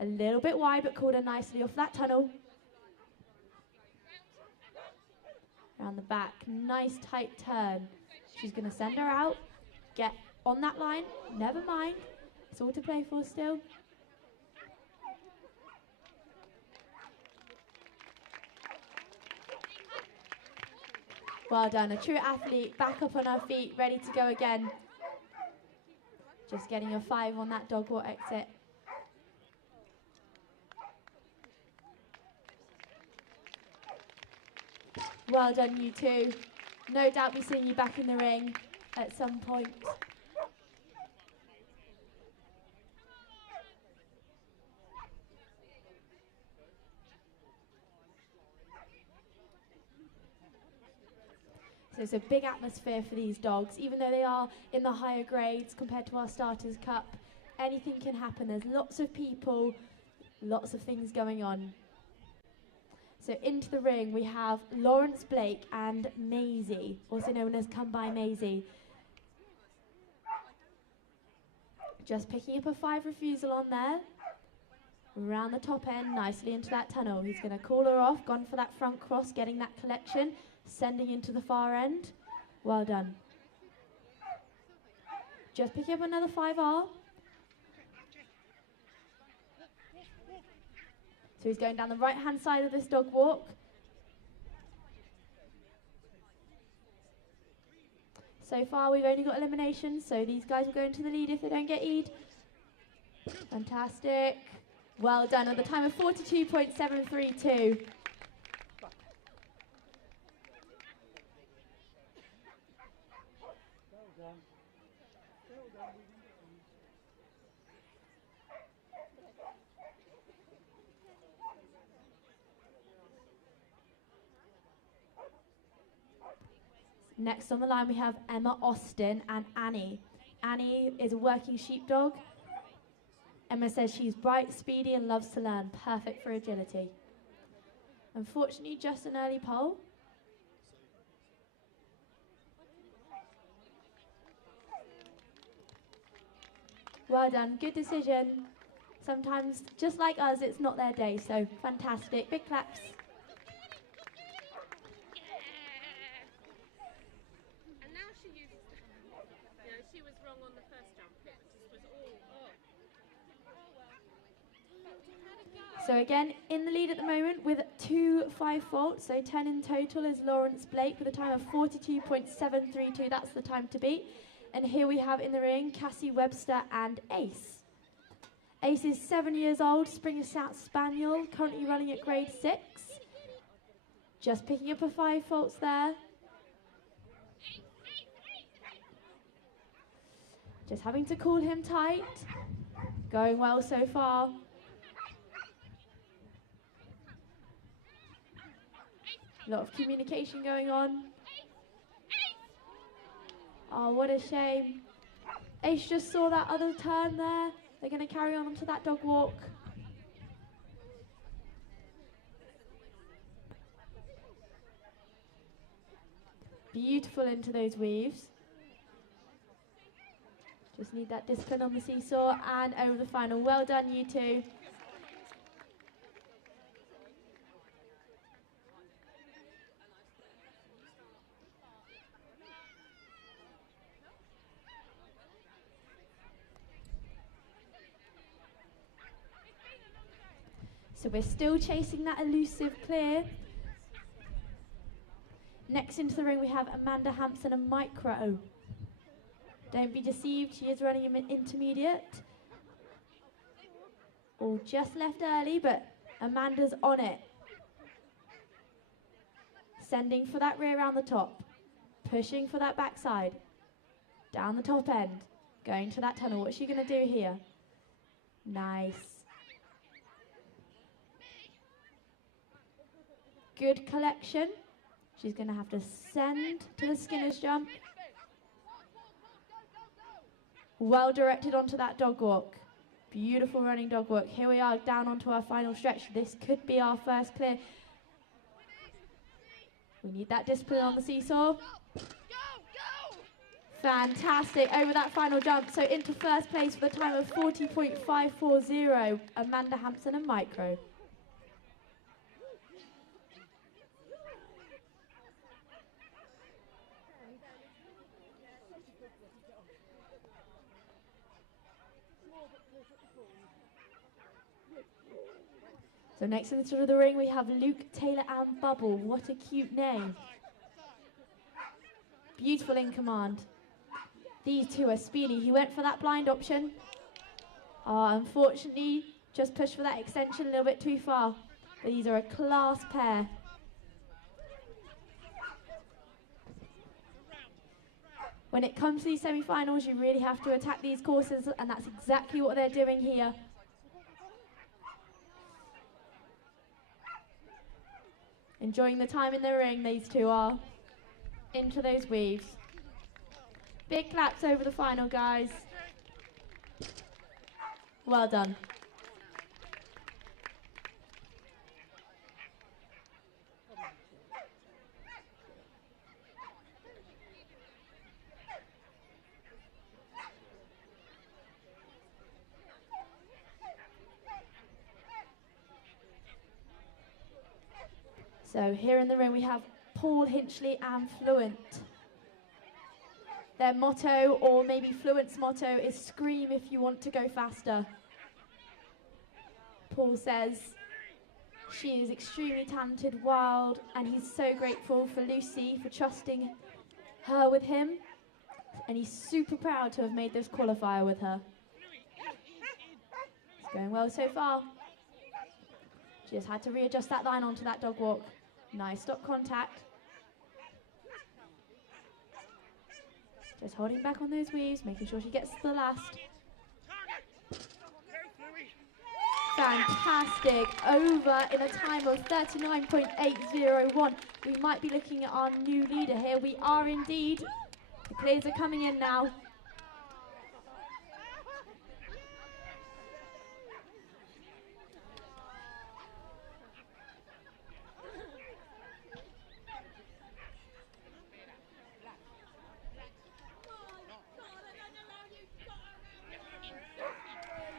A little bit wide, but called her nicely off that tunnel. Around the back. Nice tight turn. She's going to send her out. Get on that line. Never mind. It's all to play for still. Well done. A true athlete. Back up on her feet. Ready to go again. Just getting your 5 on that dog walk exit. Well done, you two. No doubt we'll be seeing you back in the ring at some point. So it's a big atmosphere for these dogs, even though they are in the higher grades compared to our Starters Cup. Anything can happen. There's lots of people, lots of things going on. So into the ring we have Lawrence Blake and Maisie, also known as Come By Maisie. Just picking up a 5 refusal on there. Around the top end, nicely into that tunnel. He's going to call her off, gone for that front cross, getting that collection. Sending into the far end. Well done. Just picking up another 5R. So he's going down the right-hand side of this dog walk. So far we've only got eliminations, so these guys will go into the lead if they don't get E'd. Fantastic. Well done, at the time of 42.732. Next on the line we have Emma Austin and Annie. Annie is a working sheepdog. Emma says she's bright, speedy and loves to learn. Perfect for agility. Unfortunately, just an early pole. Well done, good decision. Sometimes, just like us, it's not their day, so fantastic. Big claps. And now she uses, she was wrong on the first jump. It just was all, So again, in the lead at the moment with 2 5-faults, so 10 in total is Lawrence Blake with a time of 42.732. That's the time to beat. And here we have in the ring Cassie Webster and Ace. Ace is 7 years old, Springer South Spaniel, currently running at grade 6. Just picking up a 5-faults there. Just having to call him tight. Going well so far. A lot of communication going on. Oh, what a shame. Ace just saw that other turn there. They're going to carry on to that dog walk. Beautiful into those weaves. Just need that discipline on the seesaw and over the final. Well done, you two. So we're still chasing that elusive clear. Next into the ring we have Amanda Hampson and Micro. Don't be deceived, she is running an intermediate. All just left early, but Amanda's on it. Sending for that rear round the top. Pushing for that backside. Down the top end. Going to that tunnel. What's she going to do here? Nice. Good collection. She's going to have to send to the Skinner's jump. Well directed onto that dog walk. Beautiful running dog walk. Here we are down onto our final stretch. This could be our first clear. We need that discipline on the seesaw. Fantastic over that final jump. So into first place for the time of 40.540. Amanda Hampson and Micro. So next into the ring we have Luke, Taylor and Bubble. What a cute name. Beautiful in command. These two are speedy. He went for that blind option. Unfortunately, just pushed for that extension a little bit too far. But these are a class pair. When it comes to these semi-finals, you really have to attack these courses, and that's exactly what they're doing here. Enjoying the time in the ring, these two are. Into those weaves. Big claps over the final, guys. Well done. So here in the ring we have Paul, Hinchley and Fluent. Their motto, or maybe Fluent's motto, is scream if you want to go faster. Paul says she is extremely talented, wild, and he's so grateful for Lucy for trusting her with him. And he's super proud to have made this qualifier with her. It's going well so far. She just had to readjust that line onto that dog walk. Nice stop contact. Just holding back on those weaves, making sure she gets to the last. Fantastic. Over in a time of 39.801. We might be looking at our new leader here. We are indeed. The clears are coming in now.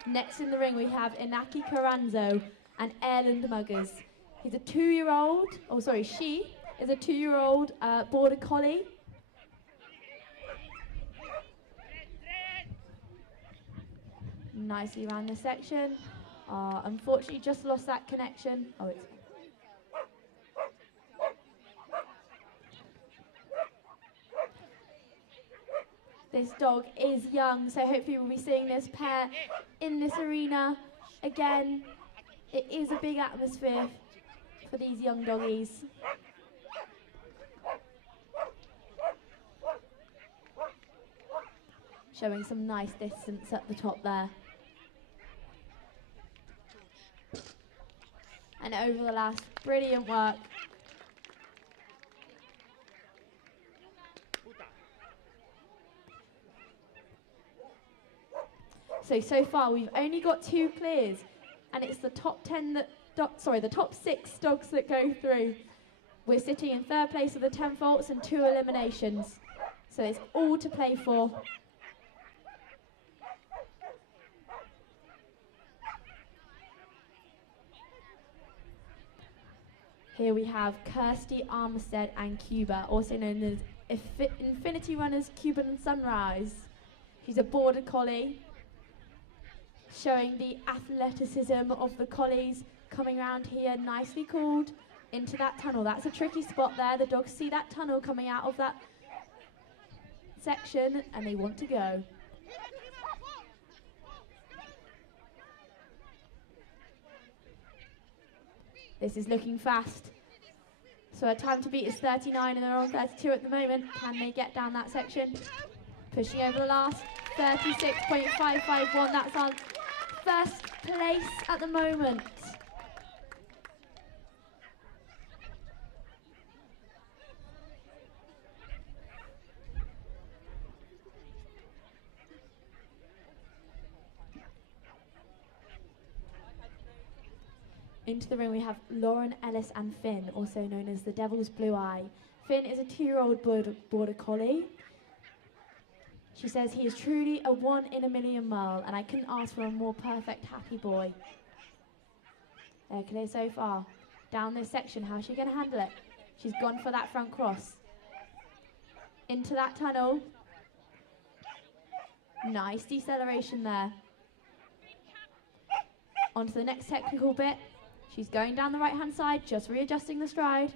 Next in the ring we have Inaki Carranzo and Erland Muggers. He's a 2-year-old, she is a 2-year-old border collie. Nicely around this section. Unfortunately just lost that connection. This dog is young, so hopefully we'll be seeing this pair in this arena again. It is a big atmosphere for these young doggies. showing some nice distance at the top there. And over the last, brilliant work. So far we've only got 2 clears, and it's the top 10 that, the top 6 dogs that go through. We're sitting in 3rd place with the 10 faults and 2 eliminations. So it's all to play for. Here we have Kirsty Armstead and Cuba, also known as Infinity Runners Cuban Sunrise. She's a border collie, showing the athleticism of the collies coming around here, nicely called into that tunnel. That's a tricky spot there. The dogs see that tunnel coming out of that section and they want to go. This is looking fast. So our time to beat is 39 and they're on 32 at the moment. Can they get down that section? Pushing over the last, 36.551. That's our first place at the moment. Into the ring we have Lauren Ellis and Finn, also known as the Devil's Blue Eye. Finn is a 2-year-old border collie. She says he is truly a 1 in a million male, and I couldn't ask for a more perfect happy boy. They're clear so far. Down this section, how's she going to handle it? She's gone for that front cross. Into that tunnel. Nice deceleration there. Onto the next technical bit. She's going down the right-hand side, just readjusting the stride.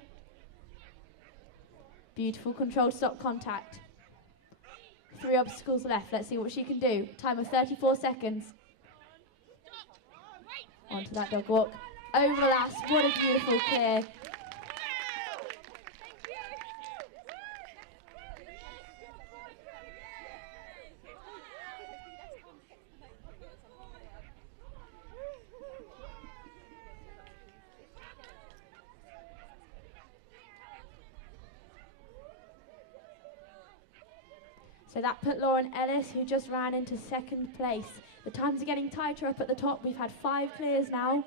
Beautiful controlled stop contact. 3 obstacles left. Let's see what she can do. Time of 34 seconds. Onto that dog walk. Over the last. What a beautiful clear. So that put Lauren Ellis, who just ran, into 2nd place. The times are getting tighter up at the top. We've had 5 clears now.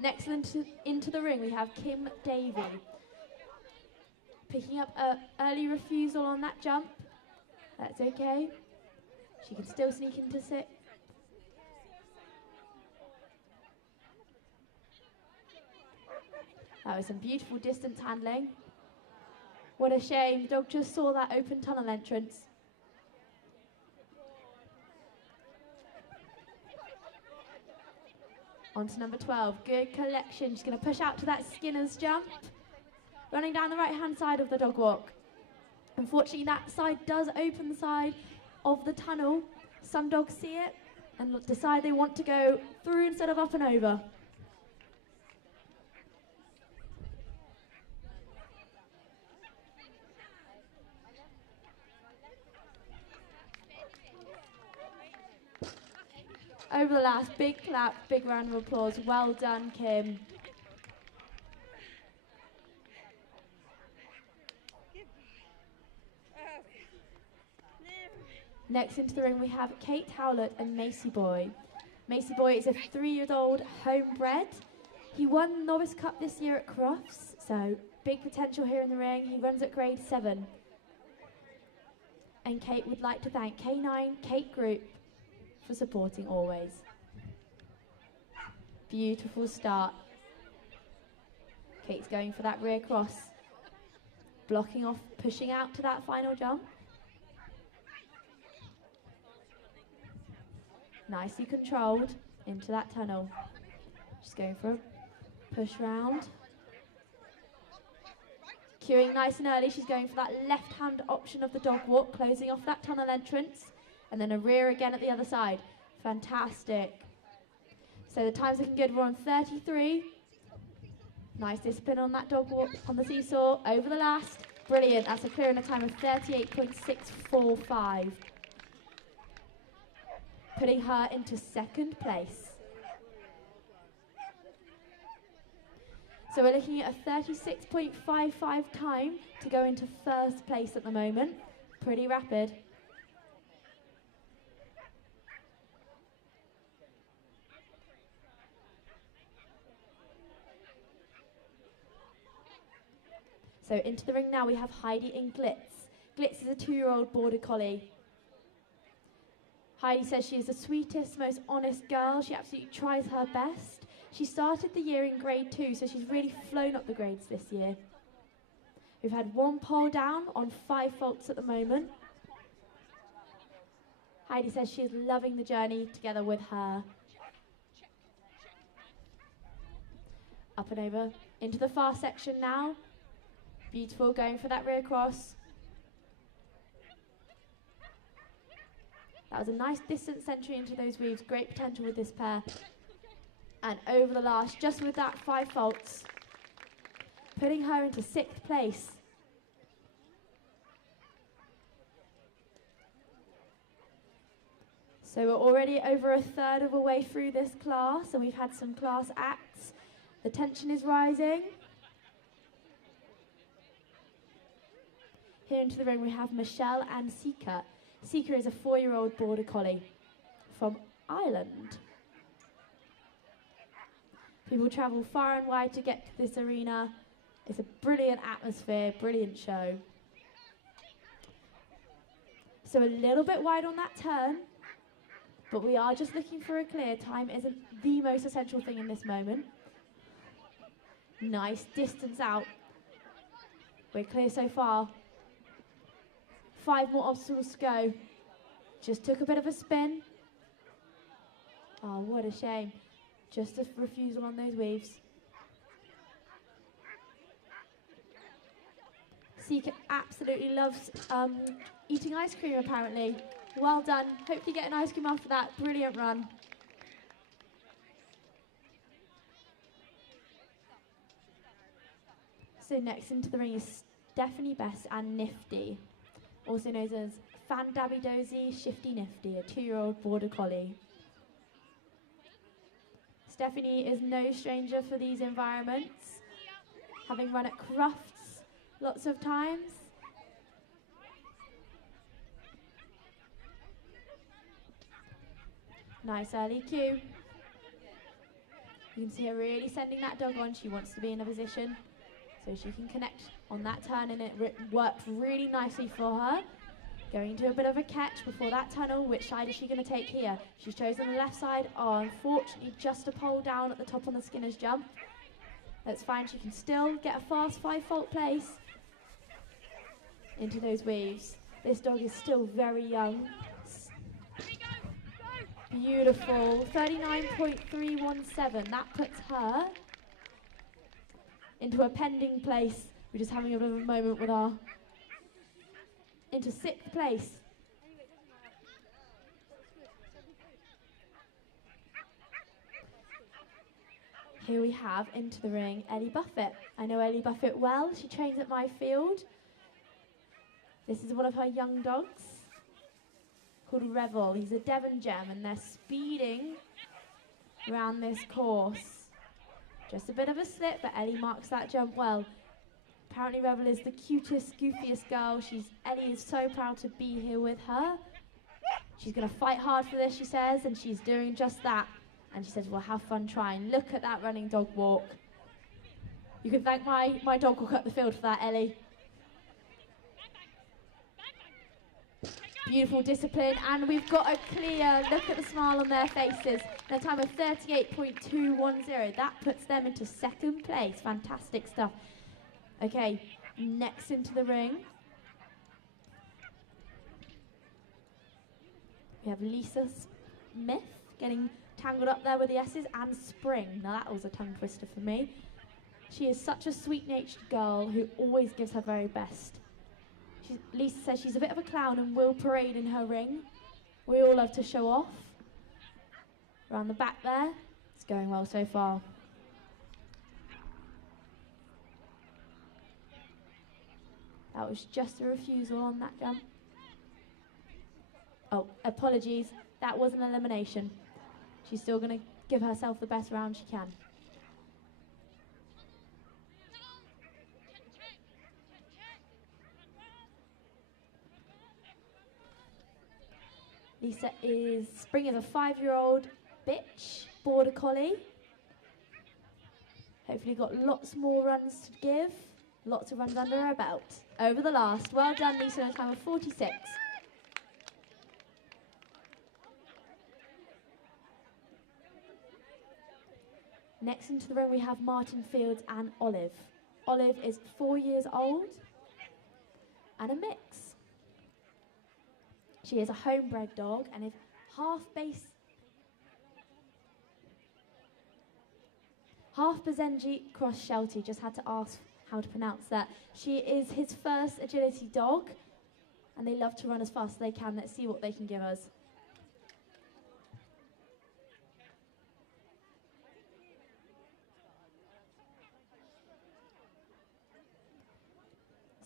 Next into the ring, we have Kim Davey. Picking up an early refusal on that jump. That's okay. She can still sneak into 6. That was some beautiful distance handling. What a shame. The dog just saw that open tunnel entrance. On to number 12, Good Collection. She's going to push out to that Skinner's jump. Running down the right-hand side of the dog walk. Unfortunately, that side does open the side of the tunnel. Some dogs see it and decide they want to go through instead of up and over. Over the last, big clap, big round of applause. Well done, Kim. Next into the ring we have Kate Howlett and Macy Boy. Macy Boy is a 3-year-old homebred. He won the Novice Cup this year at Crofts, so big potential here in the ring. He runs at grade 7. And Kate would like to thank K9 Kate Group for supporting always. Beautiful start. Kate's going for that rear cross. Blocking off, pushing out to that final jump. Nicely controlled into that tunnel. Just going for a push round. Queuing nice and early. She's going for that left-hand option of the dog walk, closing off that tunnel entrance. And then a rear again at the other side. Fantastic. So the times looking good. We're on 33. Nice discipline on that dog walk on the seesaw. Over the last. Brilliant. That's a clear in a time of 38.645. putting her into second place. So we're looking at a 36.55 time to go into first place at the moment. Pretty rapid. So into the ring now we have Heidi and Glitz. Glitz is a 2-year-old border collie. Heidi says she is the sweetest, most honest girl. She absolutely tries her best. She started the year in grade 2, so she's really flown up the grades this year. We've had 1 pole down on 5 faults at the moment. Heidi says she is loving the journey together with her. Up and over into the far section now. Beautiful, going for that rear cross. That was a nice distance entry into those weaves. Great potential with this pair. And over the last, just with that 5 faults, putting her into 6th place. So we're already over a third of the way through this class, and we've had some class acts. The tension is rising. Here into the ring we have Michelle and Sika. Sika is a 4-year-old border collie from Ireland. People travel far and wide to get to this arena. It's a brilliant atmosphere, brilliant show. So a little bit wide on that turn, but we are just looking for a clear. Time isn't the most essential thing in this moment. Nice distance out. We're clear so far. 5 more obstacles to go. Just took a bit of a spin. Oh, what a shame. Just a refusal on those weaves. Sika absolutely loves eating ice cream, apparently. Well done. Hopefully get an ice cream after that. Brilliant run. So next into the ring is Stephanie Best and Nifty, also known as Fan Dabby Dozy Shifty Nifty, a 2-year-old border collie. Stephanie is no stranger for these environments, having run at Crufts lots of times. Nice early cue. You can see her really sending that dog on. She wants to be in a position so she can connect on that turn, and it worked really nicely for her. Going into a bit of a catch before that tunnel. Which side is she going to take here? She's chosen the left side. Oh, unfortunately, just a pole down at the top on the Skinner's jump. That's fine. She can still get a fast 5-fault place into those weaves. This dog is still very young. Beautiful. 39.317. That puts her into a pending place. We're just having a bit of a moment with our... into 6th place. Here we have into the ring Ellie Buffett. I know Ellie Buffett well. She trains at my field. This is one of her young dogs called Revel. He's a Devon gem, and they're speeding around this course. Just a bit of a slip, but Ellie marks that jump well. Apparently Revel is the cutest, goofiest girl. Ellie is so proud to be here with her. She's going to fight hard for this, she says, and she's doing just that. And she says, well, have fun trying. Look at that running dog walk. You can thank my dog walk up the field for that, Ellie. Beautiful discipline, and we've got a clear, look at the smile on their faces. A time of 38.210. That puts them into 2nd place. Fantastic stuff. Okay, next into the ring. We have Lisa Smith getting tangled up there with the S's, and Spring. Now that was a tongue twister for me. She is such a sweet-natured girl who always gives her very best. Lisa says she's a bit of a clown and will parade in her ring. We all love to show off. Around the back there, it's going well so far. That was just a refusal on that jump. Oh, apologies. That was an elimination. She's still going to give herself the best round she can. Spring is a 5-year-old bitch border collie. Hopefully got lots more runs to give. Lots of runs under her belt. Over the last. Well done, Lisa, in a time of 46. Next into the ring we have Martin Fields and Olive. Olive is 4 years old and a mix. She is a homebred dog and is half Basenji cross Sheltie. Just had to ask how to pronounce that. She is his first agility dog and they love to run as fast as they can. Let's see what they can give us.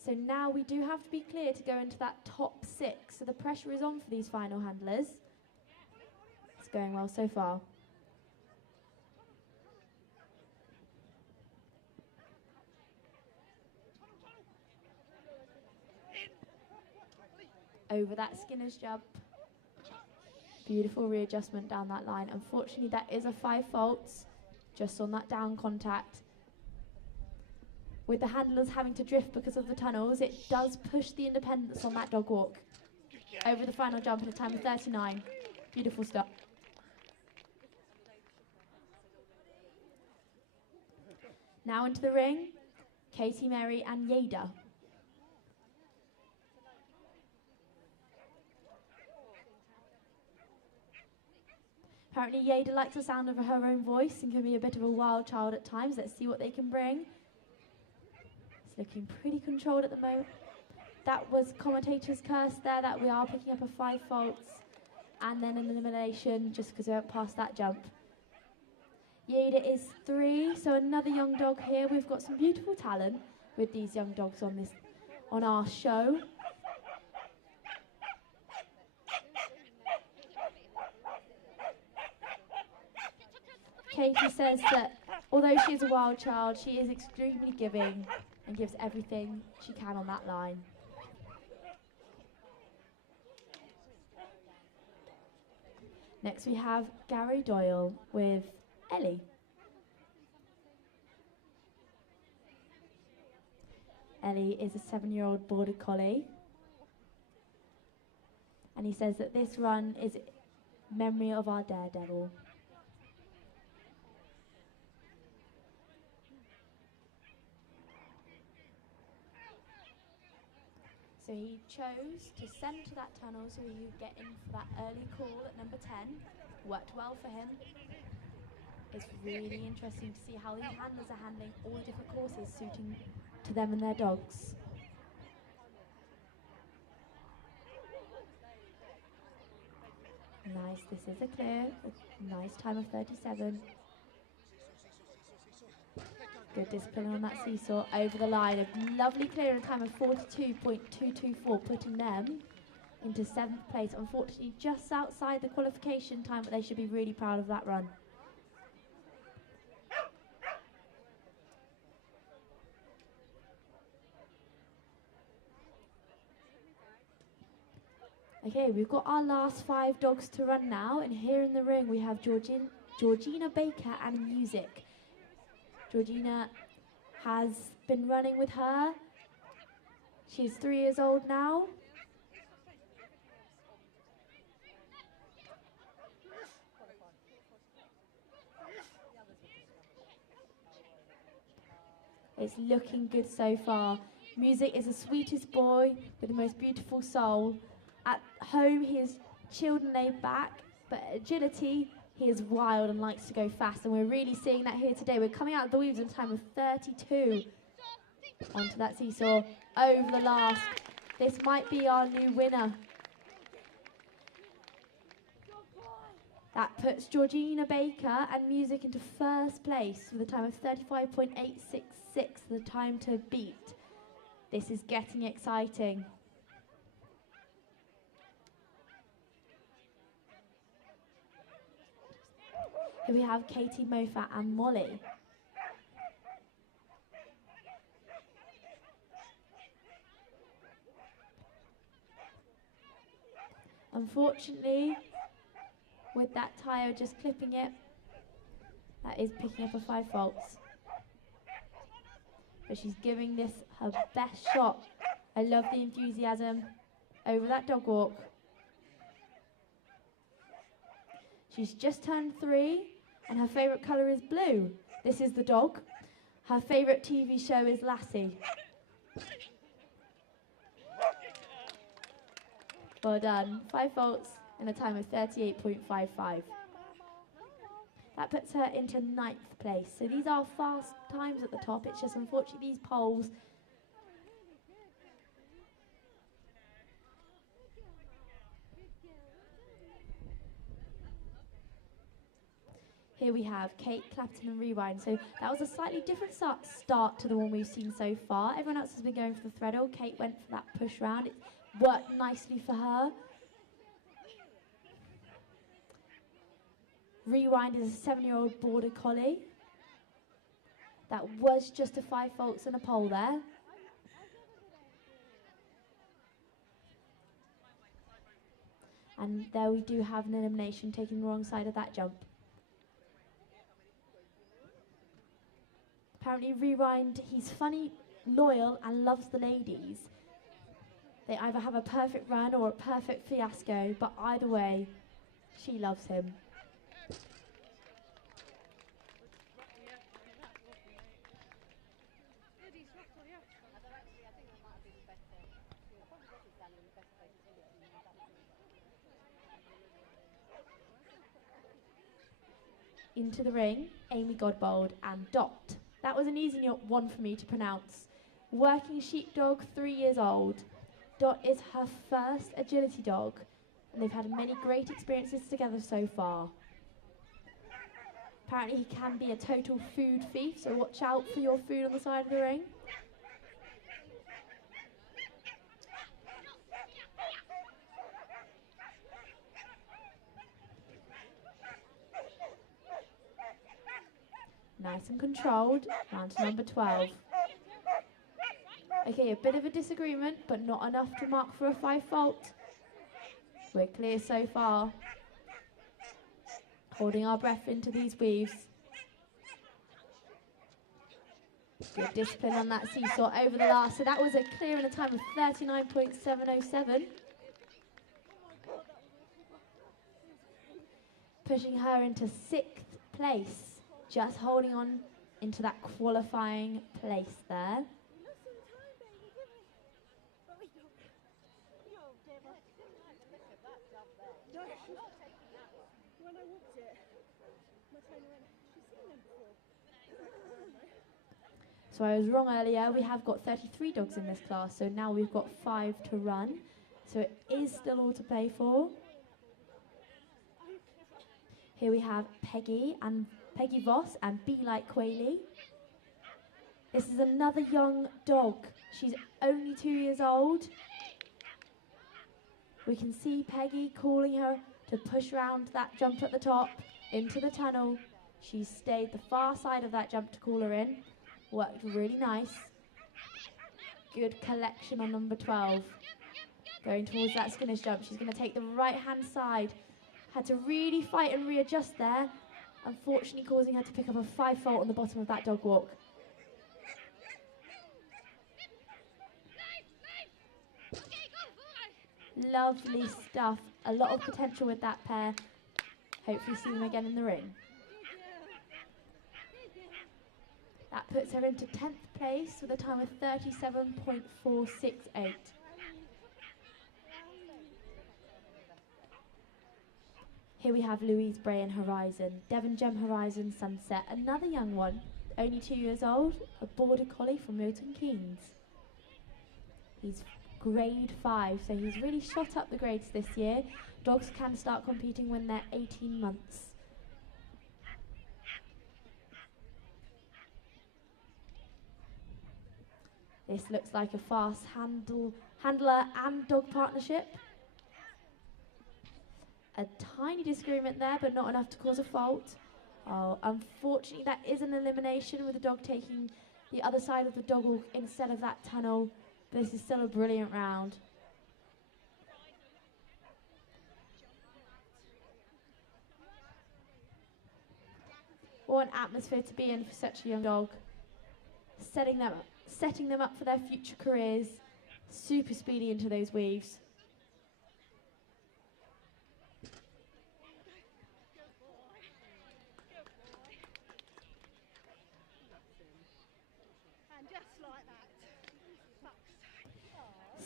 So now we do have to be clear to go into that top 6. So the pressure is on for these final handlers. It's going well so far. Over that Skinner's jump. Beautiful readjustment down that line. Unfortunately, that is a 5 faults just on that down contact. With the handlers having to drift because of the tunnels, it does push the independence on that dog walk. Over the final jump in a time of 39. Beautiful stuff. Now into the ring, Katie, Mary and Yada. Apparently Yada likes the sound of her own voice and can be a bit of a wild child at times. Let's see what they can bring. It's looking pretty controlled at the moment. That was commentator's curse there, that we are picking up a 5 faults and then an elimination just because we haven't passed that jump. Yada is 3, so another young dog here. We've got some beautiful talent with these young dogs on our show. Katie says that although she is a wild child, she is extremely giving and gives everything she can on that line. Next we have Gary Doyle with Ellie. Ellie is a 7-year-old border collie. And he says that this run is memory of our daredevil. So he chose to send to that tunnel so he could get in for that early call at number 10. Worked well for him. It's really interesting to see how these handlers are handling all the different courses suiting to them and their dogs. Nice, this is a clear. A nice time of 37. Good discipline on that seesaw over the line. A lovely clear in a time of 42.224, putting them into 7th place. Unfortunately, just outside the qualification time, but they should be really proud of that run. Okay, we've got our last 5 dogs to run now, and here in the ring we have Georgina Baker and Music. Georgina has been running with her. She's 3 years old now. It's looking good so far. Music is the sweetest boy with the most beautiful soul. At home, he is chilled and laid back, but agility, he is wild and likes to go fast, and we're really seeing that here today. We're coming out of the weaves in a time of 32. Onto that seesaw, over the last. This might be our new winner. That puts Georgina Baker and Music into 1st place with a time of 35.866, the time to beat. This is getting exciting. Here we have Katie, Moffat and Molly. Unfortunately, with that tyre just clipping it, that is picking up a 5 faults. But she's giving this her best shot. I love the enthusiasm over that dog walk. She's just turned 3 and her favourite colour is blue. This is the dog. Her favourite TV show is Lassie. Well done. 5 faults in a time of 38.55. That puts her into 9th place. So these are fast times at the top. It's just unfortunately these poles. Here we have Kate, Clapton and Rewind. So that was a slightly different start to the one we've seen so far. Everyone else has been going for the threadle. Kate went for that push round. It worked nicely for her. Rewind is a 7-year-old border collie. That was just a 5 faults and a pole there. And there we do have an elimination, taking the wrong side of that jump. Apparently Rewind, he's funny, loyal and loves the ladies. They either have a perfect run or a perfect fiasco, but either way, she loves him. Into the ring, Amy Godbold and Dot. That was an easy one for me to pronounce. Working sheepdog, 3 years old. Dot is her first agility dog, and they've had many great experiences together so far. Apparently he can be a total food thief, so watch out for your food on the side of the ring. Nice and controlled, round to number 12. Okay, a bit of a disagreement, but not enough to mark for a 5 fault. We're clear so far. Holding our breath into these weaves. Good discipline on that seesaw over the last. So that was a clear in a time of 39.707. Pushing her into 6th place. Just holding on into that qualifying place there. So I was wrong earlier. We have got 33 dogs in this class, so now we've got 5 to run. So it is still all to play for. Here we have Peggy Voss and Be Like Quayle. This is another young dog. She's only 2 years old. We can see Peggy calling her to push around that jump at the top into the tunnel. She's stayed the far side of that jump to call her in. Worked really nice. Good collection on number 12. Going towards that Skinner's jump. She's going to take the right-hand side. Had to really fight and readjust there. Unfortunately causing her to pick up a 5 fault on the bottom of that dog walk. Lovely stuff. A lot of potential with that pair. Hopefully see them again in the ring. That puts her into 10th place with a time of 37.468. Here we have Louise Bray and Horizon, Devon Gem Horizon Sunset, another young one, only 2 years old, a border collie from Milton Keynes. He's grade 5, so he's really shot up the grades this year. Dogs can start competing when they're 18 months. This looks like a fast handler and dog partnership. A tiny disagreement there, but not enough to cause a fault. Oh, unfortunately, that is an elimination with the dog taking the other side of the dog walk instead of that tunnel. This is still a brilliant round. What an atmosphere to be in for such a young dog. Setting them up for their future careers. Super speedy into those weaves.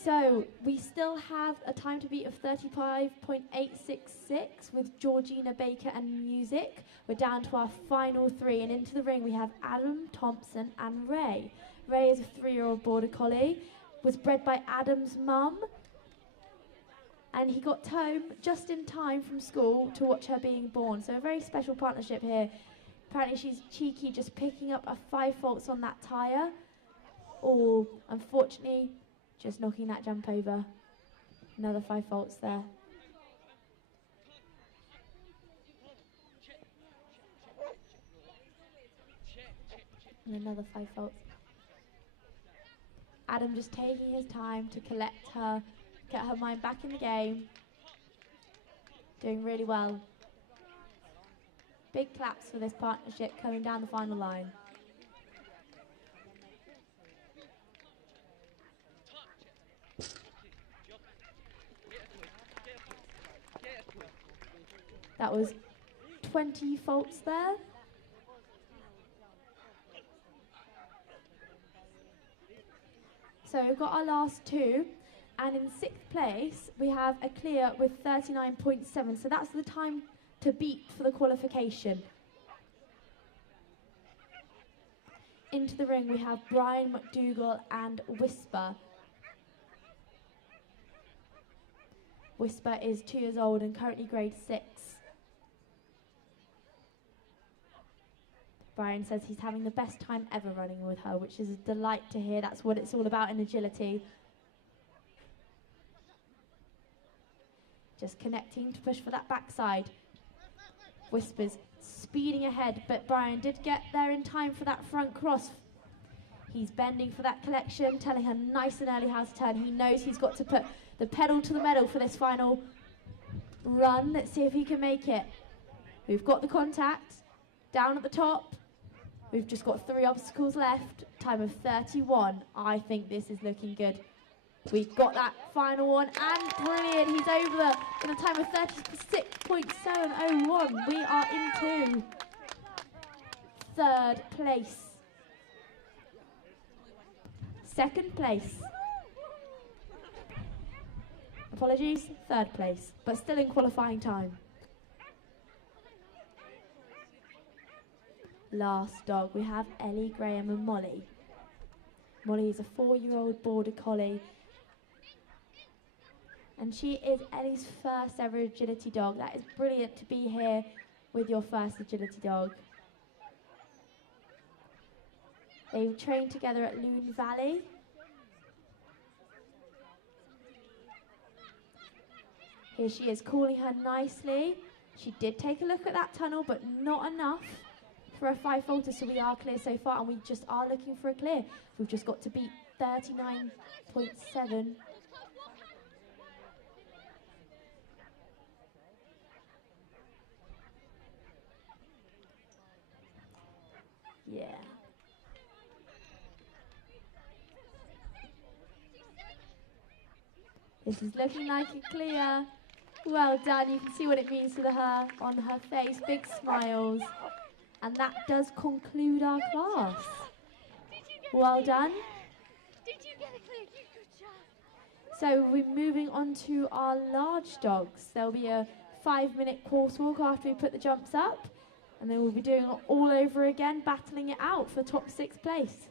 So we still have a time to beat of 35.866 with Georgina Baker and music. We're down to our final three, and into the ring we have Adam, Thompson and Ray. Ray is a 3-year-old border collie, was bred by Adam's mum, and he got home just in time from school to watch her being born. So a very special partnership here. Apparently she's cheeky, just picking up a 5 faults on that tyre, or unfortunately just knocking that jump over. Another 5 faults there. And another 5 faults. Adam just taking his time to collect her, get her mind back in the game. Doing really well. Big claps for this partnership coming down the final line. That was 20 faults there. So we've got our last two, and in 6th place we have a clear with 39.7, so that's the time to beat for the qualification. Into the ring we have Brian McDougall and Whisper. Whisper is 2 years old and currently grade 6. Brian says he's having the best time ever running with her, which is a delight to hear. That's what it's all about in agility. Just connecting to push for that backside. Whisper's speeding ahead, but Brian did get there in time for that front cross. He's bending for that collection, telling her nice and early how to turn. He knows he's got to put the pedal to the metal for this final run. Let's see if he can make it. We've got the contact down at the top. We've just got 3 obstacles left. Time of 31. I think this is looking good. We've got that final one, and brilliant. He's over there in a time of 36.701. We are into 3rd place. 2nd place. Apologies, 3rd place, but still in qualifying time. Last dog, we have Ellie, Graham and Molly. Molly is a 4-year-old border collie, and she is Ellie's first ever agility dog. That is brilliant to be here with your first agility dog. They trained together at Loon Valley. Here she is, calling her nicely. She did take a look at that tunnel, but not enough for a 5 faulter, so we are clear so far, and we just are looking for a clear. We've just got to beat 39.7. Yeah. This is looking like a clear. Well done. You can see what it means to her on her face. Big smiles. And that does conclude our class. Well done. Did you get a clear? Good job. So we're moving on to our large dogs. There'll be a 5-minute course walk after we put the jumps up. And then we'll be doing it all over again, battling it out for top 6th place.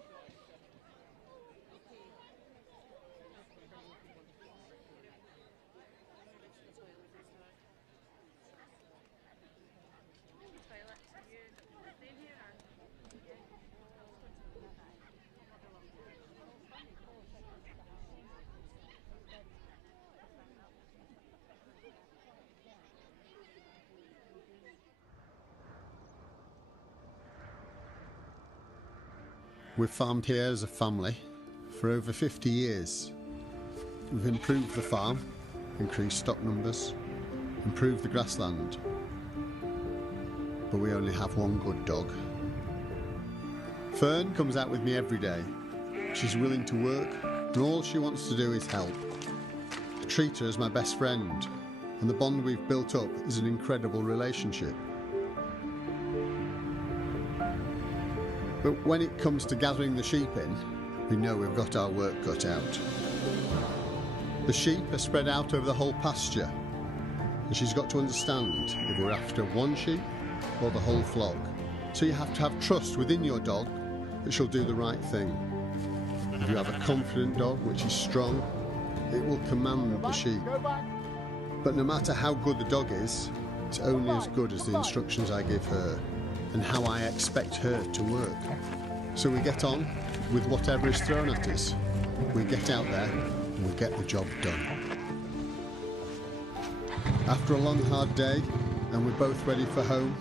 We've farmed here as a family for over 50 years. We've improved the farm, increased stock numbers, improved the grassland. But we only have one good dog. Fern comes out with me every day. She's willing to work, and all she wants to do is help. I treat her as my best friend, and the bond we've built up is an incredible relationship. But when it comes to gathering the sheep in, we know we've got our work cut out. The sheep are spread out over the whole pasture, and she's got to understand if we're after one sheep or the whole flock. So you have to have trust within your dog that she'll do the right thing. If you have a confident dog which is strong, it will command the sheep. But no matter how good the dog is, it's only as good as the instructions I give her and how I expect her to work. So we get on with whatever is thrown at us. We get out there and we get the job done. After a long hard day and we're both ready for home,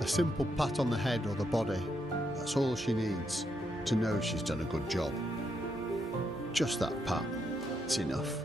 a simple pat on the head or the body, that's all she needs to know she's done a good job. Just that pat, it's enough.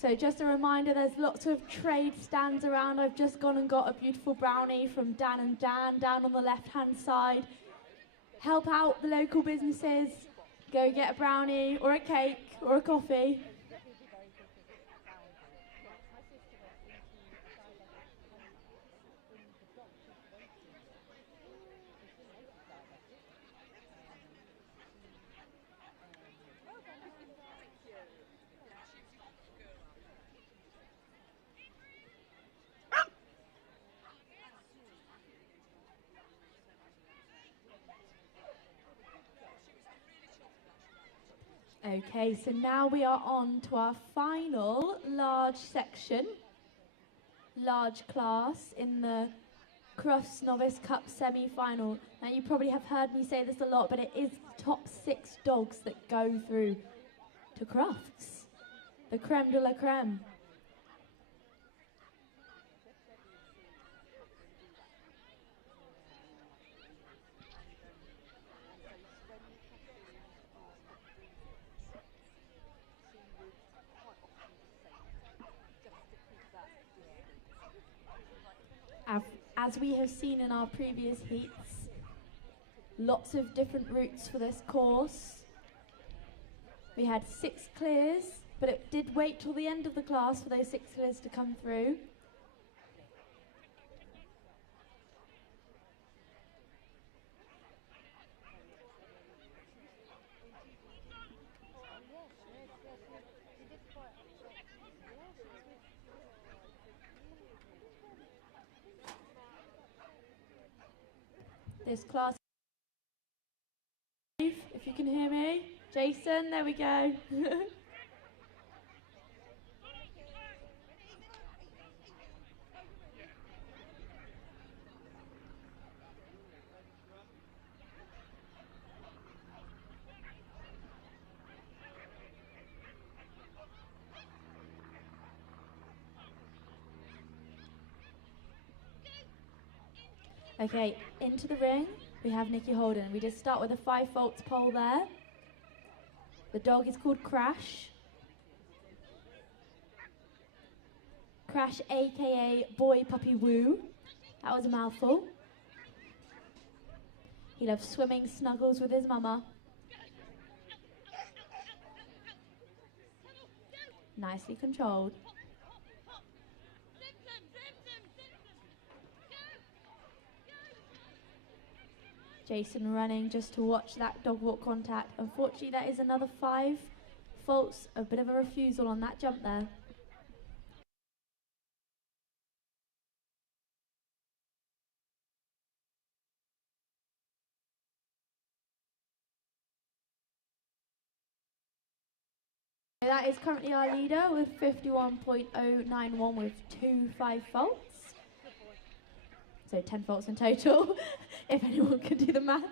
So just a reminder, there's lots of trade stands around. I've just gone and got a beautiful brownie from Dan and Dan down on the left-hand side. Help out the local businesses. Go get a brownie or a cake or a coffee. Okay, so now we are on to our final large section, large class in the Crufts Novice Cup semi-final. Now you probably have heard me say this a lot, but it is the top 6 dogs that go through to Crufts, the creme de la creme. As we have seen in our previous heats, lots of different routes for this course. We had 6 clears, but it did wait till the end of the class for those 6 clears to come through. This class, if you can hear me. Jason, there we go. Okay, into the ring, we have Nikki Holden. We just start with a 5 volts pole there. The dog is called Crash. Crash, aka Boy Puppy Woo. That was a mouthful. He loves swimming snuggles with his mama. Nicely controlled. Jason running just to watch that dog walk contact. Unfortunately, that is another 5 faults, a bit of a refusal on that jump there. That is currently our leader with 51.091 with 5 faults. So 10 faults in total, if anyone can do the maths.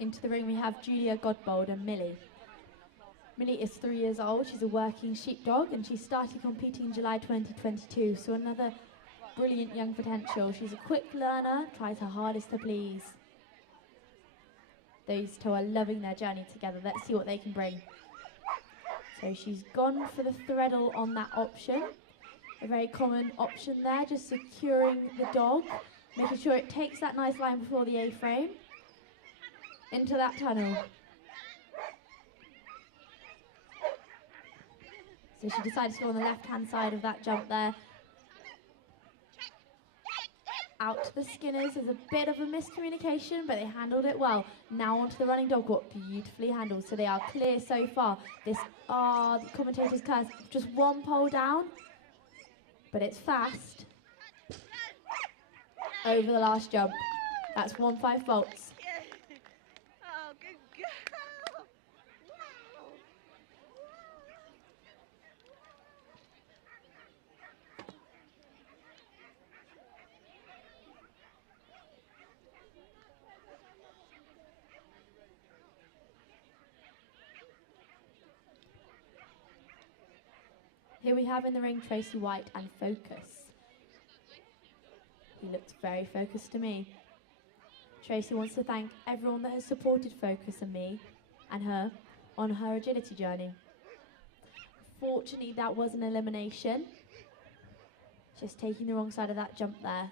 Into the ring we have Julia Godbold and Millie. Millie is 3 years old, she's a working sheepdog and she started competing in July 2022, so another brilliant young potential. She's a quick learner, tries her hardest to please. Those two are loving their journey together. Let's see what they can bring. So she's gone for the threadle on that option. A very common option there, just securing the dog, making sure it takes that nice line before the A-frame. Into that tunnel. So she decided to go on the left-hand side of that jump there. Out to the Skinners. There's a bit of a miscommunication, but they handled it well. Now onto the running dog walk, beautifully handled. So they are clear so far. This are the commentator's curse. Just 1 pole down, but it's fast. over the last jump. That's 1-5 faults. Oh, good girl. Wow. Here we have in the ring Tracy White and Focus. He looks very focused to me. Tracy wants to thank everyone that has supported Focus and me and her on her agility journey. Fortunately, that was an elimination. Just taking the wrong side of that jump there.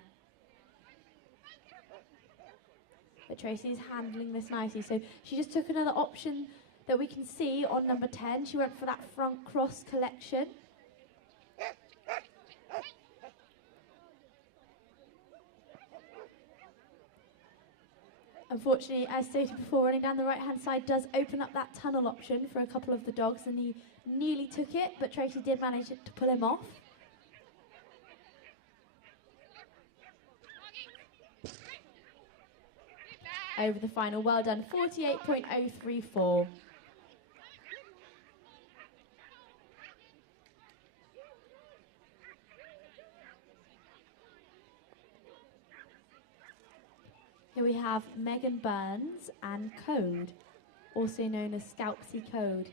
But Tracy is handling this nicely. So she just took another option that we can see on number 10. She went for that front cross collection. Unfortunately, as stated before, running down the right-hand side does open up that tunnel option for a couple of the dogs, and he nearly took it, but Tracy did manage to pull him off. Over the final, well done, 48.034. Here we have Megan Burns and Code, also known as Scalpsy Code,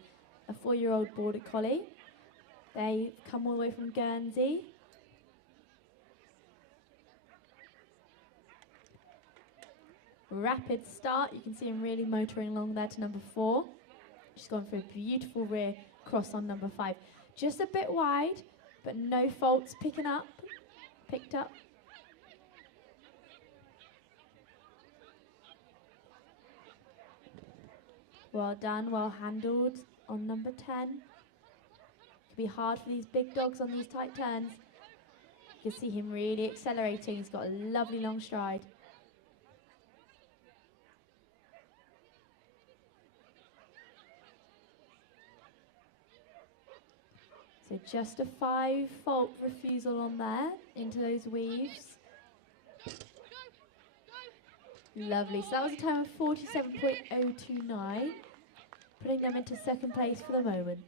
a 4-year-old border collie. They come all the way from Guernsey. Rapid start, you can see him really motoring along there to number 4. She's gone for a beautiful rear cross on number 5. Just a bit wide, but no faults picked up. Well done, well handled on number 10. Could be hard for these big dogs on these tight turns. You can see him really accelerating. He's got a lovely long stride. So just a 5-fault refusal on there into those weaves. Lovely. So that was a time of 47.029, putting them into second place for the moment.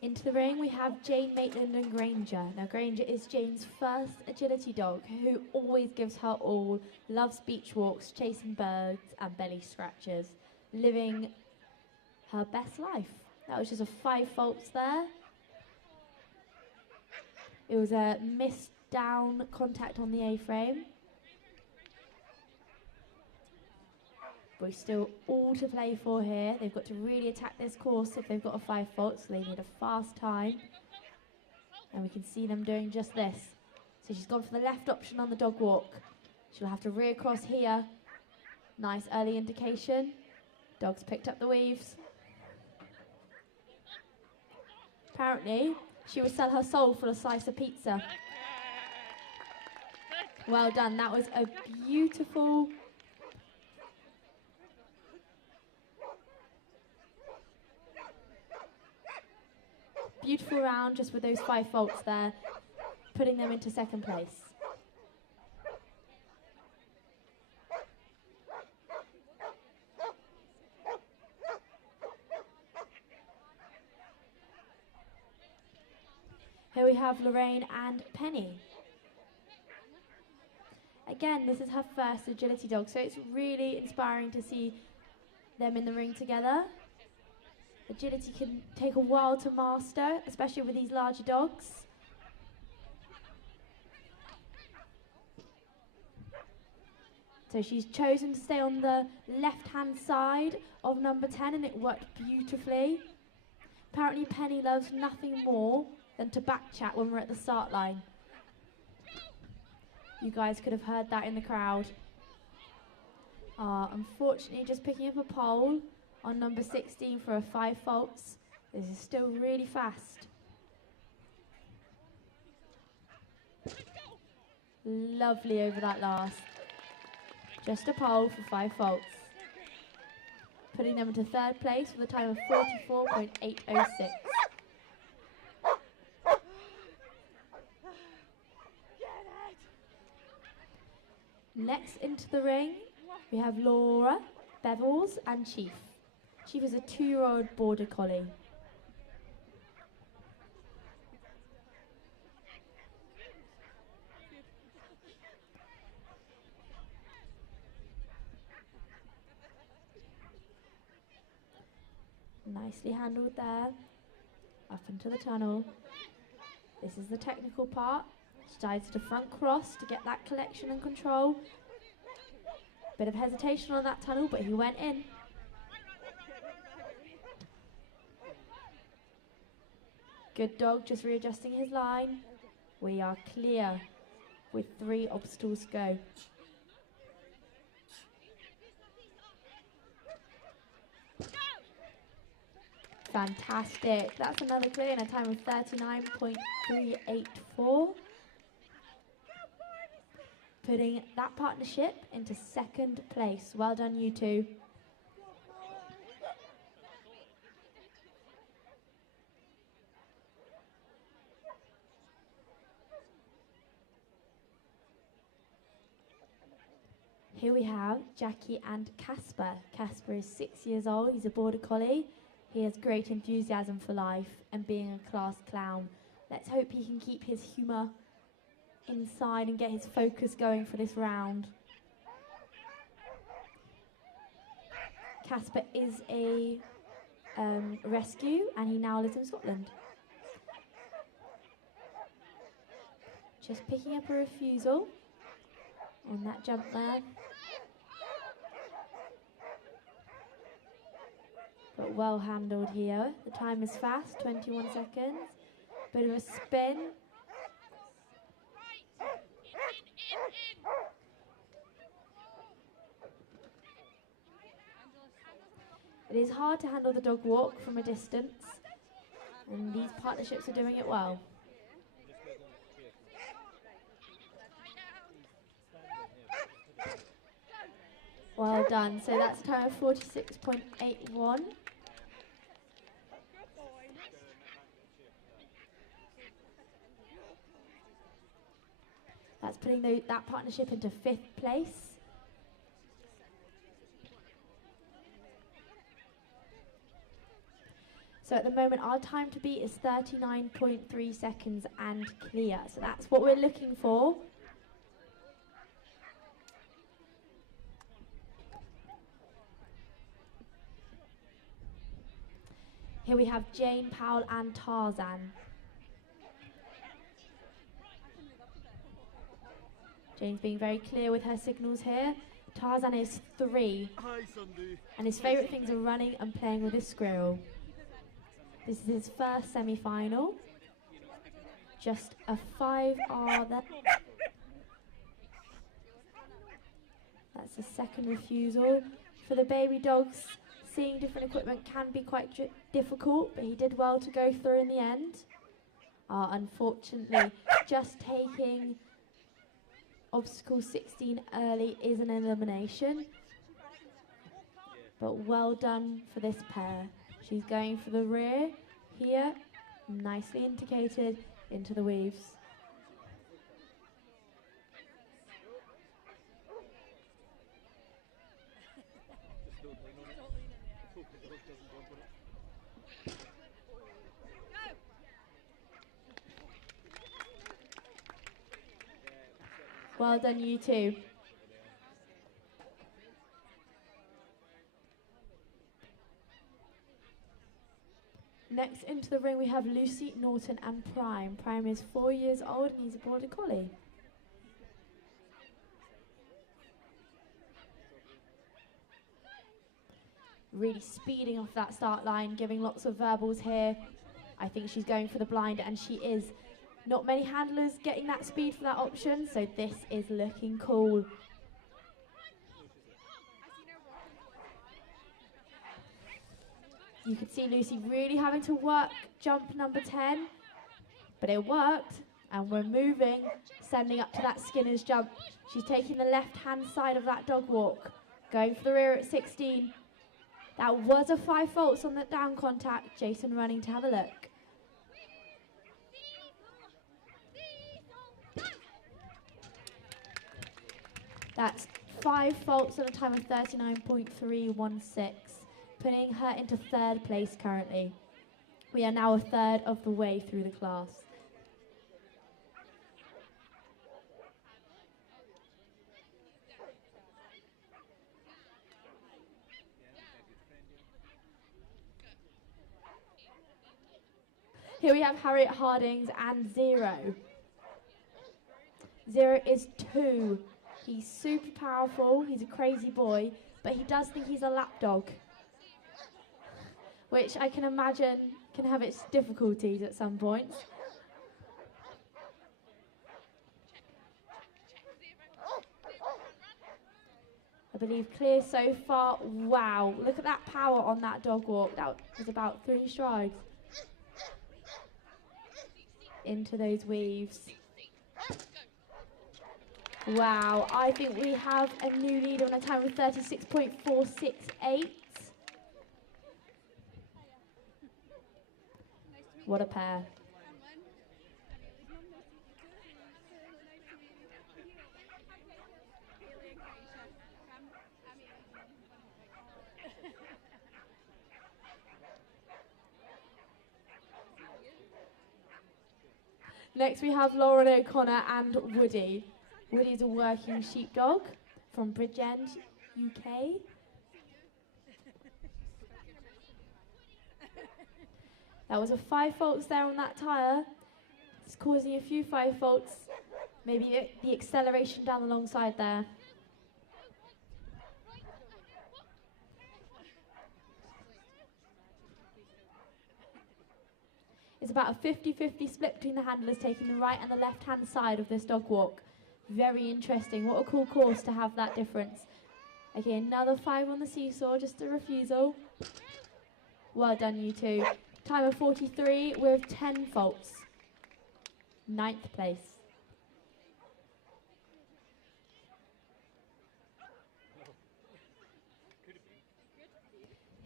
Into the ring we have Jane, Maitland and Granger. Now Granger is Jane's first agility dog, who always gives her all, loves beach walks, chasing birds and belly scratches, living her best life. That was just a 5 faults there. It was a missed down contact on the A-frame. But still all to play for here. They've got to really attack this course if they've got a 5 fault, so they need a fast time. And we can see them doing just this. So she's gone for the left option on the dog walk. She'll have to rear cross here. Nice early indication. Dog's picked up the weaves. Apparently, she would sell her soul for a slice of pizza. Well done. That was a beautiful... beautiful round just with those 5 faults there, putting them into second place. Here we have Lorraine and Penny. Again, this is her first agility dog, so it's really inspiring to see them in the ring together. Agility can take a while to master, especially with these larger dogs. So she's chosen to stay on the left-hand side of number 10, and it worked beautifully. Apparently Penny loves nothing more than to back chat when we're at the start line. You guys could have heard that in the crowd. Unfortunately, just picking up a pole on number 16 for a 5 faults. This is still really fast. Lovely over that last. Just a pole for 5 faults. Putting them into 3rd place with a time of 44.806. Next into the ring, we have Laura, Bevels and Chief. Chief is a 2-year-old border collie. Nicely handled there, up into the tunnel. This is the technical part. Strides to front cross to get that collection and control. Bit of hesitation on that tunnel, but he went in. Good dog, just readjusting his line. We are clear with 3 obstacles to go. Fantastic. That's another clear in a time of 39.384. Putting that partnership into 2nd place. Well done, you two. Here we have Jackie and Casper. Casper is 6 years old. He's a border collie. He has great enthusiasm for life and being a class clown. Let's hope he can keep his humour inside and get his focus going for this round. Casper is a rescue and he now lives in Scotland. Just picking up a refusal on that jump there. But well handled here. The time is fast, 21 seconds. Bit of a spin. It is hard to handle the dog walk from a distance, and these partnerships are doing it well. Well done. So that's a time of 46.81. That's putting that partnership into 5th place. So at the moment, our time to beat is 39.3 seconds and clear. So that's what we're looking for. Here we have Jane, Powell and Tarzan. Jane's being very clear with her signals here. Tarzan is 3. And his favourite things are running and playing with his squirrel. This is his first semi-final. Just a 5R there. That's the 2nd refusal. For the baby dogs, seeing different equipment can be quite difficult, but he did well to go through in the end. Unfortunately, just taking obstacle 16 early is an elimination. But well done for this pair. She's going for the rear here, nicely indicated into the weaves. Well done, you two. Next into the ring we have Lucy, Norton and Prime. Prime is 4 years old and he's a border collie. Really speeding off that start line, giving lots of verbals here. I think she's going for the blind, and she is. Not many handlers getting that speed for that option, so this is looking cool. You could see Lucy really having to work jump number 10, but it worked. And we're moving, sending up to that Skinner's jump. She's taking the left-hand side of that dog walk, going for the rear at 16. That was a 5 faults on the down contact. Jason running to have a look. That's 5 faults on a time of 39.316, putting her into 3rd place currently. We are now a third of the way through the class. Here we have Harriet Hardings and Zero. Zero is 2. He's super powerful, he's a crazy boy, but he does think he's a lapdog, which I can imagine can have its difficulties at some points. I believe clear so far. Wow, look at that power on that dog walk. That was about 3 strides into those weaves. Wow, I think we have a new leader on a time of 36.468. What a pair. Next we have Lauren O'Connor and Woody. Woody is a working sheepdog from Bridgend, UK. That was a 5 faults there on that tyre. It's causing a few 5 faults. Maybe the acceleration down the long side there. It's about a 50-50 split between the handlers taking the right and the left-hand side of this dog walk. Very interesting. What a cool course to have that difference. Okay, another 5 on the seesaw, just a refusal. Well done, you two. Time of 43 with 10 faults. 9th place.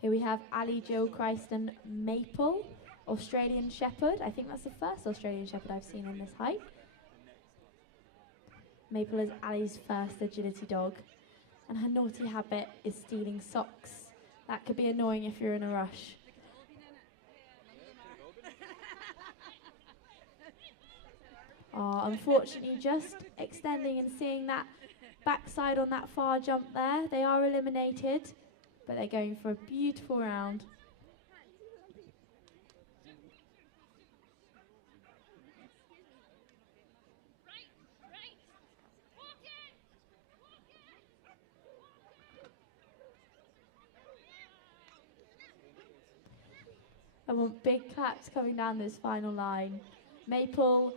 Here we have Ali Jill Christen Maple, Australian Shepherd. I think that's the first Australian Shepherd I've seen in this height. Maple is Ali's first agility dog, and her naughty habit is stealing socks. That could be annoying if you're in a rush. Unfortunately, just extending and seeing that backside on that far jump there. They are eliminated, but they're going for a beautiful round. I want big claps coming down this final line. Maple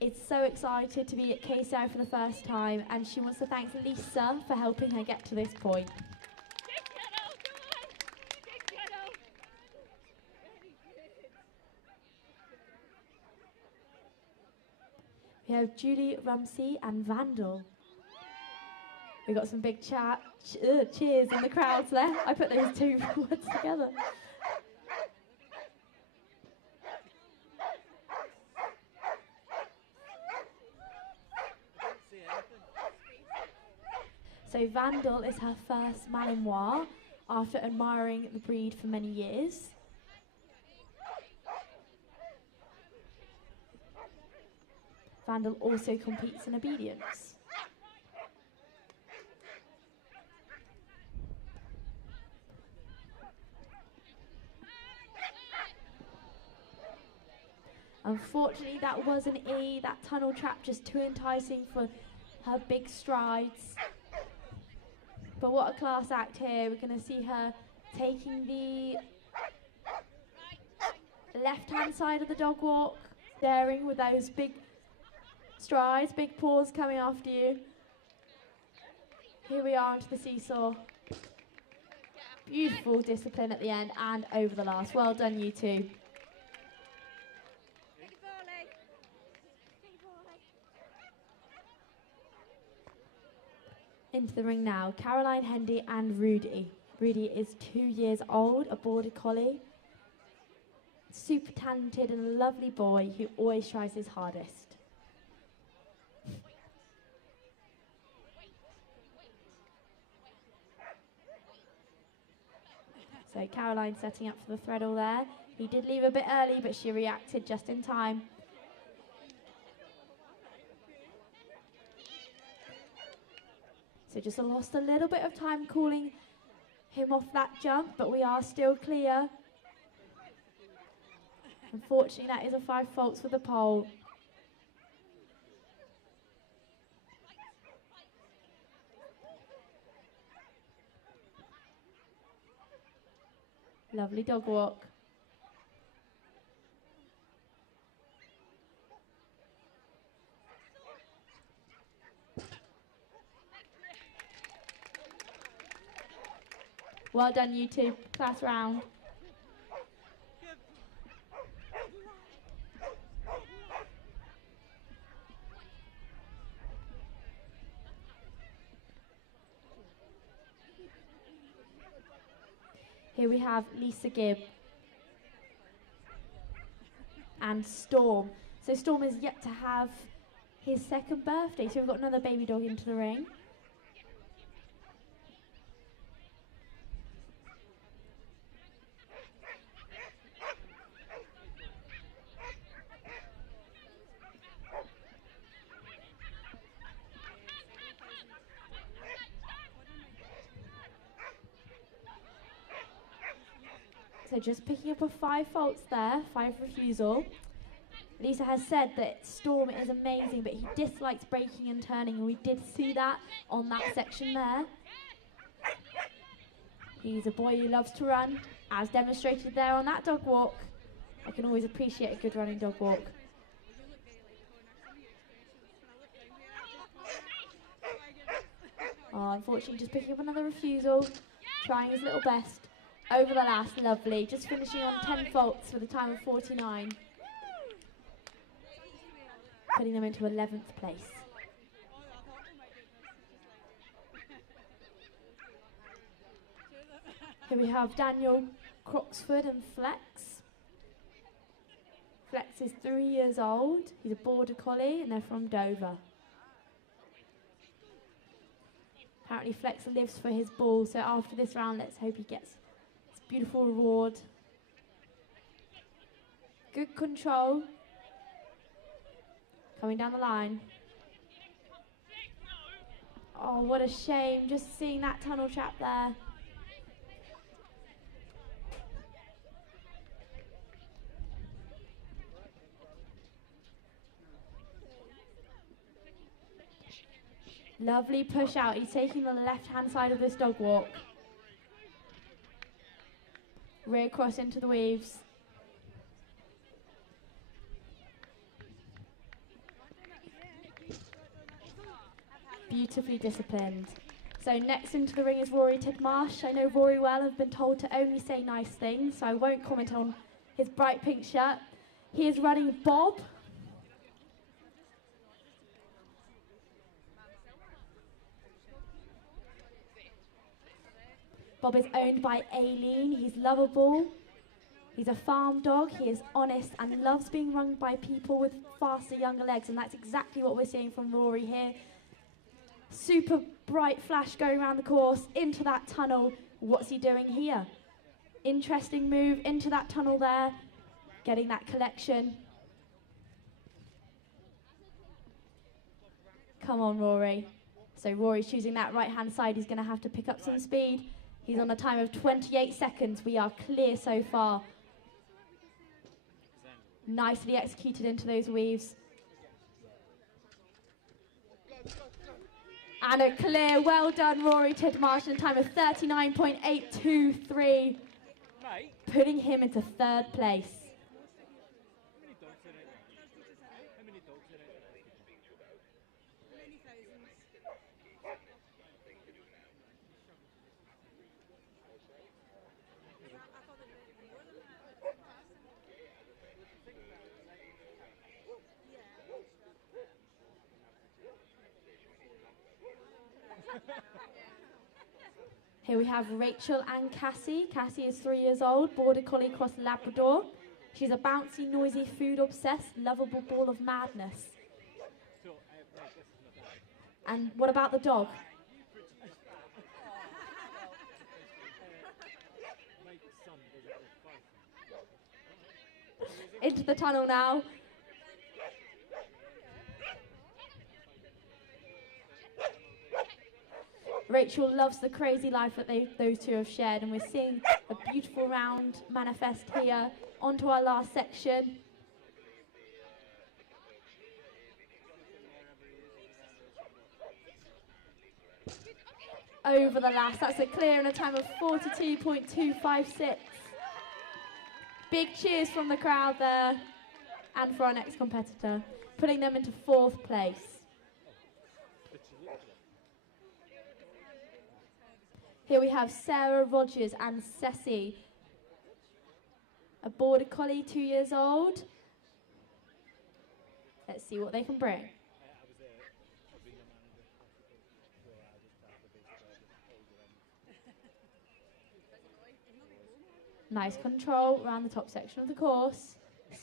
is so excited to be at KSI for the first time, and she wants to thank Lisa for helping her get to this point. We have Julie, Rumsey and Vandal. We got some big cheers in the crowds there. I put those 2 words together. So Vandal is her first Malinois after admiring the breed for many years. Vandal also competes in obedience. Unfortunately, that was an E. That tunnel trap just too enticing for her big strides. But what a class act here. We're going to see her taking the left-hand side of the dog walk, daring with those big strides, big paws coming after you. Here we are onto the seesaw. Beautiful discipline at the end and over the last. Well done, you two. Into the ring now, Caroline, Hendy and Rudy. Rudy is 2 years old, a border collie. Super talented and a lovely boy who always tries his hardest. So Caroline setting up for the threadle there. He did leave a bit early, but she reacted just in time. So just lost a little bit of time calling him off that jump, but we are still clear. Unfortunately, that is a 5 faults for the pole. Lovely dog walk. Well done, you two. Class round. Here we have Lisa Gibb and Storm. So Storm is yet to have his 2nd birthday, so we've got another baby dog into the ring. So just picking up a 5 faults there, 5 refusal. Lisa has said that Storm is amazing, but he dislikes braking and turning, and we did see that on that section there. He's a boy who loves to run, as demonstrated there on that dog walk. I can always appreciate a good running dog walk. Oh, unfortunately, just picking up another refusal, trying his little best. Over the last, lovely. Just finishing on 10 faults with a time of 49. Putting them into 11th place. Here we have Daniel, Croxford and Flex. Flex is 3 years old. He's a border collie and they're from Dover. Apparently Flex lives for his ball, so after this round, let's hope he gets this beautiful reward. Good control. Coming down the line. Oh, what a shame, just seeing that tunnel trap there. Lovely push out. He's taking the left-hand side of this dog walk. Rear cross into the weaves. Beautifully disciplined. So next into the ring is Rory Tidmarsh. I know Rory well. I've been told to only say nice things, so I won't comment on his bright pink shirt. He is running Bob. Bob is owned by Aileen. He's lovable. He's a farm dog. He is honest and loves being run by people with faster, younger legs, and that's exactly what we're seeing from Rory here. Super bright flash going around the course, into that tunnel. What's he doing here? Interesting move into that tunnel there, getting that collection. Come on, Rory. So Rory's choosing that right-hand side. He's going to have to pick up some speed. He's on a time of 28 seconds. We are clear so far. Nicely executed into those weaves. And a clear, well done, Rory Tidmarsh, in a time of 39.823, putting him into 3rd place. Here we have Rachel and Cassie. Cassie is 3 years old, Border Collie Cross Labrador. She's a bouncy, noisy, food-obsessed, lovable ball of madness. And what about the dog? Into the tunnel now. Rachel loves the crazy life that those two have shared, and we're seeing a beautiful round manifest here. Onto our last section. Over the last, that's a clear in a time of 42.256. Big cheers from the crowd there, and for our next competitor, putting them into 4th place. Here we have Sarah Rogers and Ceci, a Border Collie, 2 years old. Let's see what they can bring. Nice control around the top section of the course.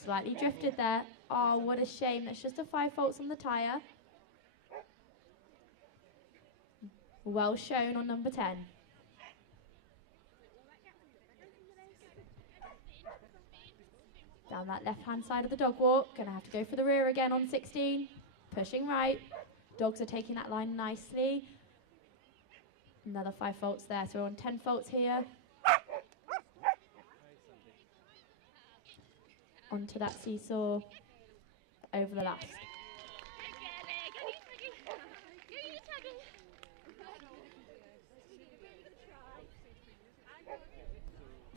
Slightly drifted there. Oh, what a shame. That's just a 5 faults on the tyre. Well shown on number 10. Down that left-hand side of the dog walk. Going to have to go for the rear again on 16. Pushing right. Dogs are taking that line nicely. Another 5 faults there. So we're on 10 faults here. Onto that seesaw. Over the last.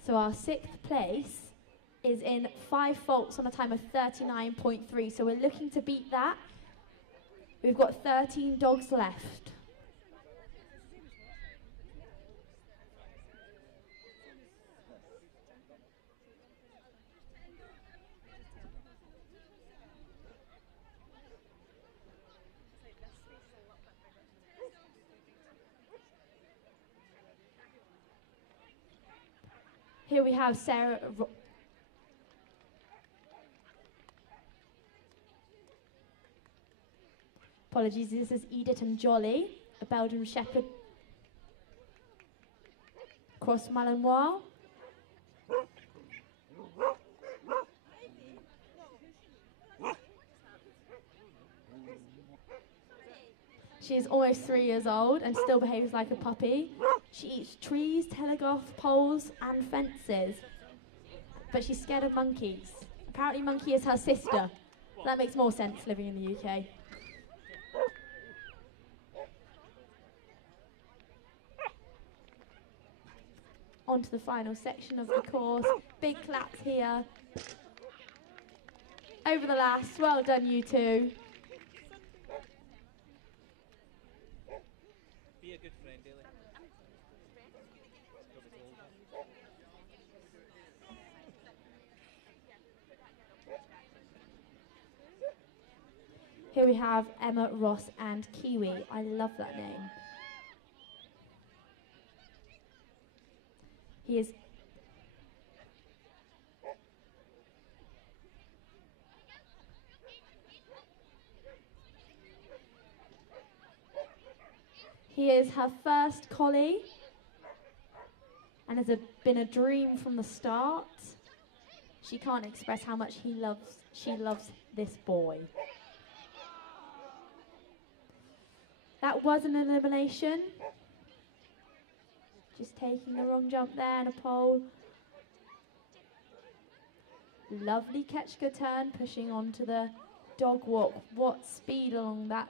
So our 6th place is in 5 faults on a time of 39.3. So we're looking to beat that. We've got 13 dogs left. Here we have Sarah. Apologies, this is Edith and Jolly, a Belgian Shepherd Cross Malinois. She is almost 3 years old and still behaves like a puppy. She eats trees, telegraph poles and fences. But she's scared of monkeys. Apparently Monkey is her sister. That makes more sense living in the UK. On to the final section of the course. Big claps here. Over the last. Well done, you two. Be a good friend, Dilly. Here we have Emma, Ross and Kiwi. I love that name. He is her first collie and has been a dream from the start. She can't express how much she loves this boy. That was an elimination. Just taking the wrong jump there and a pole. Lovely catch-good turn, pushing onto the dog walk. What speed along that.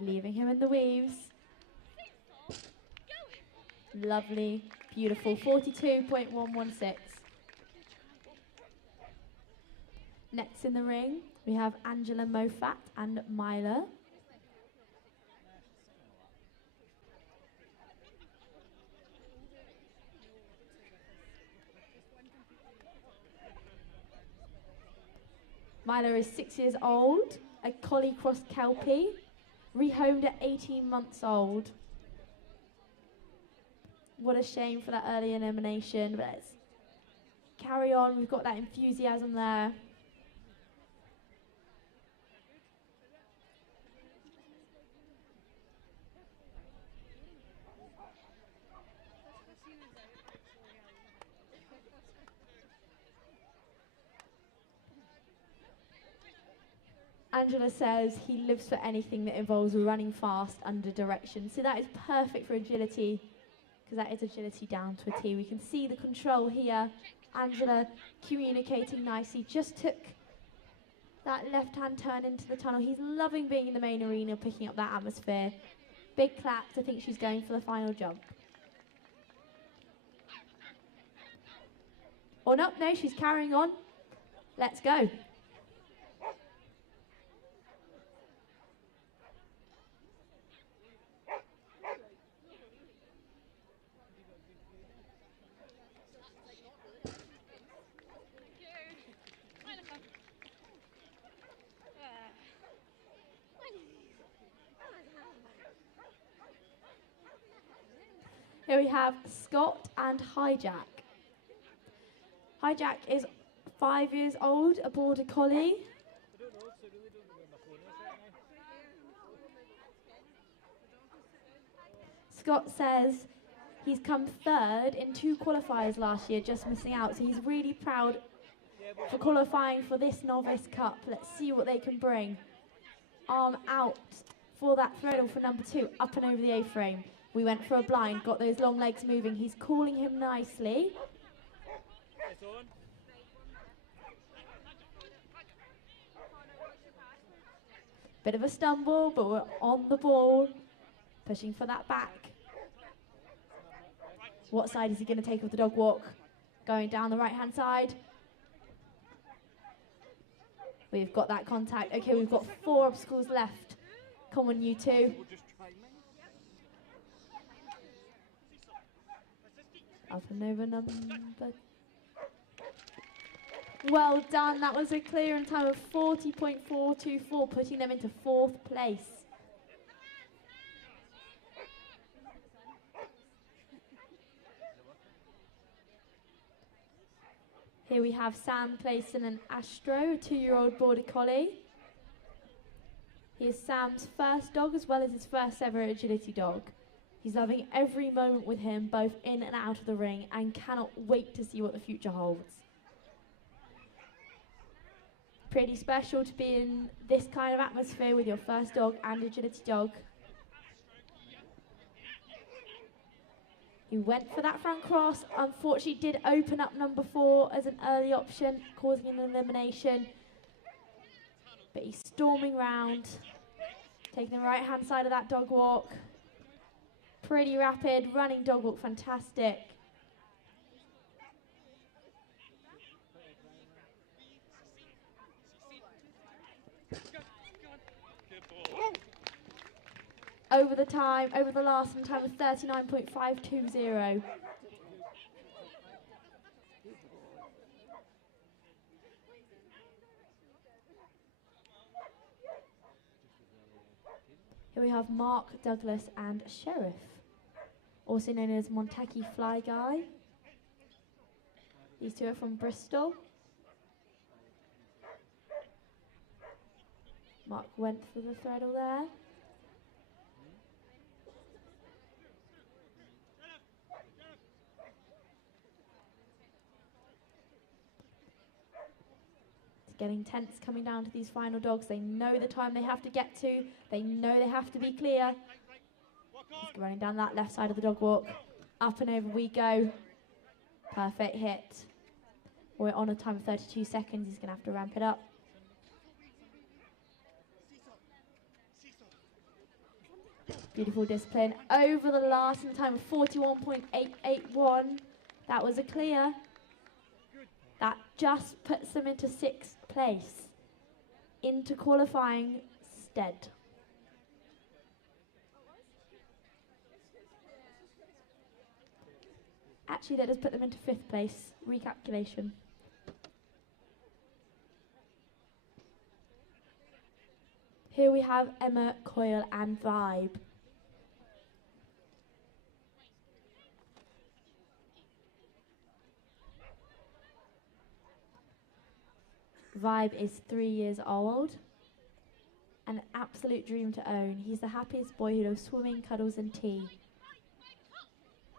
Leaving him in the weaves. Lovely, beautiful, 42.116. Next in the ring, we have Angela Moffat and Myla. Milo is 6 years old, a collie cross Kelpie, rehomed at 18 months old. What a shame for that early elimination, but let's carry on. We've got that enthusiasm there. Angela says he lives for anything that involves running fast under direction. So that is perfect for agility, because that is agility down to a T. We can see the control here. Angela communicating nicely, just took that left-hand turn into the tunnel. He's loving being in the main arena, picking up that atmosphere. Big claps. I think she's going for the final jump. Or no, she's carrying on. Let's go. Here we have Scott and Hijack. Hijack is 5 years old, a border collie. Scott says he's come third in 2 qualifiers last year, just missing out. So he's really proud for qualifying for this Novice Cup. Let's see what they can bring. Arm out for that threadle for number 2, up and over the A-frame. We went for a blind, got those long legs moving. He's calling him nicely. Bit of a stumble, but we're on the ball. Pushing for that back. What side is he going to take with the dog walk? Going down the right-hand side. We've got that contact. Okay, we've got 4 obstacles left. Come on, you two. Up and over number. Well done. That was a clear time of 40.424, putting them into 4th place. Here we have Sam placing an Astro, a 2-year-old border collie. He is Sam's first dog as well as his first ever agility dog. He's loving every moment with him, both in and out of the ring, and cannot wait to see what the future holds. Pretty special to be in this kind of atmosphere with your first dog and agility dog. He went for that front cross. Unfortunately, did open up number 4 as an early option, causing an elimination. But he's storming round, taking the right-hand side of that dog walk. Pretty rapid, running dog walk, fantastic. Over the last time of 39.520. Here we have Mark, Douglas and Sheriff, also known as Montaki Fly Guy. These 2 are from Bristol. Mark went for the threadle there. Getting tense coming down to these final dogs. They know the time they have to get to. They know they have to be clear. He's running down that left side of the dog walk. Up and over we go. Perfect hit. We're on a time of 32 seconds. He's going to have to ramp it up. Beautiful discipline. Over the last in the time of 41.881. That was a clear. That just puts them into 6th place, into qualifying stead. Actually, that does put them into 5th place, recalculation. Here we have Emma, Coyle and Vibe. Vibe is 3 years old. An absolute dream to own. He's the happiest boy who loves swimming, cuddles and tea.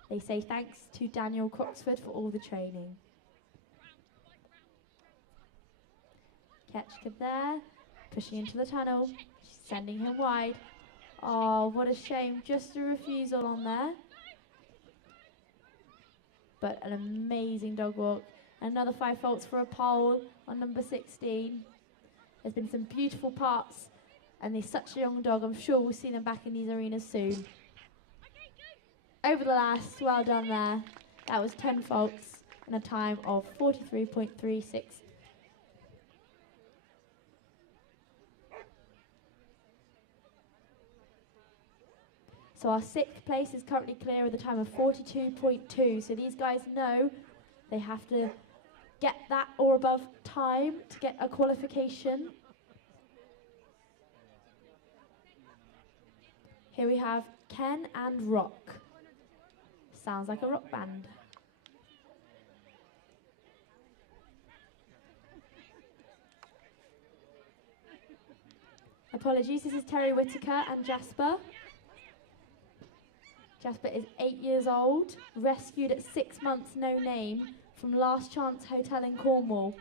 They say thanks to Daniel Croxford for all the training. Ketchka there, pushing into the tunnel, sending him wide. Oh, what a shame, just a refusal on there. But an amazing dog walk. Another 5 faults for a pole on number 16. There's been some beautiful parts, and he's such a young dog. I'm sure we'll see them back in these arenas soon. Over the last, well done there. That was 10 faults and a time of 43.36. So our 6th place is currently clear with a time of 42.2. So these guys know they have to get that or above time to get a qualification. Here we have Ken and Rock. Sounds like a rock band. Apologies, this is Terry Whitaker and Jasper. Jasper is 8 years old, rescued at 6 months, no name, from Last Chance Hotel in Cornwall.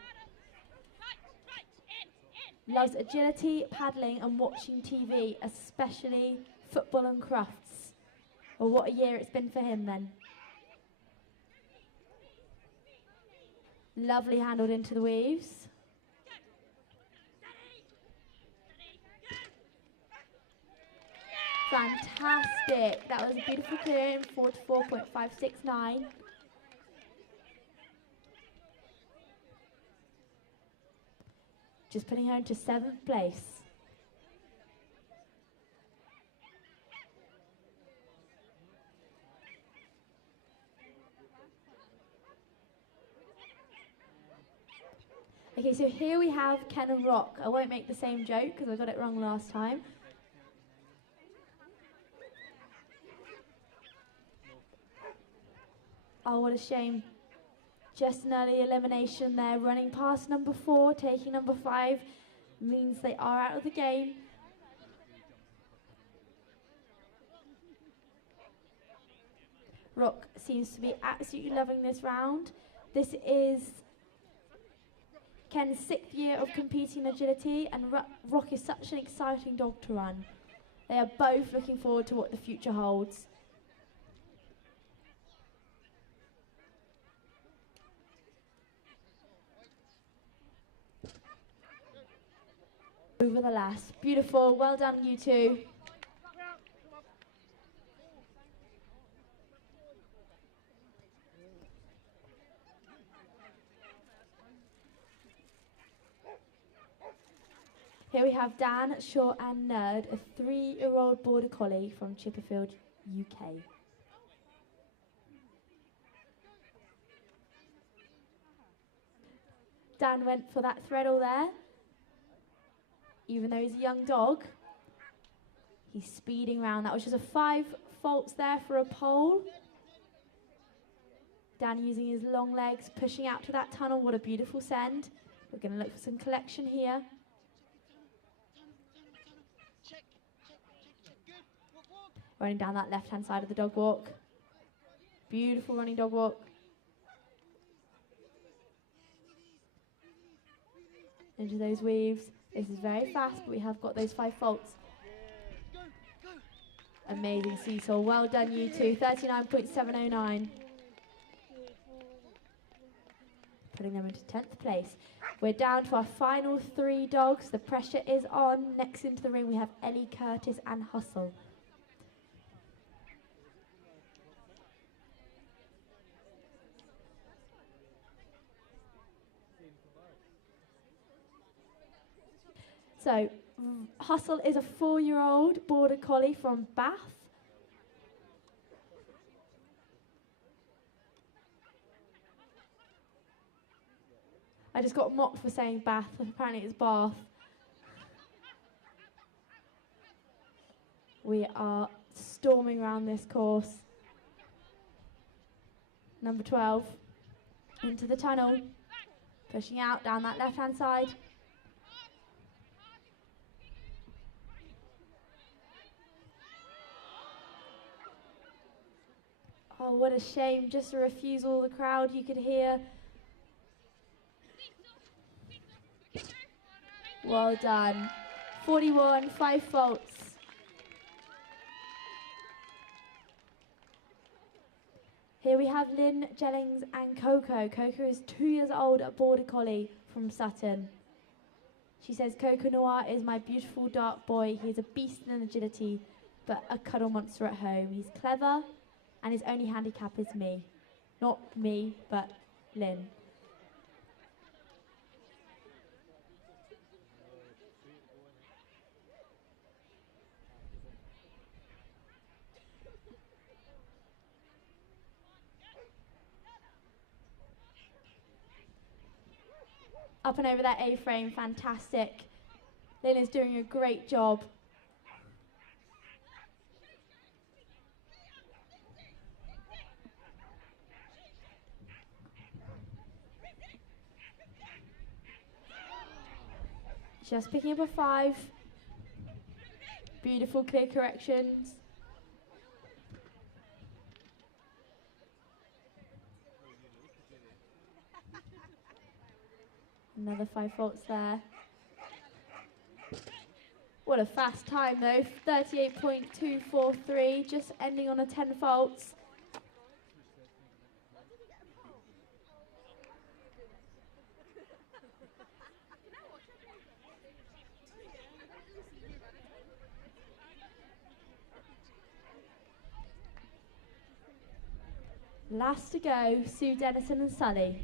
Loves agility, paddling and watching TV, especially football and crufts. Well, what a year it's been for him then. Lovely handled into the weaves. Fantastic. That was a beautiful clear in 44.569. Just putting her into 7th place. Okay, so here we have Ken and Rock. I won't make the same joke because I got it wrong last time. Oh, what a shame. Just an early elimination there. Running past number 4, taking number 5 means they are out of the game. Rock seems to be absolutely loving this round. This is Ken's 6th year of competing in agility, and Rock is such an exciting dog to run. They are both looking forward to what the future holds. Over the last. Beautiful. Well done, you two. Here we have Dan, Shaw and Nerd, a 3-year-old border collie from Chipperfield, UK. Dan went for that threadle there. Even though he's a young dog, he's speeding round. That was just a 5 faults there for a pole. Dan using his long legs, pushing out to that tunnel. What a beautiful send. We're going to look for some collection here. Running down that left-hand side of the dog walk. Beautiful running dog walk. Into those weaves. This is very fast, but we have got those 5 faults. Amazing seesaw. Well done, you two. 39.709. Putting them into 10th place. We're down to our final 3 dogs. The pressure is on. Next into the ring, we have Ellie, Curtis, and Hustle. So, Hustle is a 4-year-old border collie from Bath. I just got mocked for saying Bath, apparently it's Bath. We are storming around this course. Number 12, into the tunnel, pushing out down that left-hand side. Oh, what a shame, just a refusal of the crowd you could hear. Well done. 41, 5 faults. Here we have Lynn, Jellings and Coco. Coco is 2 years old, a Border Collie from Sutton. She says, Coco Noir is my beautiful dark boy. He is a beast in agility, but a cuddle monster at home. He's clever, and his only handicap is me. Not me, but Lynn. Up and over that A-frame, fantastic. Lynn is doing a great job. Just picking up a 5. Beautiful clear corrections. Another 5 faults there. What a fast time though, 38.243, just ending on a 10 faults. Last to go, Sue Dennison and Sully.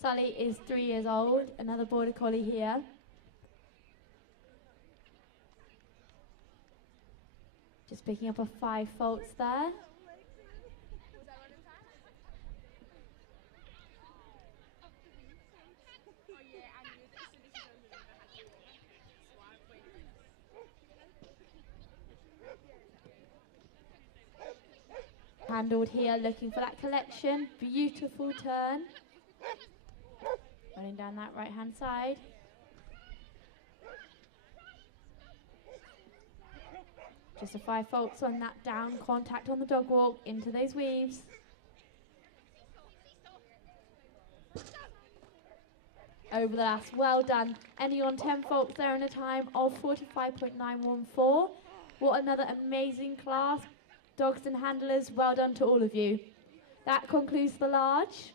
Sully is 3 years old, another Border Collie here. Just picking up a 5 faults there. Handled here, looking for that collection. Beautiful turn. Running down that right-hand side. Just a 5 faults on that down contact on the dog walk into those weaves. Over the last, well done. Ending on 10 faults there in a time of 45.914. What another amazing class. Dogs and handlers, well done to all of you. That concludes the large.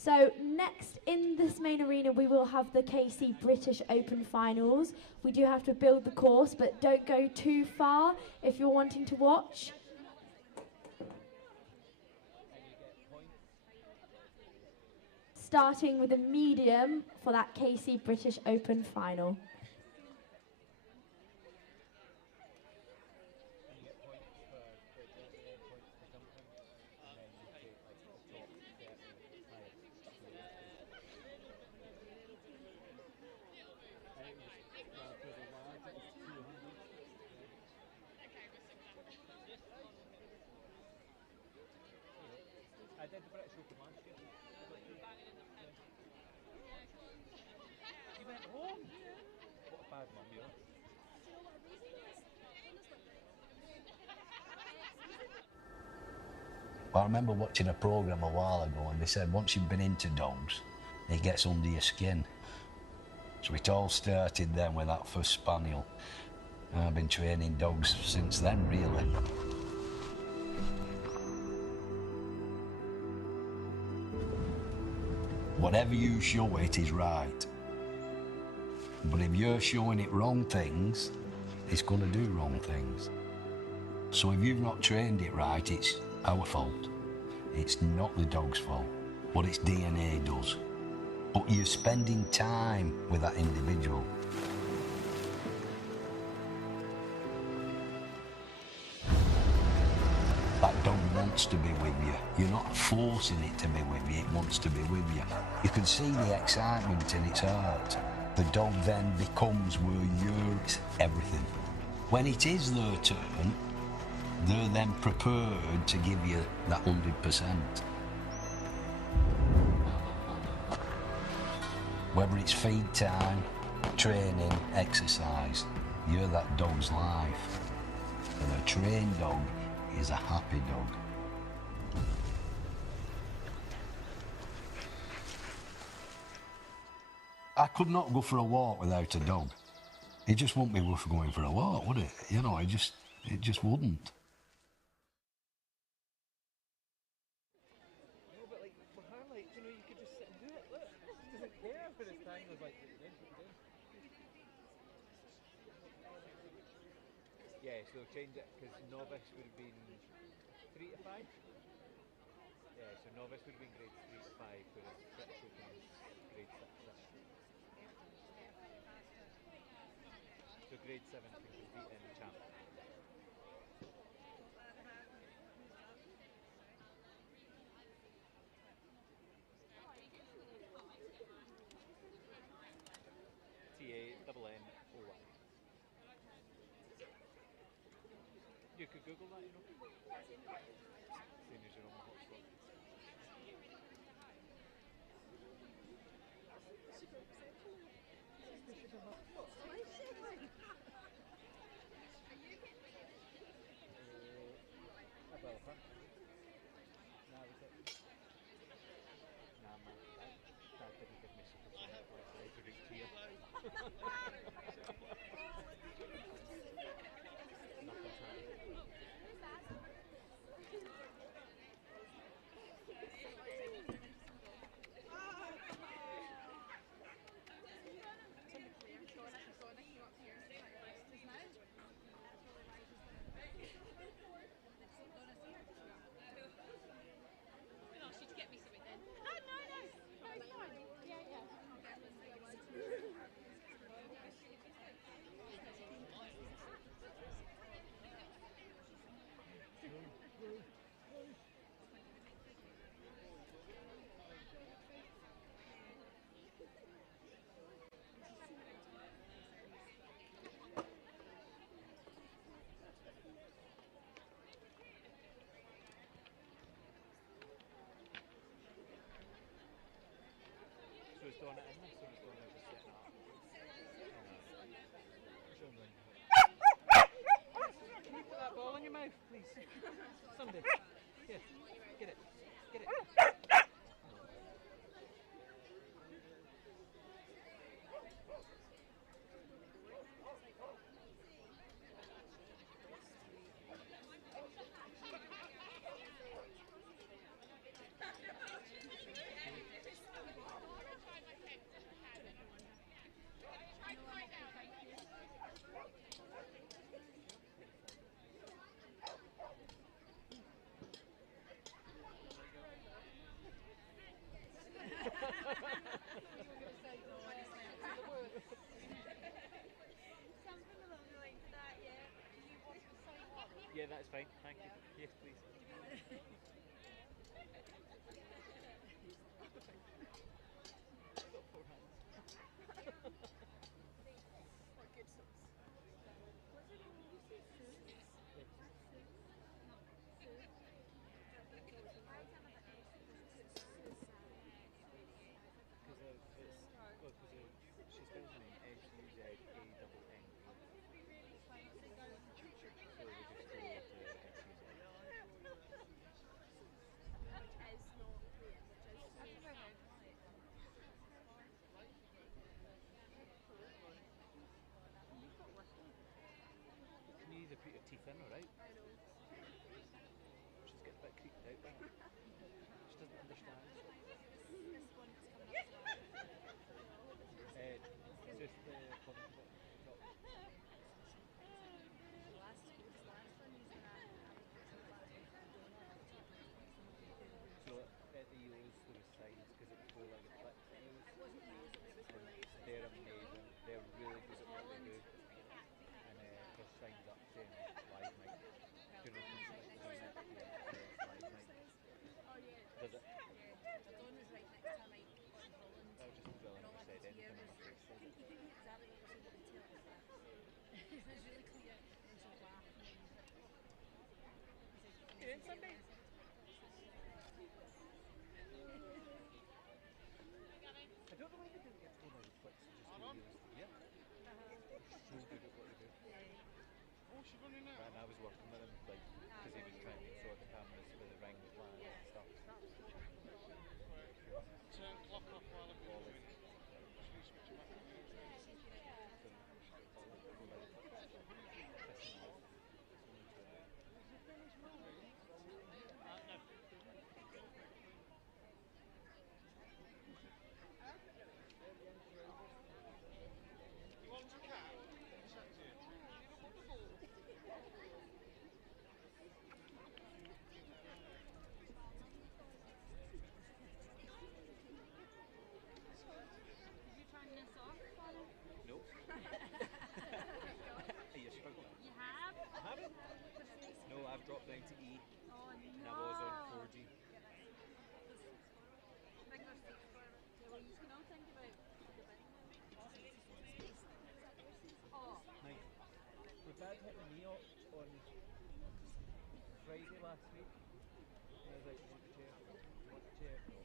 So next in this main arena we will have the KC British Open Finals. We do have to build the course, but don't go too far if you're wanting to watch. Starting with a medium for that KC British Open Final. I remember watching a programme a while ago and they said once you've been into dogs, it gets under your skin. So it all started then with that first spaniel. And I've been training dogs since then, really. Whatever you show it is right. But if you're showing it wrong things, it's going to do wrong things. So if you've not trained it right, it's our fault. It's not the dog's fault. What its DNA does. But you're spending time with that individual. That dog wants to be with you. You're not forcing it to be with you, it wants to be with you. You can see the excitement in its heart. The dog then becomes where you're everything. When it is their turn, they're then prepared to give you that 100%. Whether it's feed time, training, exercise, you're that dog's life. And a trained dog is a happy dog. I could not go for a walk without a dog. It just wouldn't be worth going for a walk, would it? You know, it just wouldn't. Yeah, so change it because novice would have been 3 to 5. Yeah, so novice would have been grade 3 to 5, whereas British Open is grade 6. So grade 7 can compete in champ. TANNOY. You could Google that, you know. Seeing as you're on the hotspot. About her. Nah, was it? Nah, man. Dad didn't give me super sonic voice. I had to reach here. Nothing's happening. So it's doing it in this, or it's doing it just setting it up? Show me. Can you put that ball in your mouth, please? Somebody. Here, get it. Get it. Yeah, that's fine. Thank you. Yes, please. Got 4 hands. What good sauce? She spells her name SUZANNE. So we just go to Can you either put your teeth in or out? She's getting a bit creeped out by it. She doesn't understand. So at the O's there was signs because it was for like a clip. They're amazing. They're really good at what they do. And there's signs up saying live mic. Do you know things like that? Yeah, live mic. Does it? That was just drilling. I said anything on my face. Doing something? I don't know why they didn't get one of the flicks and just do this here. So good at what they do. Oh, she's running now. And I was working with him, like, because he was trying to sort the cameras for the ring plans and stuff. Turn clock off while I'm doing it. Should we switch it back? You want a cat? Accept it. Did you turn this off, Father? Nope. Are you struggling? You have? I haven't. No, I've dropped down to E. Oh, And I was on 4G. Well, you can all think about oh. Nice. My dad hit the knee up on Friday last week. And I was like, do you want the chair? Do you want the chair? No.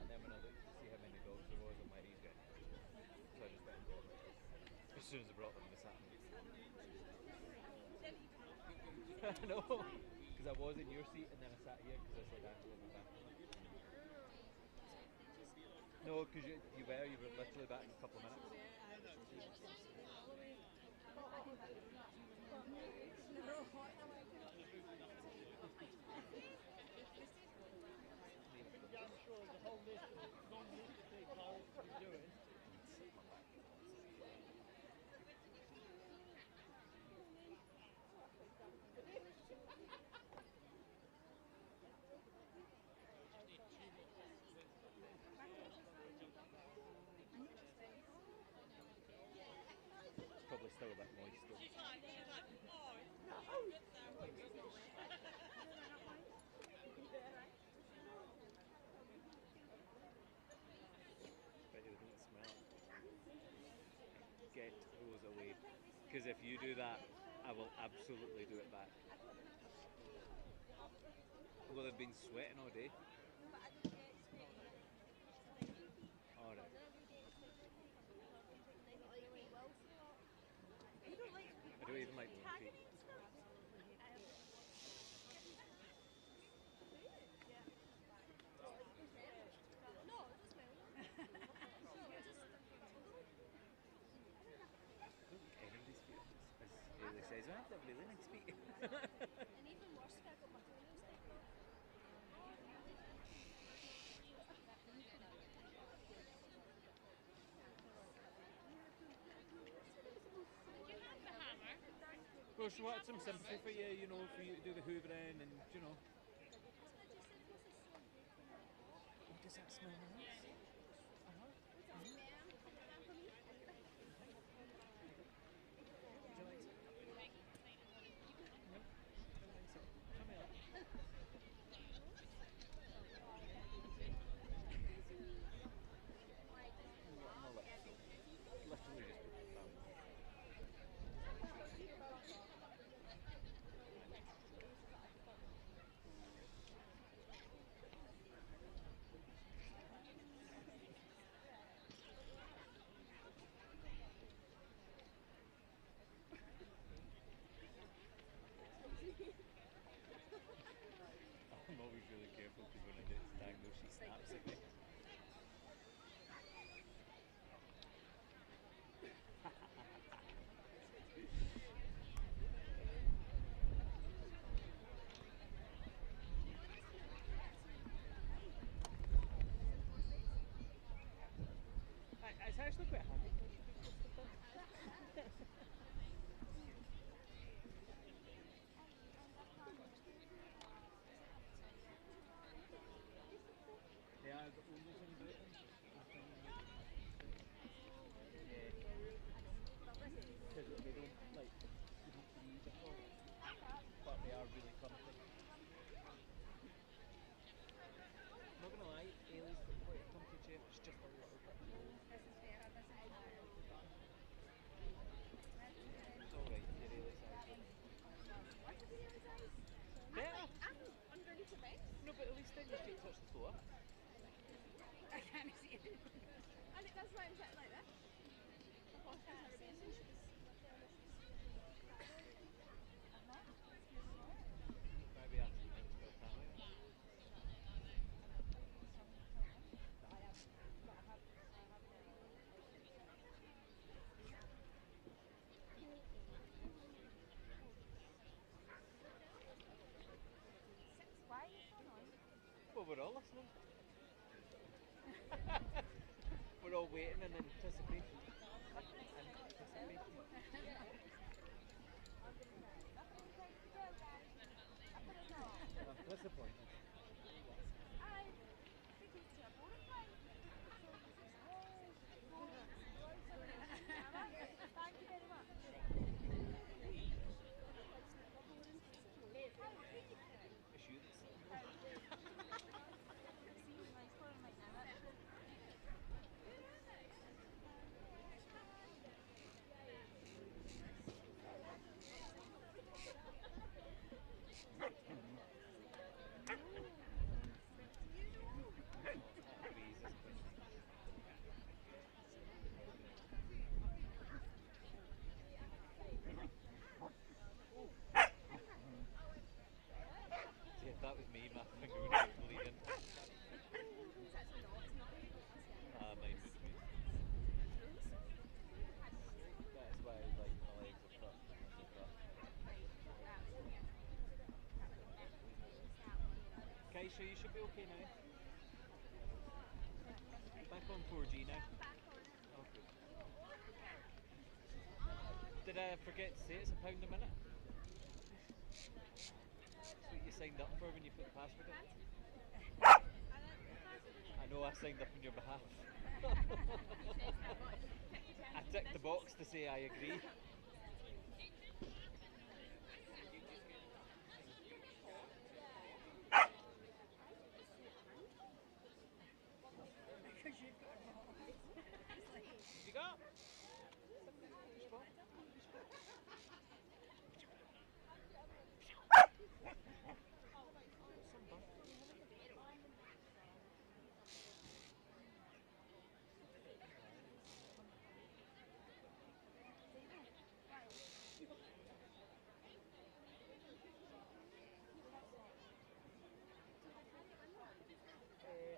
And then when I looked to see how many dogs there was, I'm like, he's getting it. So I just went and brought them. As soon as I brought them, they sat me. No, because I was in your seat and then I sat here because I said I'm going to be back. No, because you were literally back in a couple of minutes. I'm sure the whole list of non-listed people are doing. It's probably still a bit moist though. Bet you don't smell. Get those away. Because if you do that, I will absolutely do it back. Well, they've been sweating all day. Alright. I don't even like monkey. Anybody's feelings, as Haley says, I have a really nice feet. And even worse, I got my toenails taken off. Well, she wanted some sympathy for you, you know, for you to do the hoovering and, you know. Oh, does that smell nice? Would you like some? No? Don't think so. Come here. No, literally just put it down. I'm always really careful because when I get to tango, she snaps at me. It's actually quite handy. think your feet touch the floor. I can't see it. And it does why I'm sitting like this. Oh, she's never been. Maybe after the next bit of time. Why are you so noisy? Well, we're all listening. We're all waiting in anticipation. I'm disappointed. Thank you very much. See, if that was me, my finger would be bleeding. Mine would be. That's why like my legs are cut. Kaisha, you should be okay now. Back on 4G now. Oh, good. Did I forget to say it's £1 a minute? That's what you signed up for when you put the password in. I know I signed up on your behalf. I ticked the box to say I agree. You got?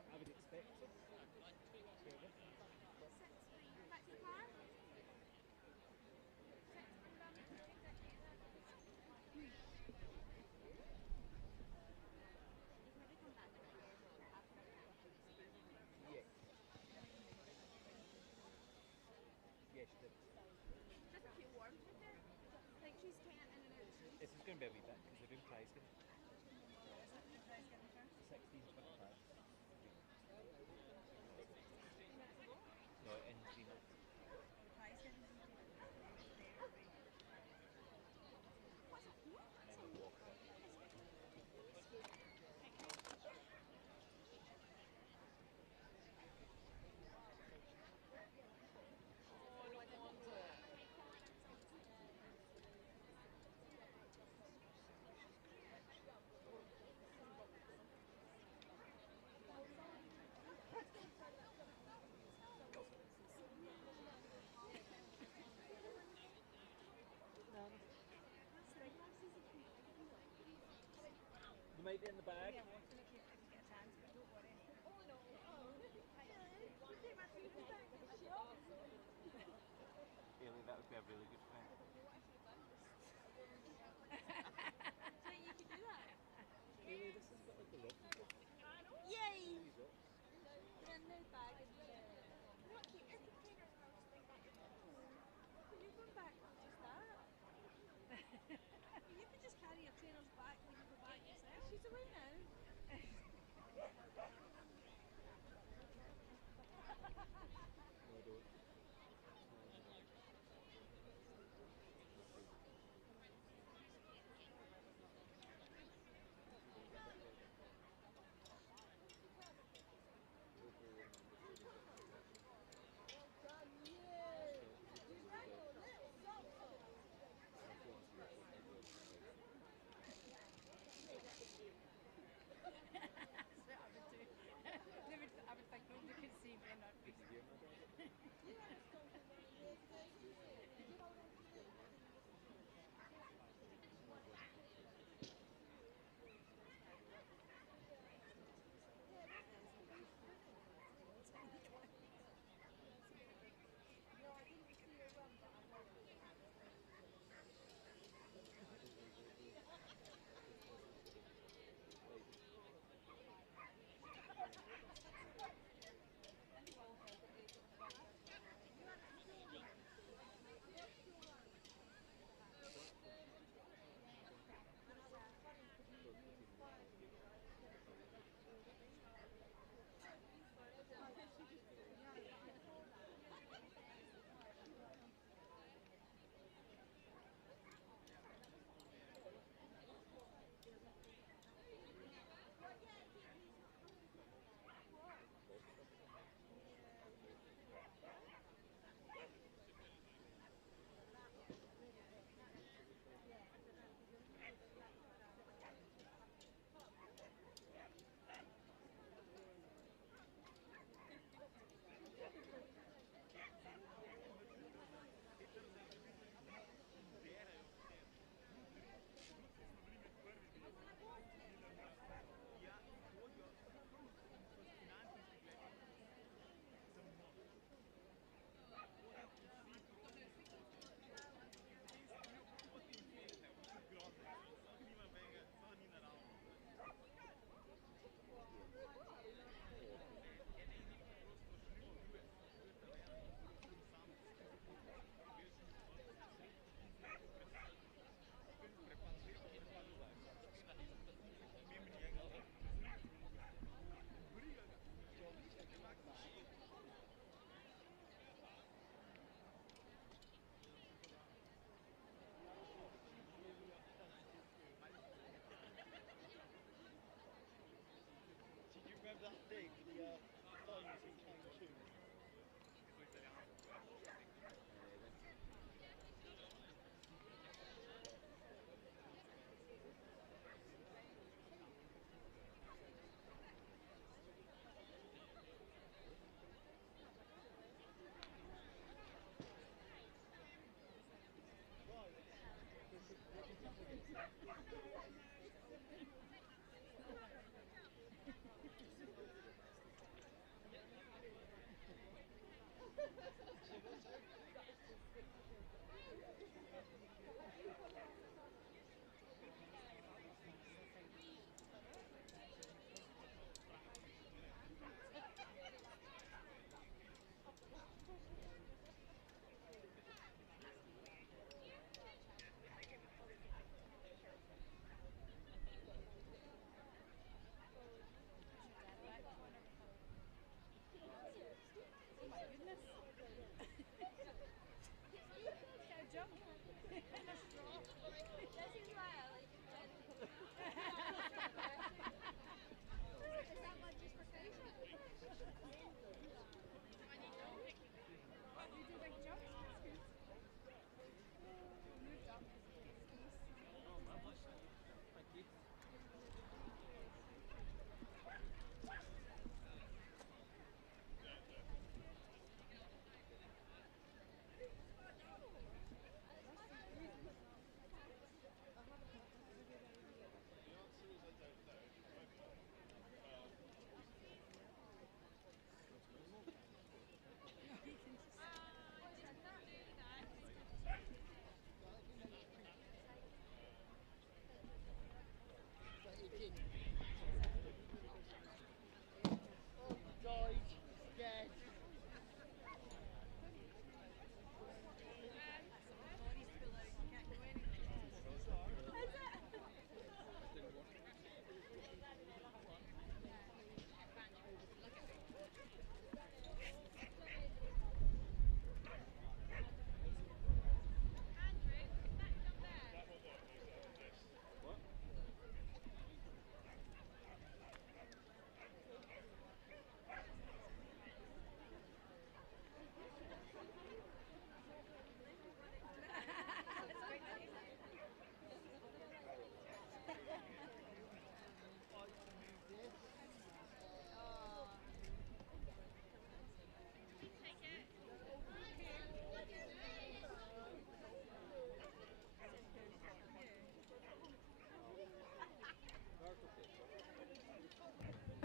I would expect so. Yes. Yes, she did. Doesn't feel warm, does it? Like she's taking it in and out. This is going to be a wee bit because they're doing prize giving. 16.25. No, in 3 months. And then we'll walk it. They might be in the bag. Haley, that would be a really good friend. So you could do that? Haley, this has got like a rock. Yay! They're in the bag and what keep your containers and I'll just bring back your But you're going back just that? You could just carry your trainers back when you go back yourself. She's away now.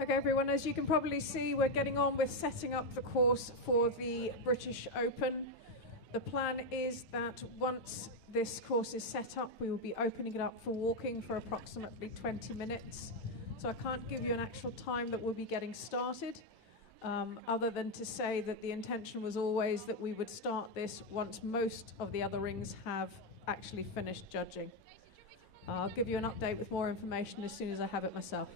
Okay, everyone, as you can probably see, we're getting on with setting up the course for the British Open. The plan is that once this course is set up, we will be opening it up for walking for approximately 20 minutes. So I can't give you an actual time that we'll be getting started, other than to say that the intention was always that we would start this once most of the other rings have actually finished judging. I'll give you an update with more information as soon as I have it myself.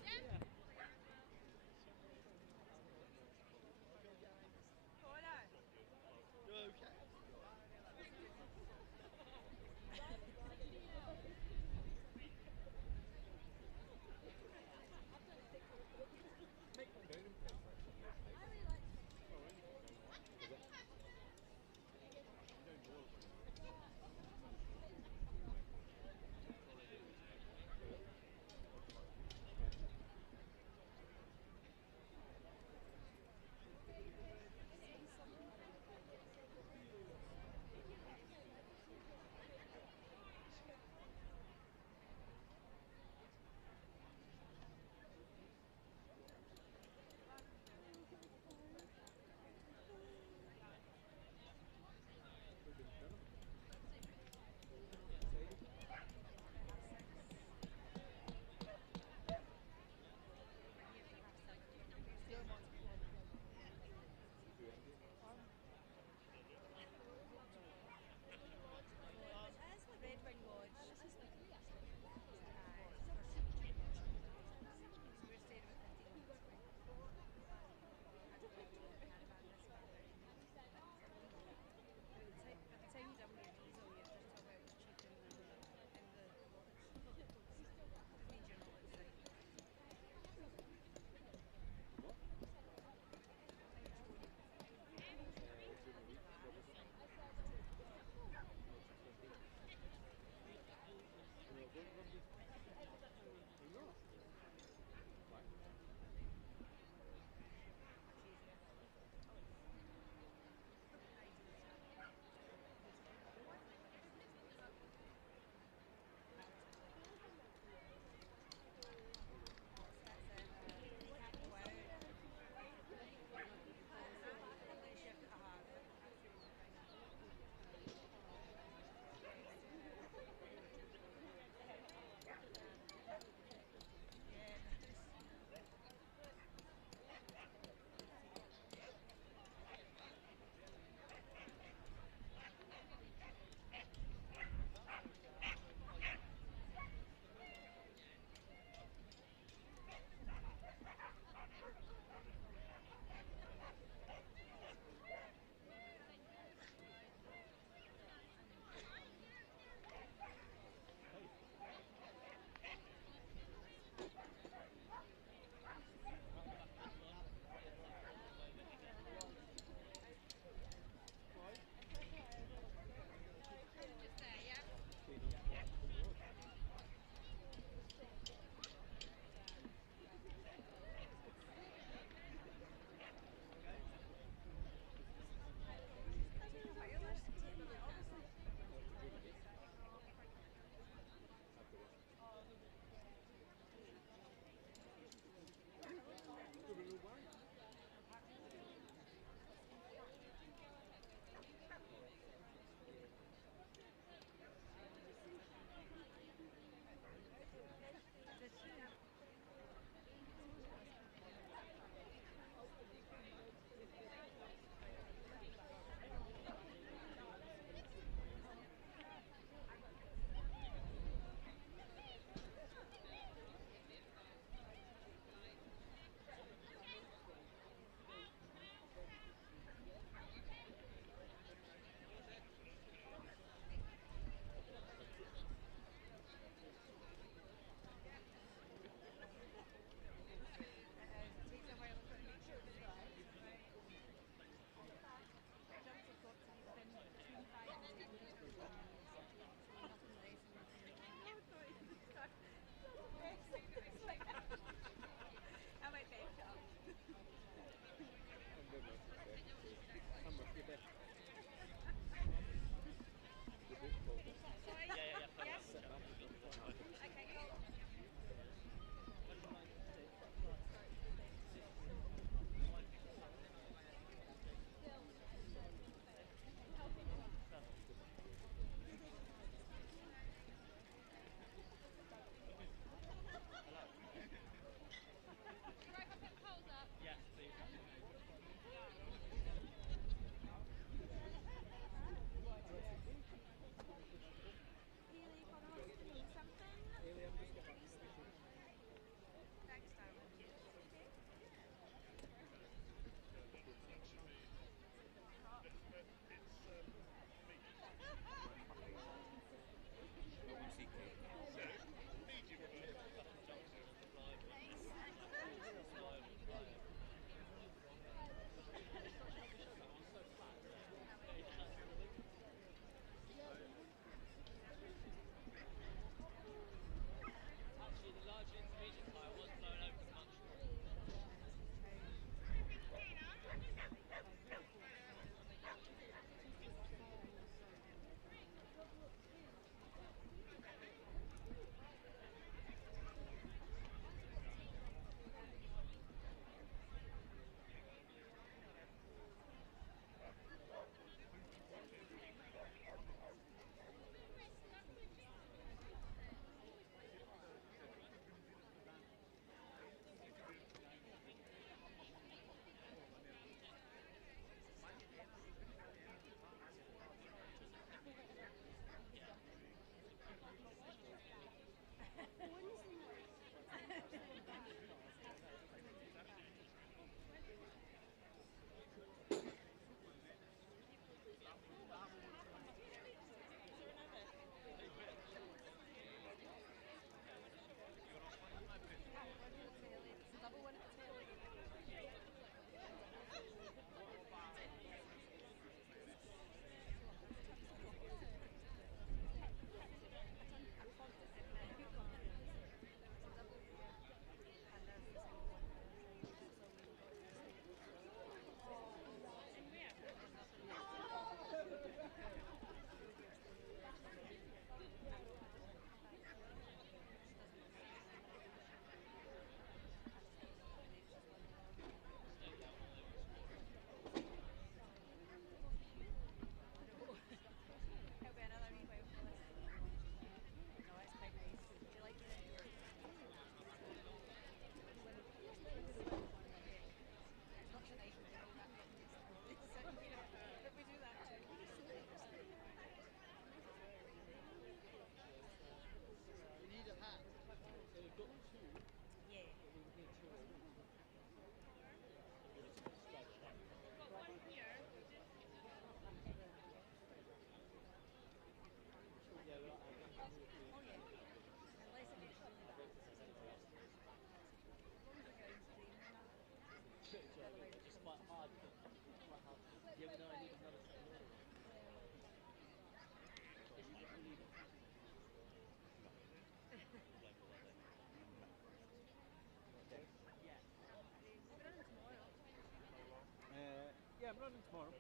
Yeah, I'm running tomorrow. To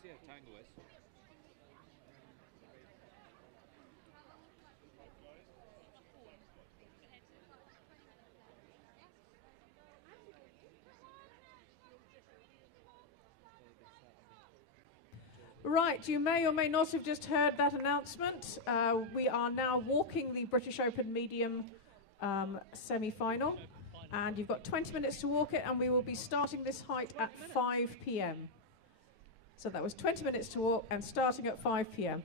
see how Tango is. Right, you may or may not have just heard that announcement. We are now walking the British Open Medium semi-final, and you've got 20 minutes to walk it, and we will be starting this height at 5 p.m. So that was 20 minutes to walk and starting at 5 p.m.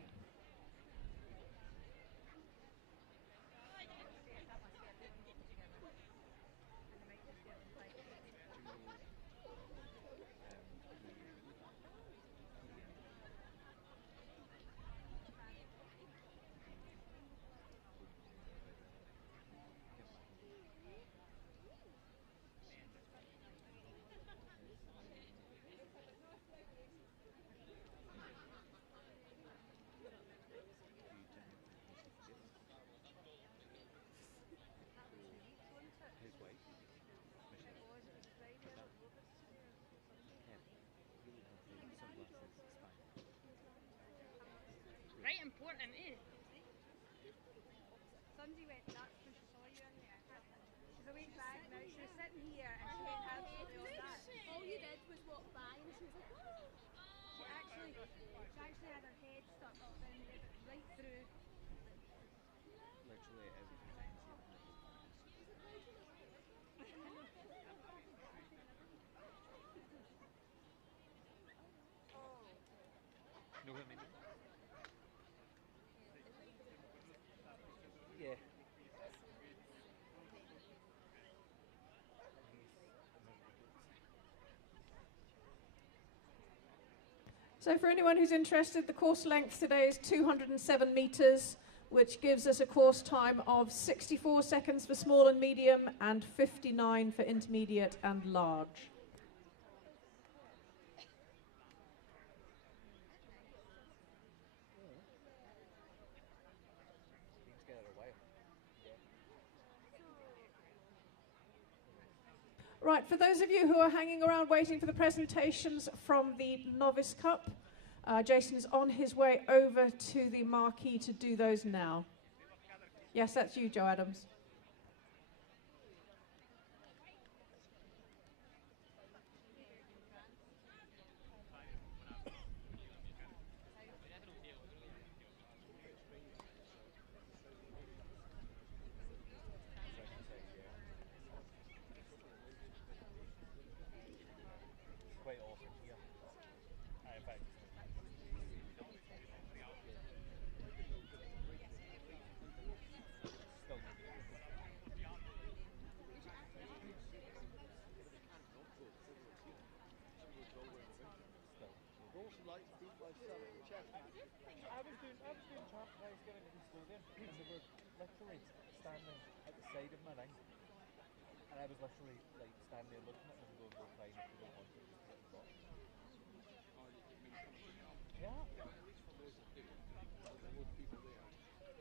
Right important, eh? Sunday went nuts when she saw you in there. She's a wee bag now. She was sitting here and she went absolutely on that. All you did was walk by and she was like, oh. She actually had her head stuck up in there, but right through. Literally every time she know what I mean? Yeah. So for anyone who's interested, the course length today is 207 metres, which gives us a course time of 64 seconds for small and medium and 59 for intermediate and large. Been together a while. Right, for those of you who are hanging around waiting for the presentations from the Novice Cup, Jason is on his way over to the marquee to do those now. Yes, that's you, Joe Adams. Quite often here. In fact, still maybe. literally standing at the side of my ring, and I was literally like standing there looking at them going, well, fine, if you don't want it, just put it in the box. Yeah. At least for those that do, there's a lot of people there.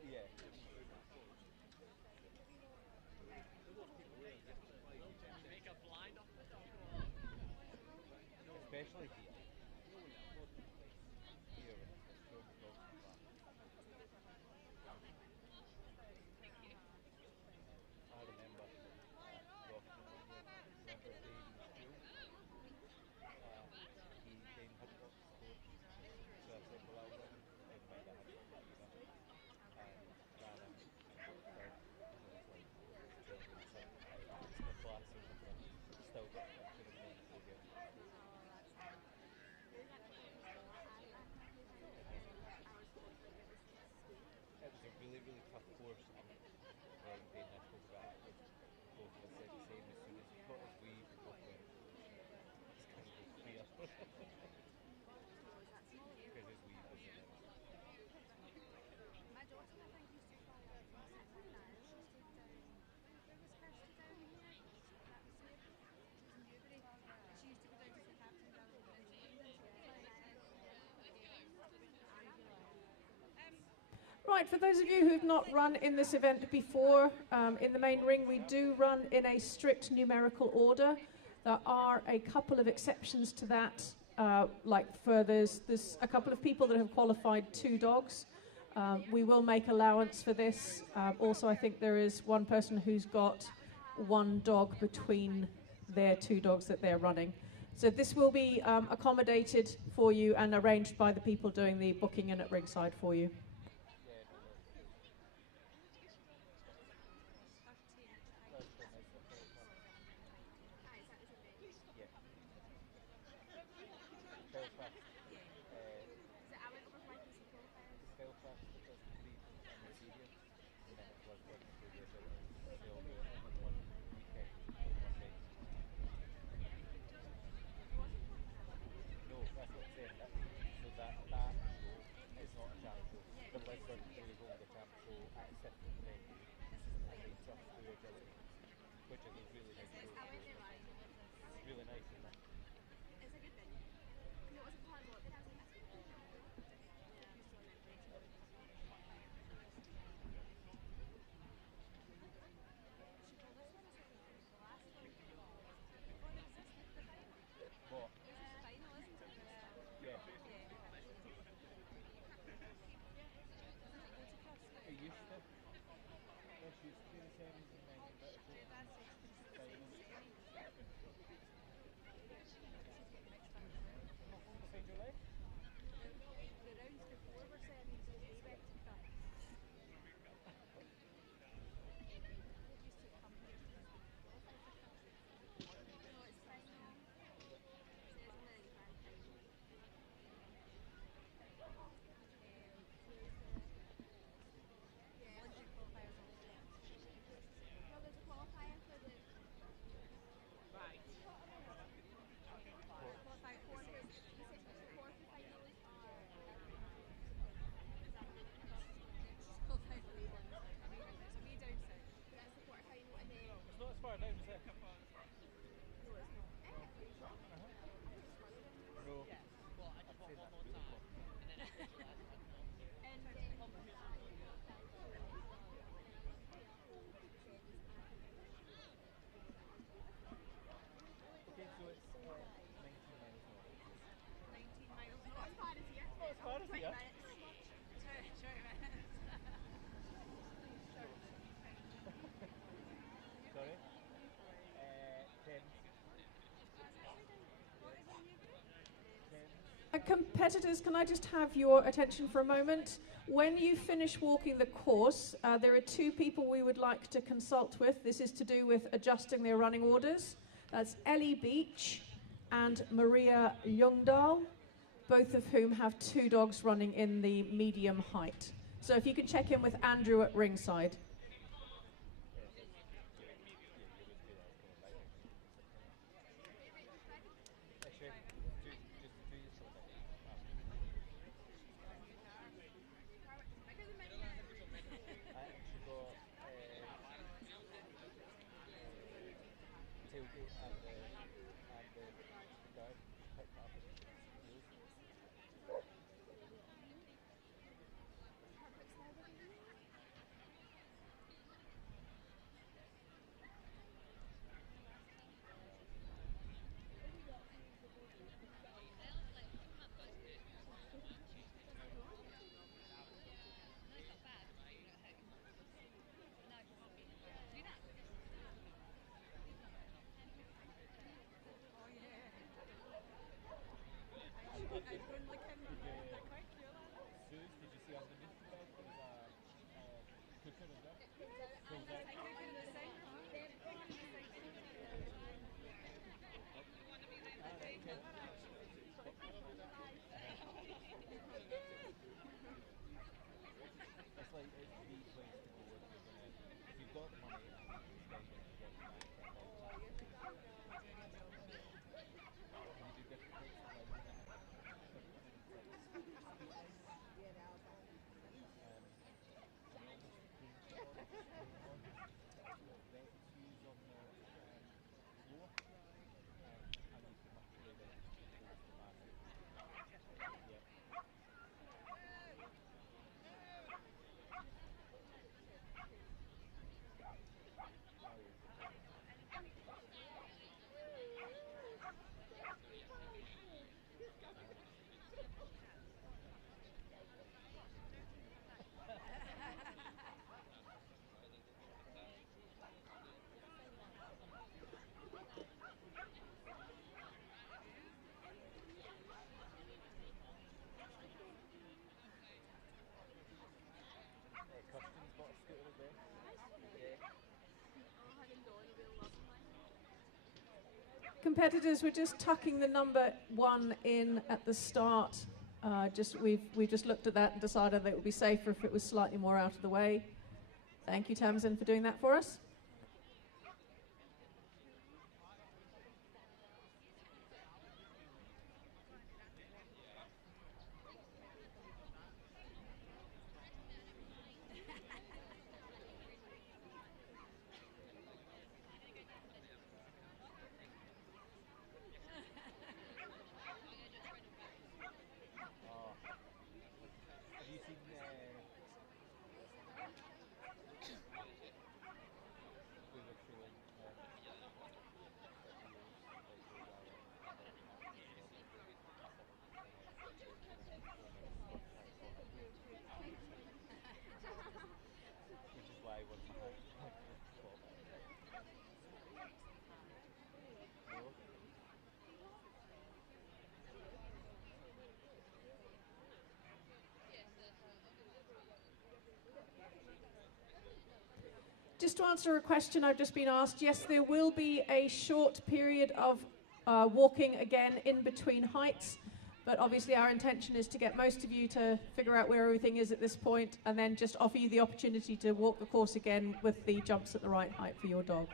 Yeah. There's a lot of people there that like make a blind up. Especially here. You know when there's a lot of people there. Here when it's so many dogs in the park. I remember Rocky one year, remember Davy's Jewel? Dane hadn't locked his door. So I said, well, I'll run in. Never mind, I hadn't locked it either. And ran in and said, and I was like 10 and I said, it's my class over here. Still got a picture of me and Davy on the door. It was a really, really tough course, and like Dane and I spoke about it, both of us said the same. As soon as he got his weave, we both went, he's going to go clear. Because his weave was in it. My daughter, I think, used to fly out from Sydney now. She stayed down, where was Kirsty down here? That was here. She was in Newbury. And she used to go down to Southampton rather than into London. So it's like, Right, for those of you who've not run in this event before, in the main ring we do run in a strict numerical order. There are a couple of exceptions to that, there's a couple of people that have qualified 2 dogs. We will make allowance for this. Also, I think there is one person who's got 1 dog between their 2 dogs that they're running. So this will be accommodated for you and arranged by the people doing the booking in at ringside for you. Belfast. Belfast, it does 3 in the stadium, and then it was working through the ability to all do it in one weekend, in one day. No, that's what I'm saying. So that show is not a champ show. The Lisbon, who is only the champ show at a different venue, and they just do agility, which is a really nice show. It's really nice, isn't it? it's a good venue. And it wasn't hard work. I was like, that's good. What? Yeah. It used to. This used to be the semis and then British Open finals. Not going beside your leg? The rounds before were semis, so they went to cut. No, it's final. So it's only the grand final. Yeah, Olympic qualifiers also. Well, there's a qualifier for the. Right. Quarters. You said quarterfinals are. Is that what qualifier for ones? So we down south. That's the quarterfinal, and then. It's not as far down as it. No, it's not. Are you sure? I think it's further down. No. I'd say that's beautiful. And then. Okay, so it's 19 miles north. 19 miles. Not as far as here. Not as far as 20 here. minutes. 20 minutes. Sorry? Thames. Competitors, can I just have your attention for a moment? When you finish walking the course, there are 2 people we would like to consult with. This is to do with adjusting their running orders. That's Ellie Beach and Maria Ljungdahl, both of whom have 2 dogs running in the medium height. So if you can check in with Andrew at ringside. I actually got killed it, and the guy picked it up and used. Suze, did you see underneath the bed there was a cooker as well? Pulled out. Ah, right, okay. It's like, it's the place to go if you're gonna, if you've got the money and you can spend it to get your nice bit of life back. And you do different types of lighting in it. Like street lights. And they almost paint on, paint on velvet hues on the floor. And you can upgrade it close to massive. Yep. Oh yeah. Kirsten's bought a scooter as well. Yeah. Competitors, we're just tucking the number 1 in at the start. We've just looked at that and decided that it would be safer if it was slightly more out of the way. Thank you, Tamsin, for doing that for us. Oh. Have you seen we were showing videos like those are which is why one of my hands popped. No? Just to answer a question I've just been asked, yes, there will be a short period of walking again in between heights, but obviously our intention is to get most of you to figure out where everything is at this point and then just offer you the opportunity to walk the course again with the jumps at the right height for your dog.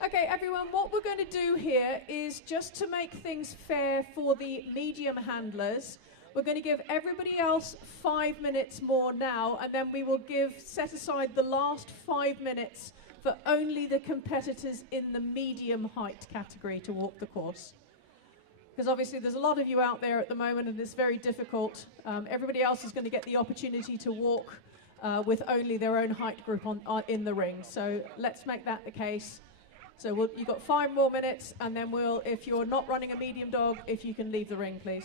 Okay, everyone, what we're going to do here is just to make things fair for the medium handlers, we're going to give everybody else 5 minutes more now, and then we will set aside the last 5 minutes for only the competitors in the medium height category to walk the course. Because obviously there's a lot of you out there at the moment and it's very difficult. Everybody else is going to get the opportunity to walk with only their own height group in the ring. So let's make that the case. So you've got 5 more minutes, and then if you're not running a medium dog, if you can leave the ring, please.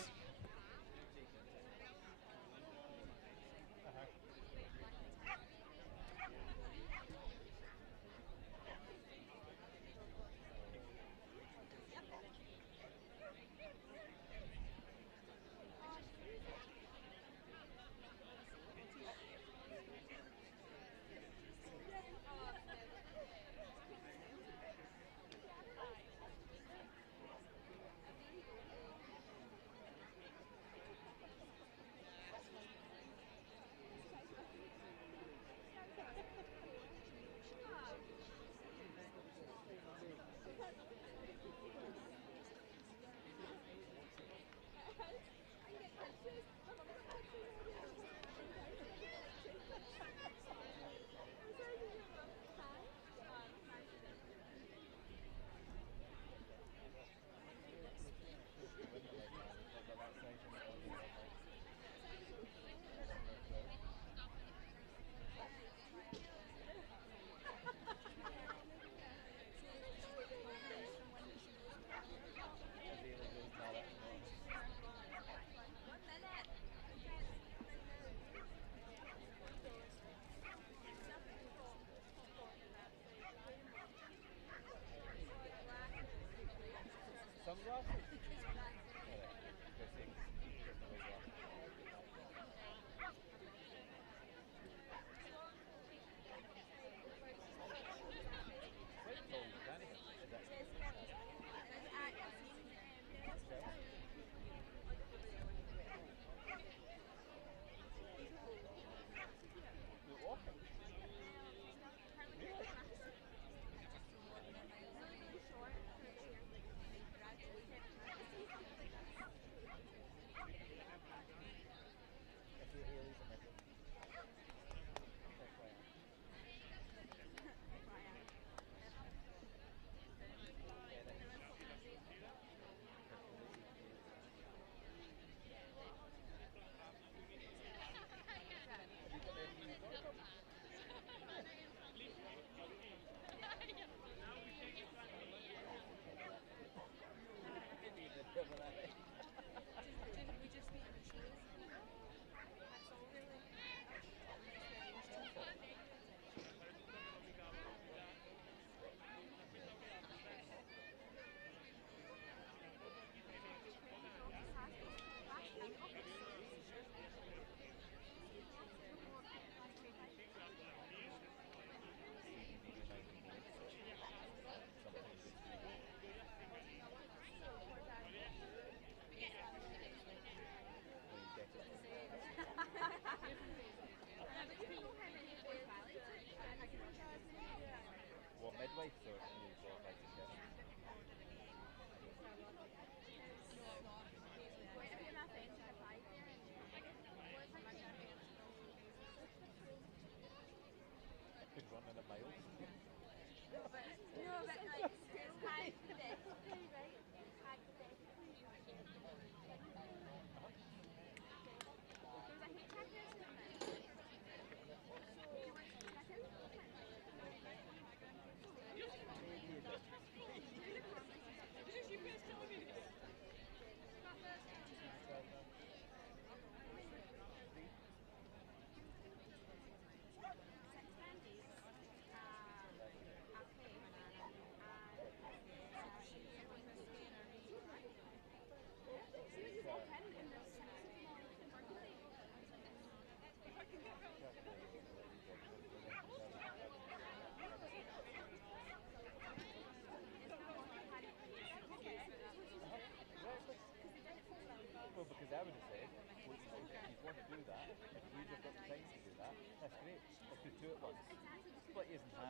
Split you in half.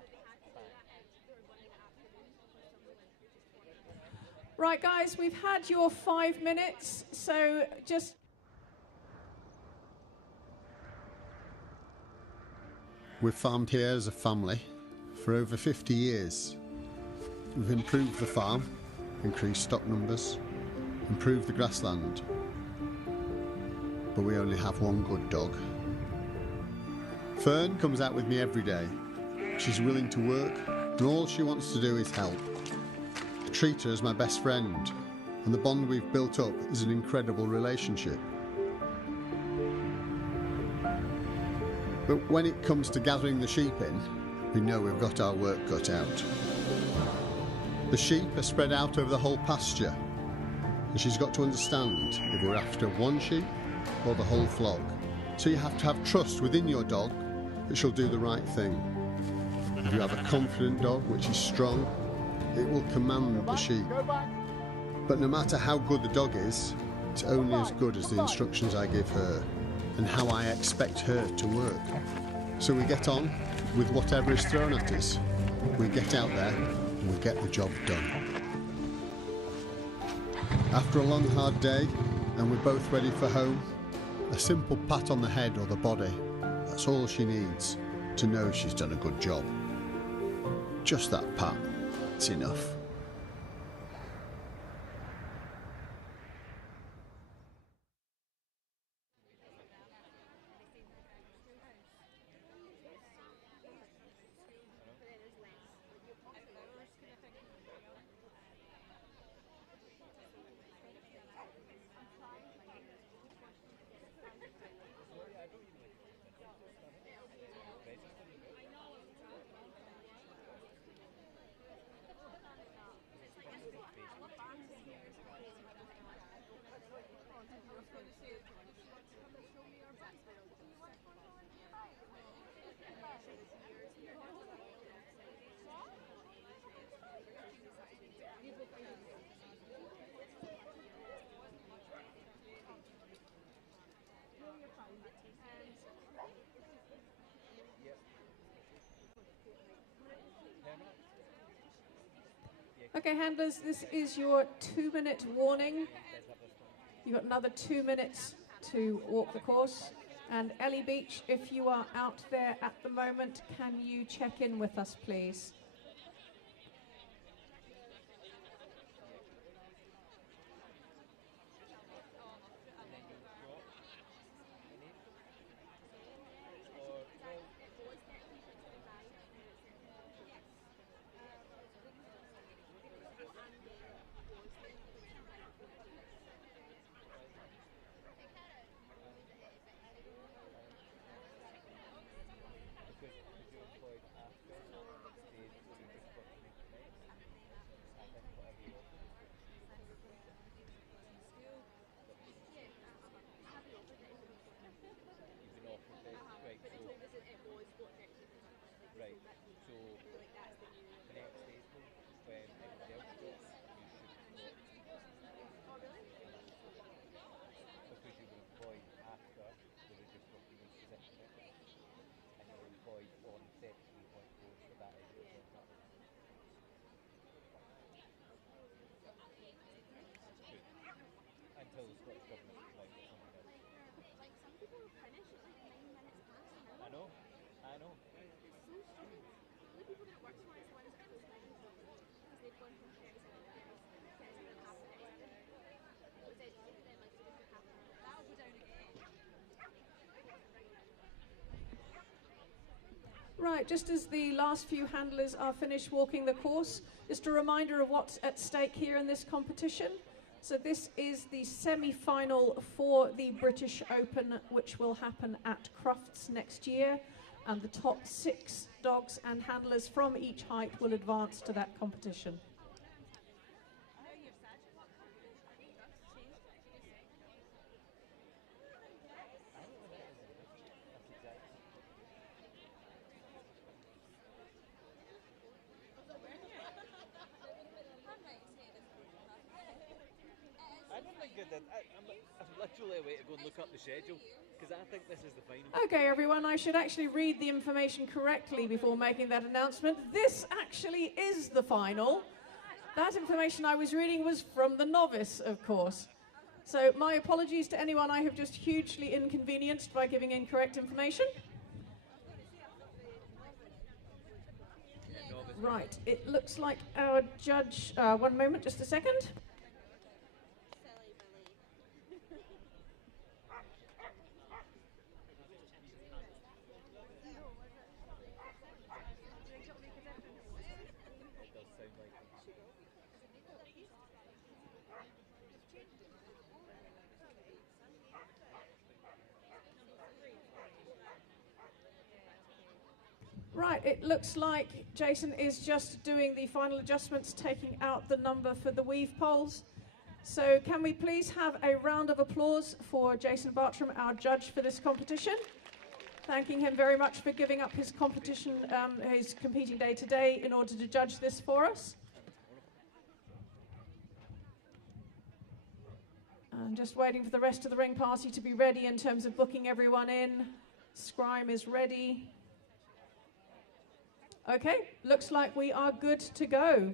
Fine. Right, guys, we've had your 5 minutes, so just... We've farmed here as a family for over 50 years. We've improved the farm, increased stock numbers, improved the grassland. But we only have one good dog. Fern comes out with me every day. She's willing to work, and all she wants to do is help. I treat her as my best friend, and the bond we've built up is an incredible relationship. But when it comes to gathering the sheep in, we know we've got our work cut out. The sheep are spread out over the whole pasture, and she's got to understand if we're after one sheep or the whole flock. So you have to have trust within your dog that she'll do the right thing. If you have a confident dog which is strong, it will command the sheep. But no matter how good the dog is, it's only as good as the instructions I give her and how I expect her to work. So we get on with whatever is thrown at us. We get out there and we get the job done. After a long hard day and we're both ready for home, a simple pat on the head or the body, that's all she needs to know she's done a good job. Just that pat, it's enough. Okay, handlers, this is your 2-minute warning. You've got another 2 minutes to walk the course. And Ellie Beach, if you are out there at the moment, can you check in with us, please? Right, just as the last few handlers are finished walking the course, just a reminder of what's at stake here in this competition. So this is the semi-final for the British Open, which will happen at Crufts next year, and the top 6 dogs and handlers from each height will advance to that competition. I'm literally away to go and look up the schedule because I think this is the final. Okay, everyone, I should actually read the information correctly before making that announcement. This actually is the final. That information I was reading was from the novice, of course. So my apologies to anyone I have just hugely inconvenienced by giving incorrect information. Right, it looks like our judge, one moment, just a second. Right, it looks like Jason is just doing the final adjustments, taking out the number for the weave poles. So can we please have a round of applause for Jason Bartram, our judge for this competition? Thanking him very much for giving up his competition, his competing day today in order to judge this for us. I'm just waiting for the rest of the ring party to be ready in terms of booking everyone in. Scrime is ready. Okay, looks like we are good to go.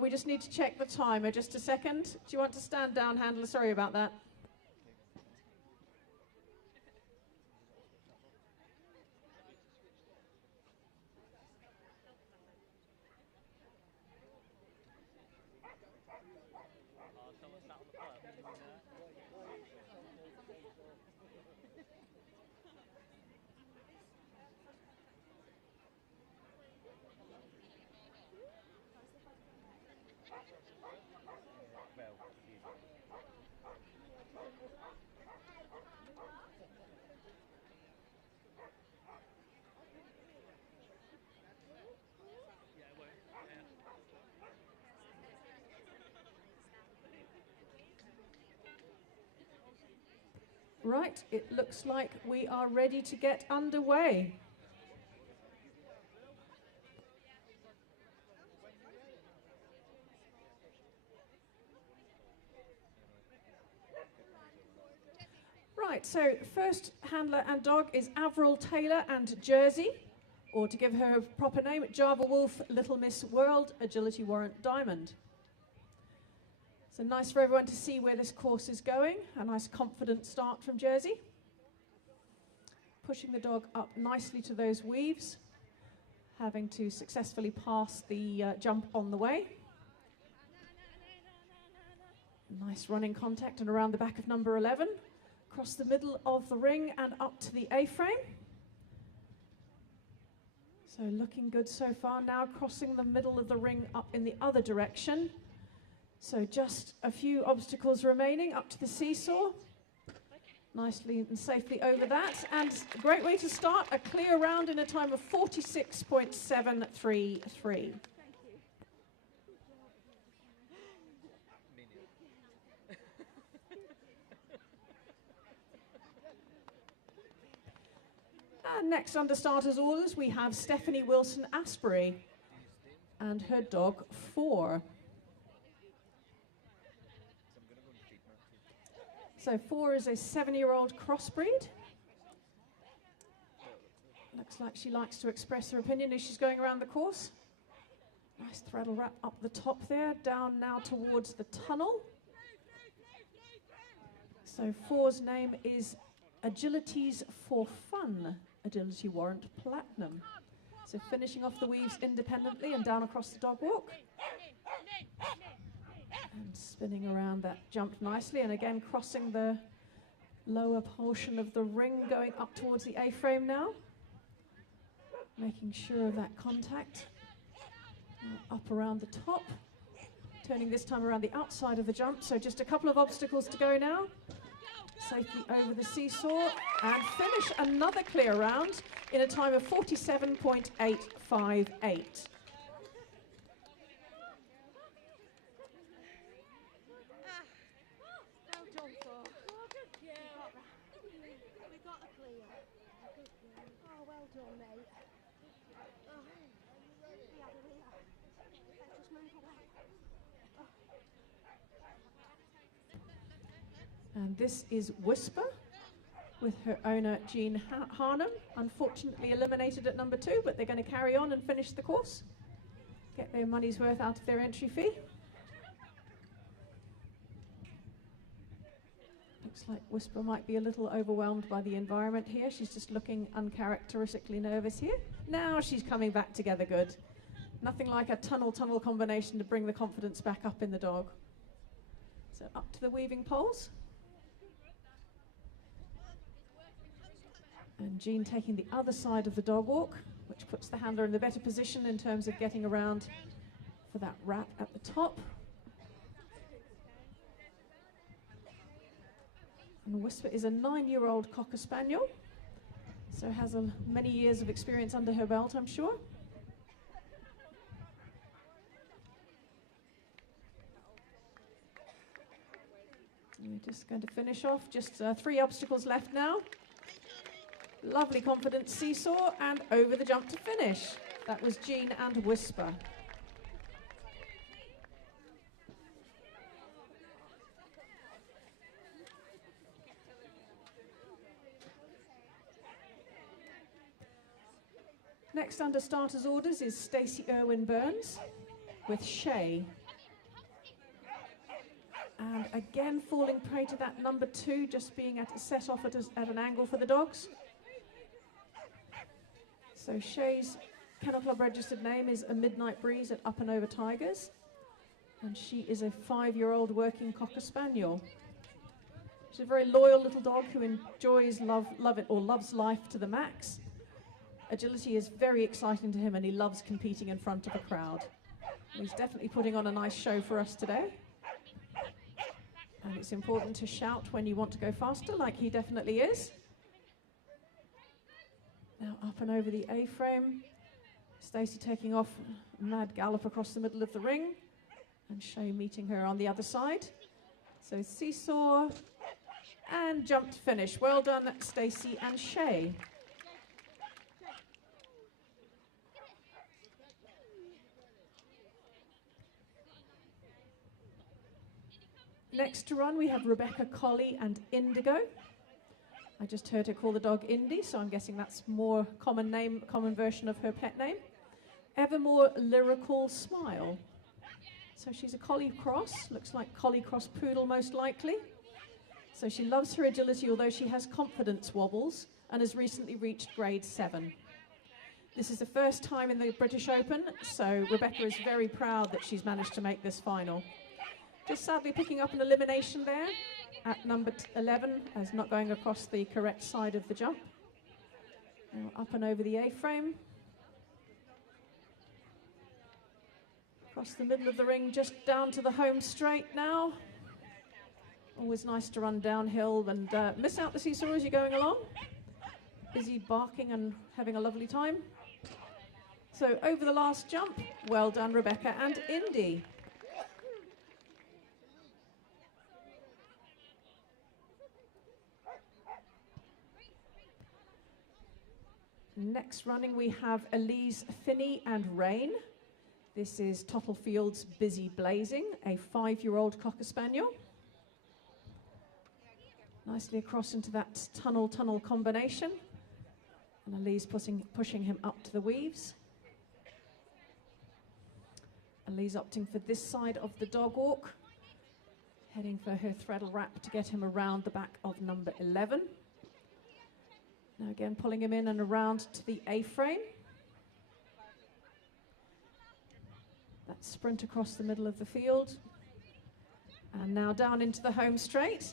We just need to check the timer. Just a second. Do you want to stand down, handler? Sorry about that. Right, it looks like we are ready to get underway. Right, so first handler and dog is Avril Taylor and Jersey, or to give her a proper name, Java Wolf, Little Miss World, Agility Warrant Diamond. So nice for everyone to see where this course is going. A nice confident start from Jersey. Pushing the dog up nicely to those weaves, having to successfully pass the jump on the way. Nice running contact and around the back of number 11. Across the middle of the ring and up to the A-frame. So looking good so far. Now crossing the middle of the ring up in the other direction. So just a few obstacles remaining up to the seesaw. Nicely and safely over that. And a great way to start, a clear round in a time of 46.733. And next under starters orders, we have Stephanie Wilson Asprey and her dog 4. So 4 is a 7-year-old crossbreed. Looks like she likes to express her opinion as she's going around the course. Nice throttle wrap up the top there, down now towards the tunnel. So 4's name is Agilities for Fun, Agility Warrant Platinum. So finishing off the weaves independently and down across the dog walk. And spinning around that jump nicely, and again crossing the lower portion of the ring, going up towards the A-frame now. Making sure of that contact. Now up around the top. Turning this time around the outside of the jump, so just a couple of obstacles to go now. Safely over the seesaw and finish another clear round in a time of 47.858. And this is Whisper with her owner Jean Harnham, unfortunately eliminated at number 2, but they're going to carry on and finish the course. get their money's worth out of their entry fee. Looks like Whisper might be a little overwhelmed by the environment here. She's just looking uncharacteristically nervous here. Now she's coming back together good. Nothing like a tunnel-tunnel combination to bring the confidence back up in the dog. So up to the weaving poles. And Jean taking the other side of the dog walk, which puts the handler in the better position in terms of getting around for that wrap at the top. And Whisper is a 9-year-old Cocker Spaniel, so has many years of experience under her belt, I'm sure. And we're just going to finish off, just 3 obstacles left now. Lovely confident seesaw and over the jump to finish. That was Jean and Whisper. Next under starters orders is Stacey Irwin Burns with Shay. And again falling prey to that number 2, just being set off at an angle for the dogs. So Shay's Kennel Club registered name is A Midnight Breeze at Up and Over Tigers. And she is a 5-year-old working Cocker Spaniel. She's a very loyal little dog who enjoys loves life to the max. Agility is very exciting to him and he loves competing in front of a crowd. He's definitely putting on a nice show for us today. And it's important to shout when you want to go faster, like he definitely is. Now up and over the A-frame. Stacey taking off a mad gallop across the middle of the ring. And Shay meeting her on the other side. So seesaw and jump to finish. Well done, Stacey and Shay. Next to run, we have Rebecca Colley and Indigo. I just heard her call the dog Indy, so I'm guessing that's more common version of her pet name. Evermore Lyrical Smile. So she's a collie cross, looks like collie cross poodle most likely. So she loves her agility, although she has confidence wobbles and has recently reached grade 7. This is the first time in the British Open, so Rebecca is very proud that she's managed to make this final. Just sadly picking up an elimination there at number 11 as not going across the correct side of the jump. Now up and over the A-frame. Across the middle of the ring, just down to the home straight now. Always nice to run downhill and miss out the seesaw as you're going along. Busy barking and having a lovely time. So over the last jump, well done Rebecca and Indy. Next running we have Elise Finney and Rain. This is Tottlefield's Busy Blazing, a 5-year-old Cocker Spaniel. Nicely across into that tunnel-tunnel combination. And Elise pushing him up to the weaves. Elise opting for this side of the dog walk. Heading for her threadle wrap to get him around the back of number 11. Now again, pulling him in and around to the A-frame. That sprint across the middle of the field. And now down into the home straight.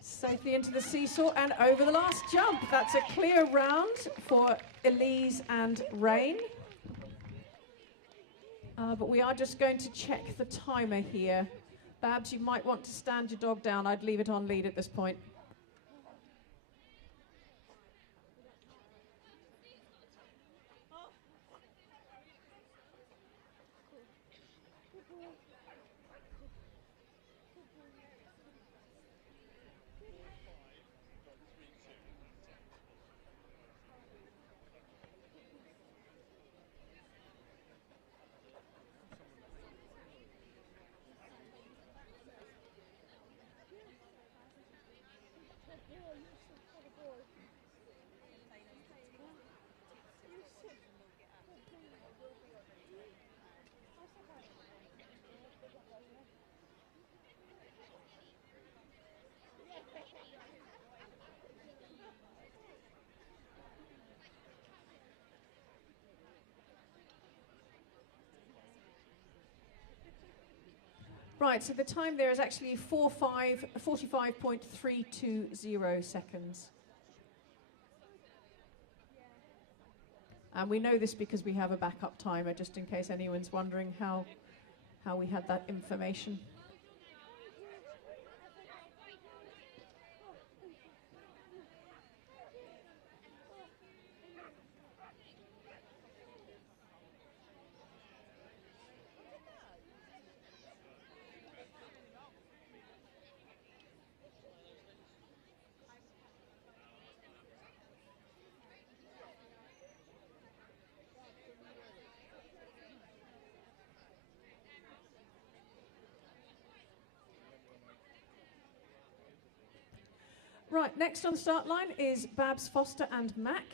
Safely into the seesaw and over the last jump. That's a clear round for Elise and Rain. But we are just going to check the timer here. Babs, you might want to stand your dog down. I'd leave it on lead at this point. Right, so the time there is actually 45.320 seconds. And we know this because we have a backup timer, just in case anyone's wondering how we had that information. Right, next on the start line is Babs Foster and Mac.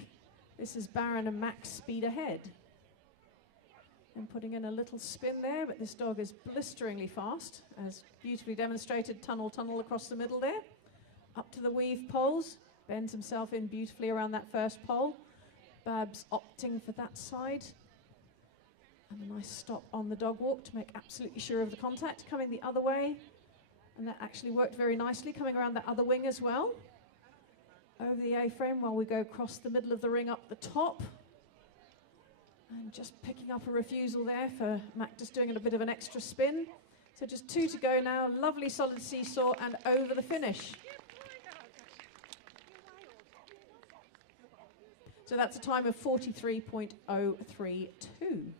This is Baron and Mac's speed ahead. And putting in a little spin there, but this dog is blisteringly fast, as beautifully demonstrated, tunnel across the middle there. Up to the weave poles, bends himself in beautifully around that first pole. Babs opting for that side. And a nice stop on the dog walk to make absolutely sure of the contact, coming the other way. And that actually worked very nicely, coming around that other wing as well. Over the A-frame while we go across the middle of the ring up the top. And just picking up a refusal there for Mac, just doing a bit of an extra spin. So just 2 to go now. Lovely solid seesaw and over the finish. So that's a time of 43.032.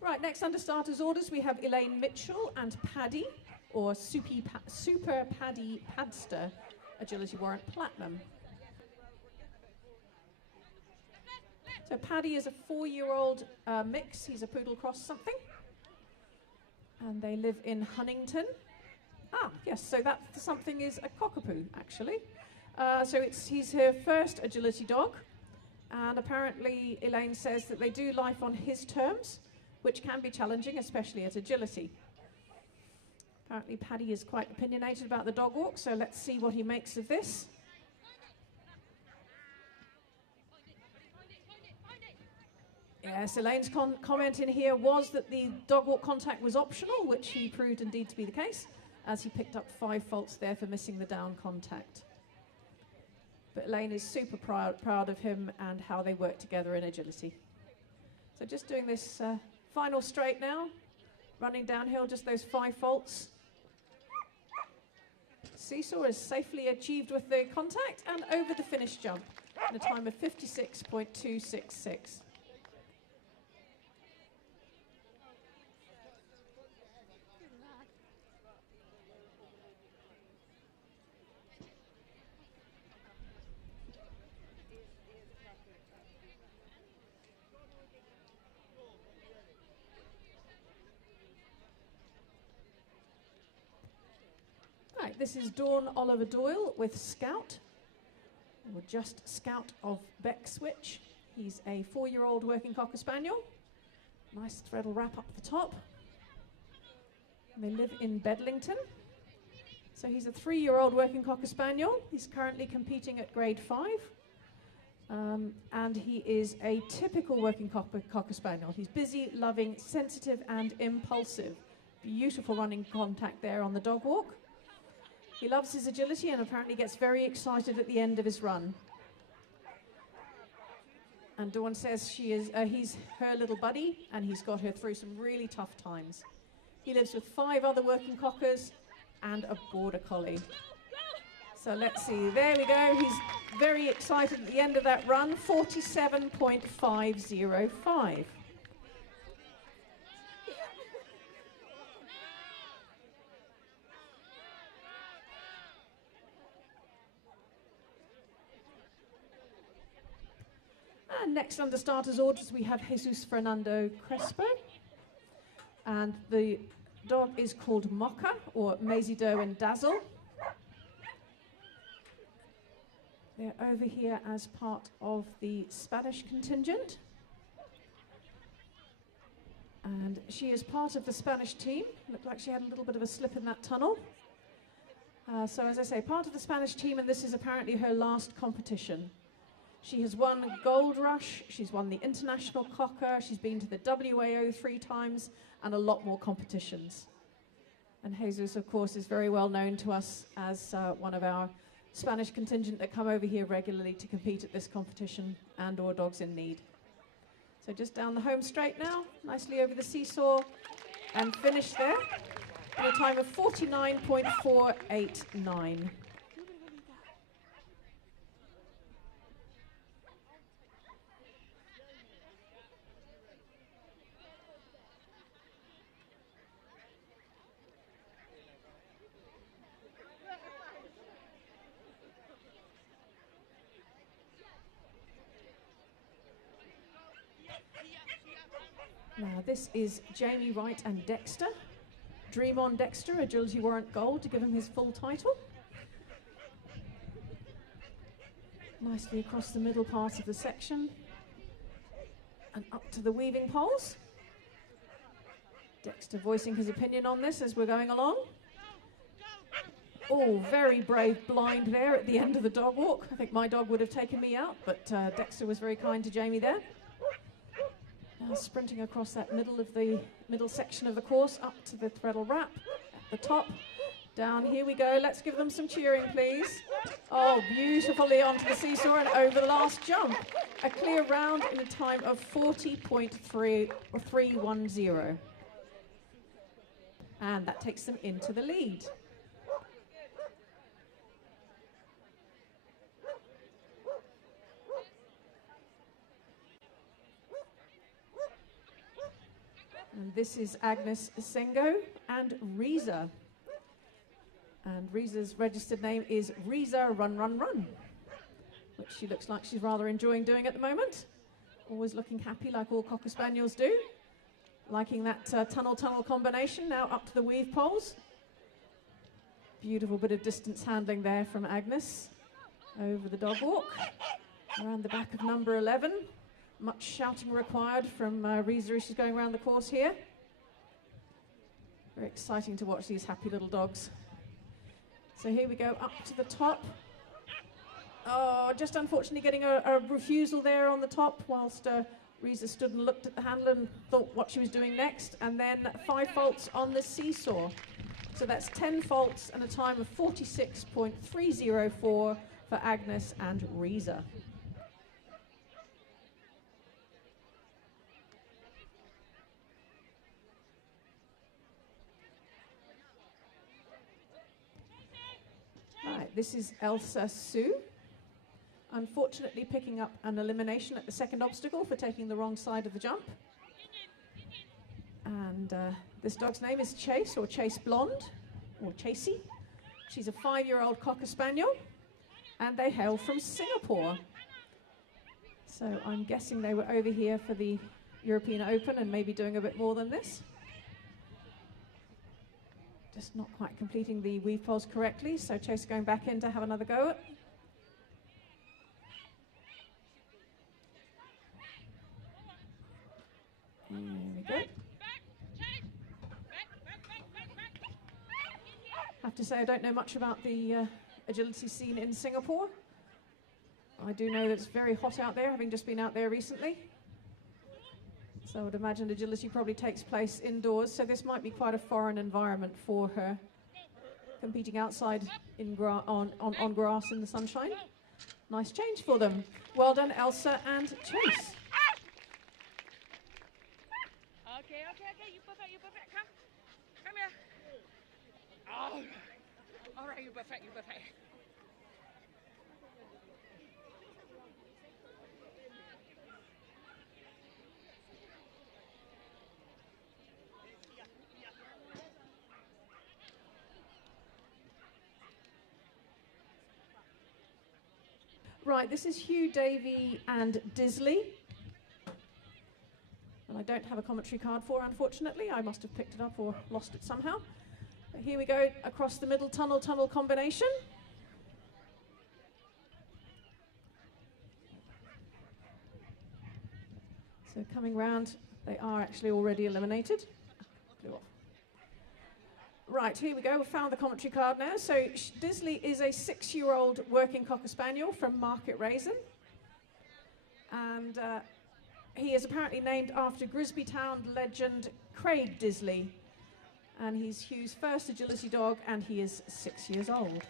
Right, next under starters orders we have Elaine Mitchell and Paddy, or Super Paddy Padster, Agility Warrant Platinum. So Paddy is a 4-year-old mix. He's a poodle cross something. And they live in Huntington. Ah, yes, so that something is a cockapoo, actually. So he's her first agility dog. And apparently Elaine says that they do life on his terms, which can be challenging, especially at agility. Apparently Paddy is quite opinionated about the dog walk, so let's see what he makes of this. Yes, Elaine's comment in here was that the dog walk contact was optional, which he proved indeed to be the case, as he picked up 5 faults there for missing the down contact. But Elaine is super proud of him and how they work together in agility. So just doing this final straight now, running downhill, just those 5 faults. Seesaw is safely achieved with the contact and over the finish jump in a time of 56.266. Right, this is Dawn Oliver Doyle with Scout, or just Scout of Beckswich. He's a 4-year-old working Cocker Spaniel. Nice threadle wrap up the top. And they live in Bedlington. So he's a 3-year-old working Cocker Spaniel. He's currently competing at grade 5. And he is a typical working Cocker Spaniel. He's busy, loving, sensitive and impulsive. Beautiful running contact there on the dog walk. He loves his agility and apparently gets very excited at the end of his run. And Dawn says he's her little buddy and he's got her through some really tough times. He lives with 5 other working cockers and a border collie. So let's see, there we go. He's very excited at the end of that run, 47.505. And next under starters orders we have Jesus Fernando Crespo. And the dog is called Mocha, or Maisie Doe and Dazzle. They're over here as part of the Spanish contingent. And she is part of the Spanish team. Looked like she had a little bit of a slip in that tunnel. So as I say, part of the Spanish team, and this is apparently her last competition. She has won Gold Rush, she's won the International Cocker, she's been to the WAO 3 times, and a lot more competitions. And Jesus, of course, is very well known to us as one of our Spanish contingent that come over here regularly to compete at this competition and or Dogs in Need. So just down the home straight now, nicely over the seesaw, and finish there in a time of 49.489. Now this is Jamie Wright and Dexter. Dream on Dexter, Agility Warrant Gold to give him his full title. Nicely across the middle part of the section and up to the weaving poles. Dexter voicing his opinion on this as we're going along. Oh, very brave blind there at the end of the dog walk. I think my dog would have taken me out, but Dexter was very kind to Jamie there. Now sprinting across that middle section of the course up to the threadle wrap at the top. Down, here we go. Let's give them some cheering, please. Oh, beautifully onto the seesaw and over the last jump. A clear round in a time of 40.310. And that takes them into the lead. And this is Agnes Sengo and Reza. And Reza's registered name is Reza Run Run Run, which she looks like she's rather enjoying doing at the moment. Always looking happy like all Cocker Spaniels do. Liking that tunnel-tunnel combination, now up to the weave poles. Beautiful bit of distance handling there from Agnes. Over the dog walk, around the back of number 11. Much shouting required from Reza as she's going around the course here. Very exciting to watch these happy little dogs. So here we go up to the top. Oh, just unfortunately getting a refusal there on the top whilst Reza stood and looked at the handler and thought what she was doing next. And then 5 faults on the seesaw. So that's 10 faults and a time of 46.304 for Agnes and Reza. Right, this is Elsa Sue. Unfortunately picking up an elimination at the second obstacle for taking the wrong side of the jump. And this dog's name is Chase, or Chase Blonde, or Chasey. She's a 5-year-old Cocker Spaniel, and they hail from Singapore. So I'm guessing they were over here for the European Open and maybe doing a bit more than this. Just not quite completing the weave poles correctly, so Chase going back in to have another go at. There we go. Have to say I don't know much about the agility scene in Singapore. I do know that it's very hot out there, having just been out there recently. So I would imagine agility probably takes place indoors, so this might be quite a foreign environment for her, competing outside in on grass in the sunshine. Nice change for them. Well done, Elsa and Chase. Okay, you perfect, come here. Oh, all right, you perfect. Right, this is Hugh Davey and Disley. And I don't have a commentary card for, unfortunately. I must have picked it up or lost it somehow. But here we go across the middle tunnel combination. So coming round, they are actually already eliminated. Blew off. Right, here we go. We've found the commentary card now. So Disley is a 6-year-old working Cocker Spaniel from Market Raisin. And he is apparently named after Grisby Town legend Craig Disley. And he's Hugh's first agility dog, and he is 6 years old.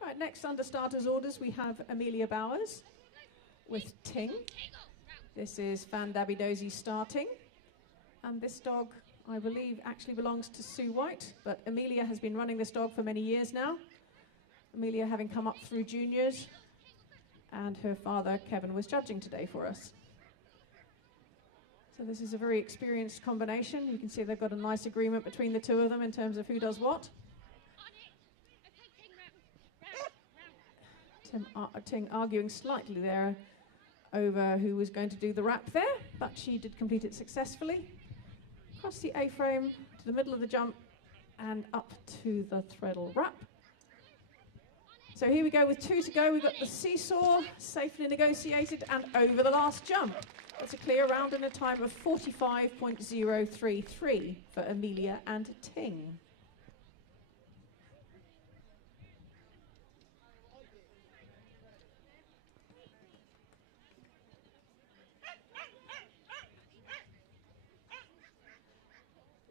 Right, next under starters orders we have Amelia Bowers with Ting. This is Fan Dabby Dozy starting. And this dog, I believe, actually belongs to Sue White, but Amelia has been running this dog for many years now. Amelia having come up through juniors, and her father, Kevin, was judging today for us. So this is a very experienced combination. You can see they've got a nice agreement between the two of them in terms of who does what. Ting arguing slightly there over who was going to do the wrap there, but she did complete it successfully. Across the A-frame to the middle of the jump and up to the threadle wrap. So here we go with 2 to go. We've got the seesaw safely negotiated and over the last jump. That's a clear round in a time of 45.033 for Amelia and Ting.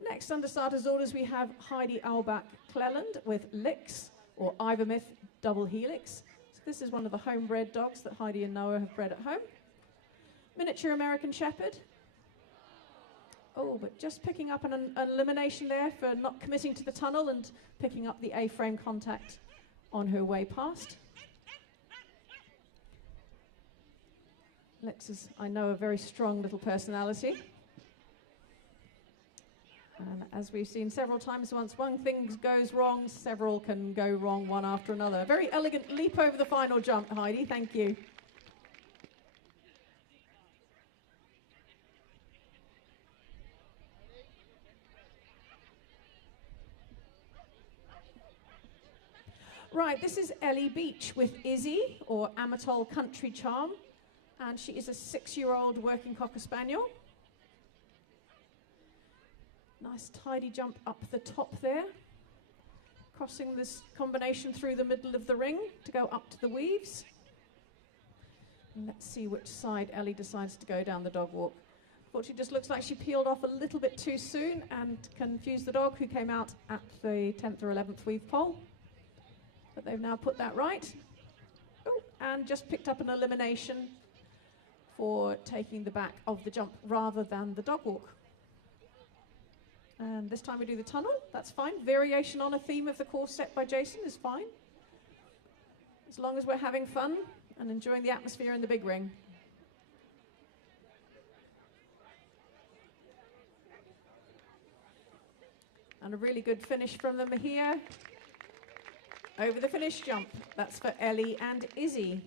Next under starters orders we have Heidi Albach Cleland with Licks, or Ivermouth Double Helix. So this is one of the homebred dogs that Heidi and Noah have bred at home. Miniature American Shepherd. Oh, but just picking up an elimination there for not committing to the tunnel and picking up the A-frame contact on her way past. Licks is, I know, a very strong little personality. And as we've seen several times, once one thing goes wrong, several can go wrong one after another. A very elegant leap over the final jump, Heidi. Thank you. Right, this is Ellie Beach with Izzy, or Amatol Country Charm. And she is a 6-year-old working Cocker Spaniel. Nice tidy jump up the top there. Crossing this combination through the middle of the ring to go up to the weaves. And let's see which side Ellie decides to go down the dog walk. Unfortunately, just looks like she peeled off a little bit too soon and confused the dog who came out at the 10th or 11th weave pole. But they've now put that right. Oh, and just picked up an elimination for taking the back of the jump rather than the dog walk. And this time we do the tunnel. That's fine. Variation on a theme of the course set by Jason is fine, as long as we're having fun and enjoying the atmosphere in the big ring. And a really good finish from them here. Over the finish jump. That's for Ellie and Izzy.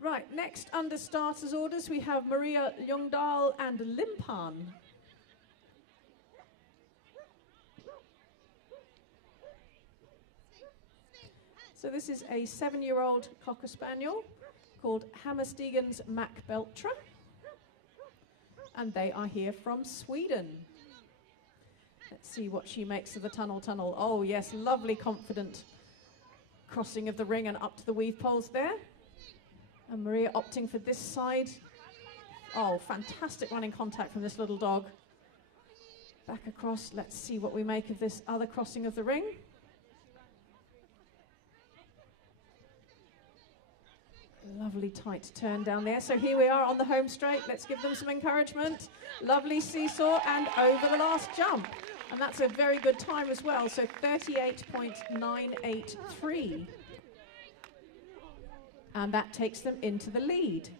Right, next under starters orders we have Maria Ljungdahl and Limpan. So this is a 7-year-old Cocker Spaniel called Hammerstegen's Mac Beltra. And they are here from Sweden. Let's see what she makes of the tunnel. Oh yes, lovely confident crossing of the ring and up to the weave poles there. And Maria opting for this side. Oh, fantastic running contact from this little dog. Back across, let's see what we make of this other crossing of the ring. Lovely tight turn down there. So here we are on the home straight. Let's give them some encouragement. Lovely seesaw and over the last jump. And that's a very good time as well. So 38.983. And that takes them into the lead.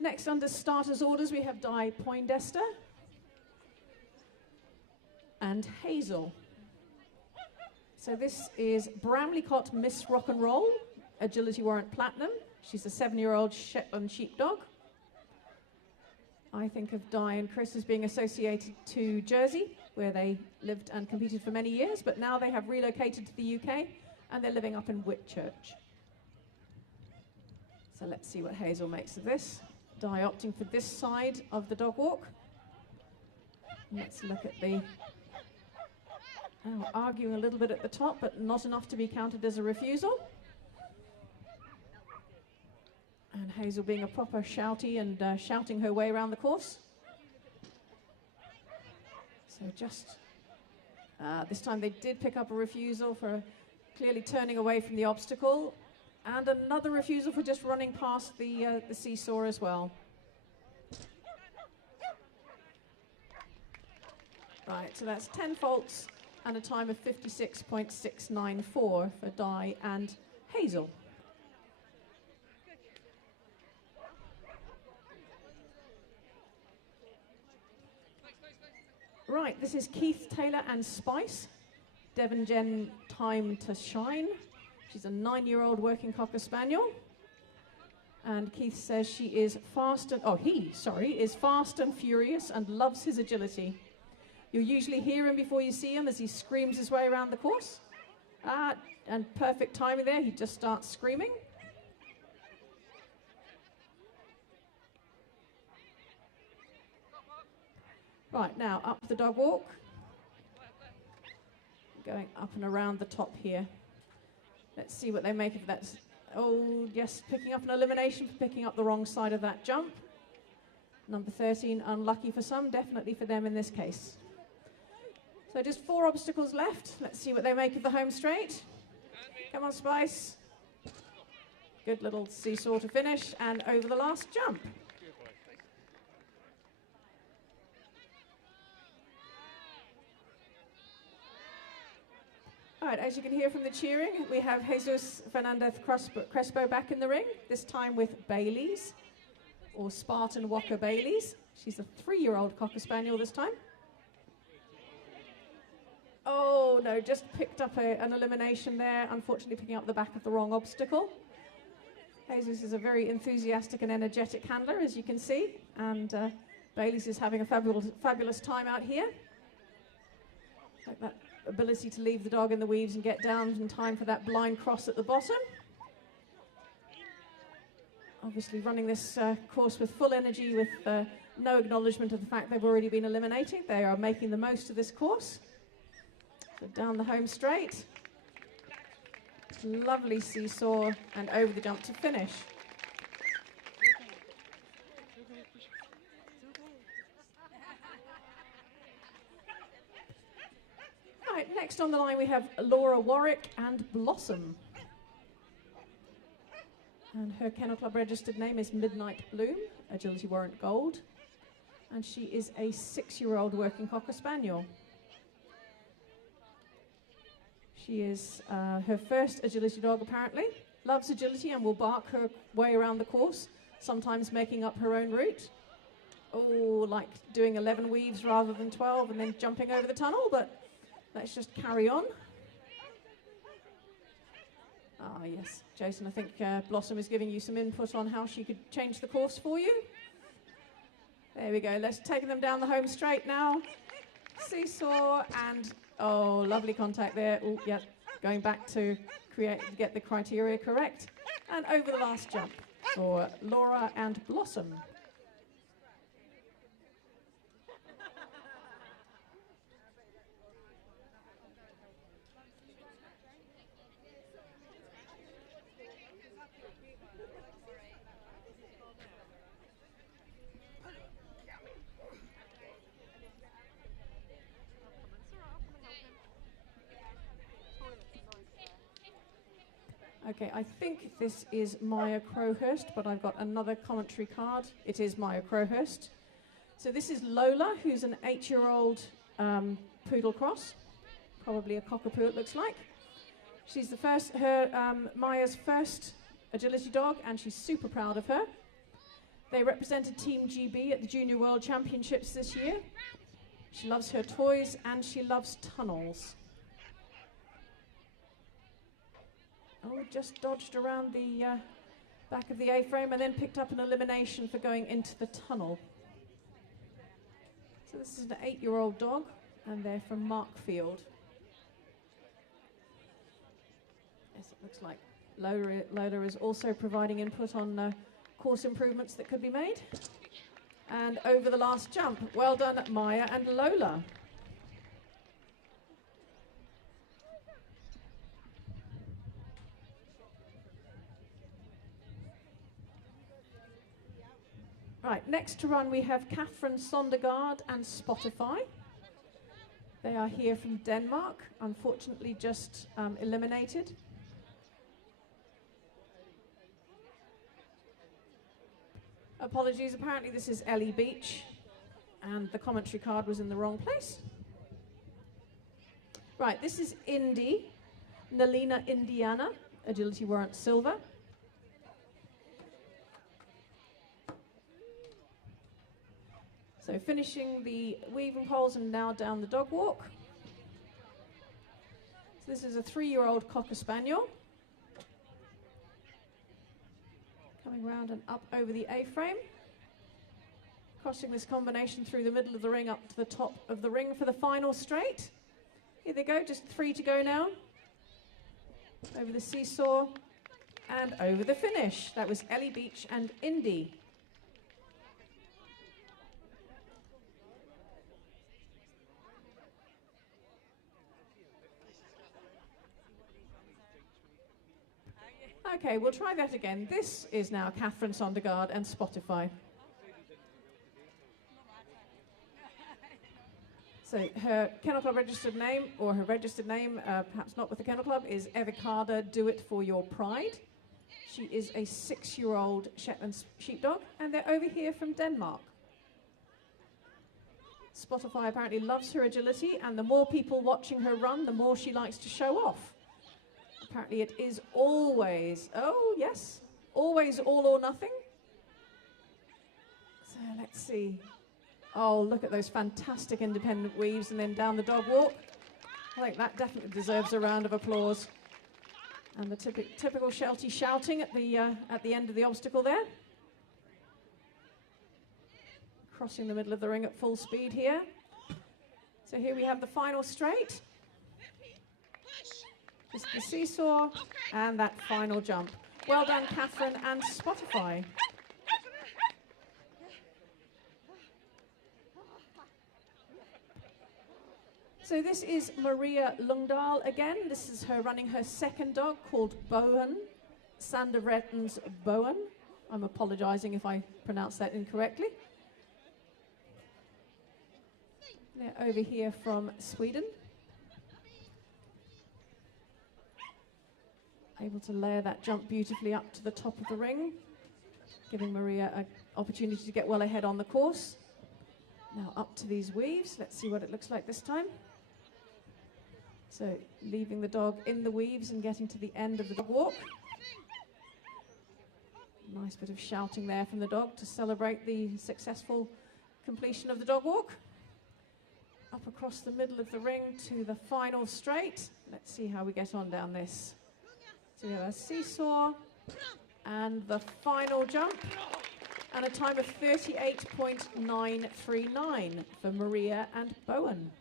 Next, under starters orders, we have Di Poindexter and Hazel. So this is Bramley-Cott Miss Rock and Roll, Agility Warrant Platinum. She's a 7-year-old Shetland sheepdog. I think of Di and Chris as being associated to Jersey, where they lived and competed for many years, but now they have relocated to the UK and they're living up in Whitchurch. So let's see what Hazel makes of this. Di opting for this side of the dog walk. Let's look at the... Oh, arguing a little bit at the top, but not enough to be counted as a refusal. And Hazel being a proper shouty and shouting her way around the course. So just this time they did pick up a refusal for clearly turning away from the obstacle, and another refusal for just running past the seesaw as well. Right, so that's 10 faults and a time of 56.694 for Di and Hazel. Right, this is Keith Taylor and Spice. Devon Jen Time to Shine. She's a 9-year-old working Cocker Spaniel. And Keith says she is fast and, is fast and furious and loves his agility. You'll usually hear him before you see him as he screams his way around the course. And perfect timing there, he just starts screaming. Right, now up the dog walk. Going up and around the top here. Let's see what they make of that. Oh, yes, picking up an elimination for picking up the wrong side of that jump. Number 13, unlucky for some, definitely for them in this case. So just 4 obstacles left. Let's see what they make of the home straight. Come on, Spice. Good little seesaw to finish and over the last jump. All right, as you can hear from the cheering, we have Jesus Fernandez Crespo back in the ring, this time with Baileys, or Spartan Walker Baileys. She's a 3-year-old Cocker Spaniel this time. Oh, no, just picked up an elimination there, unfortunately picking up the back of the wrong obstacle. Jesus is a very enthusiastic and energetic handler, as you can see, and Baileys is having a fabulous time out here. Like that ability to leave the dog in the weaves and get down in time for that blind cross at the bottom. Obviously running this course with full energy, with no acknowledgement of the fact they've already been eliminated. They are making the most of this course. So down the home straight. Lovely seesaw and over the jump to finish. Right, next on the line we have Laura Warwick and Blossom. And her Kennel Club registered name is Midnight Bloom, Agility Warrant Gold. And she is a 6-year-old working Cocker Spaniel. She is her first agility dog apparently. Loves agility and will bark her way around the course, sometimes making up her own route. Oh, like doing 11 weaves rather than 12 and then jumping over the tunnel, but let's just carry on. Ah, yes, Jason, I think Blossom is giving you some input on how she could change the course for you. There we go, let's take them down the home straight now. Seesaw and, oh, lovely contact there. Oh, yeah, going back to get the criteria correct. And over the last jump for Laura and Blossom. Okay, I think this is Maya Crowhurst, but I've got another commentary card. It is Maya Crowhurst. So this is Lola, who's an 8-year-old poodle cross, probably a cockapoo it looks like. She's Maya's first agility dog, and she's super proud of her. They represented Team GB at the Junior World Championships this year. She loves her toys and she loves tunnels. Oh, just dodged around the back of the A-frame and then picked up an elimination for going into the tunnel. So this is an 8-year-old dog, and they're from Markfield. Yes, it looks like Lola is also providing input on course improvements that could be made. And over the last jump. Well done, Maya and Lola. Right, next to run we have Catherine Sondergaard and Spotify. They are here from Denmark, unfortunately just eliminated. Apologies, apparently this is Ellie Beach, and the commentary card was in the wrong place. Right, this is Indy, Nalina Indiana, agility warrant silver. So finishing the weaving poles and now down the dog walk. So this is a 3-year-old Cocker Spaniel. Coming round and up over the A-frame. Crossing this combination through the middle of the ring up to the top of the ring for the final straight. Here they go, just 3 to go now. Over the seesaw and over the finish. That was Ellie Beach and Indy. Okay, we'll try that again. This is now Catherine Sondergaard and Spotify. So her Kennel Club registered name, or her registered name, perhaps not with the Kennel Club, is Evicada Do It For Your Pride. She is a 6-year-old Shetland sheepdog, and they're over here from Denmark. Spotify apparently loves her agility, and the more people watching her run, the more she likes to show off. Apparently it is always, oh yes, always all or nothing. So let's see. Oh, look at those fantastic independent weaves and then down the dog walk. I think that definitely deserves a round of applause. And the typical Sheltie shouting at the end of the obstacle there. Crossing the middle of the ring at full speed here. So here we have the final straight. Just the seesaw and that final jump. Well done, Catherine and Spotify. So this is Maria Lungdahl again. This is her running her second dog called Bowen, Sander Rettens Bowen. I'm apologising if I pronounce that incorrectly. They're over here from Sweden. Able to layer that jump beautifully up to the top of the ring, giving Maria an opportunity to get well ahead on the course. Now up to these weaves. Let's see what it looks like this time. So leaving the dog in the weaves and getting to the end of the dog walk. Nice bit of shouting there from the dog to celebrate the successful completion of the dog walk. Up across the middle of the ring to the final straight. Let's see how we get on down this. So we have a seesaw and the final jump and a time of 38.939 for Maria and Bowen.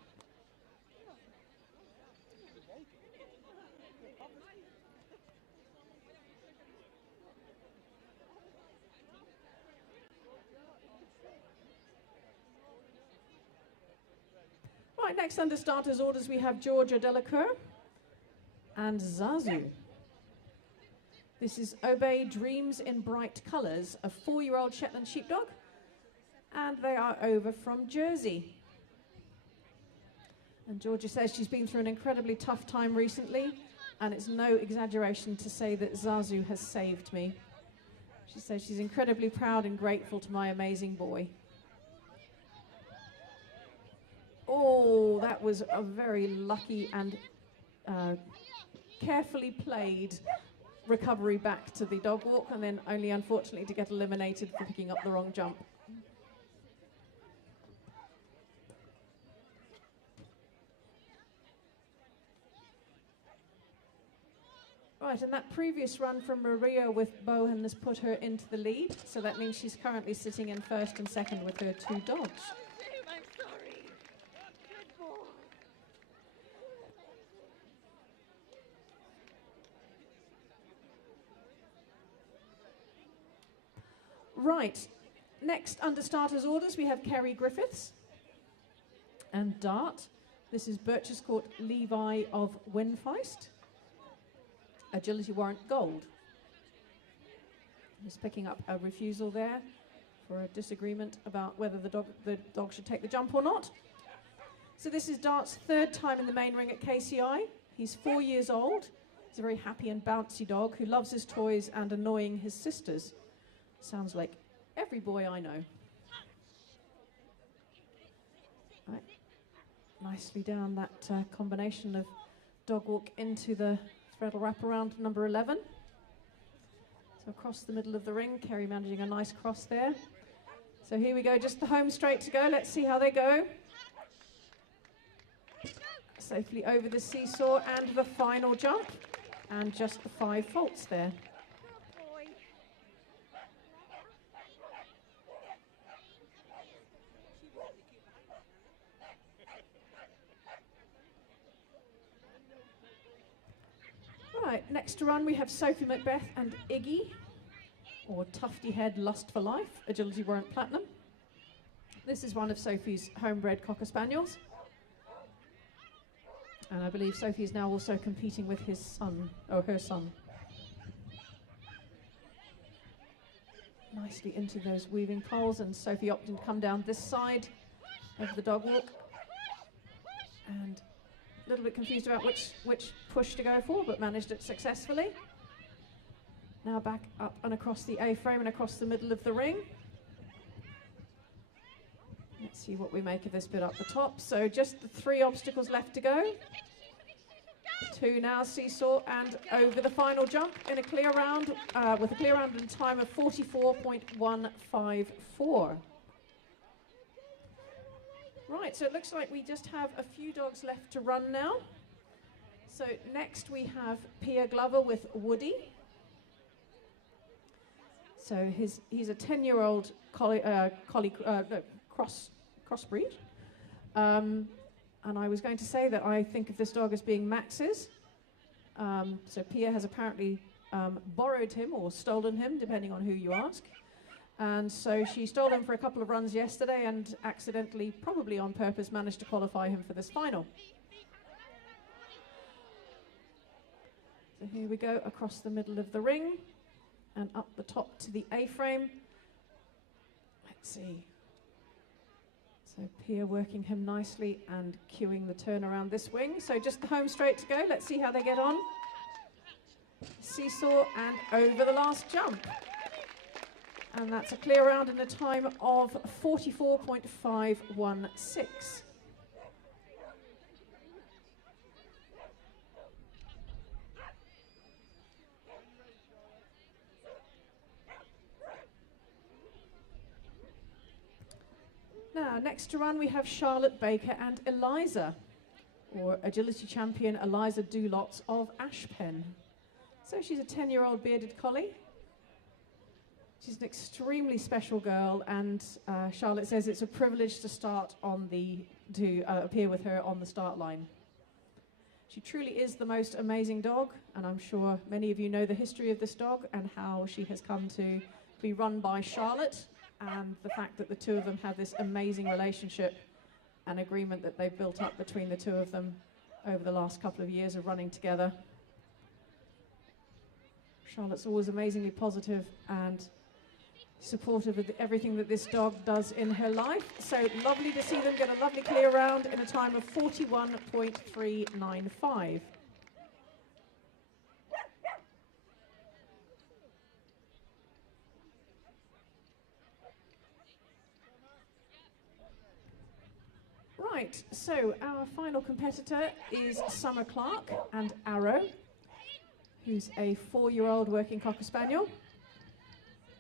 Right, next under starters orders we have Georgia Delacour and Zazu. This is Obey Dreams in Bright Colours, a 4-year-old Shetland sheepdog, and they are over from Jersey. And Georgia says she's been through an incredibly tough time recently, and it's no exaggeration to say that Zazu has saved me. She says she's incredibly proud and grateful to my amazing boy. Oh, that was a very lucky and carefully played recovery back to the dog walk, and then only unfortunately to get eliminated for picking up the wrong jump. Right, and that previous run from Maria with Bohan has put her into the lead, so that means she's currently sitting in first and second with her 2 dogs. I'm sorry. Good boy. Right, next under starters orders we have Kerry Griffiths and Dart. This is Birches Court Levi of Winfeist. Agility Warrant Gold. Just picking up a refusal there for a disagreement about whether the dog should take the jump or not. So this is Dart's 3rd time in the main ring at KCI. He's 4 years old. He's a very happy and bouncy dog who loves his toys and annoying his sisters. Sounds like every boy I know. Right. Nicely down that combination of dog walk into the threadle wraparound number 11. So across the middle of the ring, Kerry managing a nice cross there. So here we go, just the home straight to go. Let's see how they go. Safely over the seesaw and the final jump. And just the 5 faults there. Right, next to run we have Sophie Macbeth and Iggy, or Tufty Head Lust for Life, Agility Warrant Platinum. This is one of Sophie's homebred Cocker Spaniels. And I believe Sophie is now also competing with his son, or her son. Nicely into those weaving poles, and Sophie opting to come down this side of the dog walk. And a little bit confused about which push to go for, but managed it successfully. Now back up and across the A-frame and across the middle of the ring. Let's see what we make of this bit up the top. So just the 3 obstacles left to go. 2 now, seesaw, and over the final jump in a clear round, with a clear round in time of 44.154. Right, so it looks like we just have a few dogs left to run now. So next we have Pia Glover with Woody. So he's a 10-year-old crossbreed. And I was going to say that I think of this dog as being Max's. So Pia has apparently borrowed him or stolen him, depending on who you ask. And so she stole him for a couple of runs yesterday and accidentally, probably on purpose, managed to qualify him for this final. So here we go across the middle of the ring and up the top to the A-frame. Let's see. So Pia working him nicely and cueing the turn around this wing. So just the home straight to go. Let's see how they get on. Seesaw and over the last jump. And that's a clear round in a time of 44.516. Now, next to run we have Charlotte Baker and Eliza, or agility champion Eliza Dulots of Ashpen. So she's a 10-year-old bearded collie. She's an extremely special girl, and Charlotte says it's a privilege to appear with her on the start line. She truly is the most amazing dog, and I'm sure many of you know the history of this dog and how she has come to be run by Charlotte, and the fact that the two of them have this amazing relationship and agreement that they've built up between the two of them over the last couple of years of running together. Charlotte's always amazingly positive and supportive of everything that this dog does in her life. So lovely to see them get a lovely clear round in a time of 41.395. Right, so our final competitor is Summer Clark and Arrow, who's a 4-year-old working Cocker Spaniel.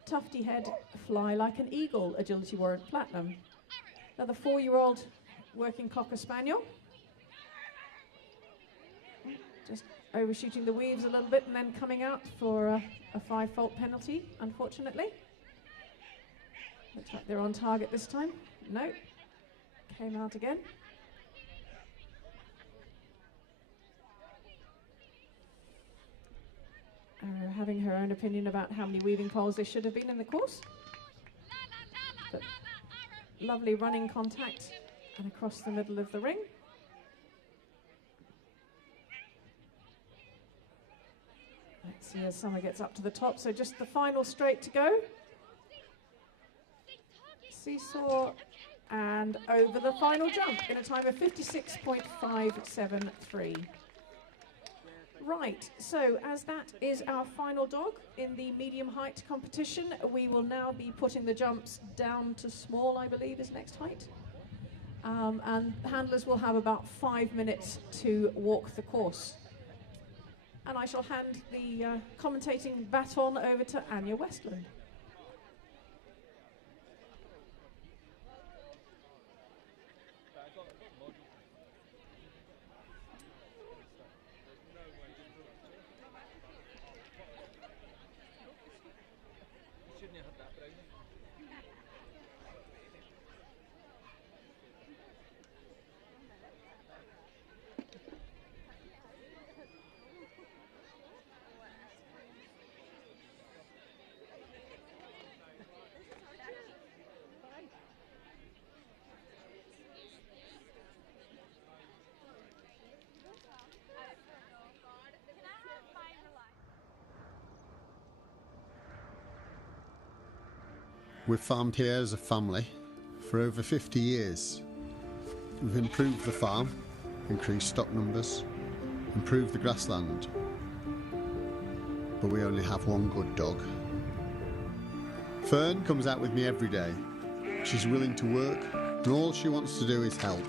Tufty head, fly like an eagle, agility warrant platinum. Another 4-year-old working Cocker Spaniel. Just overshooting the weaves a little bit and then coming out for a 5-fault penalty, unfortunately. Looks like they're on target this time. No, came out again. Having her own opinion about how many weaving poles there should have been in the course. But lovely running contact and across the middle of the ring. Let's see as Summer gets up to the top. So just the final straight to go. Seesaw and over the final jump in a time of 56.573. Right, so as that is our final dog in the medium height competition, we will now be putting the jumps down to small, I believe is next height. And handlers will have about 5 minutes to walk the course. And I shall hand the commentating baton over to Anya Westland. We've farmed here as a family for over 50 years. We've improved the farm, increased stock numbers, improved the grassland. But we only have one good dog. Fern comes out with me every day. She's willing to work, and all she wants to do is help.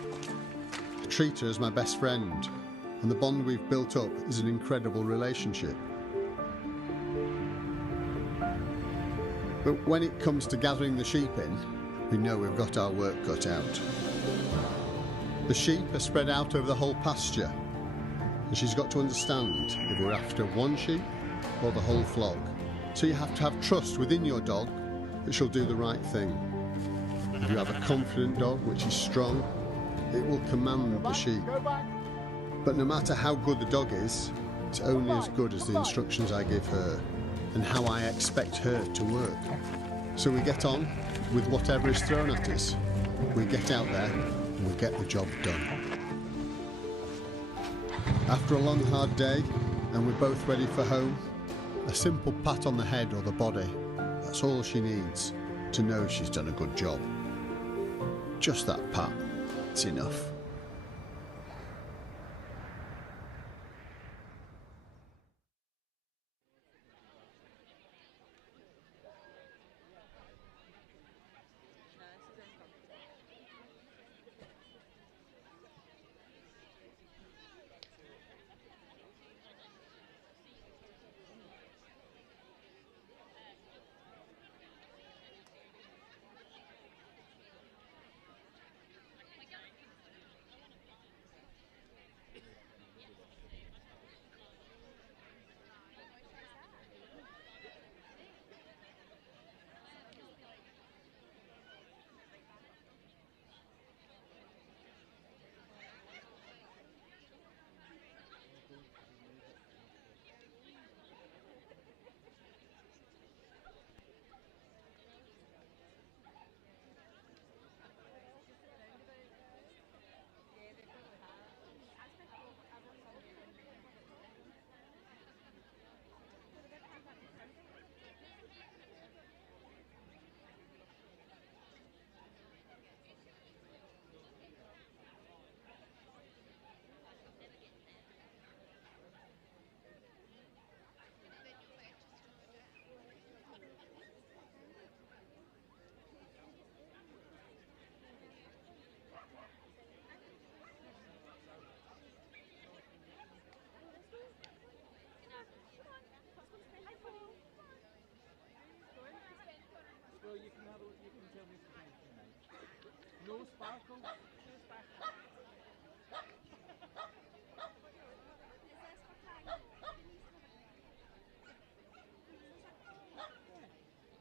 I treat her as my best friend, and the bond we've built up is an incredible relationship. But when it comes to gathering the sheep in, we know we've got our work cut out. The sheep are spread out over the whole pasture, and she's got to understand if we're after one sheep or the whole flock. So you have to have trust within your dog that she'll do the right thing. If you have a confident dog which is strong, it will command the sheep. But no matter how good the dog is, it's only as good as the instructions I give her and how I expect her to work. So we get on with whatever is thrown at us. We get out there and we get the job done. After a long hard day and we're both ready for home, a simple pat on the head or the body, that's all she needs to know she's done a good job. Just that pat, it's enough. So you can have a, you can tell me if there's anything nice. No sparkles. No sparkles.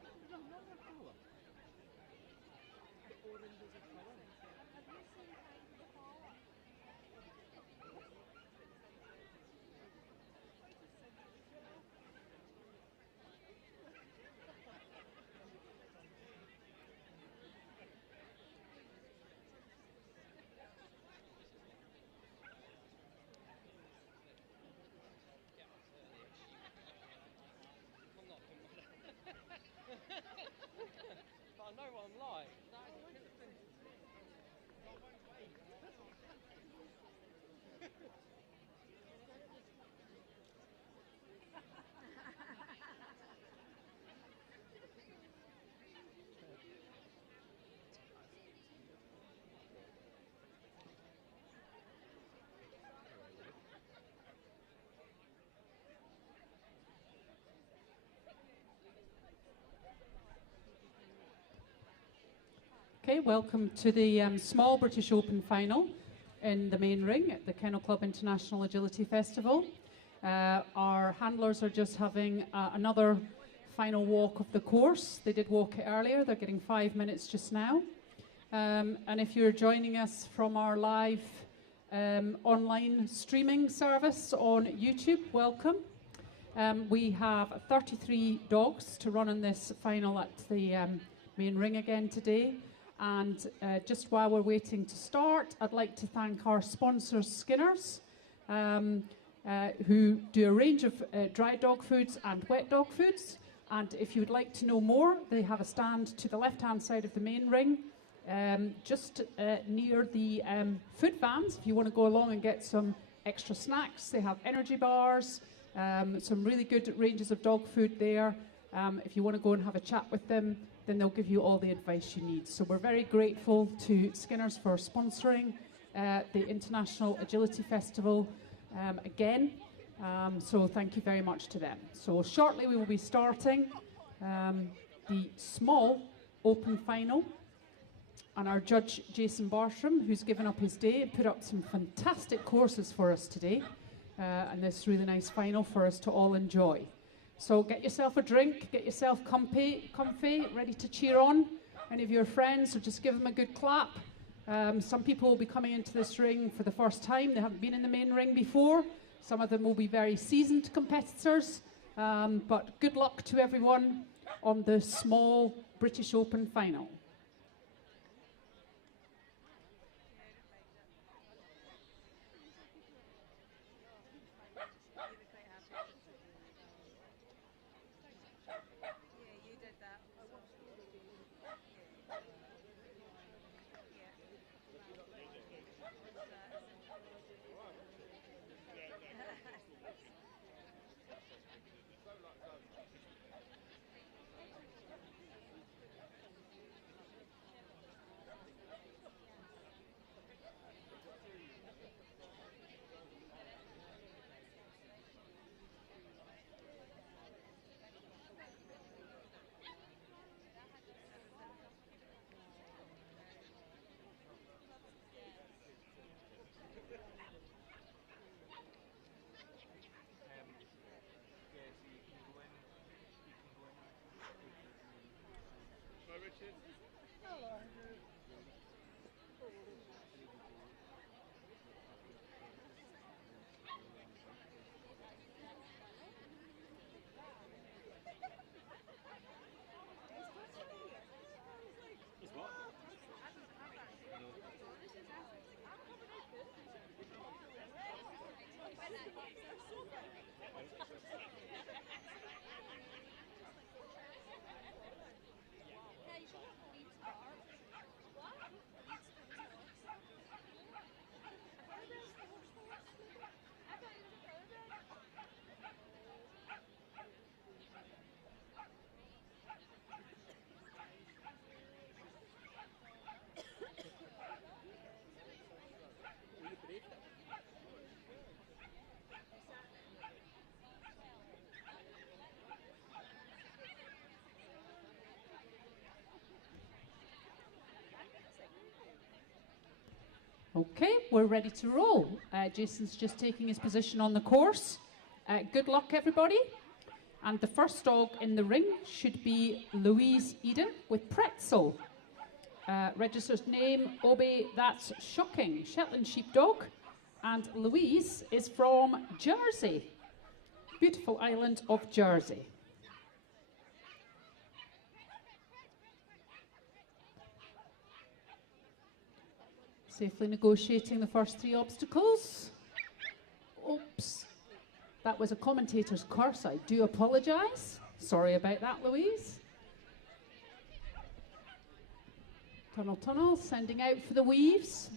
There's another colour. The orange is a colour. Have you seen tigers before? But I know what I'm like. Okay, welcome to the Small British Open final in the main ring at the Kennel Club International Agility Festival. Our handlers are just having another final walk of the course. They did walk it earlier, they're getting 5 minutes just now. And if you're joining us from our live online streaming service on YouTube, welcome. We have 33 dogs to run in this final at the main ring again today. And just while we're waiting to start, I'd like to thank our sponsors, Skinners, who do a range of dry dog foods and wet dog foods. And if you would like to know more, they have a stand to the left-hand side of the main ring, just near the food vans. If you want to go along and get some extra snacks, they have energy bars, some really good ranges of dog food there. If you want to go and have a chat with them, then they'll give you all the advice you need. So we're very grateful to Skinners for sponsoring the International Agility Festival again. So thank you very much to them. So shortly we will be starting the small open final. And our judge, Jason Bartram, who's given up his day and put up some fantastic courses for us today. And this really nice final for us to all enjoy. So get yourself a drink, get yourself comfy, ready to cheer on any of your friends, or just give them a good clap. Some people will be coming into this ring for the first time. They haven't been in the main ring before. Some of them will be very seasoned competitors. But good luck to everyone on the small British Open final. Okay, we're ready to roll. Jason's just taking his position on the course. Good luck, everybody. And the first dog in the ring should be Louise Eden with Pretzel. Registered name, Obi, that's shocking, Shetland sheepdog. And Louise is from Jersey, beautiful island of Jersey. Safely negotiating the first 3 obstacles. Oops, that was a commentator's curse. I do apologise. Sorry about that, Louise. Tunnel, tunnel, sending out for the weaves.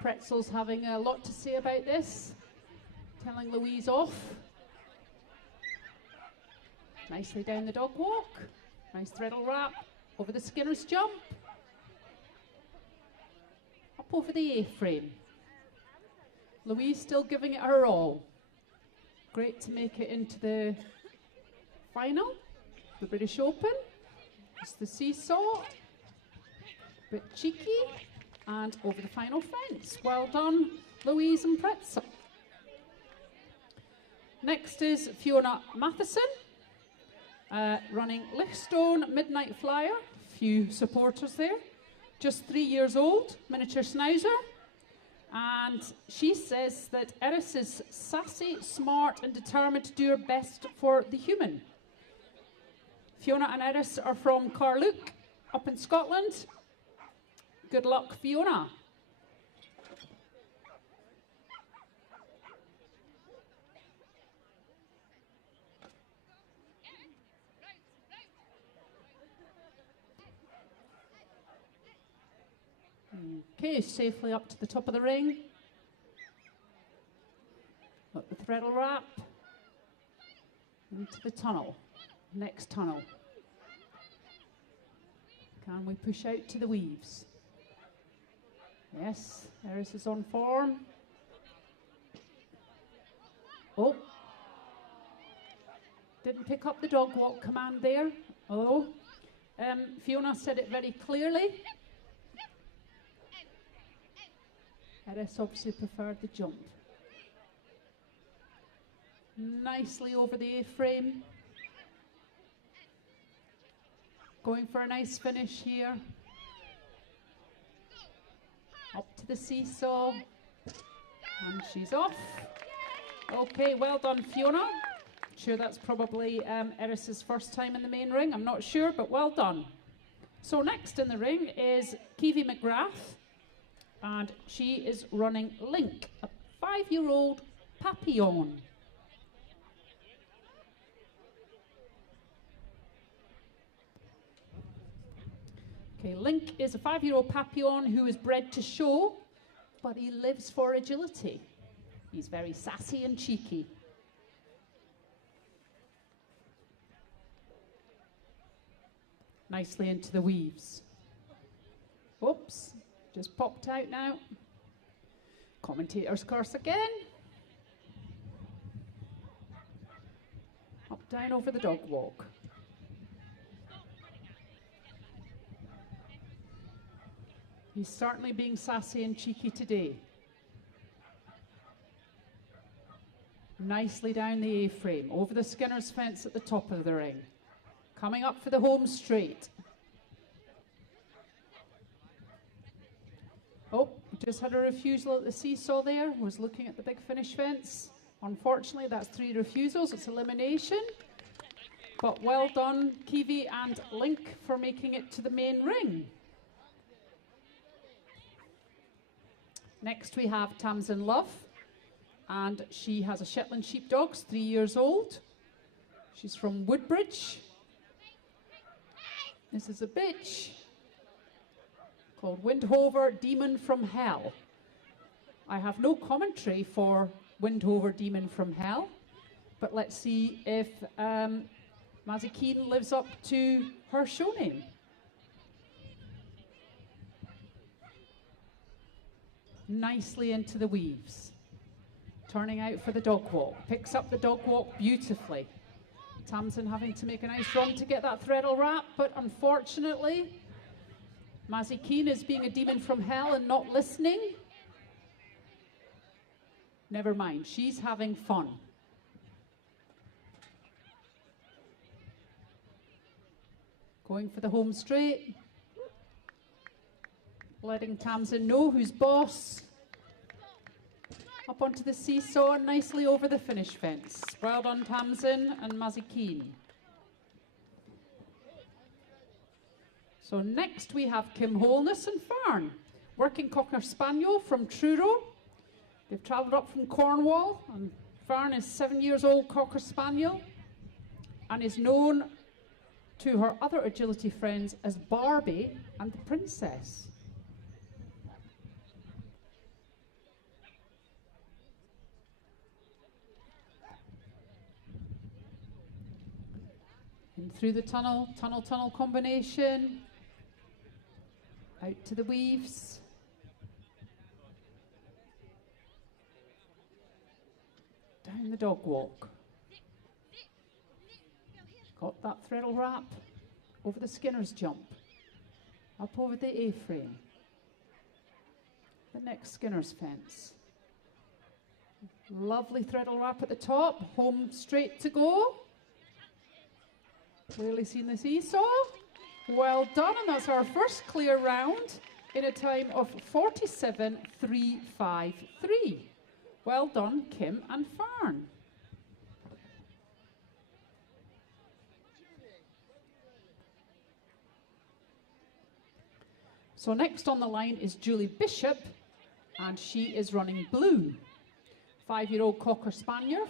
Pretzel's having a lot to say about this, telling Louise off. Nicely down the dog walk. Nice threadle wrap over the Skinner's jump. Up over the A-frame. Louise still giving it her all. Great to make it into the final, the British Open. It's the seesaw. Bit cheeky. And over the final fence. Well done, Louise and Pretzel. Next is Fiona Matheson, running Lichstone Midnight Flyer. Few supporters there. Just 3 years old, miniature schnauzer. And she says that Eris is sassy, smart, and determined to do her best for the human. Fiona and Eris are from Carluke, up in Scotland. Good luck, Fiona. Okay, safely up to the top of the ring. Got the threadle wrap. Into the tunnel. Next tunnel. Can we push out to the weaves? Yes, Eris is on form. Oh. Didn't pick up the dog walk command there. Oh. Fiona said it very clearly. Eris obviously preferred the jump. Nicely over the A-frame. Going for a nice finish here. Up to the seesaw. And she's off. Okay, well done, Fiona. Sure, that's probably Eris's first time in the main ring. I'm not sure, but well done. So next in the ring is Kiwi McGrath. And she is running Link, a 5-year-old Papillon. Okay, Link is a 5-year-old Papillon who is bred to show, but he lives for agility. He's very sassy and cheeky. Nicely into the weaves. Oops. Just popped out now. Commentator's curse again. Up, down over the dog walk. He's certainly being sassy and cheeky today. Nicely down the A-frame, over the Skinner's fence at the top of the ring. Coming up for the home straight. Oh, just had a refusal at the seesaw there. Was looking at the big finish fence. Unfortunately, that's 3 refusals. It's elimination. But well done, Kiwi and Link, for making it to the main ring. Next we have Tamsin Love. And she has a Shetland sheepdog, 3 years old. She's from Woodbridge. This is a bitch called Windhover Demon from Hell. I have no commentary for Windhover Demon from Hell, but let's see if Mazzy Keane lives up to her show name. Nicely into the weaves. Turning out for the dog walk. Picks up the dog walk beautifully. Tamsin having to make a nice run to get that threadle wrap, but unfortunately, Mazzy Keane is being a demon from hell and not listening. Never mind, she's having fun. Going for the home straight. Letting Tamsin know who's boss. Up onto the seesaw and nicely over the finish fence. Well done, Tamsin and Mazzy Keane. So next we have Kim Holness and Fern, working Cocker Spaniel from Truro. They've travelled up from Cornwall, and Fern is 7 years old Cocker Spaniel and is known to her other agility friends as Barbie and the Princess. In through the tunnel, tunnel combination. Out to the weaves. Down the dog walk. Got that threadle wrap. Over the Skinner's jump. Up over the A-frame. The next Skinner's fence. Lovely threadle wrap at the top. Home straight to go. Clearly seen the seesaw. Well done, and that's our first clear round in a time of 47.353. Well done, Kim and Fern. So next on the line is Julie Bishop, and she is running blue. 5-year-old Cocker Spaniel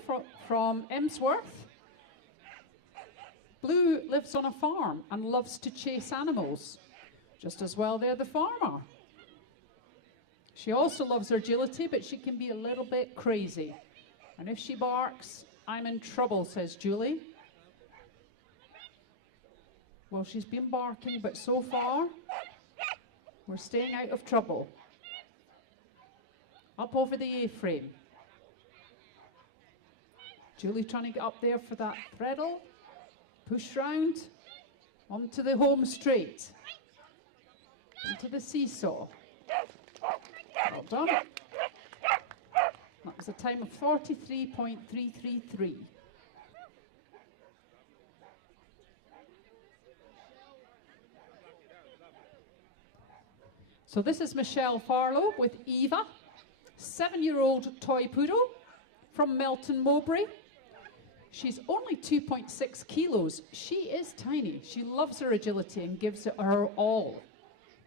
from Emsworth. Blue lives on a farm and loves to chase animals. Just as well they're the farmer. She also loves her agility, but she can be a little bit crazy. And if she barks, I'm in trouble, says Julie. Well, she's been barking, but so far, we're staying out of trouble. Up over the A-frame. Julie trying to get up there for that threadle. Push round, onto the home straight, into the seesaw. Well done. That was a time of 43.333. So this is Michelle Farlow with Eva, 7-year-old toy poodle from Melton Mowbray. She's only 2.6 kilos. She is tiny. She loves her agility and gives it her all,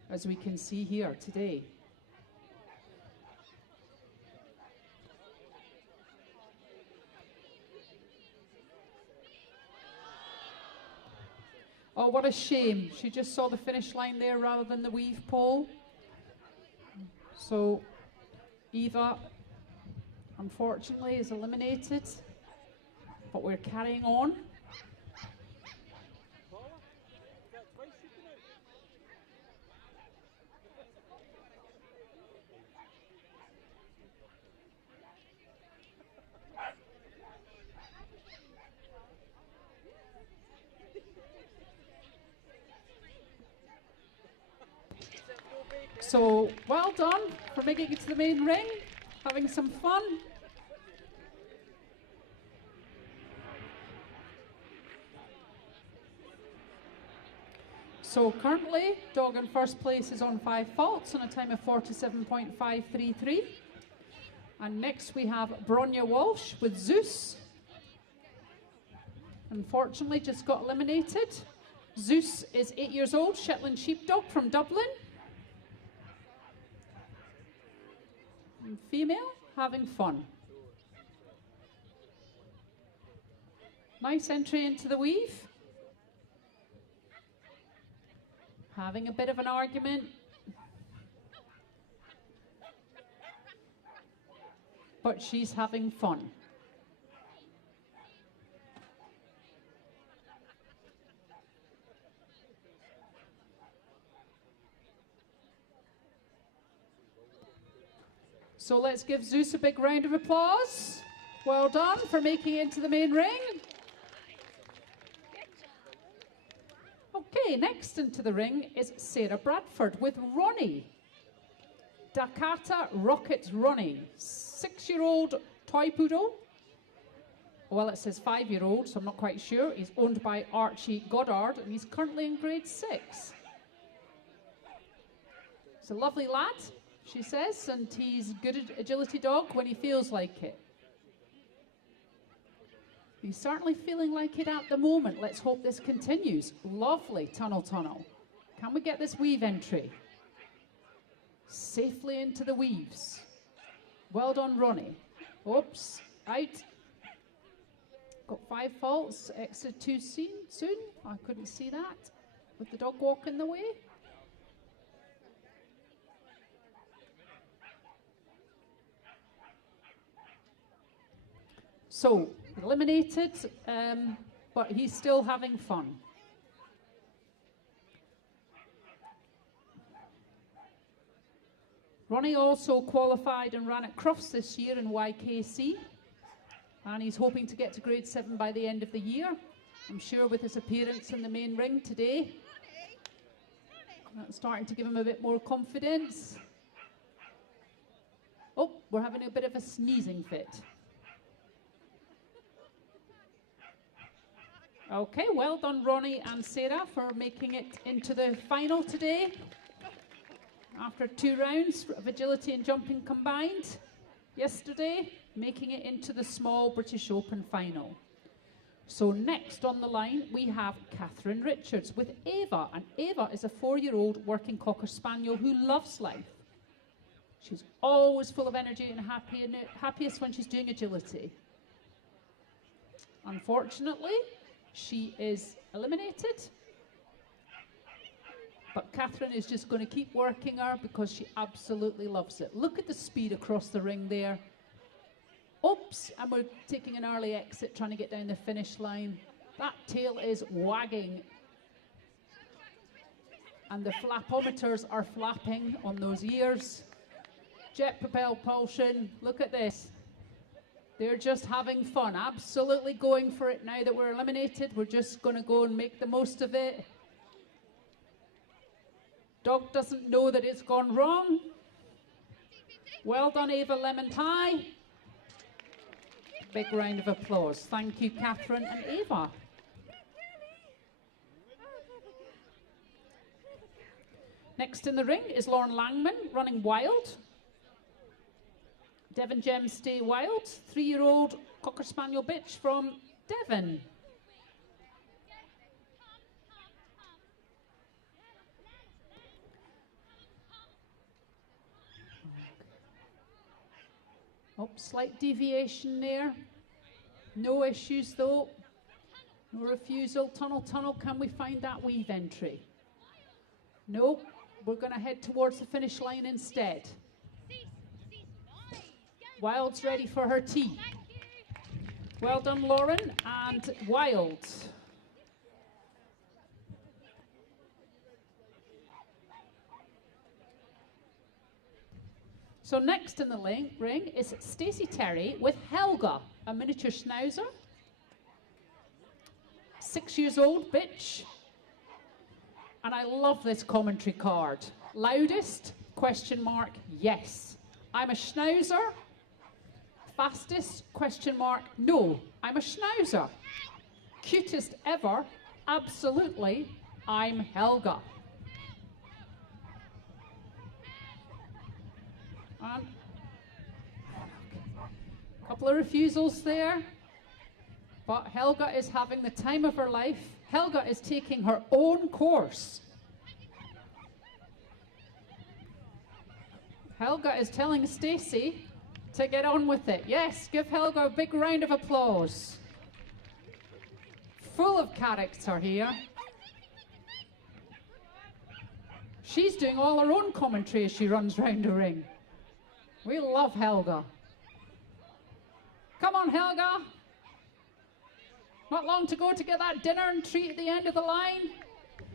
as we can see here today. Oh, what a shame. She just saw the finish line there rather than the weave pole. So Eva, unfortunately, is eliminated. But we're carrying on. So, well done for making it to the main ring, having some fun. So currently, dog in first place is on 5 faults on a time of 47.533. And next we have Bronya Walsh with Zeus. Unfortunately, just got eliminated. Zeus is 8 years old, Shetland sheepdog from Dublin. And female, having fun. Nice entry into the weave. Having a bit of an argument. But she's having fun. So let's give Zeus a big round of applause. Well done for making it into the main ring. Okay, next into the ring is Sarah Bradford with Ronnie. Dakota Rocket Ronnie, 6-year-old toy poodle. Well, it says 5-year-old, so I'm not quite sure. He's owned by Archie Goddard, and he's currently in grade 6. He's a lovely lad, she says, and he's a good agility dog when he feels like it. He's certainly feeling like it at the moment. Let's hope this continues. Lovely tunnel. Can we get this weave entry? Safely into the weaves. Well done, Ronnie. Oops, out. Got 5 faults, exit too soon. I couldn't see that with the dog walk in the way. So, eliminated, but he's still having fun. Ronnie also qualified and ran at Crufts this year in YKC, and he's hoping to get to grade 7 by the end of the year. I'm sure with his appearance in the main ring today, that's starting to give him a bit more confidence. Oh, we're having a bit of a sneezing fit. Okay, well done Ronnie and Sarah for making it into the final today. After 2 rounds of agility and jumping combined yesterday, making it into the small British Open final. So next on the line we have Catherine Richards with Ava, and Ava is a 4-year-old working Cocker Spaniel who loves life. She's always full of energy and happiest when she's doing agility. Unfortunately, she is eliminated, but Catherine is just going to keep working her because she absolutely loves it. Look at the speed across the ring there. Oops, and we're taking an early exit, trying to get down the finish line. That tail is wagging, and the flapometers are flapping on those ears. Jet propulsion, look at this. They're just having fun, absolutely going for it now that we're eliminated. We're just going to go and make the most of it. Dog doesn't know that it's gone wrong. Well done, Ava Lemon Pie. Big round of applause. Thank you, Catherine and Ava. Next in the ring is Lauren Langman running Wild. Devon Gem Stay Wild, 3-year-old Cocker Spaniel bitch from Devon. Oh, slight deviation there. No issues though. No refusal. Tunnel. Can we find that weave entry? No, we're going to head towards the finish line instead. Wild's ready for her tea. Well done, Lauren and Wild. So next in the ring is Stacey Terry with Helga, a miniature schnauzer. 6 years old, bitch. And I love this commentary card. Loudest? ? Yes. I'm a schnauzer. Fastest? ? No, I'm a schnauzer. Cutest ever? Absolutely, I'm Helga. And a couple of refusals there, but Helga is having the time of her life. Helga is taking her own course. Helga is telling Stacey to get on with it. Yes, give Helga a big round of applause. Full of character here. She's doing all her own commentary as she runs round the ring. We love Helga. Come on, Helga. Not long to go to get that dinner and treat at the end of the line.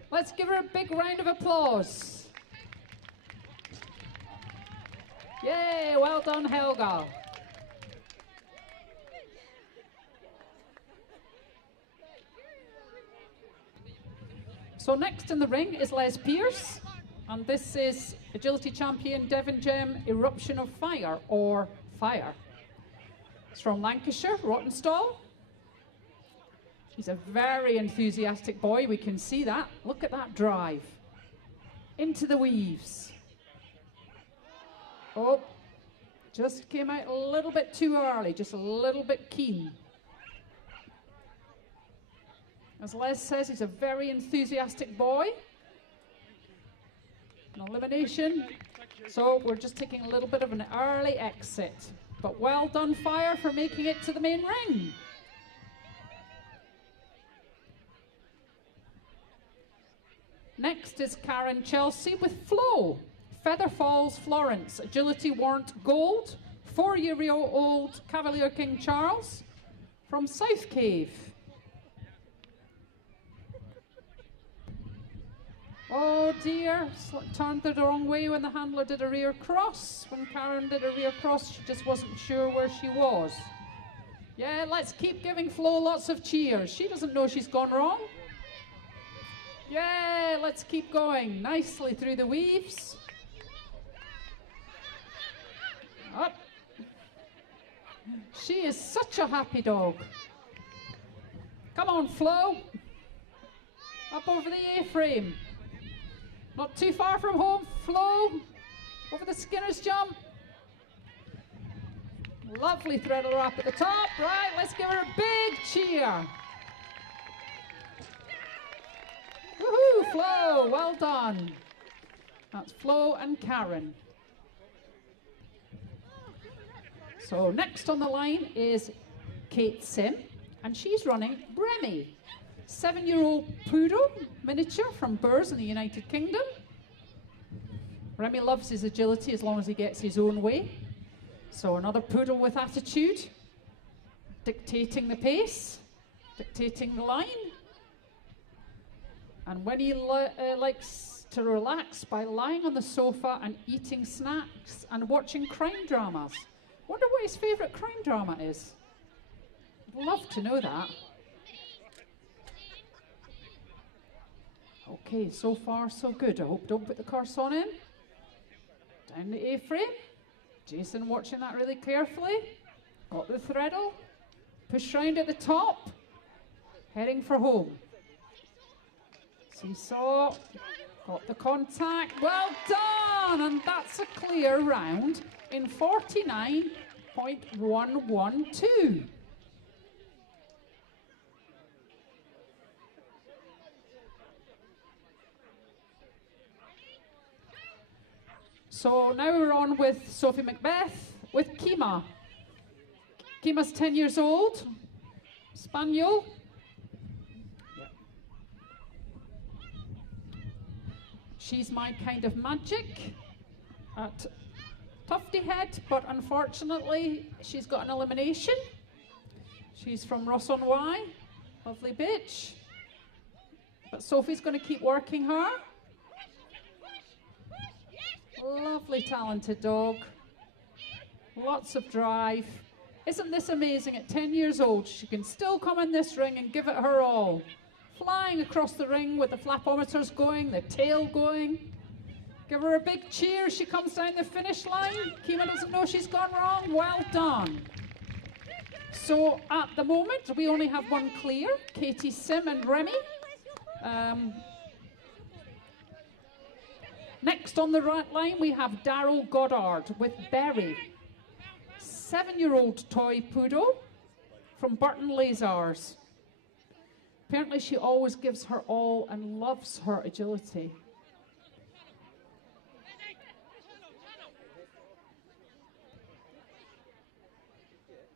Let's give her a big round of applause. Yay, well done, Helga. So next in the ring is Les Pierce, and this is agility champion Devon Gem Eruption of Fire, or Fire. It's from Lancashire, Rottenstall. He's a very enthusiastic boy, we can see that. Look at that drive. Into the weaves. Oh, just came out a little bit too early, just a little bit keen. As Les says, he's a very enthusiastic boy. An elimination. So we're just taking a little bit of an early exit. But well done, Fire, for making it to the main ring. Next is Karen Chelsea with Flo. Feather Falls, Florence. Agility warrant gold. 4-year-old Cavalier King Charles from South Cave. Oh dear, turned the wrong way when the handler did a rear cross. When Karen did a rear cross, she just wasn't sure where she was. Yeah, let's keep giving Flo lots of cheers. She doesn't know she's gone wrong. Yeah, let's keep going. Nicely through the weaves. Up. She is such a happy dog. Come on, Flo. Up over the A-frame. Not too far from home, Flo. Over the Skinner's jump. Lovely threadle wrap at the top. Right, let's give her a big cheer. Woohoo, Flo, well done. That's Flo and Karen. So next on the line is Kate Sim, and she's running Remy. 7-year-old poodle, miniature from Burrs in the United Kingdom. Remy loves his agility as long as he gets his own way. So another poodle with attitude, dictating the pace, dictating the line. And when he likes to relax by lying on the sofa and eating snacks and watching crime dramas. Wonder what his favourite crime drama is. I'd love to know that. Okay, so far so good. I hope don't put the curse on him. Down the A-frame. Jason watching that really carefully. Got the threadle. Push round at the top. Heading for home. Seesaw. Got the contact. Well done! And that's a clear round in 49.112. So now we're on with Sophie Macbeth with Kima. Kima's 10 years old, Spaniel. She's my kind of magic at Tufty Head, but unfortunately she's got an elimination. She's from Ross-on-Wye, lovely bitch. But Sophie's going to keep working her. Lovely, talented dog. Lots of drive. Isn't this amazing? At 10 years old, she can still come in this ring and give it her all. Flying across the ring with the flapometers going, the tail going. Give her a big cheer. She comes down the finish line. Kima doesn't know she's gone wrong. Well done. So at the moment, we only have one clear, Katie Sim and Remy. Next on the right line, we have Daryl Goddard with Berry. 7-year-old toy poodle from Burton Lazars. Apparently she always gives her all and loves her agility.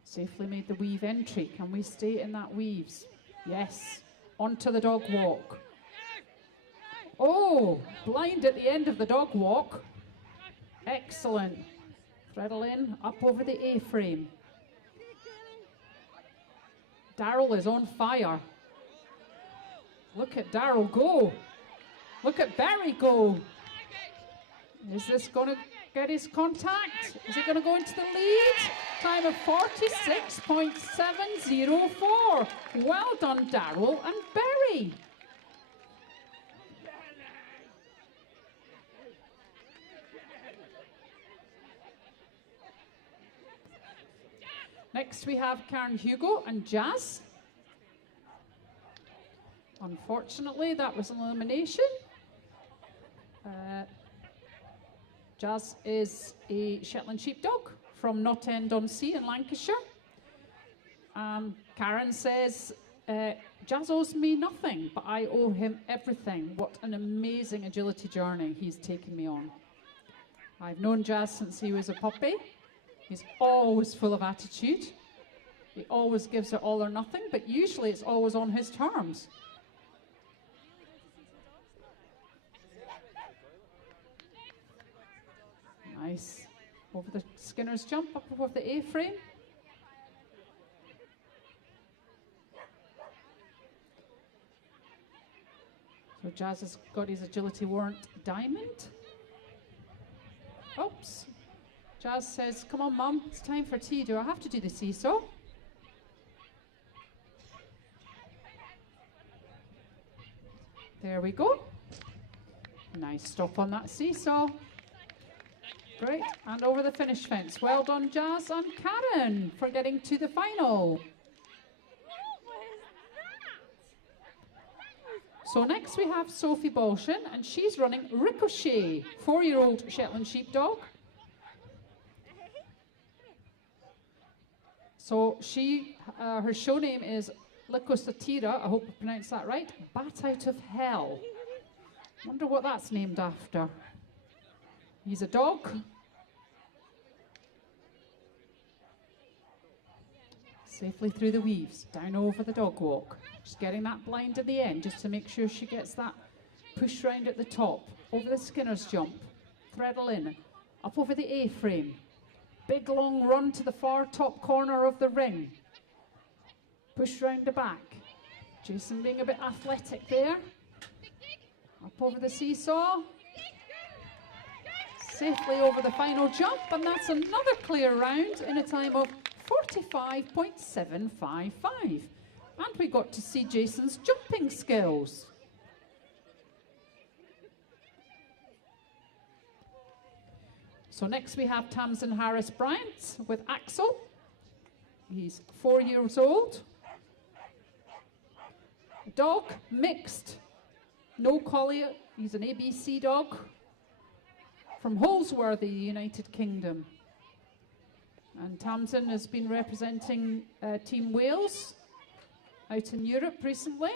Safely made the weave entry. Can we stay in that weaves? Yes. Onto the dog walk. Oh, blind at the end of the dog walk. Excellent. Threadle in, up over the A-frame. Daryl is on fire. Look at Daryl go. Look at Barry go. Is this going to get his contact? Is he going to go into the lead? Time of 46.704. Well done, Daryl and Barry. Next we have Karen Hugo and Jazz. Unfortunately, that was an elimination. Jazz is a Shetland sheepdog from Knott End on Sea in Lancashire. Karen says, Jazz owes me nothing, but I owe him everything. What an amazing agility journey he's taken me on. I've known Jazz since he was a puppy. He's always full of attitude. He always gives it all or nothing, but usually it's always on his terms. Nice. Over the Skinner's jump, up above the A-frame. So Jazz has got his agility warrant diamond. Oops. Jazz says, come on, Mum, it's time for tea. Do I have to do the seesaw? There we go. Nice stop on that seesaw. Great. And over the finish fence. Well done, Jazz and Karen, for getting to the final. So next we have Sophie Bolshin, and she's running Ricochet, 4-year-old Shetland sheepdog. So she, her show name is Lycosatira, I hope I pronounced that right, Bat Out of Hell. Wonder what that's named after. He's a dog. Safely through the weaves, down over the dog walk. She's getting that blind at the end just to make sure she gets that push round at the top. Over the Skinner's jump, threadle in, up over the A-frame. Big long run to the far top corner of the ring. Push round the back. Jason being a bit athletic there. Up over the seesaw. Safely over the final jump, and that's another clear round in a time of 45.755. And we got to see Jason's jumping skills. So next we have Tamsin Harris Bryant with Axel. He's 4 years old. Dog, mixed. No collie, he's an ABC dog from Holsworthy, United Kingdom. And Tamsin has been representing Team Wales out in Europe recently.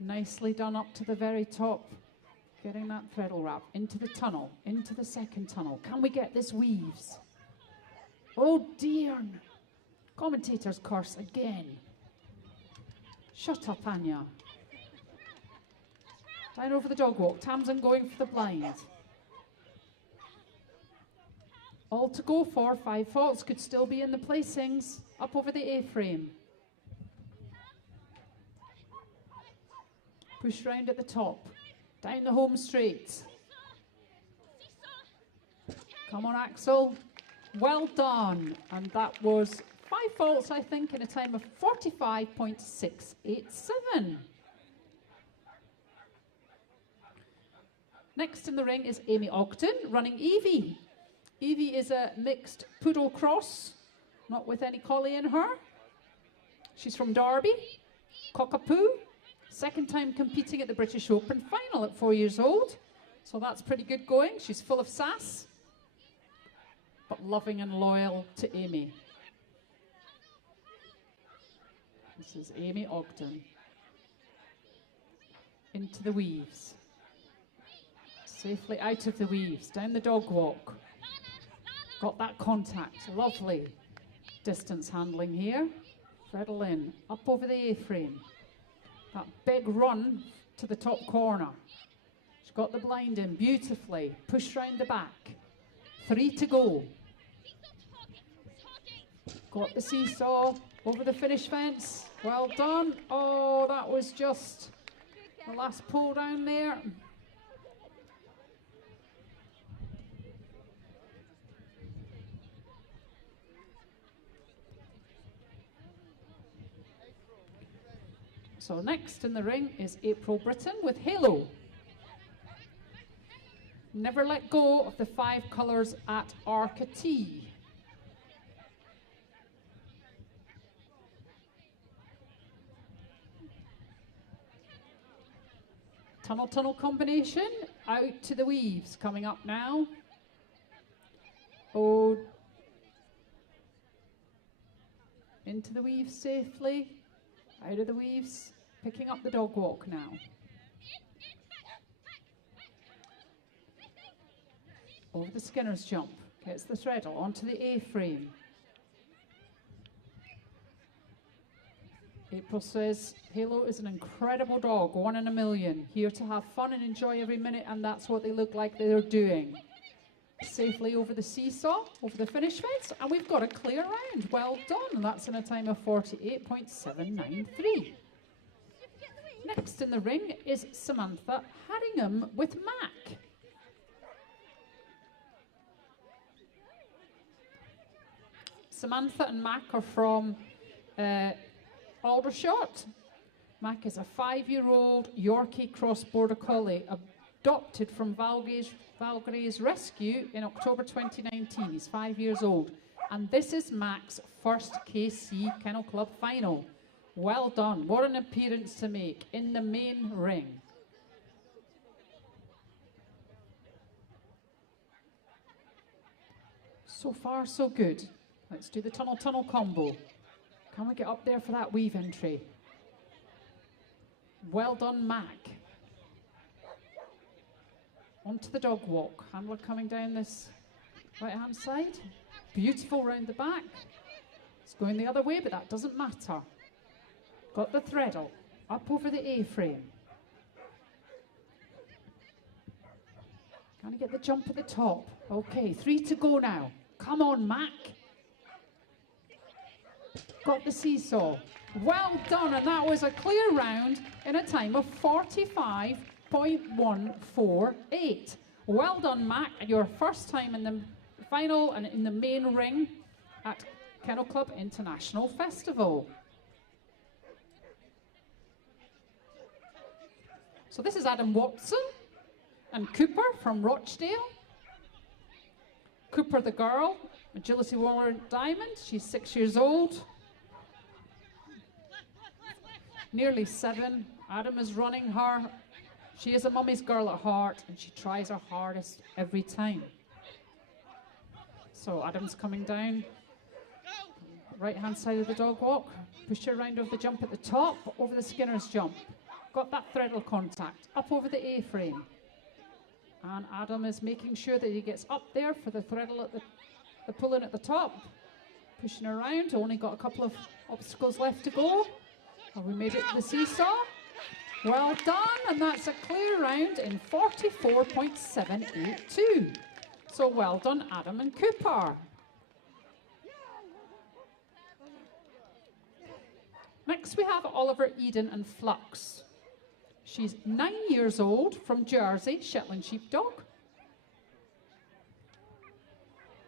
Nicely done up to the very top, getting that threadle wrap into the tunnel, into the second tunnel. Can we get this weaves? Oh dear. Commentator's curse again. Shut up, Anya. Down over the dog walk. Tamsin going for the blind. All to go for. 5 faults could still be in the placings. Up over the A-frame. Push round at the top. Down the home straight. Come on, Axel. Well done. And that was 5 faults, I think, in a time of 45.687. Next in the ring is Amy Ogden running Evie. Evie is a mixed poodle cross, not with any collie in her. She's from Derby, cockapoo. Second time competing at the British Open final at 4 years old. So that's pretty good going. She's full of sass, but loving and loyal to Amy. This is Amy Ogden. Into the weaves. Safely out of the weaves, down the dog walk. Got that contact, lovely distance handling here. Threadle in, up over the A-frame. That big run to the top corner. She's got the blind in beautifully. Push round the back. 3 to go. Got the seesaw over the finish fence. Well done. Oh, that was just the last pull down there. So next in the ring is April Britton with Halo. Never let go of the 5 colours at Arca T. Tunnel combination, out to the weaves, coming up now. Oh, into the weaves safely, out of the weaves, picking up the dog walk now. Over the Skinner's jump, gets the threadle onto the A-frame. April says, Halo is an incredible dog, 1 in a million, here to have fun and enjoy every minute, and that's what they look like they're doing. Safely over the seesaw, over the finish fence, and we've got a clear round. Well done, and that's in a time of 48.793. Next in the ring is Samantha Haringham with Mac. Samantha and Mac are from Aldershot. Mac is a 5-year-old Yorkie Cross Border Collie, adopted from Valgray's rescue in October 2019. He's 5 years old. And this is Mac's first KC Kennel Club final. Well done. What an appearance to make in the main ring. So far, so good. Let's do the tunnel combo. Can we get up there for that weave entry? Well done, Mac. Onto the dog walk. Handler coming down this right-hand side. Beautiful round the back. It's going the other way, but that doesn't matter. Got the threadle up over the A-frame. Can I get the jump at the top? Okay, 3 to go now. Come on, Mac. Got the seesaw. Well done, and that was a clear round in a time of 45.148. Well done, Mac, and your first time in the final and in the main ring at Kennel Club International Festival. So this is Adam Watson and Cooper from Rochdale. Cooper the girl, Agility Warrant Diamond, she's 6 years old. Nearly 7. Adam is running her. She is a mummy's girl at heart, and she tries her hardest every time. So Adam's coming down. Right-hand side of the dog walk. Push her around over the jump at the top, over the Skinner's jump. Got that threadle contact, up over the A-frame. And Adam is making sure that he gets up there for the threadle at the pull-in at the top. Pushing her around, only got a couple of obstacles left to go. Have we made it to the seesaw? Well done, and that's a clear round in 44.782. So well done, Adam and Cooper. Next we have Oliver, Eden and Flux. She's 9 years old, from Jersey, Shetland Sheepdog.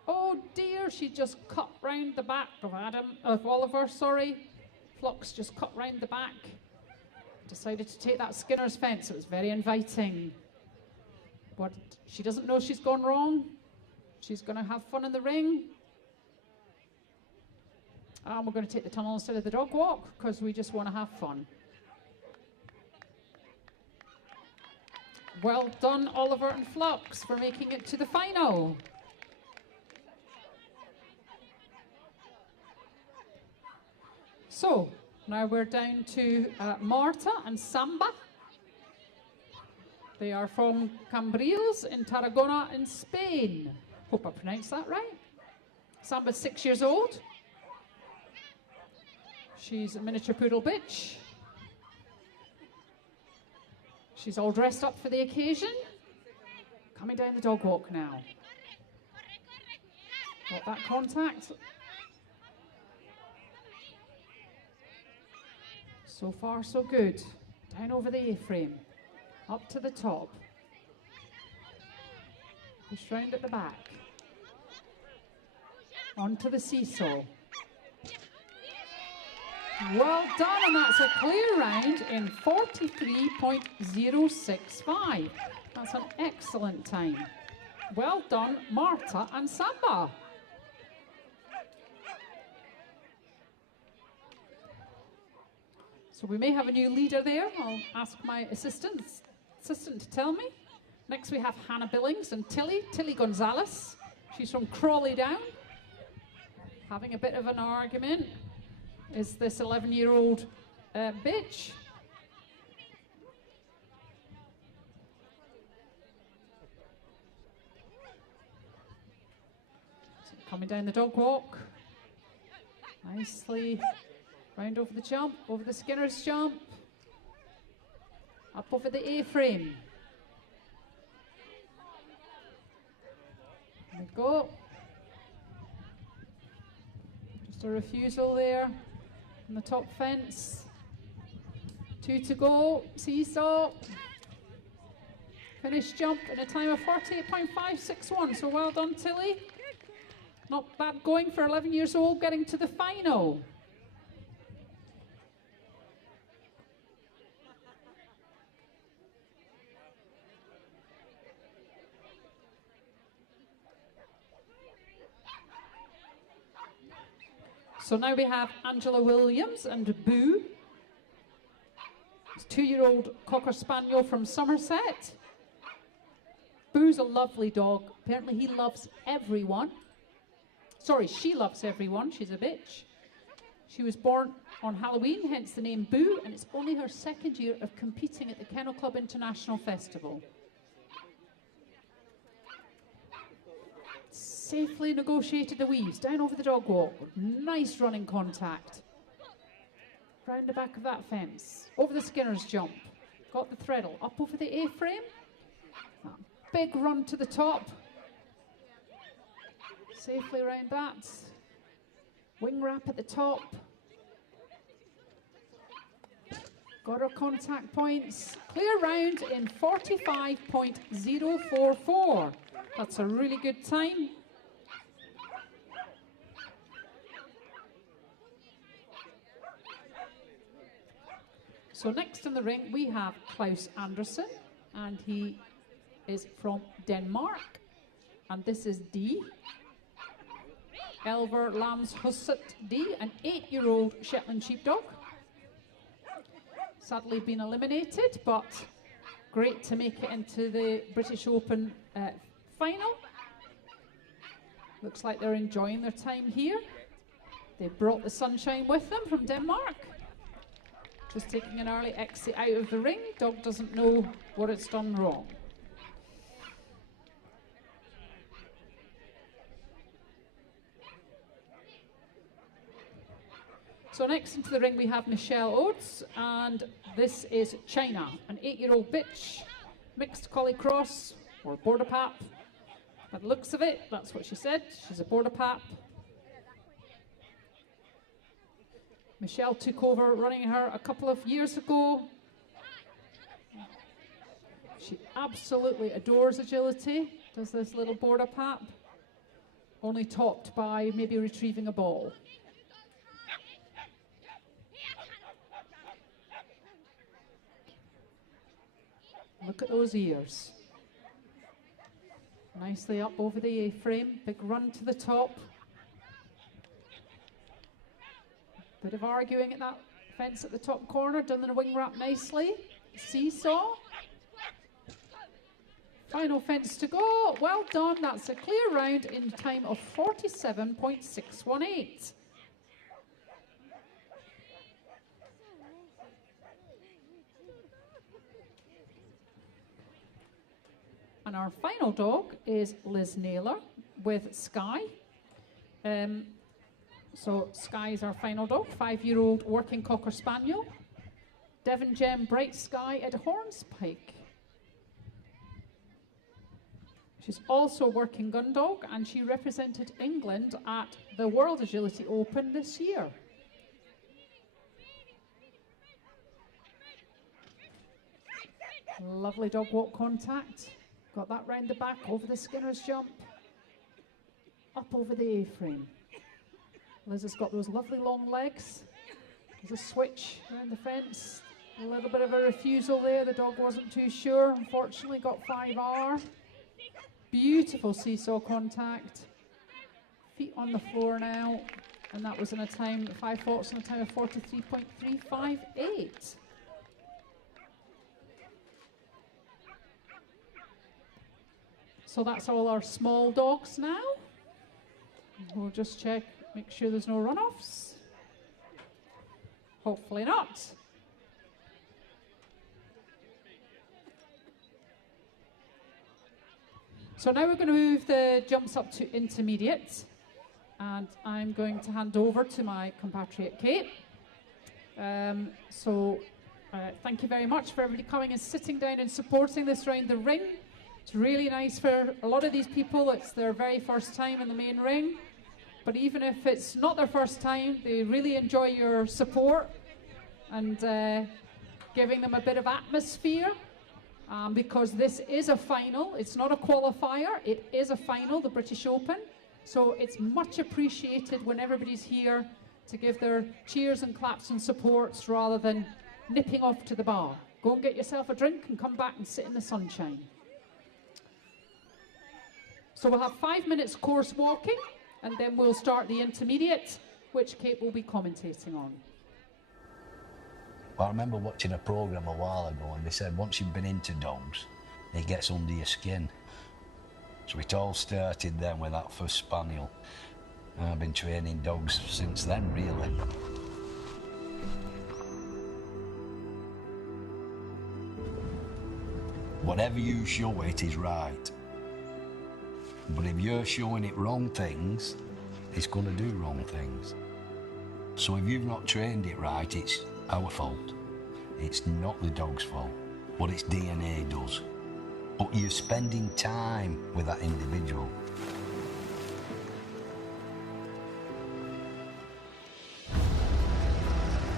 Oh dear, she just cut round the back of Oliver, sorry. Flux just cut round the back. Decided to take that Skinner's fence. It was very inviting. But she doesn't know she's gone wrong. She's going to have fun in the ring. And we're going to take the tunnel instead of the dog walk because we just want to have fun. Well done, Oliver and Flux, for making it to the final. So, now we're down to Marta and Samba. They are from Cambrils in Tarragona in Spain. Hope I pronounced that right. Samba's 6 years old. She's a miniature poodle bitch. She's all dressed up for the occasion. Coming down the dog walk now. Got that contact. So far, so good. Down over the A-frame. Up to the top. Push round at the back. Onto the seesaw. Well done, and that's a clear round in 43.065. That's an excellent time. Well done, Marta and Samba. So we may have a new leader there. I'll ask my assistant to tell me. Next we have Hannah Billings and Tilly Gonzalez. She's from Crawley Down. Having a bit of an argument. Is this 11-year-old bitch? So coming down the dog walk. Nicely. Round over the jump, over the Skinner's jump. Up over the A-frame. There we go. Just a refusal there on the top fence. 2 to go, seesaw. Finish jump in a time of 48.561, so well done, Tilly. Not bad going for 11 years old, getting to the final. So now we have Angela Williams and Boo. It's a 2-year-old Cocker Spaniel from Somerset. Boo's a lovely dog. Apparently he loves everyone. Sorry, she loves everyone. She's a bitch. She was born on Halloween, hence the name Boo, and it's only her 2nd year of competing at the Kennel Club International Festival. Safely negotiated the weaves, down over the dog walk. Nice running contact. Round the back of that fence. Over the Skinner's jump. Got the threadle. Up over the A-frame. Big run to the top. Safely around that. Wing wrap at the top. Got her contact points. Clear round in 45.044. That's a really good time. So next in the ring we have Klaus Andersen, and he is from Denmark, and this is D. Elver Lamshusset D, an 8-year-old Shetland sheepdog. Sadly been eliminated, but great to make it into the British Open final. Looks like they're enjoying their time here. They brought the sunshine with them from Denmark. Just taking an early exit out of the ring. Dog doesn't know what it's done wrong. So next into the ring we have Michelle Oates, and this is China, an 8-year-old bitch, mixed collie cross or border pap. By the looks of it, that's what she said. She's a border pap. Michelle took over running her a couple of years ago. She absolutely adores agility, does this little border pap, only topped by maybe retrieving a ball. Look at those ears. Nicely up over the A-frame, big run to the top. Bit of arguing at that fence at the top corner, done the wing wrap nicely. Seesaw. Final fence to go. Well done, that's a clear round in time of 47.618. And our final dog is Liz Naylor with Sky. So Sky is our final dog, 5-year-old working Cocker Spaniel. Devon Gem Bright Sky at Hornspike. She's also a working gun dog, and she represented England at the World Agility Open this year. Lovely dog walk contact. Got that round the back, over the Skinner's jump. Up over the A-frame. Liz has got those lovely long legs. There's a switch around the fence. A little bit of a refusal there. The dog wasn't too sure. Unfortunately got 5R. Beautiful seesaw contact. Feet on the floor now. And that was in a time, 5 faults in a time of 43.358. So that's all our small dogs now. We'll just check, make sure there's no runoffs. Hopefully not. So now we're going to move the jumps up to intermediate. And I'm going to hand over to my compatriot Kate. Thank you very much for everybody coming and sitting down and supporting this round the ring. It's really nice for a lot of these people. It's their very first time in the main ring. But even if it's not their first time, they really enjoy your support and giving them a bit of atmosphere. Because this is a final. It's not a qualifier. It is a final, the British Open. So it's much appreciated when everybody's here to give their cheers and claps and supports rather than nipping off to the bar. Go and get yourself a drink and come back and sit in the sunshine. So we'll have 5 minutes course walking and then we'll start the intermediate, which Kate will be commentating on. Well, I remember watching a programme a while ago and they said once you've been into dogs, it gets under your skin. So it all started then with that first spaniel. And I've been training dogs since then, really. Whatever you show it is right. But if you're showing it wrong things, it's going to do wrong things. So if you've not trained it right, it's our fault. It's not the dog's fault. What its DNA does. But you're spending time with that individual.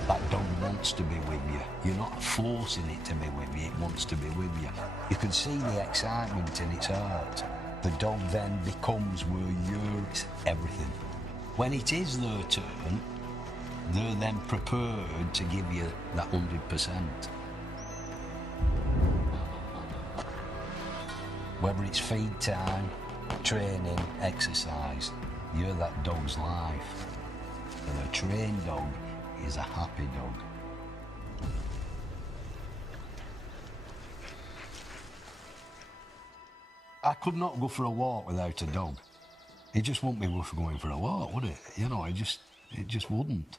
That dog wants to be with you. You're not forcing it to be with you, it wants to be with you. You can see the excitement in its heart. The dog then becomes where you're everything. When it is their turn, they're then prepared to give you that 100%. Whether it's feed time, training, exercise, you're that dog's life. And a trained dog is a happy dog. I could not go for a walk without a dog. It just wouldn't be worth going for a walk, would it? You know, it just wouldn't.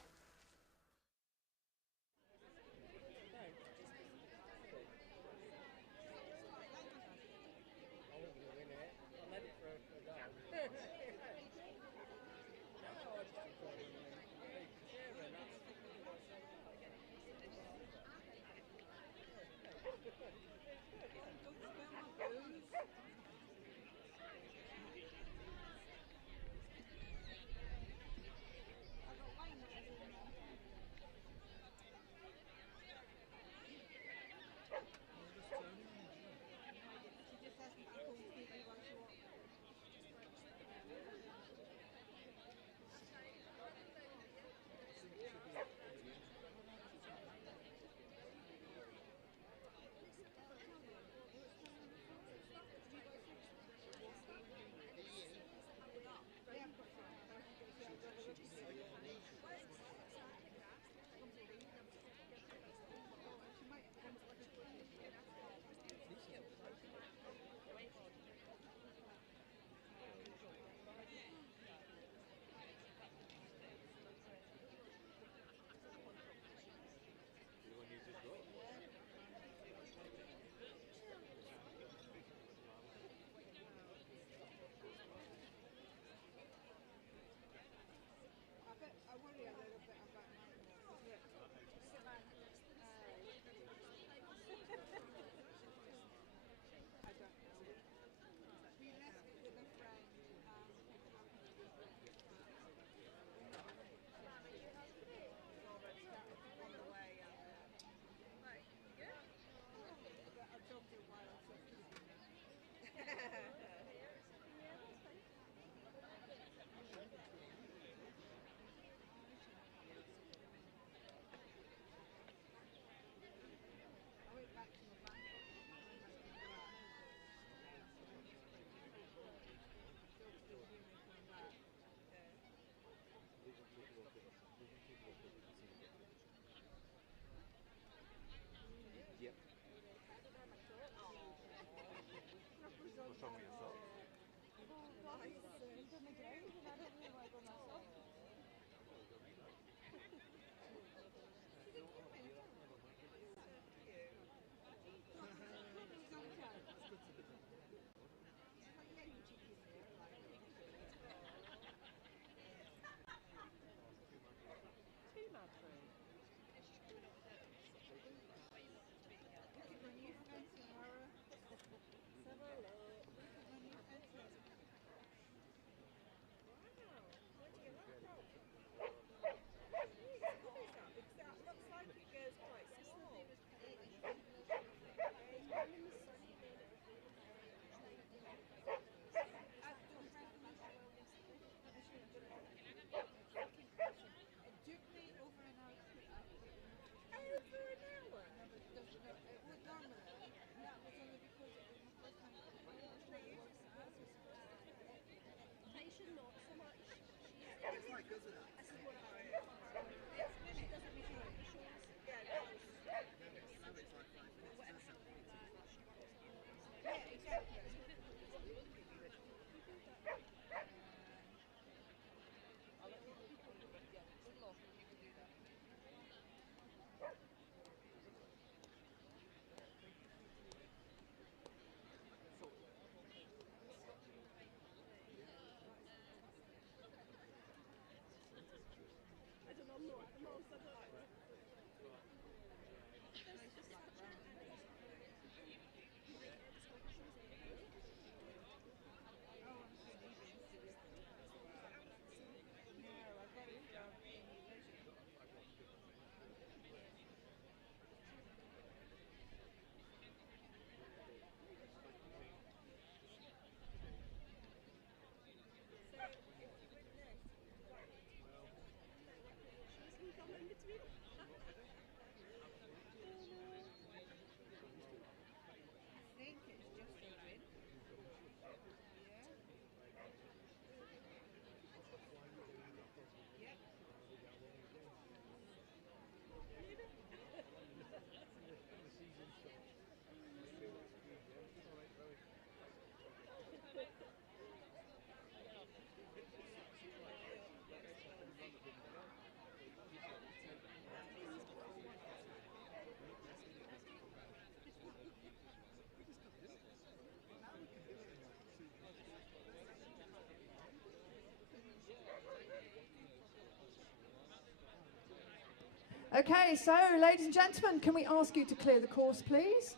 Okay, so ladies and gentlemen, can we ask you to clear the course, please?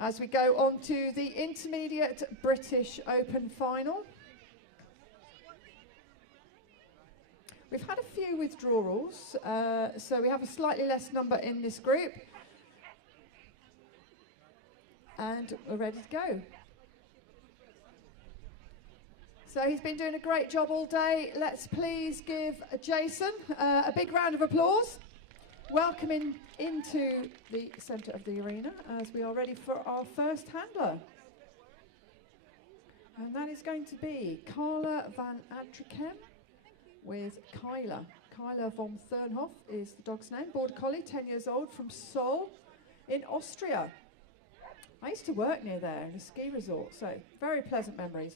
As we go on to the Intermediate British Open Final. We've had a few withdrawals, so we have a slightly less number in this group. And we're ready to go. So he's been doing a great job all day. Let's please give Jason a big round of applause. Welcome into the centre of the arena as we are ready for our first handler. And that is going to be Carla van Adrikem with Kyla. Kyla von Thurnhoff is the dog's name, Border Collie, 10 years old, from Seoul in Austria. I used to work near there in a ski resort, so very pleasant memories.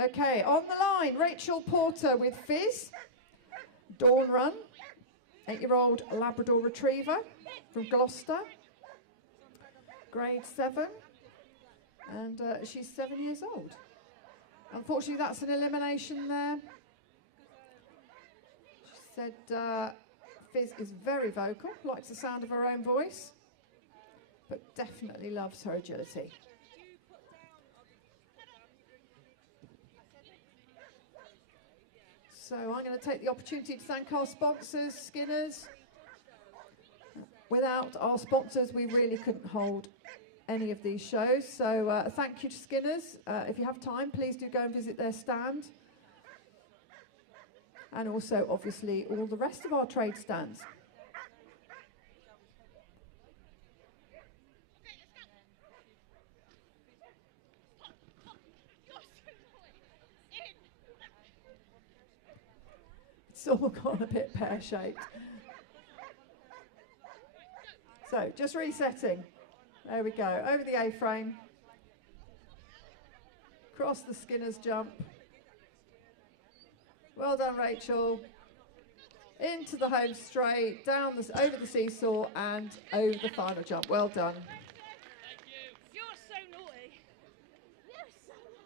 Okay, on the line, Rachel Porter with Fizz. Dawn Run, 8-year-old Labrador Retriever from Gloucester. Grade 7. And she's 7 years old. Unfortunately, that's an elimination there. She said Fizz is very vocal, likes the sound of her own voice, but definitely loves her agility. So I'm going to take the opportunity to thank our sponsors, Skinners. Without our sponsors, we really couldn't hold any of these shows. So thank you to Skinners. If you have time, please do go and visit their stand. And also, obviously, all the rest of our trade stands. It's all gone a bit pear-shaped. So, just resetting. There we go, over the A-frame. Cross the Skinner's jump. Well done, Rachel. Into the home straight, down the, over the seesaw and over the final jump. Well done. You're so naughty. You're so naughty.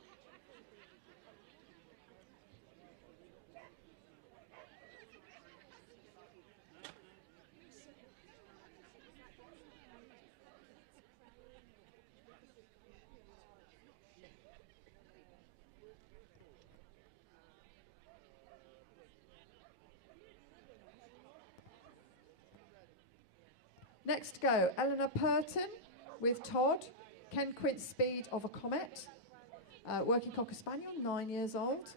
Next to go, Eleanor Purton with Todd. Ken Quint's speed of a Comet. Working Cocker Spaniel, 9 years old.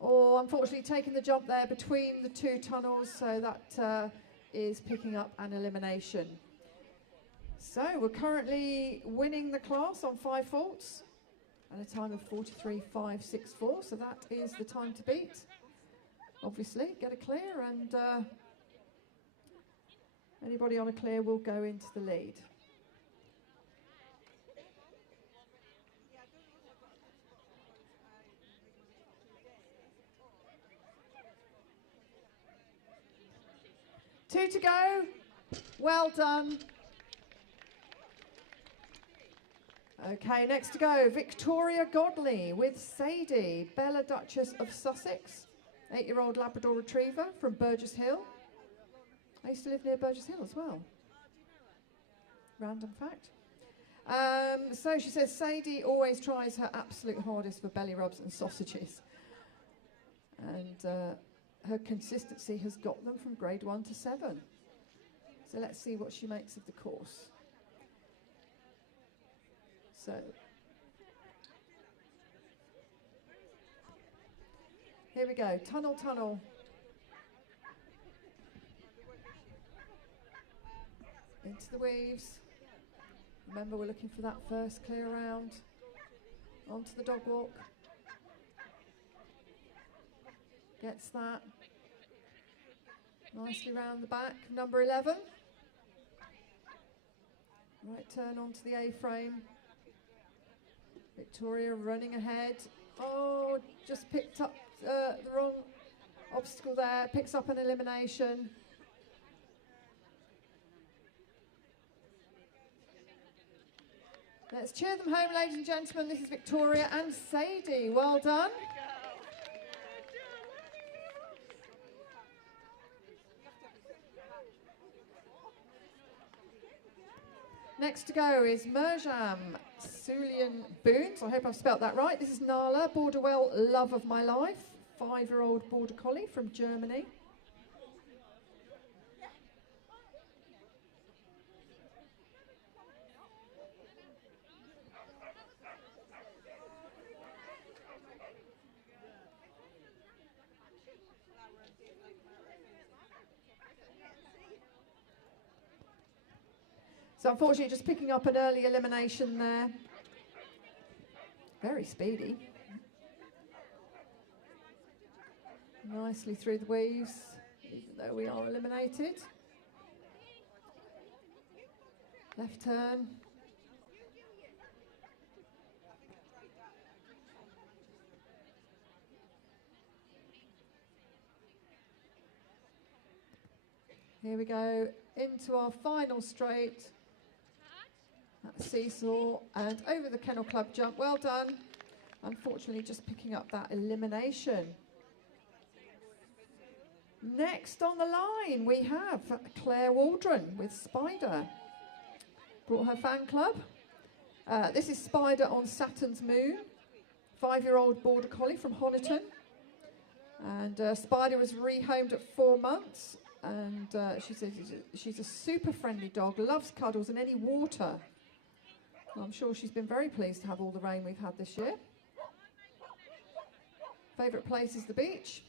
Oh, unfortunately taking the jump there between the two tunnels, so that is picking up an elimination. So we're currently winning the class on 5 faults at a time of 43.564, so that is the time to beat. Obviously, get a clear, and anybody on a clear will go into the lead. Two to go. Well done. Okay, next to go, Victoria Godley with Sadie, Bella Duchess of Sussex, 8-year-old Labrador Retriever from Burgess Hill. I used to live near Burgess Hill as well. Random fact. So she says Sadie always tries her absolute hardest for belly rubs and sausages. And her consistency has got them from grade 1 to 7. So let's see what she makes of the course. So, here we go, tunnel, tunnel. Into the weaves. Remember, we're looking for that first clear round. Onto the dog walk. Gets that. Nicely round the back, number 11. Right turn onto the A-frame. Victoria running ahead. Oh, just picked up the wrong obstacle there. Picks up an elimination. Let's cheer them home, ladies and gentlemen. This is Victoria and Sadie. Well done. Next to go is Merjam Sulian Boons. I hope I've spelt that right. This is Nala, Borderwell Love of My Life, 5-year-old Border Collie from Germany. So unfortunately just picking up an early elimination there. Very speedy. Nicely through the weaves, even though we are eliminated. Left turn. Here we go into our final straight. That seesaw and over the Kennel Club jump. Well done. Unfortunately, just picking up that elimination. Next on the line, we have Claire Waldron with Spider. Brought her fan club. This is Spider on Saturn's Moon. 5-year-old Border Collie from Honiton. And Spider was rehomed at 4 months. And she says she's a super friendly dog, loves cuddles and any water. Well, I'm sure she's been very pleased to have all the rain we've had this year. Favourite place is the beach.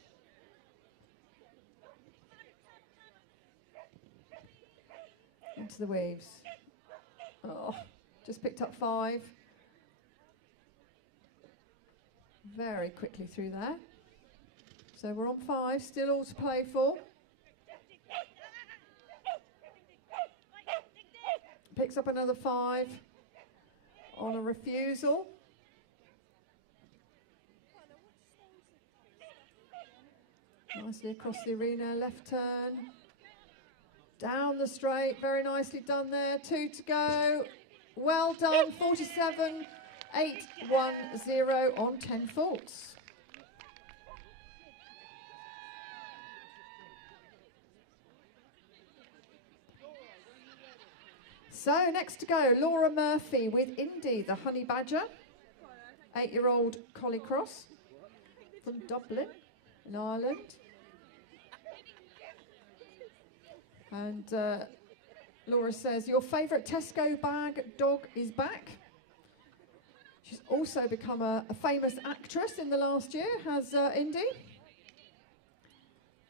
Into the weaves. Oh, just picked up 5. Very quickly through there. So we're on 5, still all to play for. Picks up another 5 on a refusal. Nicely across the arena, left turn. Down the straight, very nicely done there. 2 to go. Well done, 47.810 on 10 faults. So next to go, Laura Murphy with Indy, the Honey Badger, 8-year-old Collie Cross from Dublin in Ireland. And Laura says, your favourite Tesco bag dog is back. She's also become a famous actress in the last year, has Indy.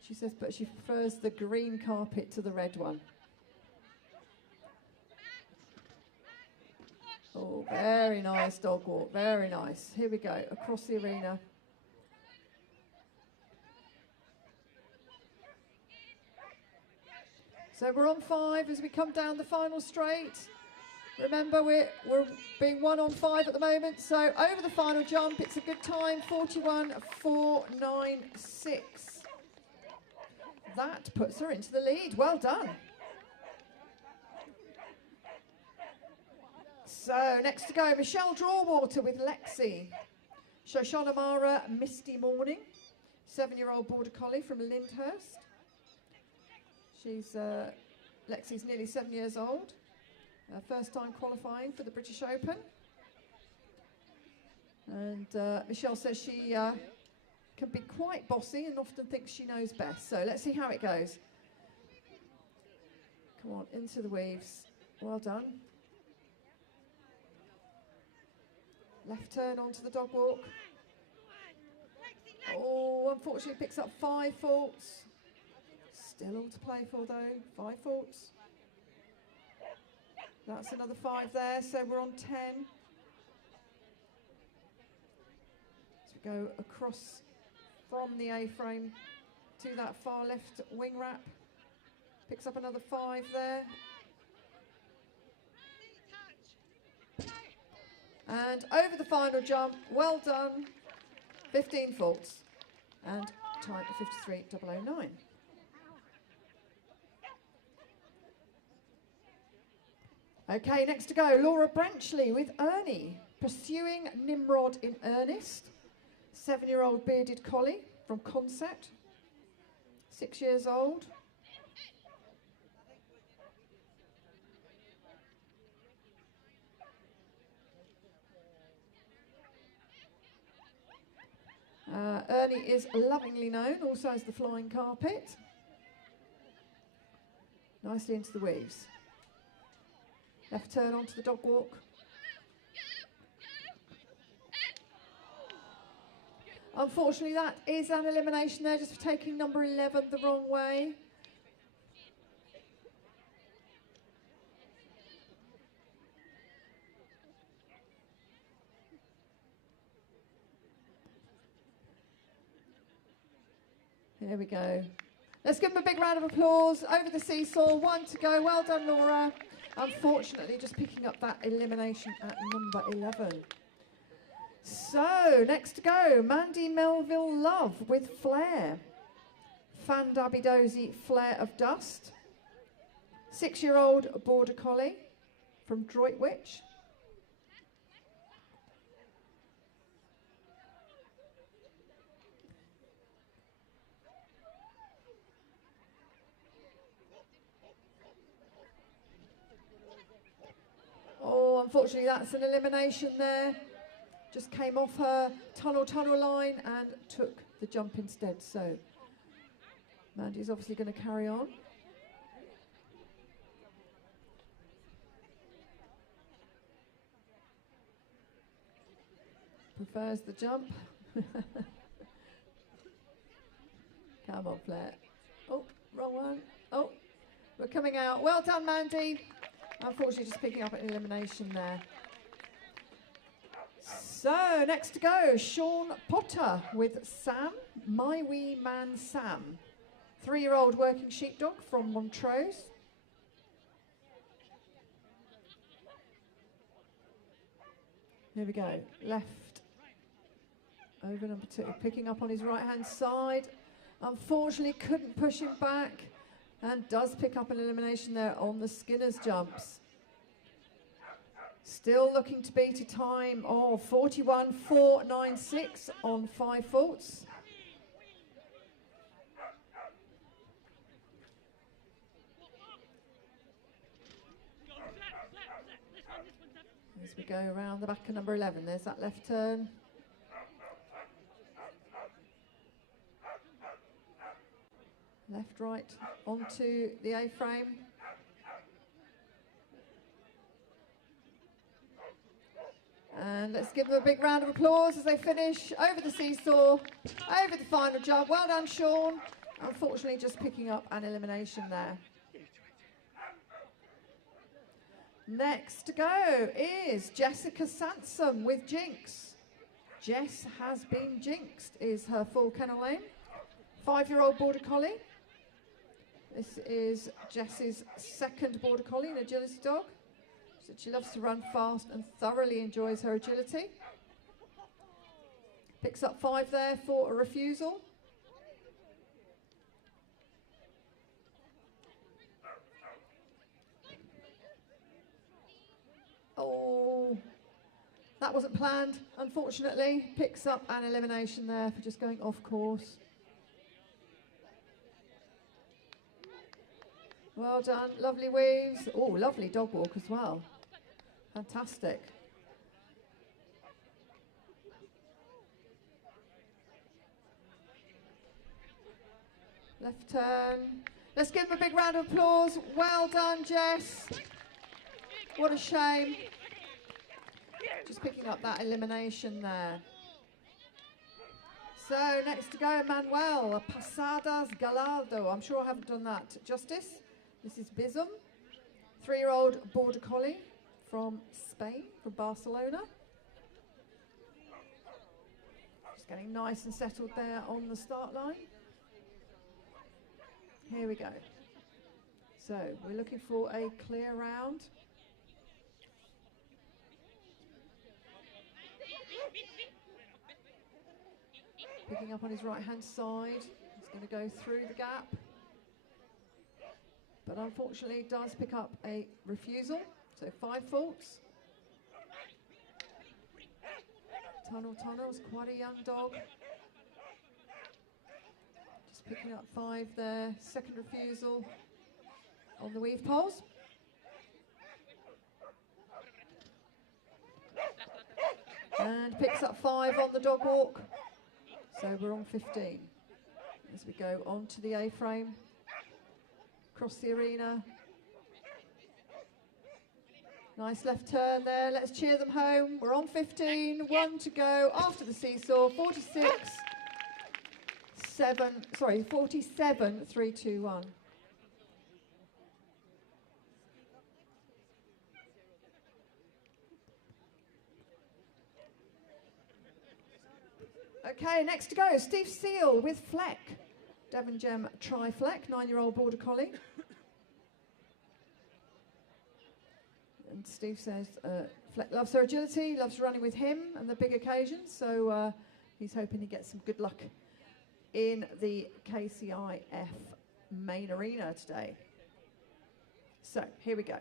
She says, but she prefers the green carpet to the red one. Oh, very nice dog walk, very nice. Here we go, across the arena. So we're on 5 as we come down the final straight. Remember, we're being 1 on 5 at the moment, so over the final jump, it's a good time, 41.496. That puts her into the lead, well done. So next to go, Michelle Drawater with Lexi. Shoshana Mara, Misty Morning, 7-year-old Border Collie from Lyndhurst. She's, Lexi's nearly 7 years old. First time qualifying for the British Open. And Michelle says she can be quite bossy and often thinks she knows best. So let's see how it goes. Come on, into the weaves. Well done. Left turn onto the dog walk. Oh, unfortunately picks up 5 faults. Still all to play for though, 5 faults. That's another 5 there, so we're on 10. As we go across from the A-frame to that far left wing wrap. Picks up another 5 there. And over the final jump, well done, 15 faults. And time at 53.009. Okay, next to go, Laura Branchley with Ernie, Pursuing Nimrod in Earnest, 7-year-old bearded collie from Concept, 6 years old. Ernie is lovingly known also as the Flying Carpet. Nicely into the weaves. Left turn onto the dog walk. Unfortunately, that is an elimination there, just for taking number 11 the wrong way. There we go. Let's give them a big round of applause. Over the seesaw, 1 to go. Well done, Laura. Unfortunately, just picking up that elimination at number 11. So, next to go, Mandy Melville Love with Flare. Fan Dabidozi, Flare of Dust. 6-year-old Border Collie from Droitwich. Oh, unfortunately, that's an elimination there. Just came off her tunnel line and took the jump instead. So Mandy's obviously going to carry on. Prefers the jump. Come on, Flair. Oh, wrong one. Oh, we're coming out. Well done, Mandy. Unfortunately, just picking up an elimination there. So, next to go, Sean Potter with Sam, My Wee Man Sam. 3-year-old working sheepdog from Montrose. Here we go, left over number 2, picking up on his right-hand side. Unfortunately, couldn't push him back and does pick up an elimination there on the Skinner's jumps. Still looking to beat a time of 41.496 on 5 faults. As we go around the back of number 11, there's that left turn. Left, right, onto the A-frame. And let's give them a big round of applause as they finish over the seesaw, over the final jump. Well done, Sean. Unfortunately, just picking up an elimination there. Next to go is Jessica Sansom with Jinx. Jess has been jinxed is her full kennel name. 5-year-old Border Collie. This is Jess's second Border Collie, an agility dog. She loves to run fast and thoroughly enjoys her agility. Picks up 5 there for a refusal. Oh, that wasn't planned, unfortunately. Picks up an elimination there for just going off course. Well done, lovely weaves. Oh, lovely dog walk as well. Fantastic. Left turn. Let's give them a big round of applause. Well done, Jess. What a shame. Just picking up that elimination there. So next to go, Manuel Pasadas Gallardo. I'm sure I haven't done that justice. This is Bizum, 3-year-old Border Collie from Spain, from Barcelona. Just getting nice and settled there on the start line. Here we go. So we're looking for a clear round. Picking up on his right-hand side. He's going to go through the gap. But unfortunately does pick up a refusal, so 5 faults. Tunnel's quite a young dog. Just picking up 5 there, second refusal on the weave poles. And picks up 5 on the dog walk, so we're on 15. As we go on to the A-frame. Across the arena. Nice left turn there. Let's cheer them home. We're on 15. 1 to go after the seesaw. 47, 3, 2, 1. Okay, next to go, Steve Seal with Fleck. Devon Gem Trifleck, 9-year-old Border Collie. And Steve says Fleck loves her agility, loves running with him and the big occasions, so he's hoping he gets some good luck in the KCIF main arena today. So, here we go.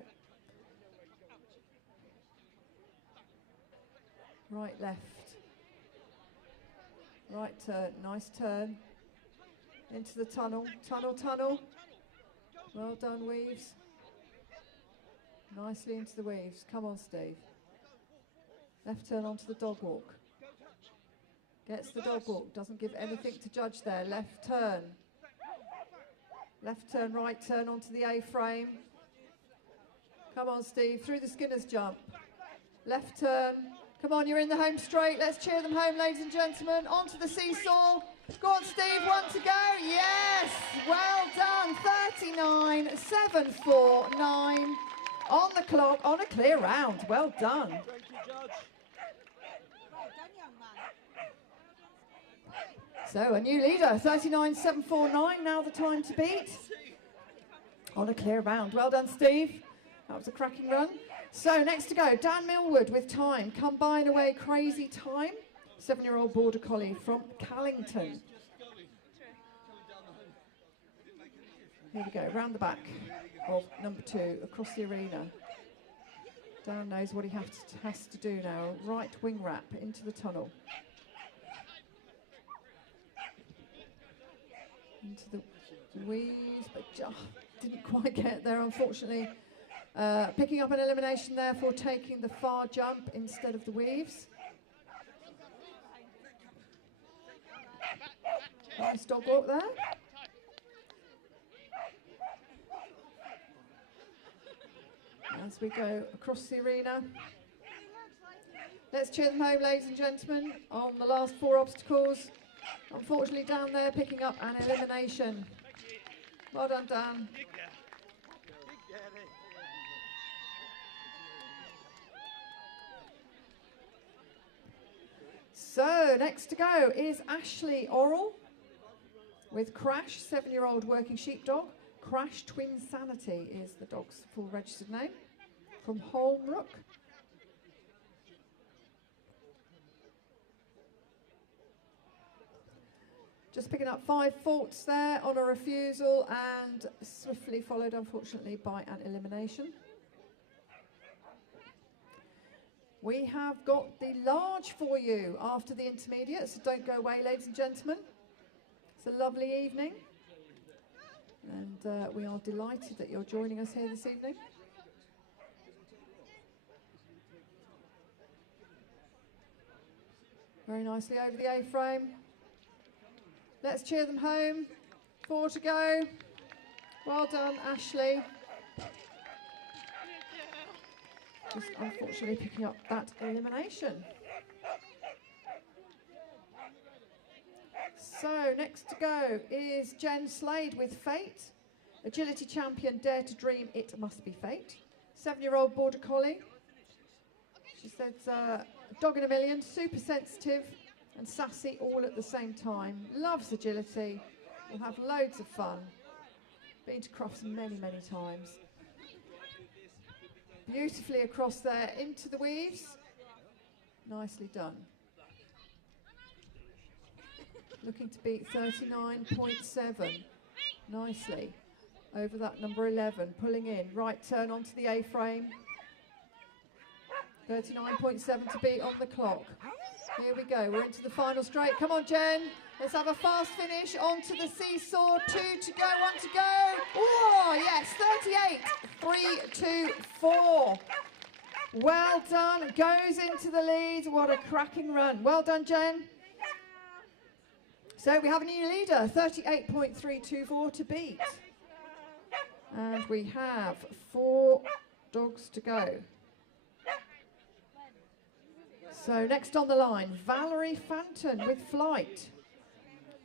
Right, left. Right turn, nice turn. Into the tunnel, tunnel. Well done, Weaves. Nicely into the weaves. Come on, Steve. Left turn onto the dog walk. Gets the dog walk, doesn't give anything to judge there. Left turn. Left turn, right turn onto the A-frame. Come on, Steve, through the Skinner's jump. Left turn. Come on, you're in the home straight. Let's cheer them home, ladies and gentlemen. Onto the seesaw. Go on, Steve, 1 to go. Yes, well done. 39.749 on the clock, on a clear round. Well done. Thank you, Judge. So a new leader, 39.749, now the time to beat. On a clear round. Well done, Steve. That was a cracking run. So next to go, Dan Millwood with time. Come by and away, crazy time. 7-year-old Border Collie from Callington. Here we go, round the back of number 2, across the arena. Dan knows what he has to do now. Right wing wrap into the tunnel. Into the weaves, but didn't quite get there, unfortunately. Picking up an elimination there for taking the far jump instead of the weaves. Nice dog walk there. As we go across the arena. Let's cheer them home, ladies and gentlemen, on the last 4 obstacles. Unfortunately, down there picking up an elimination. Well done, Dan. So, next to go is Ashley Orrell with Crash, 7-year-old working sheepdog. Crash Twin Sanity is the dog's full registered name, from Holmrook. Just picking up 5 faults there on a refusal and swiftly followed, unfortunately, by an elimination. We have got the large for you after the intermediate, so don't go away, ladies and gentlemen. It's a lovely evening, and we are delighted that you're joining us here this evening. Very nicely over the A-frame. Let's cheer them home. 4 to go. Well done, Ashley. Just unfortunately picking up that elimination. So next to go is Jen Slade with Fate. Agility champion, Dare to Dream, It Must Be Fate. 7-year-old Border Collie. She says, dog in a million, super sensitive and sassy all at the same time. Loves agility, will have loads of fun. Been to Crofts many, many times. Beautifully across there into the weaves. Nicely done. Looking to beat 39.7. Nicely over that number 11. Pulling in. Right turn onto the A-frame. 39.7 to beat on the clock. Here we go. We're into the final straight. Come on, Jen. Let's have a fast finish onto the seesaw. 2 to go, 1 to go. Oh, yes, 38, 3, 2, 4. Well done. Goes into the lead. What a cracking run. Well done, Jen. So we have a new leader, 38.324 to beat. And we have 4 dogs to go. So next on the line, Valerie Fanton with Flight.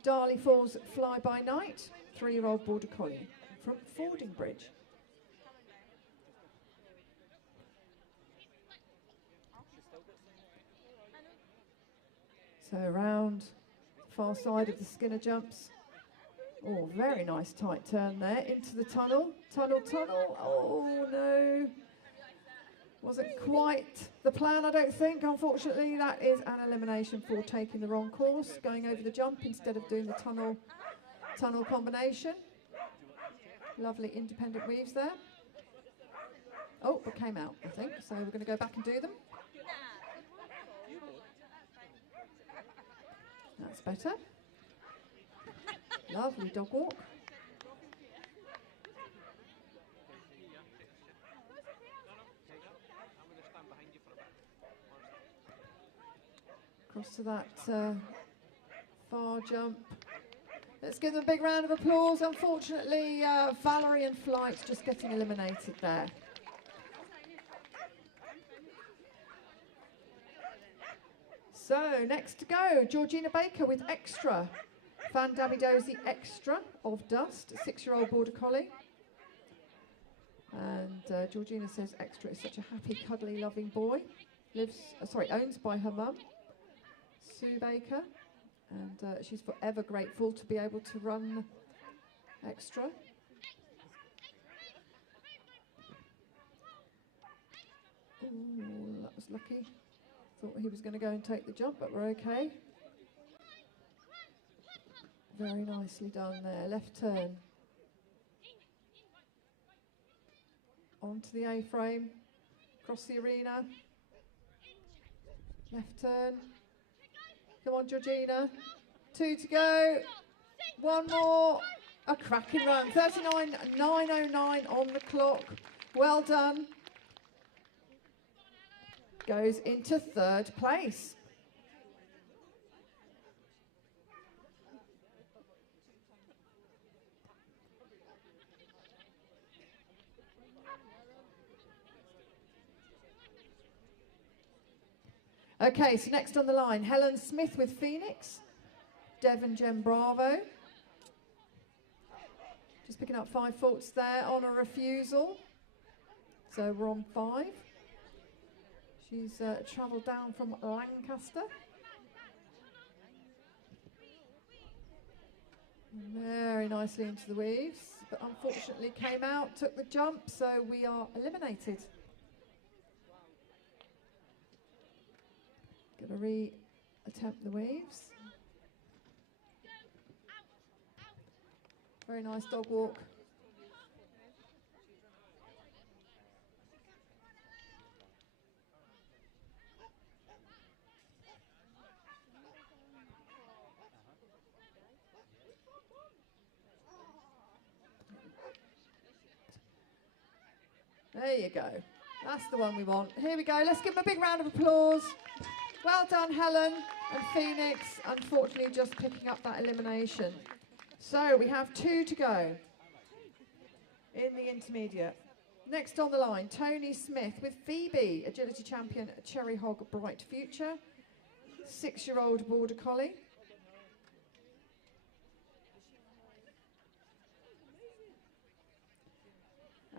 Darley Falls Fly By Night, 3-year-old Border Collie from Fordingbridge. So around far side of the Skinner jumps. Oh, very nice tight turn there into the tunnel. Tunnel, tunnel. Oh, no. Wasn't quite the plan, I don't think. Unfortunately, that is an elimination for taking the wrong course, going over the jump instead of doing the tunnel combination. Lovely independent weaves there. Oh, it came out, I think. So we're going to go back and do them. That's better. Lovely dog walk. Across to that far jump. Let's give them a big round of applause. Unfortunately, Valerie and Flight just getting eliminated there. So, next to go, Georgina Baker with Extra. Fan Davidosi Extra of Dust, 6-year-old Border Collie. And Georgina says Extra is such a happy, cuddly, loving boy. Owns by her mum, Sue Baker. And she's forever grateful to be able to run Extra. Ooh, that was lucky. Thought he was going to go and take the jump, but we're okay. Very nicely done there. Left turn. Onto the A-frame. Across the arena. Left turn. Come on, Georgina. 2 to go. 1 more. A cracking run. 39.909 on the clock. Well done. Goes into 3rd place. Okay, so next on the line, Helen Smith with Phoenix, Devon Gem Bravo. Just picking up 5 faults there on a refusal. So we're on 5. She's travelled down from Lancaster. Very nicely into the weaves, but unfortunately came out, took the jump, so we are eliminated. Gonna re-attempt the weaves. Very nice dog walk. There you go. That's the one we want. Here we go. Let's give them a big round of applause. Well done, Helen and Phoenix. Unfortunately, just picking up that elimination. So we have 2 to go in the intermediate. Next on the line, Tony Smith with Phoebe, agility champion, Cherry Hog Bright Future, 6-year-old Border Collie.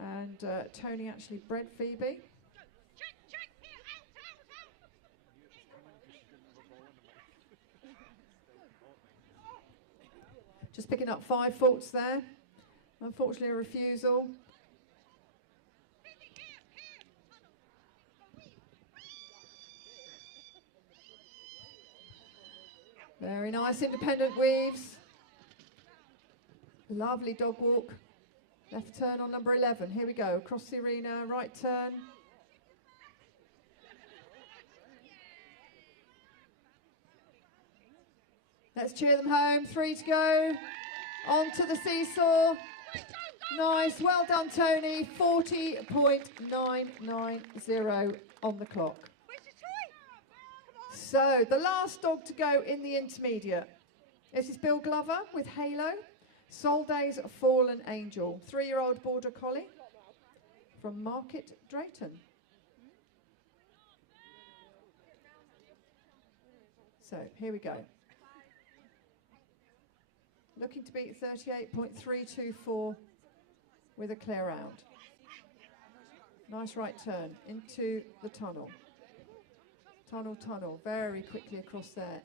And Tony actually bred Phoebe. Just picking up 5 faults there. Unfortunately, a refusal. Very nice independent weaves. Lovely dog walk. Left turn on number 11. Here we go. Across the arena, right turn. Let's cheer them home. 3 to go. On to the seesaw. Nice. Well done, Tony. 40.990 on the clock. So the last dog to go in the intermediate. This is Bill Glover with Halo. Solday's Fallen Angel. 3-year-old Border Collie from Market Drayton. So here we go. Looking to beat 38.324 with a clear round. Nice right turn into the tunnel. Tunnel, tunnel, very quickly across there.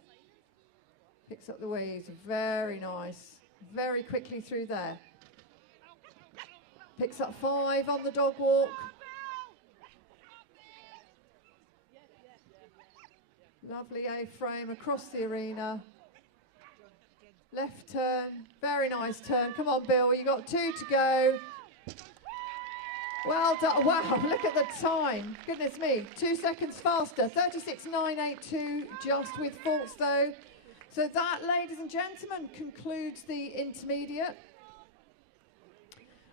Picks up the waves, very nice. very quickly through there. Picks up 5 on the dog walk. Lovely A-frame across the arena. Left turn, very nice turn. Come on, Bill, you got 2 to go. Well done. Wow, look at the time. Goodness me, 2 seconds faster. 36.982, just with faults though. So that, ladies and gentlemen, concludes the intermediate.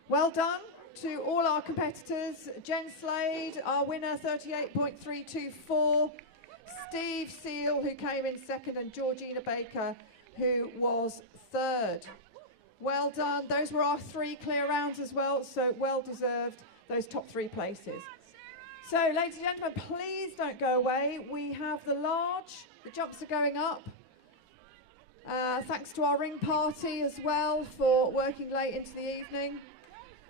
Well done to all our competitors. Jen Slade, our winner, 38.324. Steve Seal, who came in second, and Georgina Baker, who was third. Well done. Those were our 3 clear rounds as well, so well deserved, those top 3 places. So, ladies and gentlemen, please don't go away. We have the large, the jumps are going up. Thanks to our ring party as well for working late into the evening.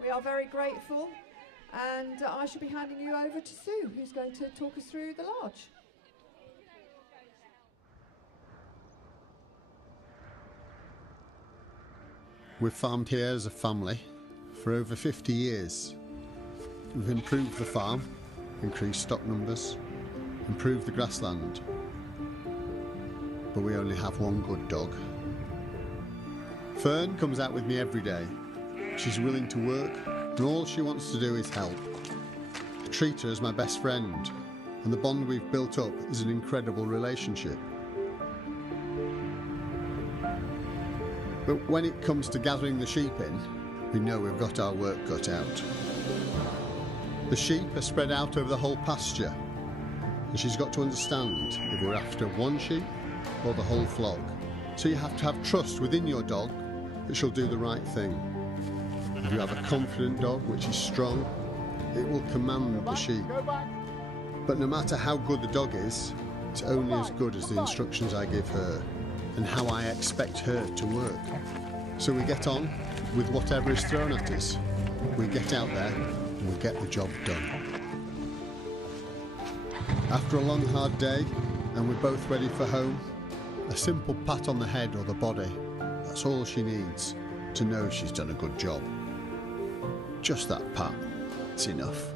We are very grateful. And I shall be handing you over to Sue, who's going to talk us through the large. We've farmed here as a family for over 50 years. We've improved the farm, increased stock numbers, improved the grassland. But we only have one good dog. Fern comes out with me every day. She's willing to work, and all she wants to do is help. I treat her as my best friend, and the bond we've built up is an incredible relationship. But when it comes to gathering the sheep in, we know we've got our work cut out. The sheep are spread out over the whole pasture, and she's got to understand if we're after one sheep or the whole flock. So you have to have trust within your dog that she'll do the right thing. If you have a confident dog which is strong, it will command the sheep. But no matter how good the dog is, it's only as good as the instructions I give her and how I expect her to work. So we get on with whatever is thrown at us. We get out there and we get the job done. After a long hard day and we're both ready for home, a simple pat on the head or the body, that's all she needs to know she's done a good job. Just that pat, it's enough.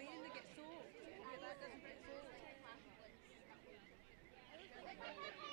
train, they get soaked. Yeah, that doesn't get soaked. Will we take them up to the field before we go back though? They're in the wrong quality.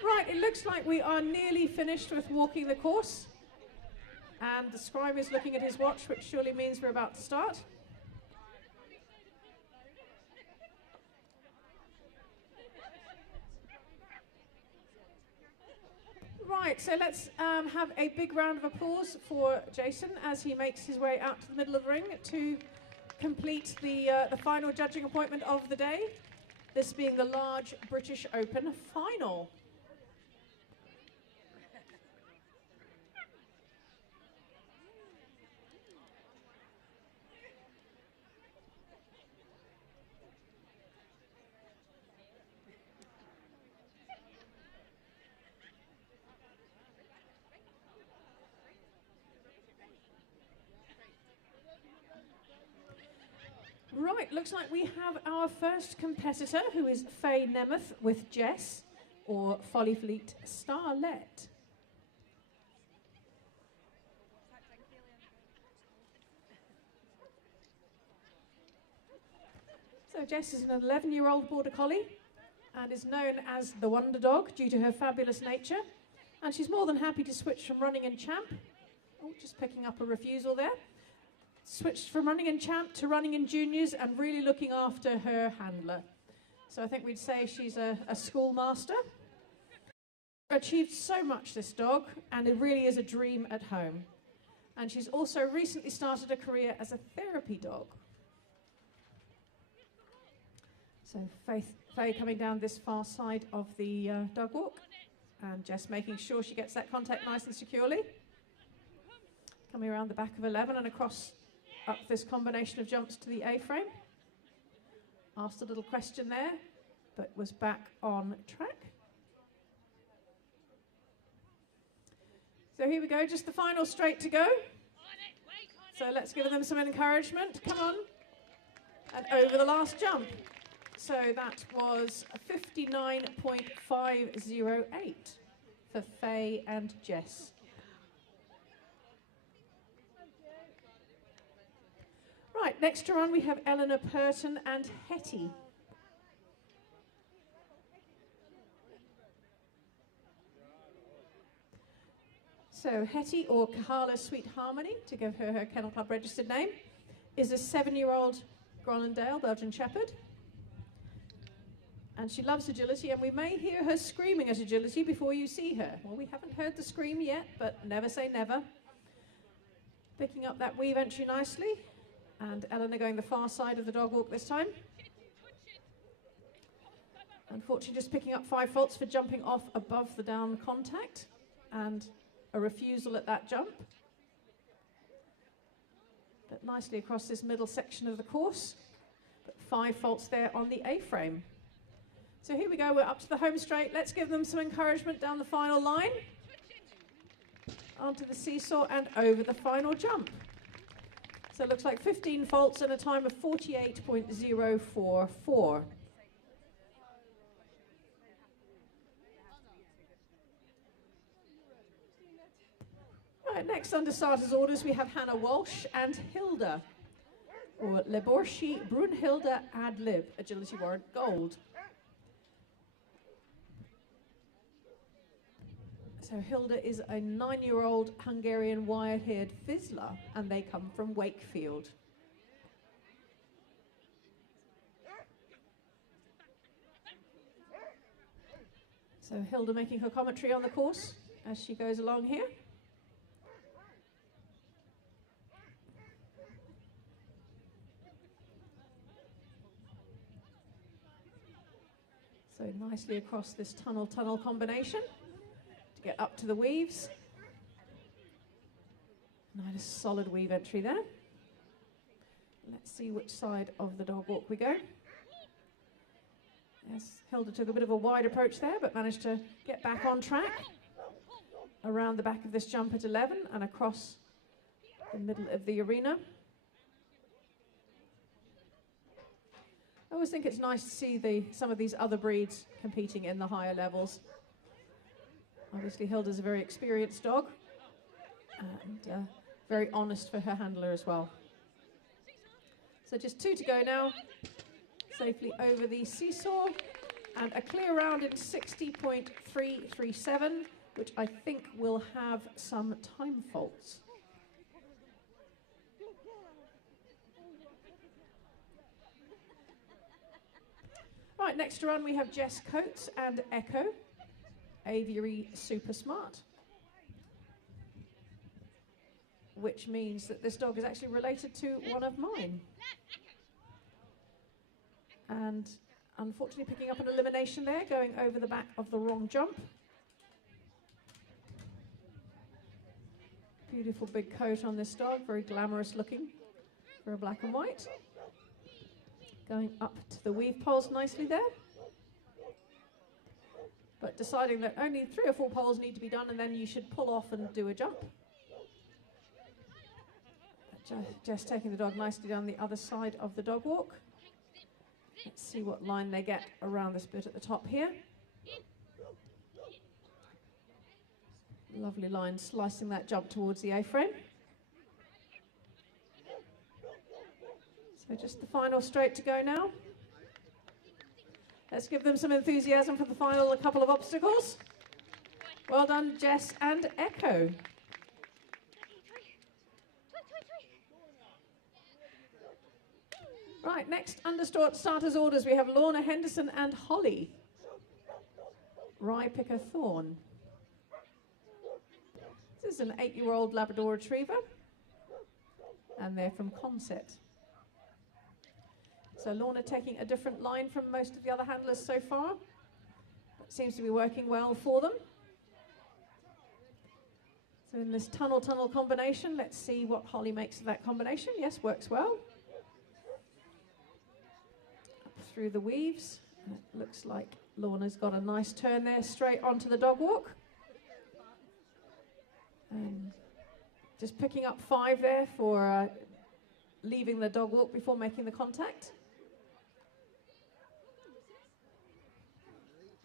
Right, it looks like we are nearly finished with walking the course. And the scribe is looking at his watch, which surely means we're about to start. Right, so let's have a big round of applause for Jason as he makes his way out to the middle of the ring to complete the final judging appointment of the day, this being the large British Open final. Right, looks like we have our first competitor, who is Faye Nemeth with Jess, or Follyfleet Starlet. So Jess is an 11-year-old Border Collie and is known as the Wonder Dog due to her fabulous nature. And she's more than happy to switch from running in champ. Oh, just picking up a refusal there. Switched from running in champ to running in juniors and really looking after her handler. So I think we'd say she's a schoolmaster. Achieved so much, this dog, and it really is a dream at home. And she's also recently started a career as a therapy dog. So Faye coming down this far side of the dog walk, and just making sure she gets that contact nice and securely. Coming around the back of 11 and across up this combination of jumps to the A-frame. Asked a little question there, but was back on track. So here we go, just the final straight to go. So let's give them some encouragement. Come on. And over the last jump. So that was 59.508 for Faye and Jess. Right, next to run we have Eleanor Purton and Hetty. So Hetty, or Kahala Sweet Harmony, to give her her Kennel Club registered name, is a 7-year-old Groenendael Belgian Shepherd. And she loves agility, and we may hear her screaming at agility before you see her. Well, we haven't heard the scream yet, but never say never. Picking up that weave entry nicely, and Eleanor going the far side of the dog walk this time. Unfortunately, just picking up 5 faults for jumping off above the down contact, and a refusal at that jump. But nicely across this middle section of the course, but 5 faults there on the A-frame. So here we go, we're up to the home straight. Let's give them some encouragement down the final line. Onto the seesaw and over the final jump. So it looks like 15 faults and a time of 48.044. Right, next under starters orders we have Hannah Walsh and Hilda, or Leborshi Brunhilde Ad Lib, Agility Warrant Gold. So Hilda is a 9-year-old Hungarian wire-haired Vizsla, and they come from Wakefield. So Hilda making her commentary on the course as she goes along here. So nicely across this tunnel-tunnel combination to get up to the weaves. Nice solid weave entry there. Let's see which side of the dog walk we go. Yes, Hilda took a bit of a wide approach there, but managed to get back on track around the back of this jump at 11 and across the middle of the arena. I always think it's nice to see some of these other breeds competing in the higher levels. Obviously, Hilda's a very experienced dog and very honest for her handler as well. So just 2 to go now. Safely over the seesaw and a clear round in 60.337, which I think will have some time faults. Right, next to run we have Jess Coates and Echo, Aviary Super Smart, which means that this dog is actually related to one of mine. And unfortunately picking up an elimination there, going over the back of the wrong jump. Beautiful big coat on this dog, very glamorous looking for a black and white. Going up to the weave poles nicely there. But deciding that only 3 or 4 poles need to be done and then you should pull off and do a jump. Just taking the dog nicely down the other side of the dog walk. Let's see what line they get around this bit at the top here. Lovely line slicing that jump towards the A-frame. So just the final straight to go now. Let's give them some enthusiasm for the final couple of obstacles. Well done, Jess and Echo. Right, next under starters orders we have Lorna Henderson and Holly. Rye Picker Thorn. This is an 8-year-old Labrador Retriever, and they're from Consett. So Lorna taking a different line from most of the other handlers so far. That seems to be working well for them. So in this tunnel-tunnel combination, let's see what Holly makes of that combination. Yes, works well. Up through the weaves. And it looks like Lorna's got a nice turn there straight onto the dog walk. Just picking up 5 there for leaving the dog walk before making the contact.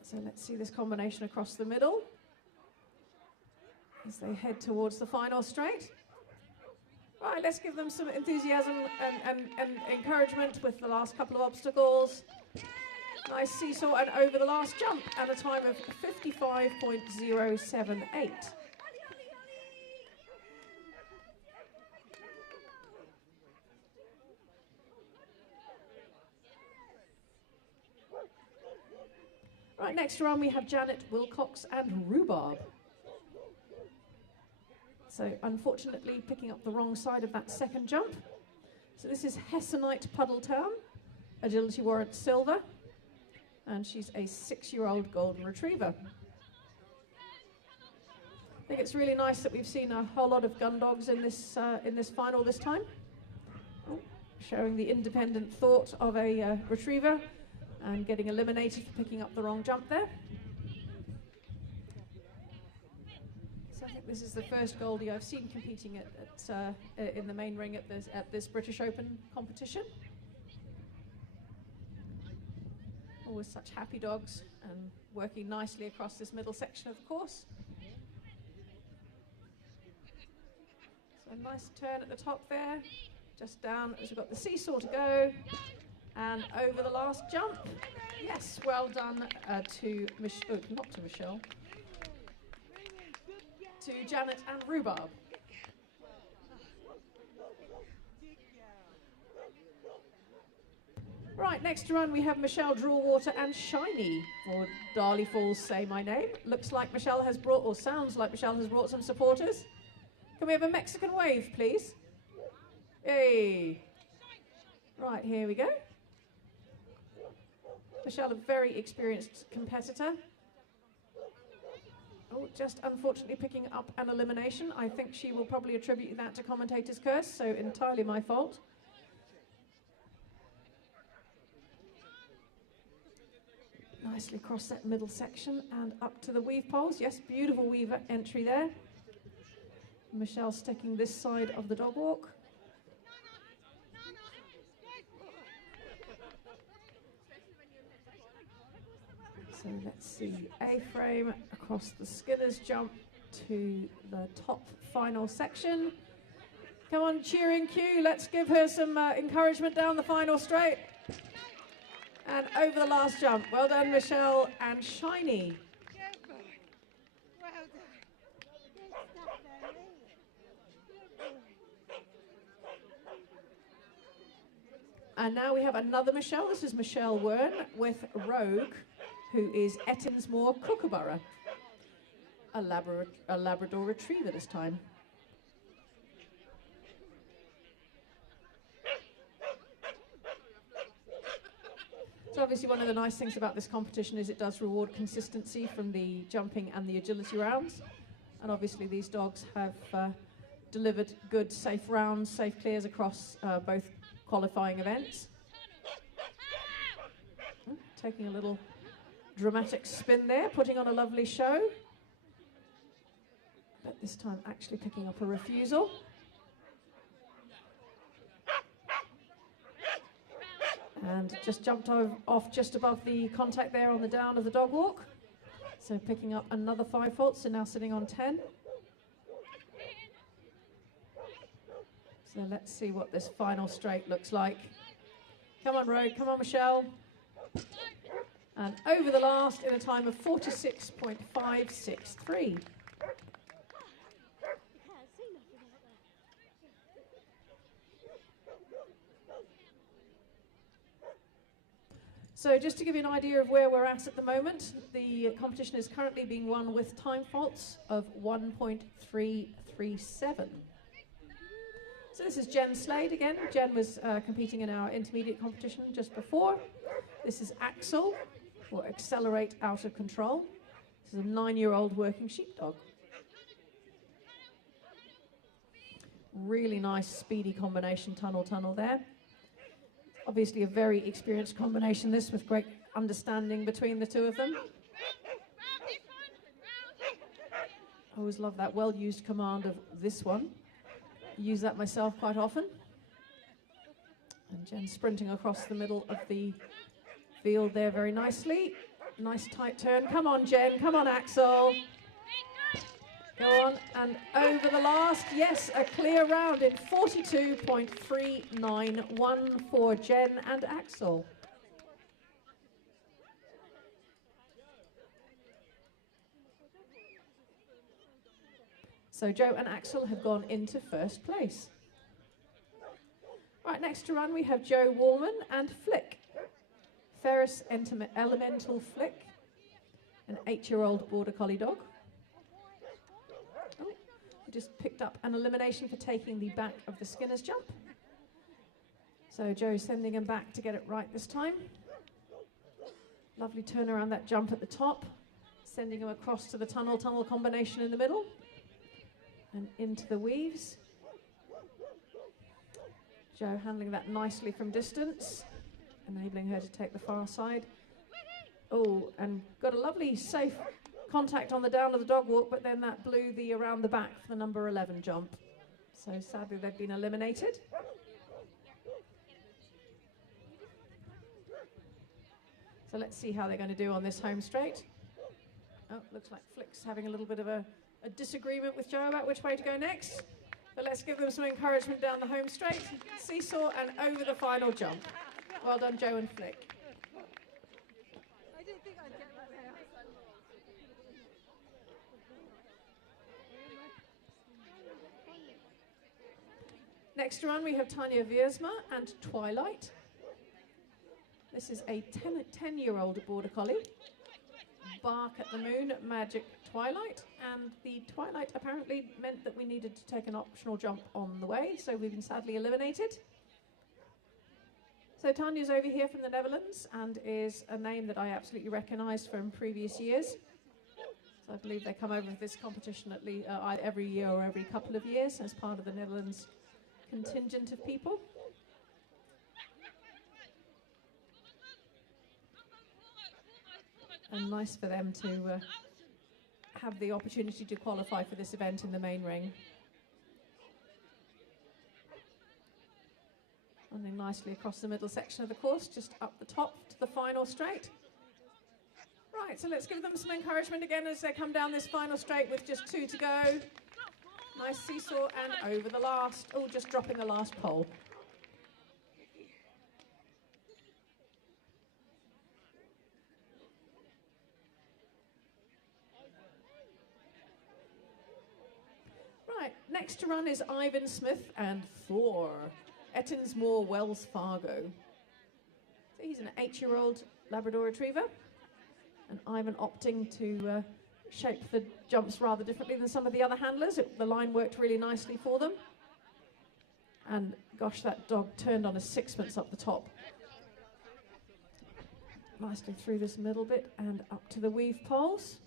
So let's see this combination across the middle as they head towards the final straight. Right, let's give them some enthusiasm and encouragement with the last couple of obstacles. Nice seesaw and over the last jump and a time of 55.078. Right, next run we have Janet, Wilcox and Rhubarb. So unfortunately picking up the wrong side of that second jump. So this is Hessonite Puddletown, Agility Warrant Silver, and she's a 6-year-old golden retriever. I think it's really nice that we've seen a whole lot of gun dogs in this final this time, showing the independent thought of a retriever and getting eliminated for picking up the wrong jump there. So I think this is the first Goldie I've seen competing in the main ring at this British Open competition. Always such happy dogs and working nicely across this middle section of the course. So a nice turn at the top there, just down as we've got the seesaw to go. And over the last jump, yes, well done to not to Michelle, to Janet and Rhubarb. Right, next run we have Michelle Droolwater and Shiny, or Darley Falls Say My Name. Looks like Michelle has brought, or sounds like Michelle has brought some supporters. Can we have a Mexican wave, please? Hey. Right, here we go. Michelle, a very experienced competitor. Oh, just unfortunately picking up an elimination. I think she will probably attribute that to commentator's curse, so entirely my fault. Nicely across that middle section and up to the weave poles. Yes, beautiful weave entry there. Michelle sticking this side of the dog walk. So let's see, A-frame across the Skinner's jump to the top final section. Come on, cheering cue, let's give her some encouragement down the final straight. And over the last jump. Well done, Michelle and Shiny. And now we have another Michelle. This is Michelle Wern with Rogue, who is Ettinsmore Kookaburra, a Labrador Retriever this time. So obviously one of the nice things about this competition is it does reward consistency from the jumping and the agility rounds. And obviously these dogs have delivered good, safe rounds, safe clears across both qualifying events. Taking a little dramatic spin there, putting on a lovely show. But this time actually picking up a refusal. And just jumped off just above the contact there on the down of the dog walk. So picking up another 5 faults, so now sitting on 10. So let's see what this final straight looks like. Come on, Rogue, come on, Michelle. And over the last in a time of 46.563. So just to give you an idea of where we're at the moment, the competition is currently being won with time faults of 1.337. So this is Jen Slade again. Jen was competing in our intermediate competition just before. This is Axel, or Accelerate Out of Control. This is a 9-year-old working sheepdog. Really nice, speedy combination, tunnel there. Obviously a very experienced combination, this, with great understanding between the two of them. I always love that well-used command of this one. Use that myself quite often. And Jen sprinting across the middle of the field there very nicely. Nice tight turn. Come on, Jen. Come on, Axel. Go on and over the last. Yes, a clear round in 42.391 for Jen and Axel. So Joe and Axel have gone into first place. Right, next to run we have Joe Wallman and Flick. Ferris Elemental Flick, an 8-year-old Border Collie dog. Oh, he just picked up an elimination for taking the back of the Skinner's jump. So Joe sending him back to get it right this time. Lovely turn around that jump at the top, sending him across to the tunnel combination in the middle. And into the weaves. Joe handling that nicely from distance, enabling her to take the far side. Oh, and got a lovely safe contact on the down of the dog walk, but then that blew the around the back for the number 11 jump. So sadly they've been eliminated. So let's see how they're going to do on this home straight. Oh, looks like Flick's having a little bit of a disagreement with Joe about which way to go next. But let's give them some encouragement down the home straight, seesaw and over the final jump. Well done, Joe and Flick. I didn't think I'd get that there. Next to run we have Tanya Wiersma and Twilight. This is a 10-year-old Border Collie. Bark at the Moon, Magic Twilight, and the Twilight apparently meant that we needed to take an optional jump on the way, so we've been sadly eliminated. So Tanya's over here from the Netherlands and is a name that I absolutely recognise from previous years. So I believe they come over for this competition at least every year or every couple of years as part of the Netherlands contingent of people. And nice for them to have the opportunity to qualify for this event in the main ring. Running nicely across the middle section of the course, just up the top to the final straight. Right, so let's give them some encouragement again as they come down this final straight with just 2 to go. Nice seesaw and over the last, oh, just dropping the last pole. Right, next to run is Ivan Smith and Thor, Ettonsmore, Wells Fargo. So he's an 8-year-old Labrador Retriever, and Ivan opting to shape the jumps rather differently than some of the other handlers. The line worked really nicely for them. And gosh, that dog turned on a sixpence up the top. Nicely through this middle bit and up to the weave poles.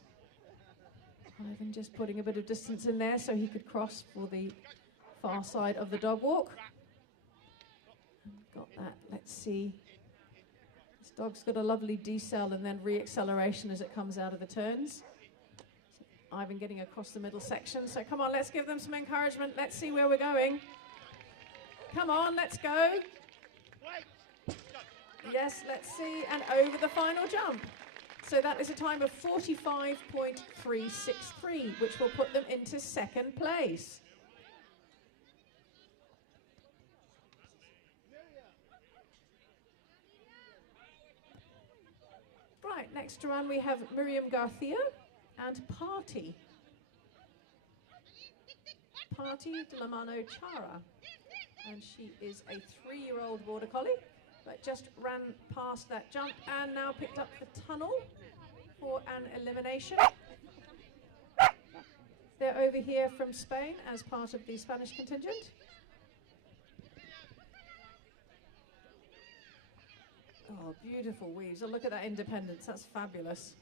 Ivan just putting a bit of distance in there so he could cross for the far side of the dog walk. Got that, let's see. This dog's got a lovely decel and then re-acceleration as it comes out of the turns. So Ivan getting across the middle section. So come on, let's give them some encouragement. Let's see where we're going. Come on, let's go. Yes, let's see, and over the final jump. So that is a time of 45.363, which will put them into second place. Right, next to run we have Miriam Garcia and Party. Party de la Mano Chara. And she is a 3-year-old Border Collie, but just ran past that jump and now picked up the tunnel for an elimination. They're over here from Spain as part of the Spanish contingent. Oh, beautiful weaves. Oh, look at that independence. That's fabulous.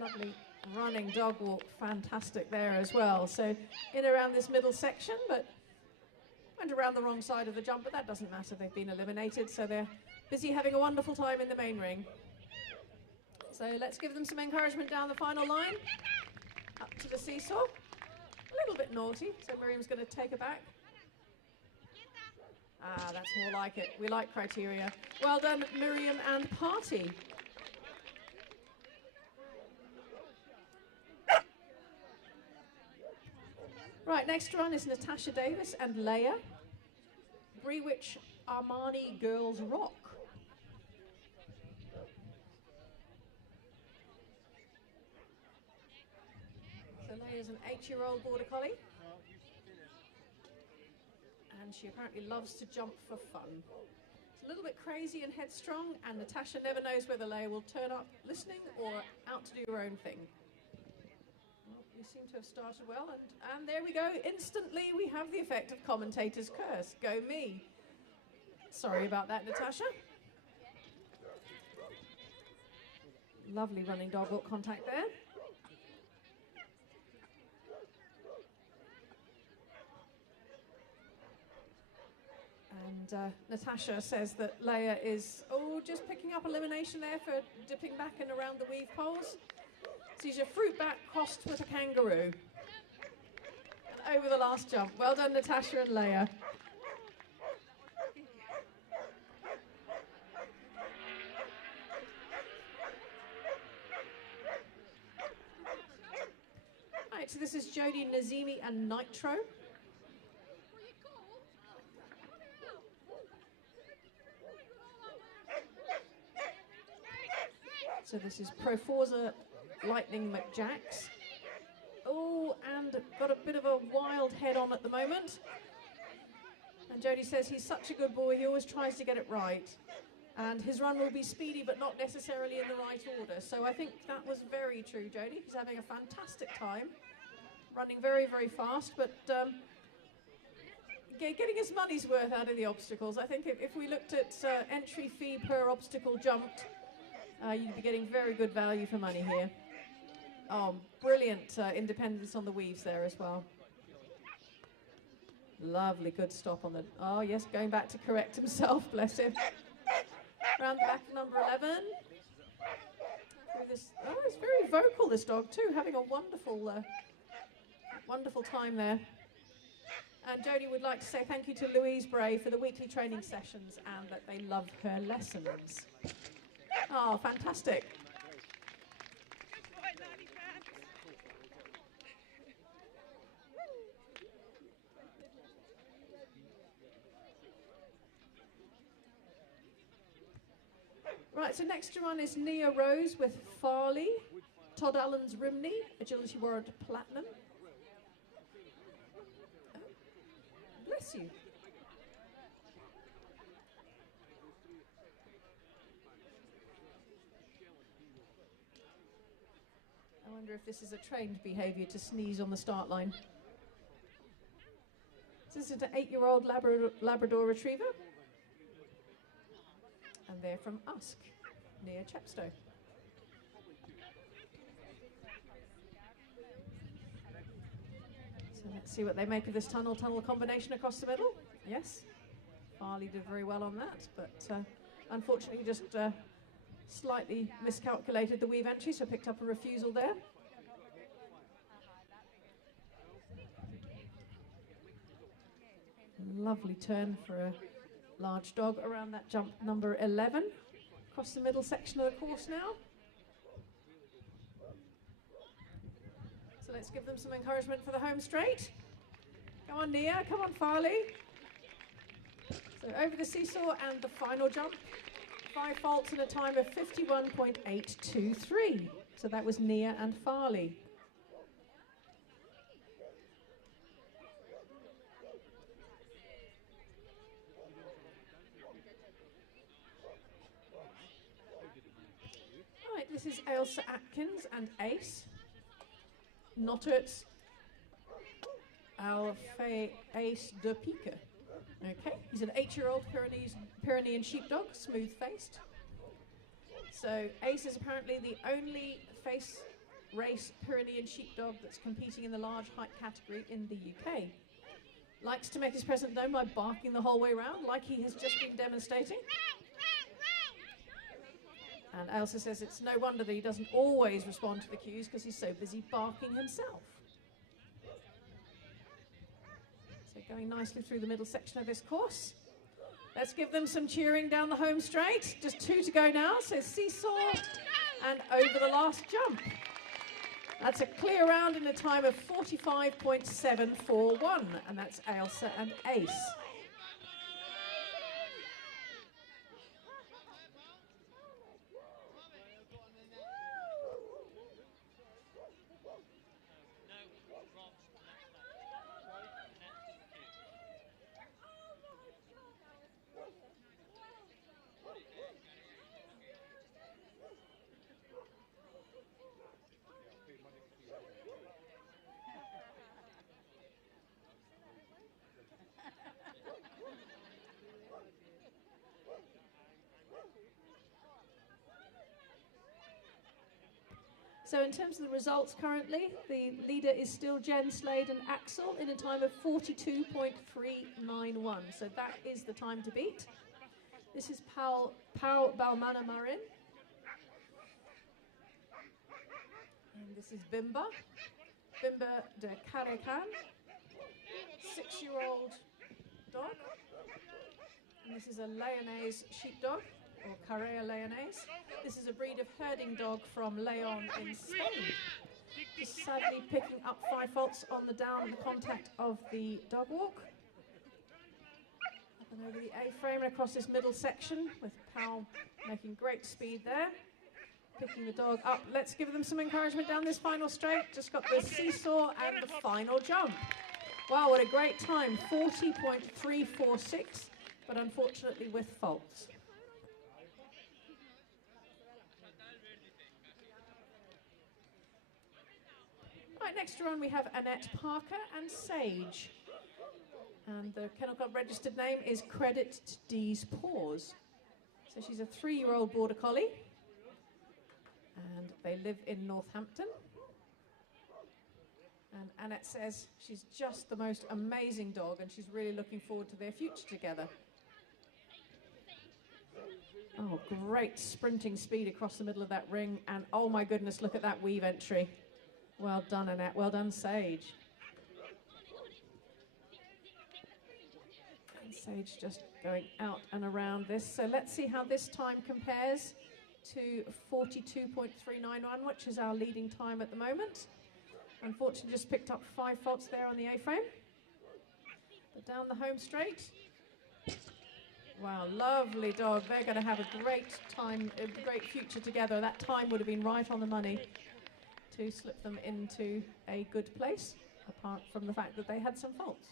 Lovely running dog walk. Fantastic there as well. So in around this middle section, but went around the wrong side of the jump, but that doesn't matter. They've been eliminated, so they're busy having a wonderful time in the main ring. So let's give them some encouragement down the final line. Up to the seesaw. A little bit naughty, so Miriam's going to take her back. Ah, that's more like it. We like criteria. Well done, Miriam and Party. Right, next run is Natasha Davis and Leia. Brewich Armani Girls Rock. So Leia's an 8-year-old border collie. And she apparently loves to jump for fun. It's a little bit crazy and headstrong, and Natasha never knows whether Leia will turn up listening or out to do her own thing. Well, we seem to have started well, and there we go. Instantly, we have the effect of commentator's curse. Go me. Sorry about that, Natasha. Lovely running dog walk contact there. And Natasha says that Leia is, just picking up elimination there for dipping back and around the weave poles. She's a fruit bat crossed with a kangaroo. And over the last jump. Well done, Natasha and Leia. Right, so this is Jodie, Nazimi and Nitro. So this is Proforza Lightning McJax. Oh, and got a bit of a wild head on at the moment. And Jodie says he's such a good boy, he always tries to get it right. And his run will be speedy, but not necessarily in the right order. So I think that was very true, Jodie. He's having a fantastic time, running very, very fast, but getting his money's worth out of the obstacles. I think if we looked at entry fee per obstacle jumped, you'd be getting very good value for money here. Oh, brilliant independence on the weaves there as well. Lovely, good stop on the... Oh, yes, going back to correct himself, bless him. Around the back of number 11. This, it's very vocal, this dog, too, having a wonderful, wonderful time there. And Jodie would like to say thank you to Louise Bray for the weekly training sessions and that they love her lessons. Oh, fantastic. Right, so next to run is Nia Rose with Farley, Todd Allen's Rimney, Agility Warrant Platinum. Oh, bless you. I wonder if this is a trained behaviour to sneeze on the start line. This is an 8-year-old Labrador Retriever. And they're from Usk, near Chepstow. So let's see what they make of this tunnel-tunnel combination across the middle. Yes, Farley did very well on that, but unfortunately just slightly miscalculated the weave entry, so picked up a refusal there. Lovely turn for a large dog around that jump number 11. Across the middle section of the course now. So let's give them some encouragement for the home straight. Come on, Nia. Come on, Farley. So over the seesaw and the final jump. 5 faults in a time of 51.823. So that was Nia and Farley. Right, this is Ailsa Atkins and Ace. Nottert's Alfei Ace de Pique. Okay, he's an 8-year-old Pyrenean sheepdog, smooth-faced. So Ace is apparently the only face race Pyrenean sheepdog that's competing in the large height category in the UK. Likes to make his presence known by barking the whole way around, like he has just been demonstrating. And Ailsa says it's no wonder that he doesn't always respond to the cues because he's so busy barking himself. So going nicely through the middle section of this course. Let's give them some cheering down the home straight. Just 2 to go now. So seesaw and over the last jump. That's a clear round in a time of 45.741. And that's Ailsa and Ace. So in terms of the results currently, the leader is still Jen Slade and Axel in a time of 42.391. So that is the time to beat. This is Pau Balmana Marin. And this is Bimba. Bimba de Karekan. 6-year-old dog. And this is a Leonese sheepdog, or Carrera Leonese. This is a breed of herding dog from Leon in Spain. Just sadly picking up 5 faults on the down and the contact of the dog walk. Up and over the A-frame and across this middle section with Powell making great speed there. Picking the dog up. Let's give them some encouragement down this final straight. Just got the seesaw and the final jump. Wow, what a great time. 40.346, but unfortunately with faults. Right, next run we have Annette Parker and Sage. And the Kennel Club registered name is Credit to Dee's Paws. So she's a 3-year-old Border Collie. And they live in Northampton. And Annette says she's just the most amazing dog and she's really looking forward to their future together. Oh, great sprinting speed across the middle of that ring. And oh my goodness, look at that weave entry. Well done, Annette. Well done, Sage. And Sage just going out and around this. So let's see how this time compares to 42.391, which is our leading time at the moment. Unfortunately, just picked up 5 faults there on the A-frame. But down the home straight. Wow, lovely dog. They're going to have a great time, a great future together. That time would have been right on the money to slip them into a good place, apart from the fact that they had some faults.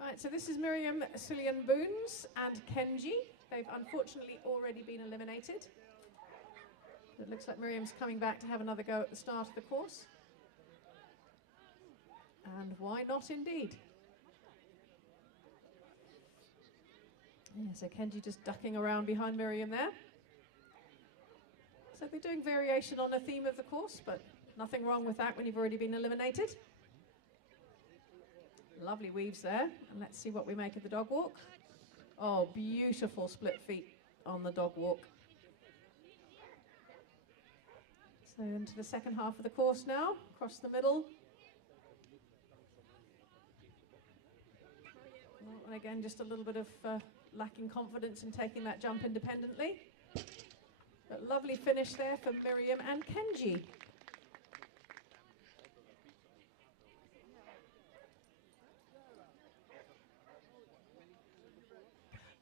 Right, so this is Miriam Cillian Boons and Kenji. They've unfortunately already been eliminated. It looks like Miriam's coming back to have another go at the start of the course. And why not indeed? Yeah, so Kenji just ducking around behind Miriam there. So they're doing variation on a theme of the course, but nothing wrong with that when you've already been eliminated. Lovely weaves there. And let's see what we make of the dog walk. Oh, beautiful split feet on the dog walk. So into the second half of the course now, across the middle. And again, just a little bit of lacking confidence in taking that jump independently. But lovely finish there for Miriam and Kenji.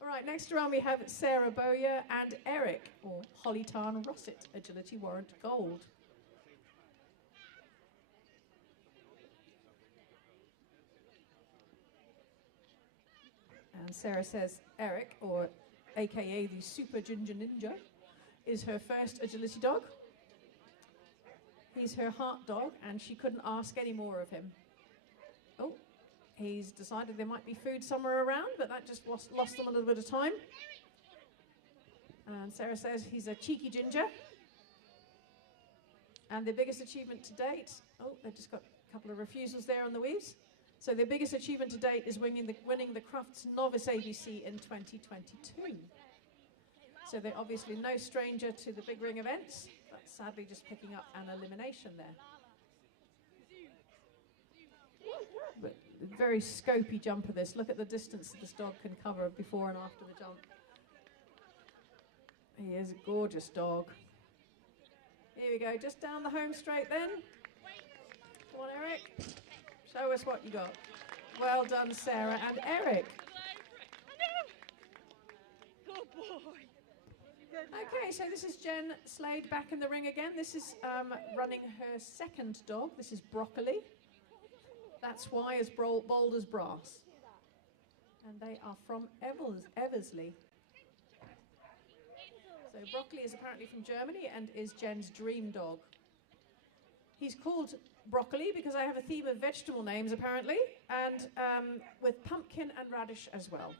All right, next round we have Sarah Bowyer and Eric, or Holly Tarn Rossett, Agility Warrant Gold. And Sarah says Eric, or AKA the Super Ginger Ninja, is her first agility dog. He's her heart dog, and she couldn't ask any more of him. Oh, he's decided there might be food somewhere around, but that just lost them a little bit of time. And Sarah says he's a cheeky ginger. And their biggest achievement to date, oh, they've just got a couple of refusals there on the weaves. So their biggest achievement to date is winning the Crufts Novice ABC in 2022. So they're obviously no stranger to the big ring events, but sadly just picking up an elimination there. But very scopy jumper this. Look at the distance that this dog can cover before and after the jump. He is a gorgeous dog. Here we go, just down the home straight then. Come on, Eric. Show us what you got. Well done, Sarah and Eric. Good boy. Okay, so this is Jen Slade back in the ring again. This is running her second dog. This is Broccoli. That's why as bold as brass. And they are from Eversley. So Broccoli is apparently from Germany and is Jen's dream dog. He's called Broccoli because I have a theme of vegetable names apparently, and with pumpkin and radish as well.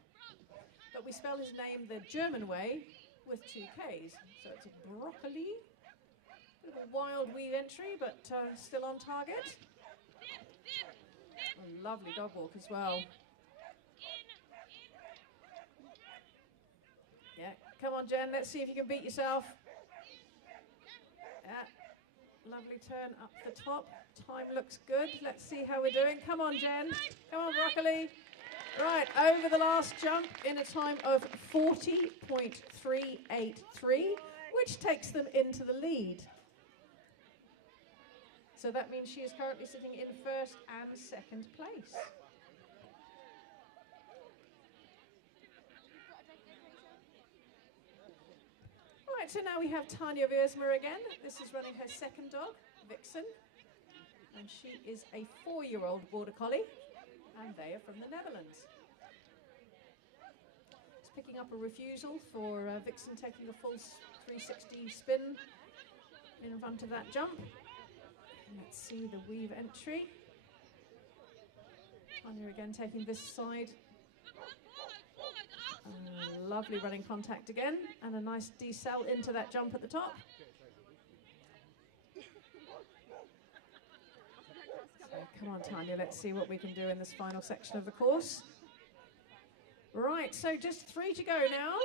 But we spell his name the German way with 2 Ks. So it's a Broccoli. Bit of a wild weave entry, but still on target. A lovely dog walk as well. Yeah, come on, Jen, let's see if you can beat yourself. Yeah, lovely turn up the top. Time looks good. Let's see how we're doing. Come on, Jen. Come on, Broccoli. Right, over the last jump in a time of 40.383, which takes them into the lead. So that means she is currently sitting in first and second place. Right, so now we have Tanya Wiersma again. This is running her second dog, Vixen. And she is a 4-year-old Border Collie, and they are from the Netherlands. It's picking up a refusal for Vixen taking a full 360 spin in front of that jump. Let's see the weave entry. Tanya again taking this side. Lovely running contact again, and a nice decel into that jump at the top. So come on, Tanya, let's see what we can do in this final section of the course. Right, so just 3 to go now.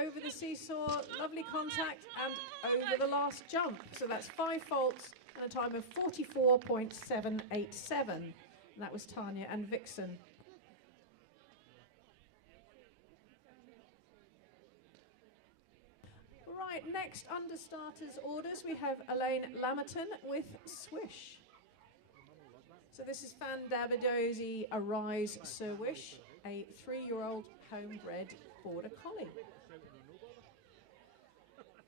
Over the seesaw, lovely contact, and over the last jump. So that's 5 faults and a time of 44.787. And that was Tanya and Vixen. Right, next under starters orders, we have Elaine Lamerton with Swish. So this is Fan Davidosi Arise Sir Wish, a 3-year-old homebred Border Collie.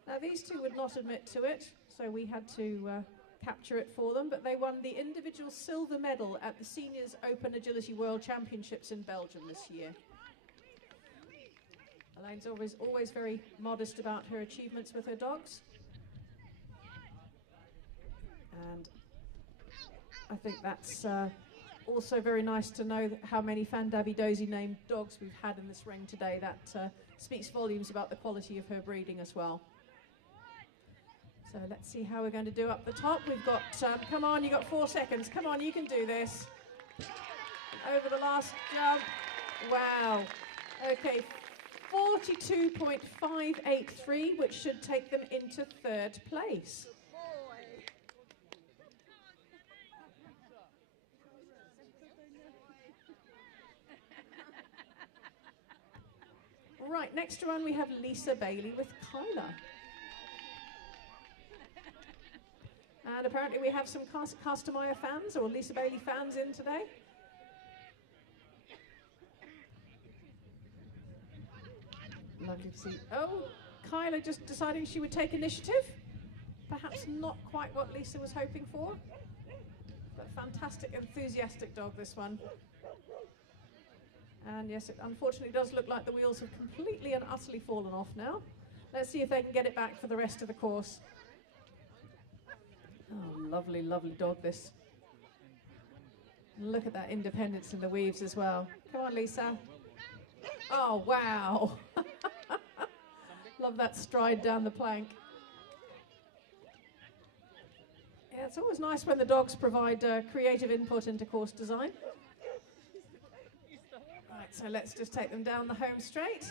Now these two would not admit to it, so we had to capture it for them, but they won the individual silver medal at the Seniors Open Agility World Championships in Belgium this year. Elaine's always very modest about her achievements with her dogs. And I think that's also very nice to know how many Fan Davidosi named dogs we've had in this ring today. That speaks volumes about the quality of her breeding as well. So let's see how we're going to do up the top. We've got, come on, you've got 4 seconds. Come on, you can do this. Over the last jump. Wow. Okay, 42.583, which should take them into 3rd place. Right, next to run we have Lisa Bailey with Kyla. And apparently we have some Castamaya fans or Lisa Bailey fans in today. Lovely to see. Oh, Kyla just deciding she would take initiative. Perhaps not quite what Lisa was hoping for. But fantastic, enthusiastic dog, this one. And yes, it unfortunately does look like the wheels have completely and utterly fallen off now. Let's see if they can get it back for the rest of the course. Oh, lovely, lovely dog, this. Look at that independence in the weaves as well. Come on, Lisa. Oh, wow. Love that stride down the plank. Yeah, it's always nice when the dogs provide creative input into course design. Right, so let's just take them down the home straight.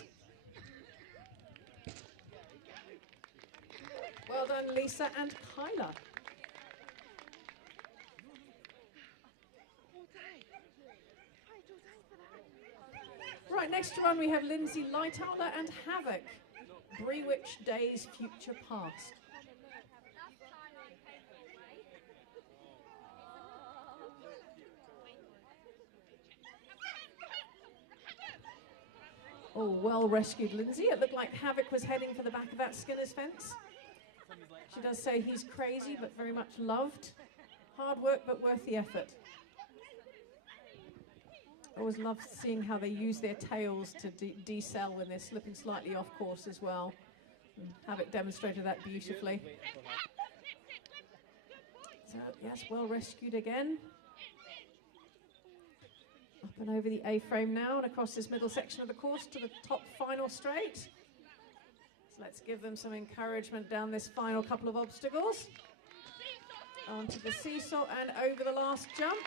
Well done, Lisa and Kyla. Right, next to run we have Lindsay Lighthowler and Havoc. Brewich Days Future Past. Oh, well rescued, Lindsay. It looked like Havoc was heading for the back of that Skinner's fence. She does say he's crazy, but very much loved. Hard work, but worth the effort. I always love seeing how they use their tails to decel when they're slipping slightly off course as well. And Havoc demonstrated that beautifully. So, yes, well rescued again. Up and over the A-frame now and across this middle section of the course to the top final straight. So let's give them some encouragement down this final couple of obstacles. Onto the seesaw and over the last jump.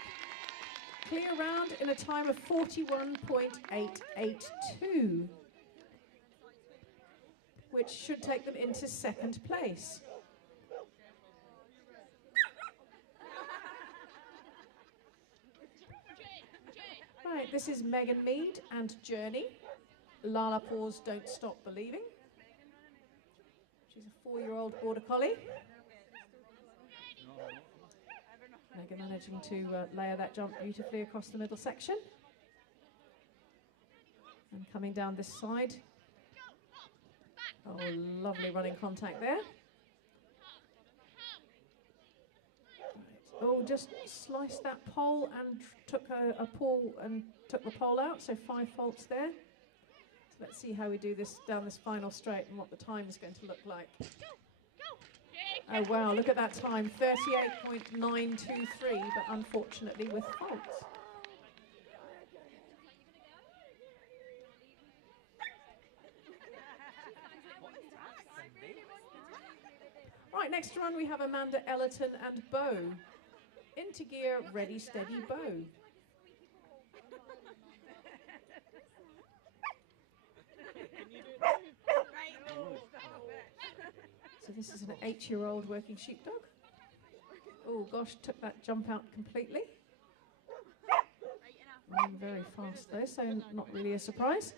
Clear round in a time of 41.882, which should take them into second place. Right, this is Megan Mead and Journey. Lala Paws Don't Stop Believing. She's a 4-year-old border collie. Megan managing to layer that jump beautifully across the middle section. And coming down this side. Oh, lovely running contact there. Oh, just sliced that pole and took a pole and took the pole out, so 5 faults there. So let's see how we do this down this final straight and what the time is going to look like. Oh wow, look at that time, 38.923, but unfortunately with faults. Right, next to run we have Amanda Ellerton and Bo. Into gear, ready, steady, Bo. So this is an 8-year-old working sheepdog. Oh gosh, took that jump out completely. Running very fast though, so not really a surprise.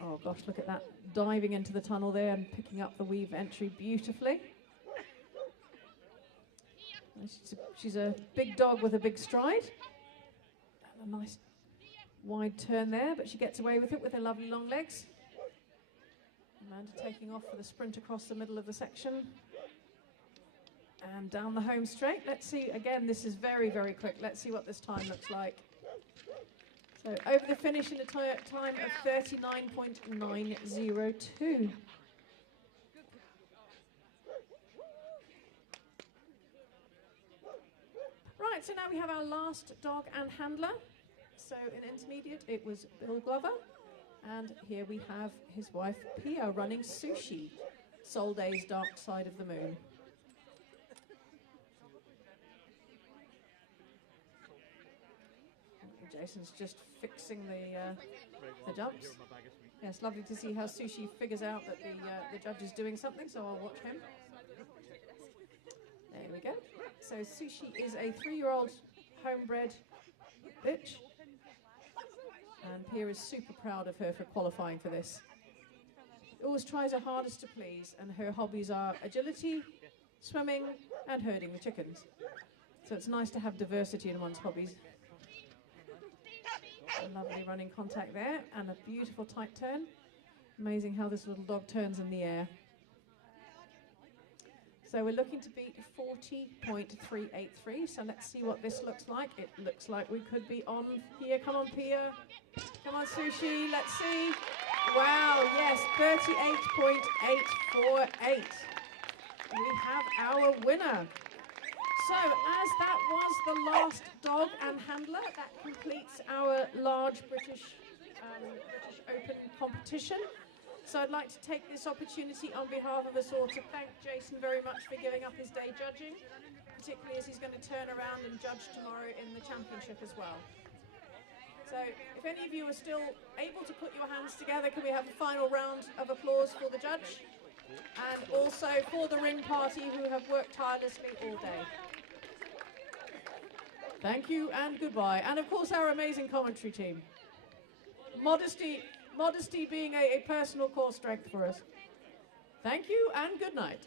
Oh gosh, look at that, diving into the tunnel there and picking up the weave entry beautifully. She's a big dog with a big stride. And a nice wide turn there, but she gets away with it with her lovely long legs. Amanda taking off for the sprint across the middle of the section. And down the home straight. Let's see, again, this is very, very quick. Let's see what this time looks like. So over the finish in a time of 39.902. Right, so now we have our last dog and handler. So in intermediate, it was Bill Glover. And here we have his wife, Pia, running Sushi, Sol Day's Dark Side of the Moon. Jason's just fixing the jumps. Yeah, it's lovely to see how Sushi figures out that the judge is doing something, so I'll watch him. There we go. So Sushi is a 3-year-old homebred bitch. And Pia is super proud of her for qualifying for this. Always tries her hardest to please, and her hobbies are agility, swimming, and herding the chickens. So it's nice to have diversity in one's hobbies. A lovely running contact there, and a beautiful tight turn. Amazing how this little dog turns in the air. So we're looking to beat 40.383. So let's see what this looks like. It looks like we could be on here. Come on, Pia. Come on, Sushi. Let's see. Wow, yes, 38.848. We have our winner. So as that was the last dog and handler, that completes our large British Open competition. So I'd like to take this opportunity on behalf of us all to thank Jason very much for giving up his day judging, particularly as he's going to turn around and judge tomorrow in the championship as well. So if any of you are still able to put your hands together, can we have a final round of applause for the judge? And also for the ring party who have worked tirelessly all day. Thank you and goodbye. And of course our amazing commentary team. Modesty being a personal core strength for us. Thank you and good night.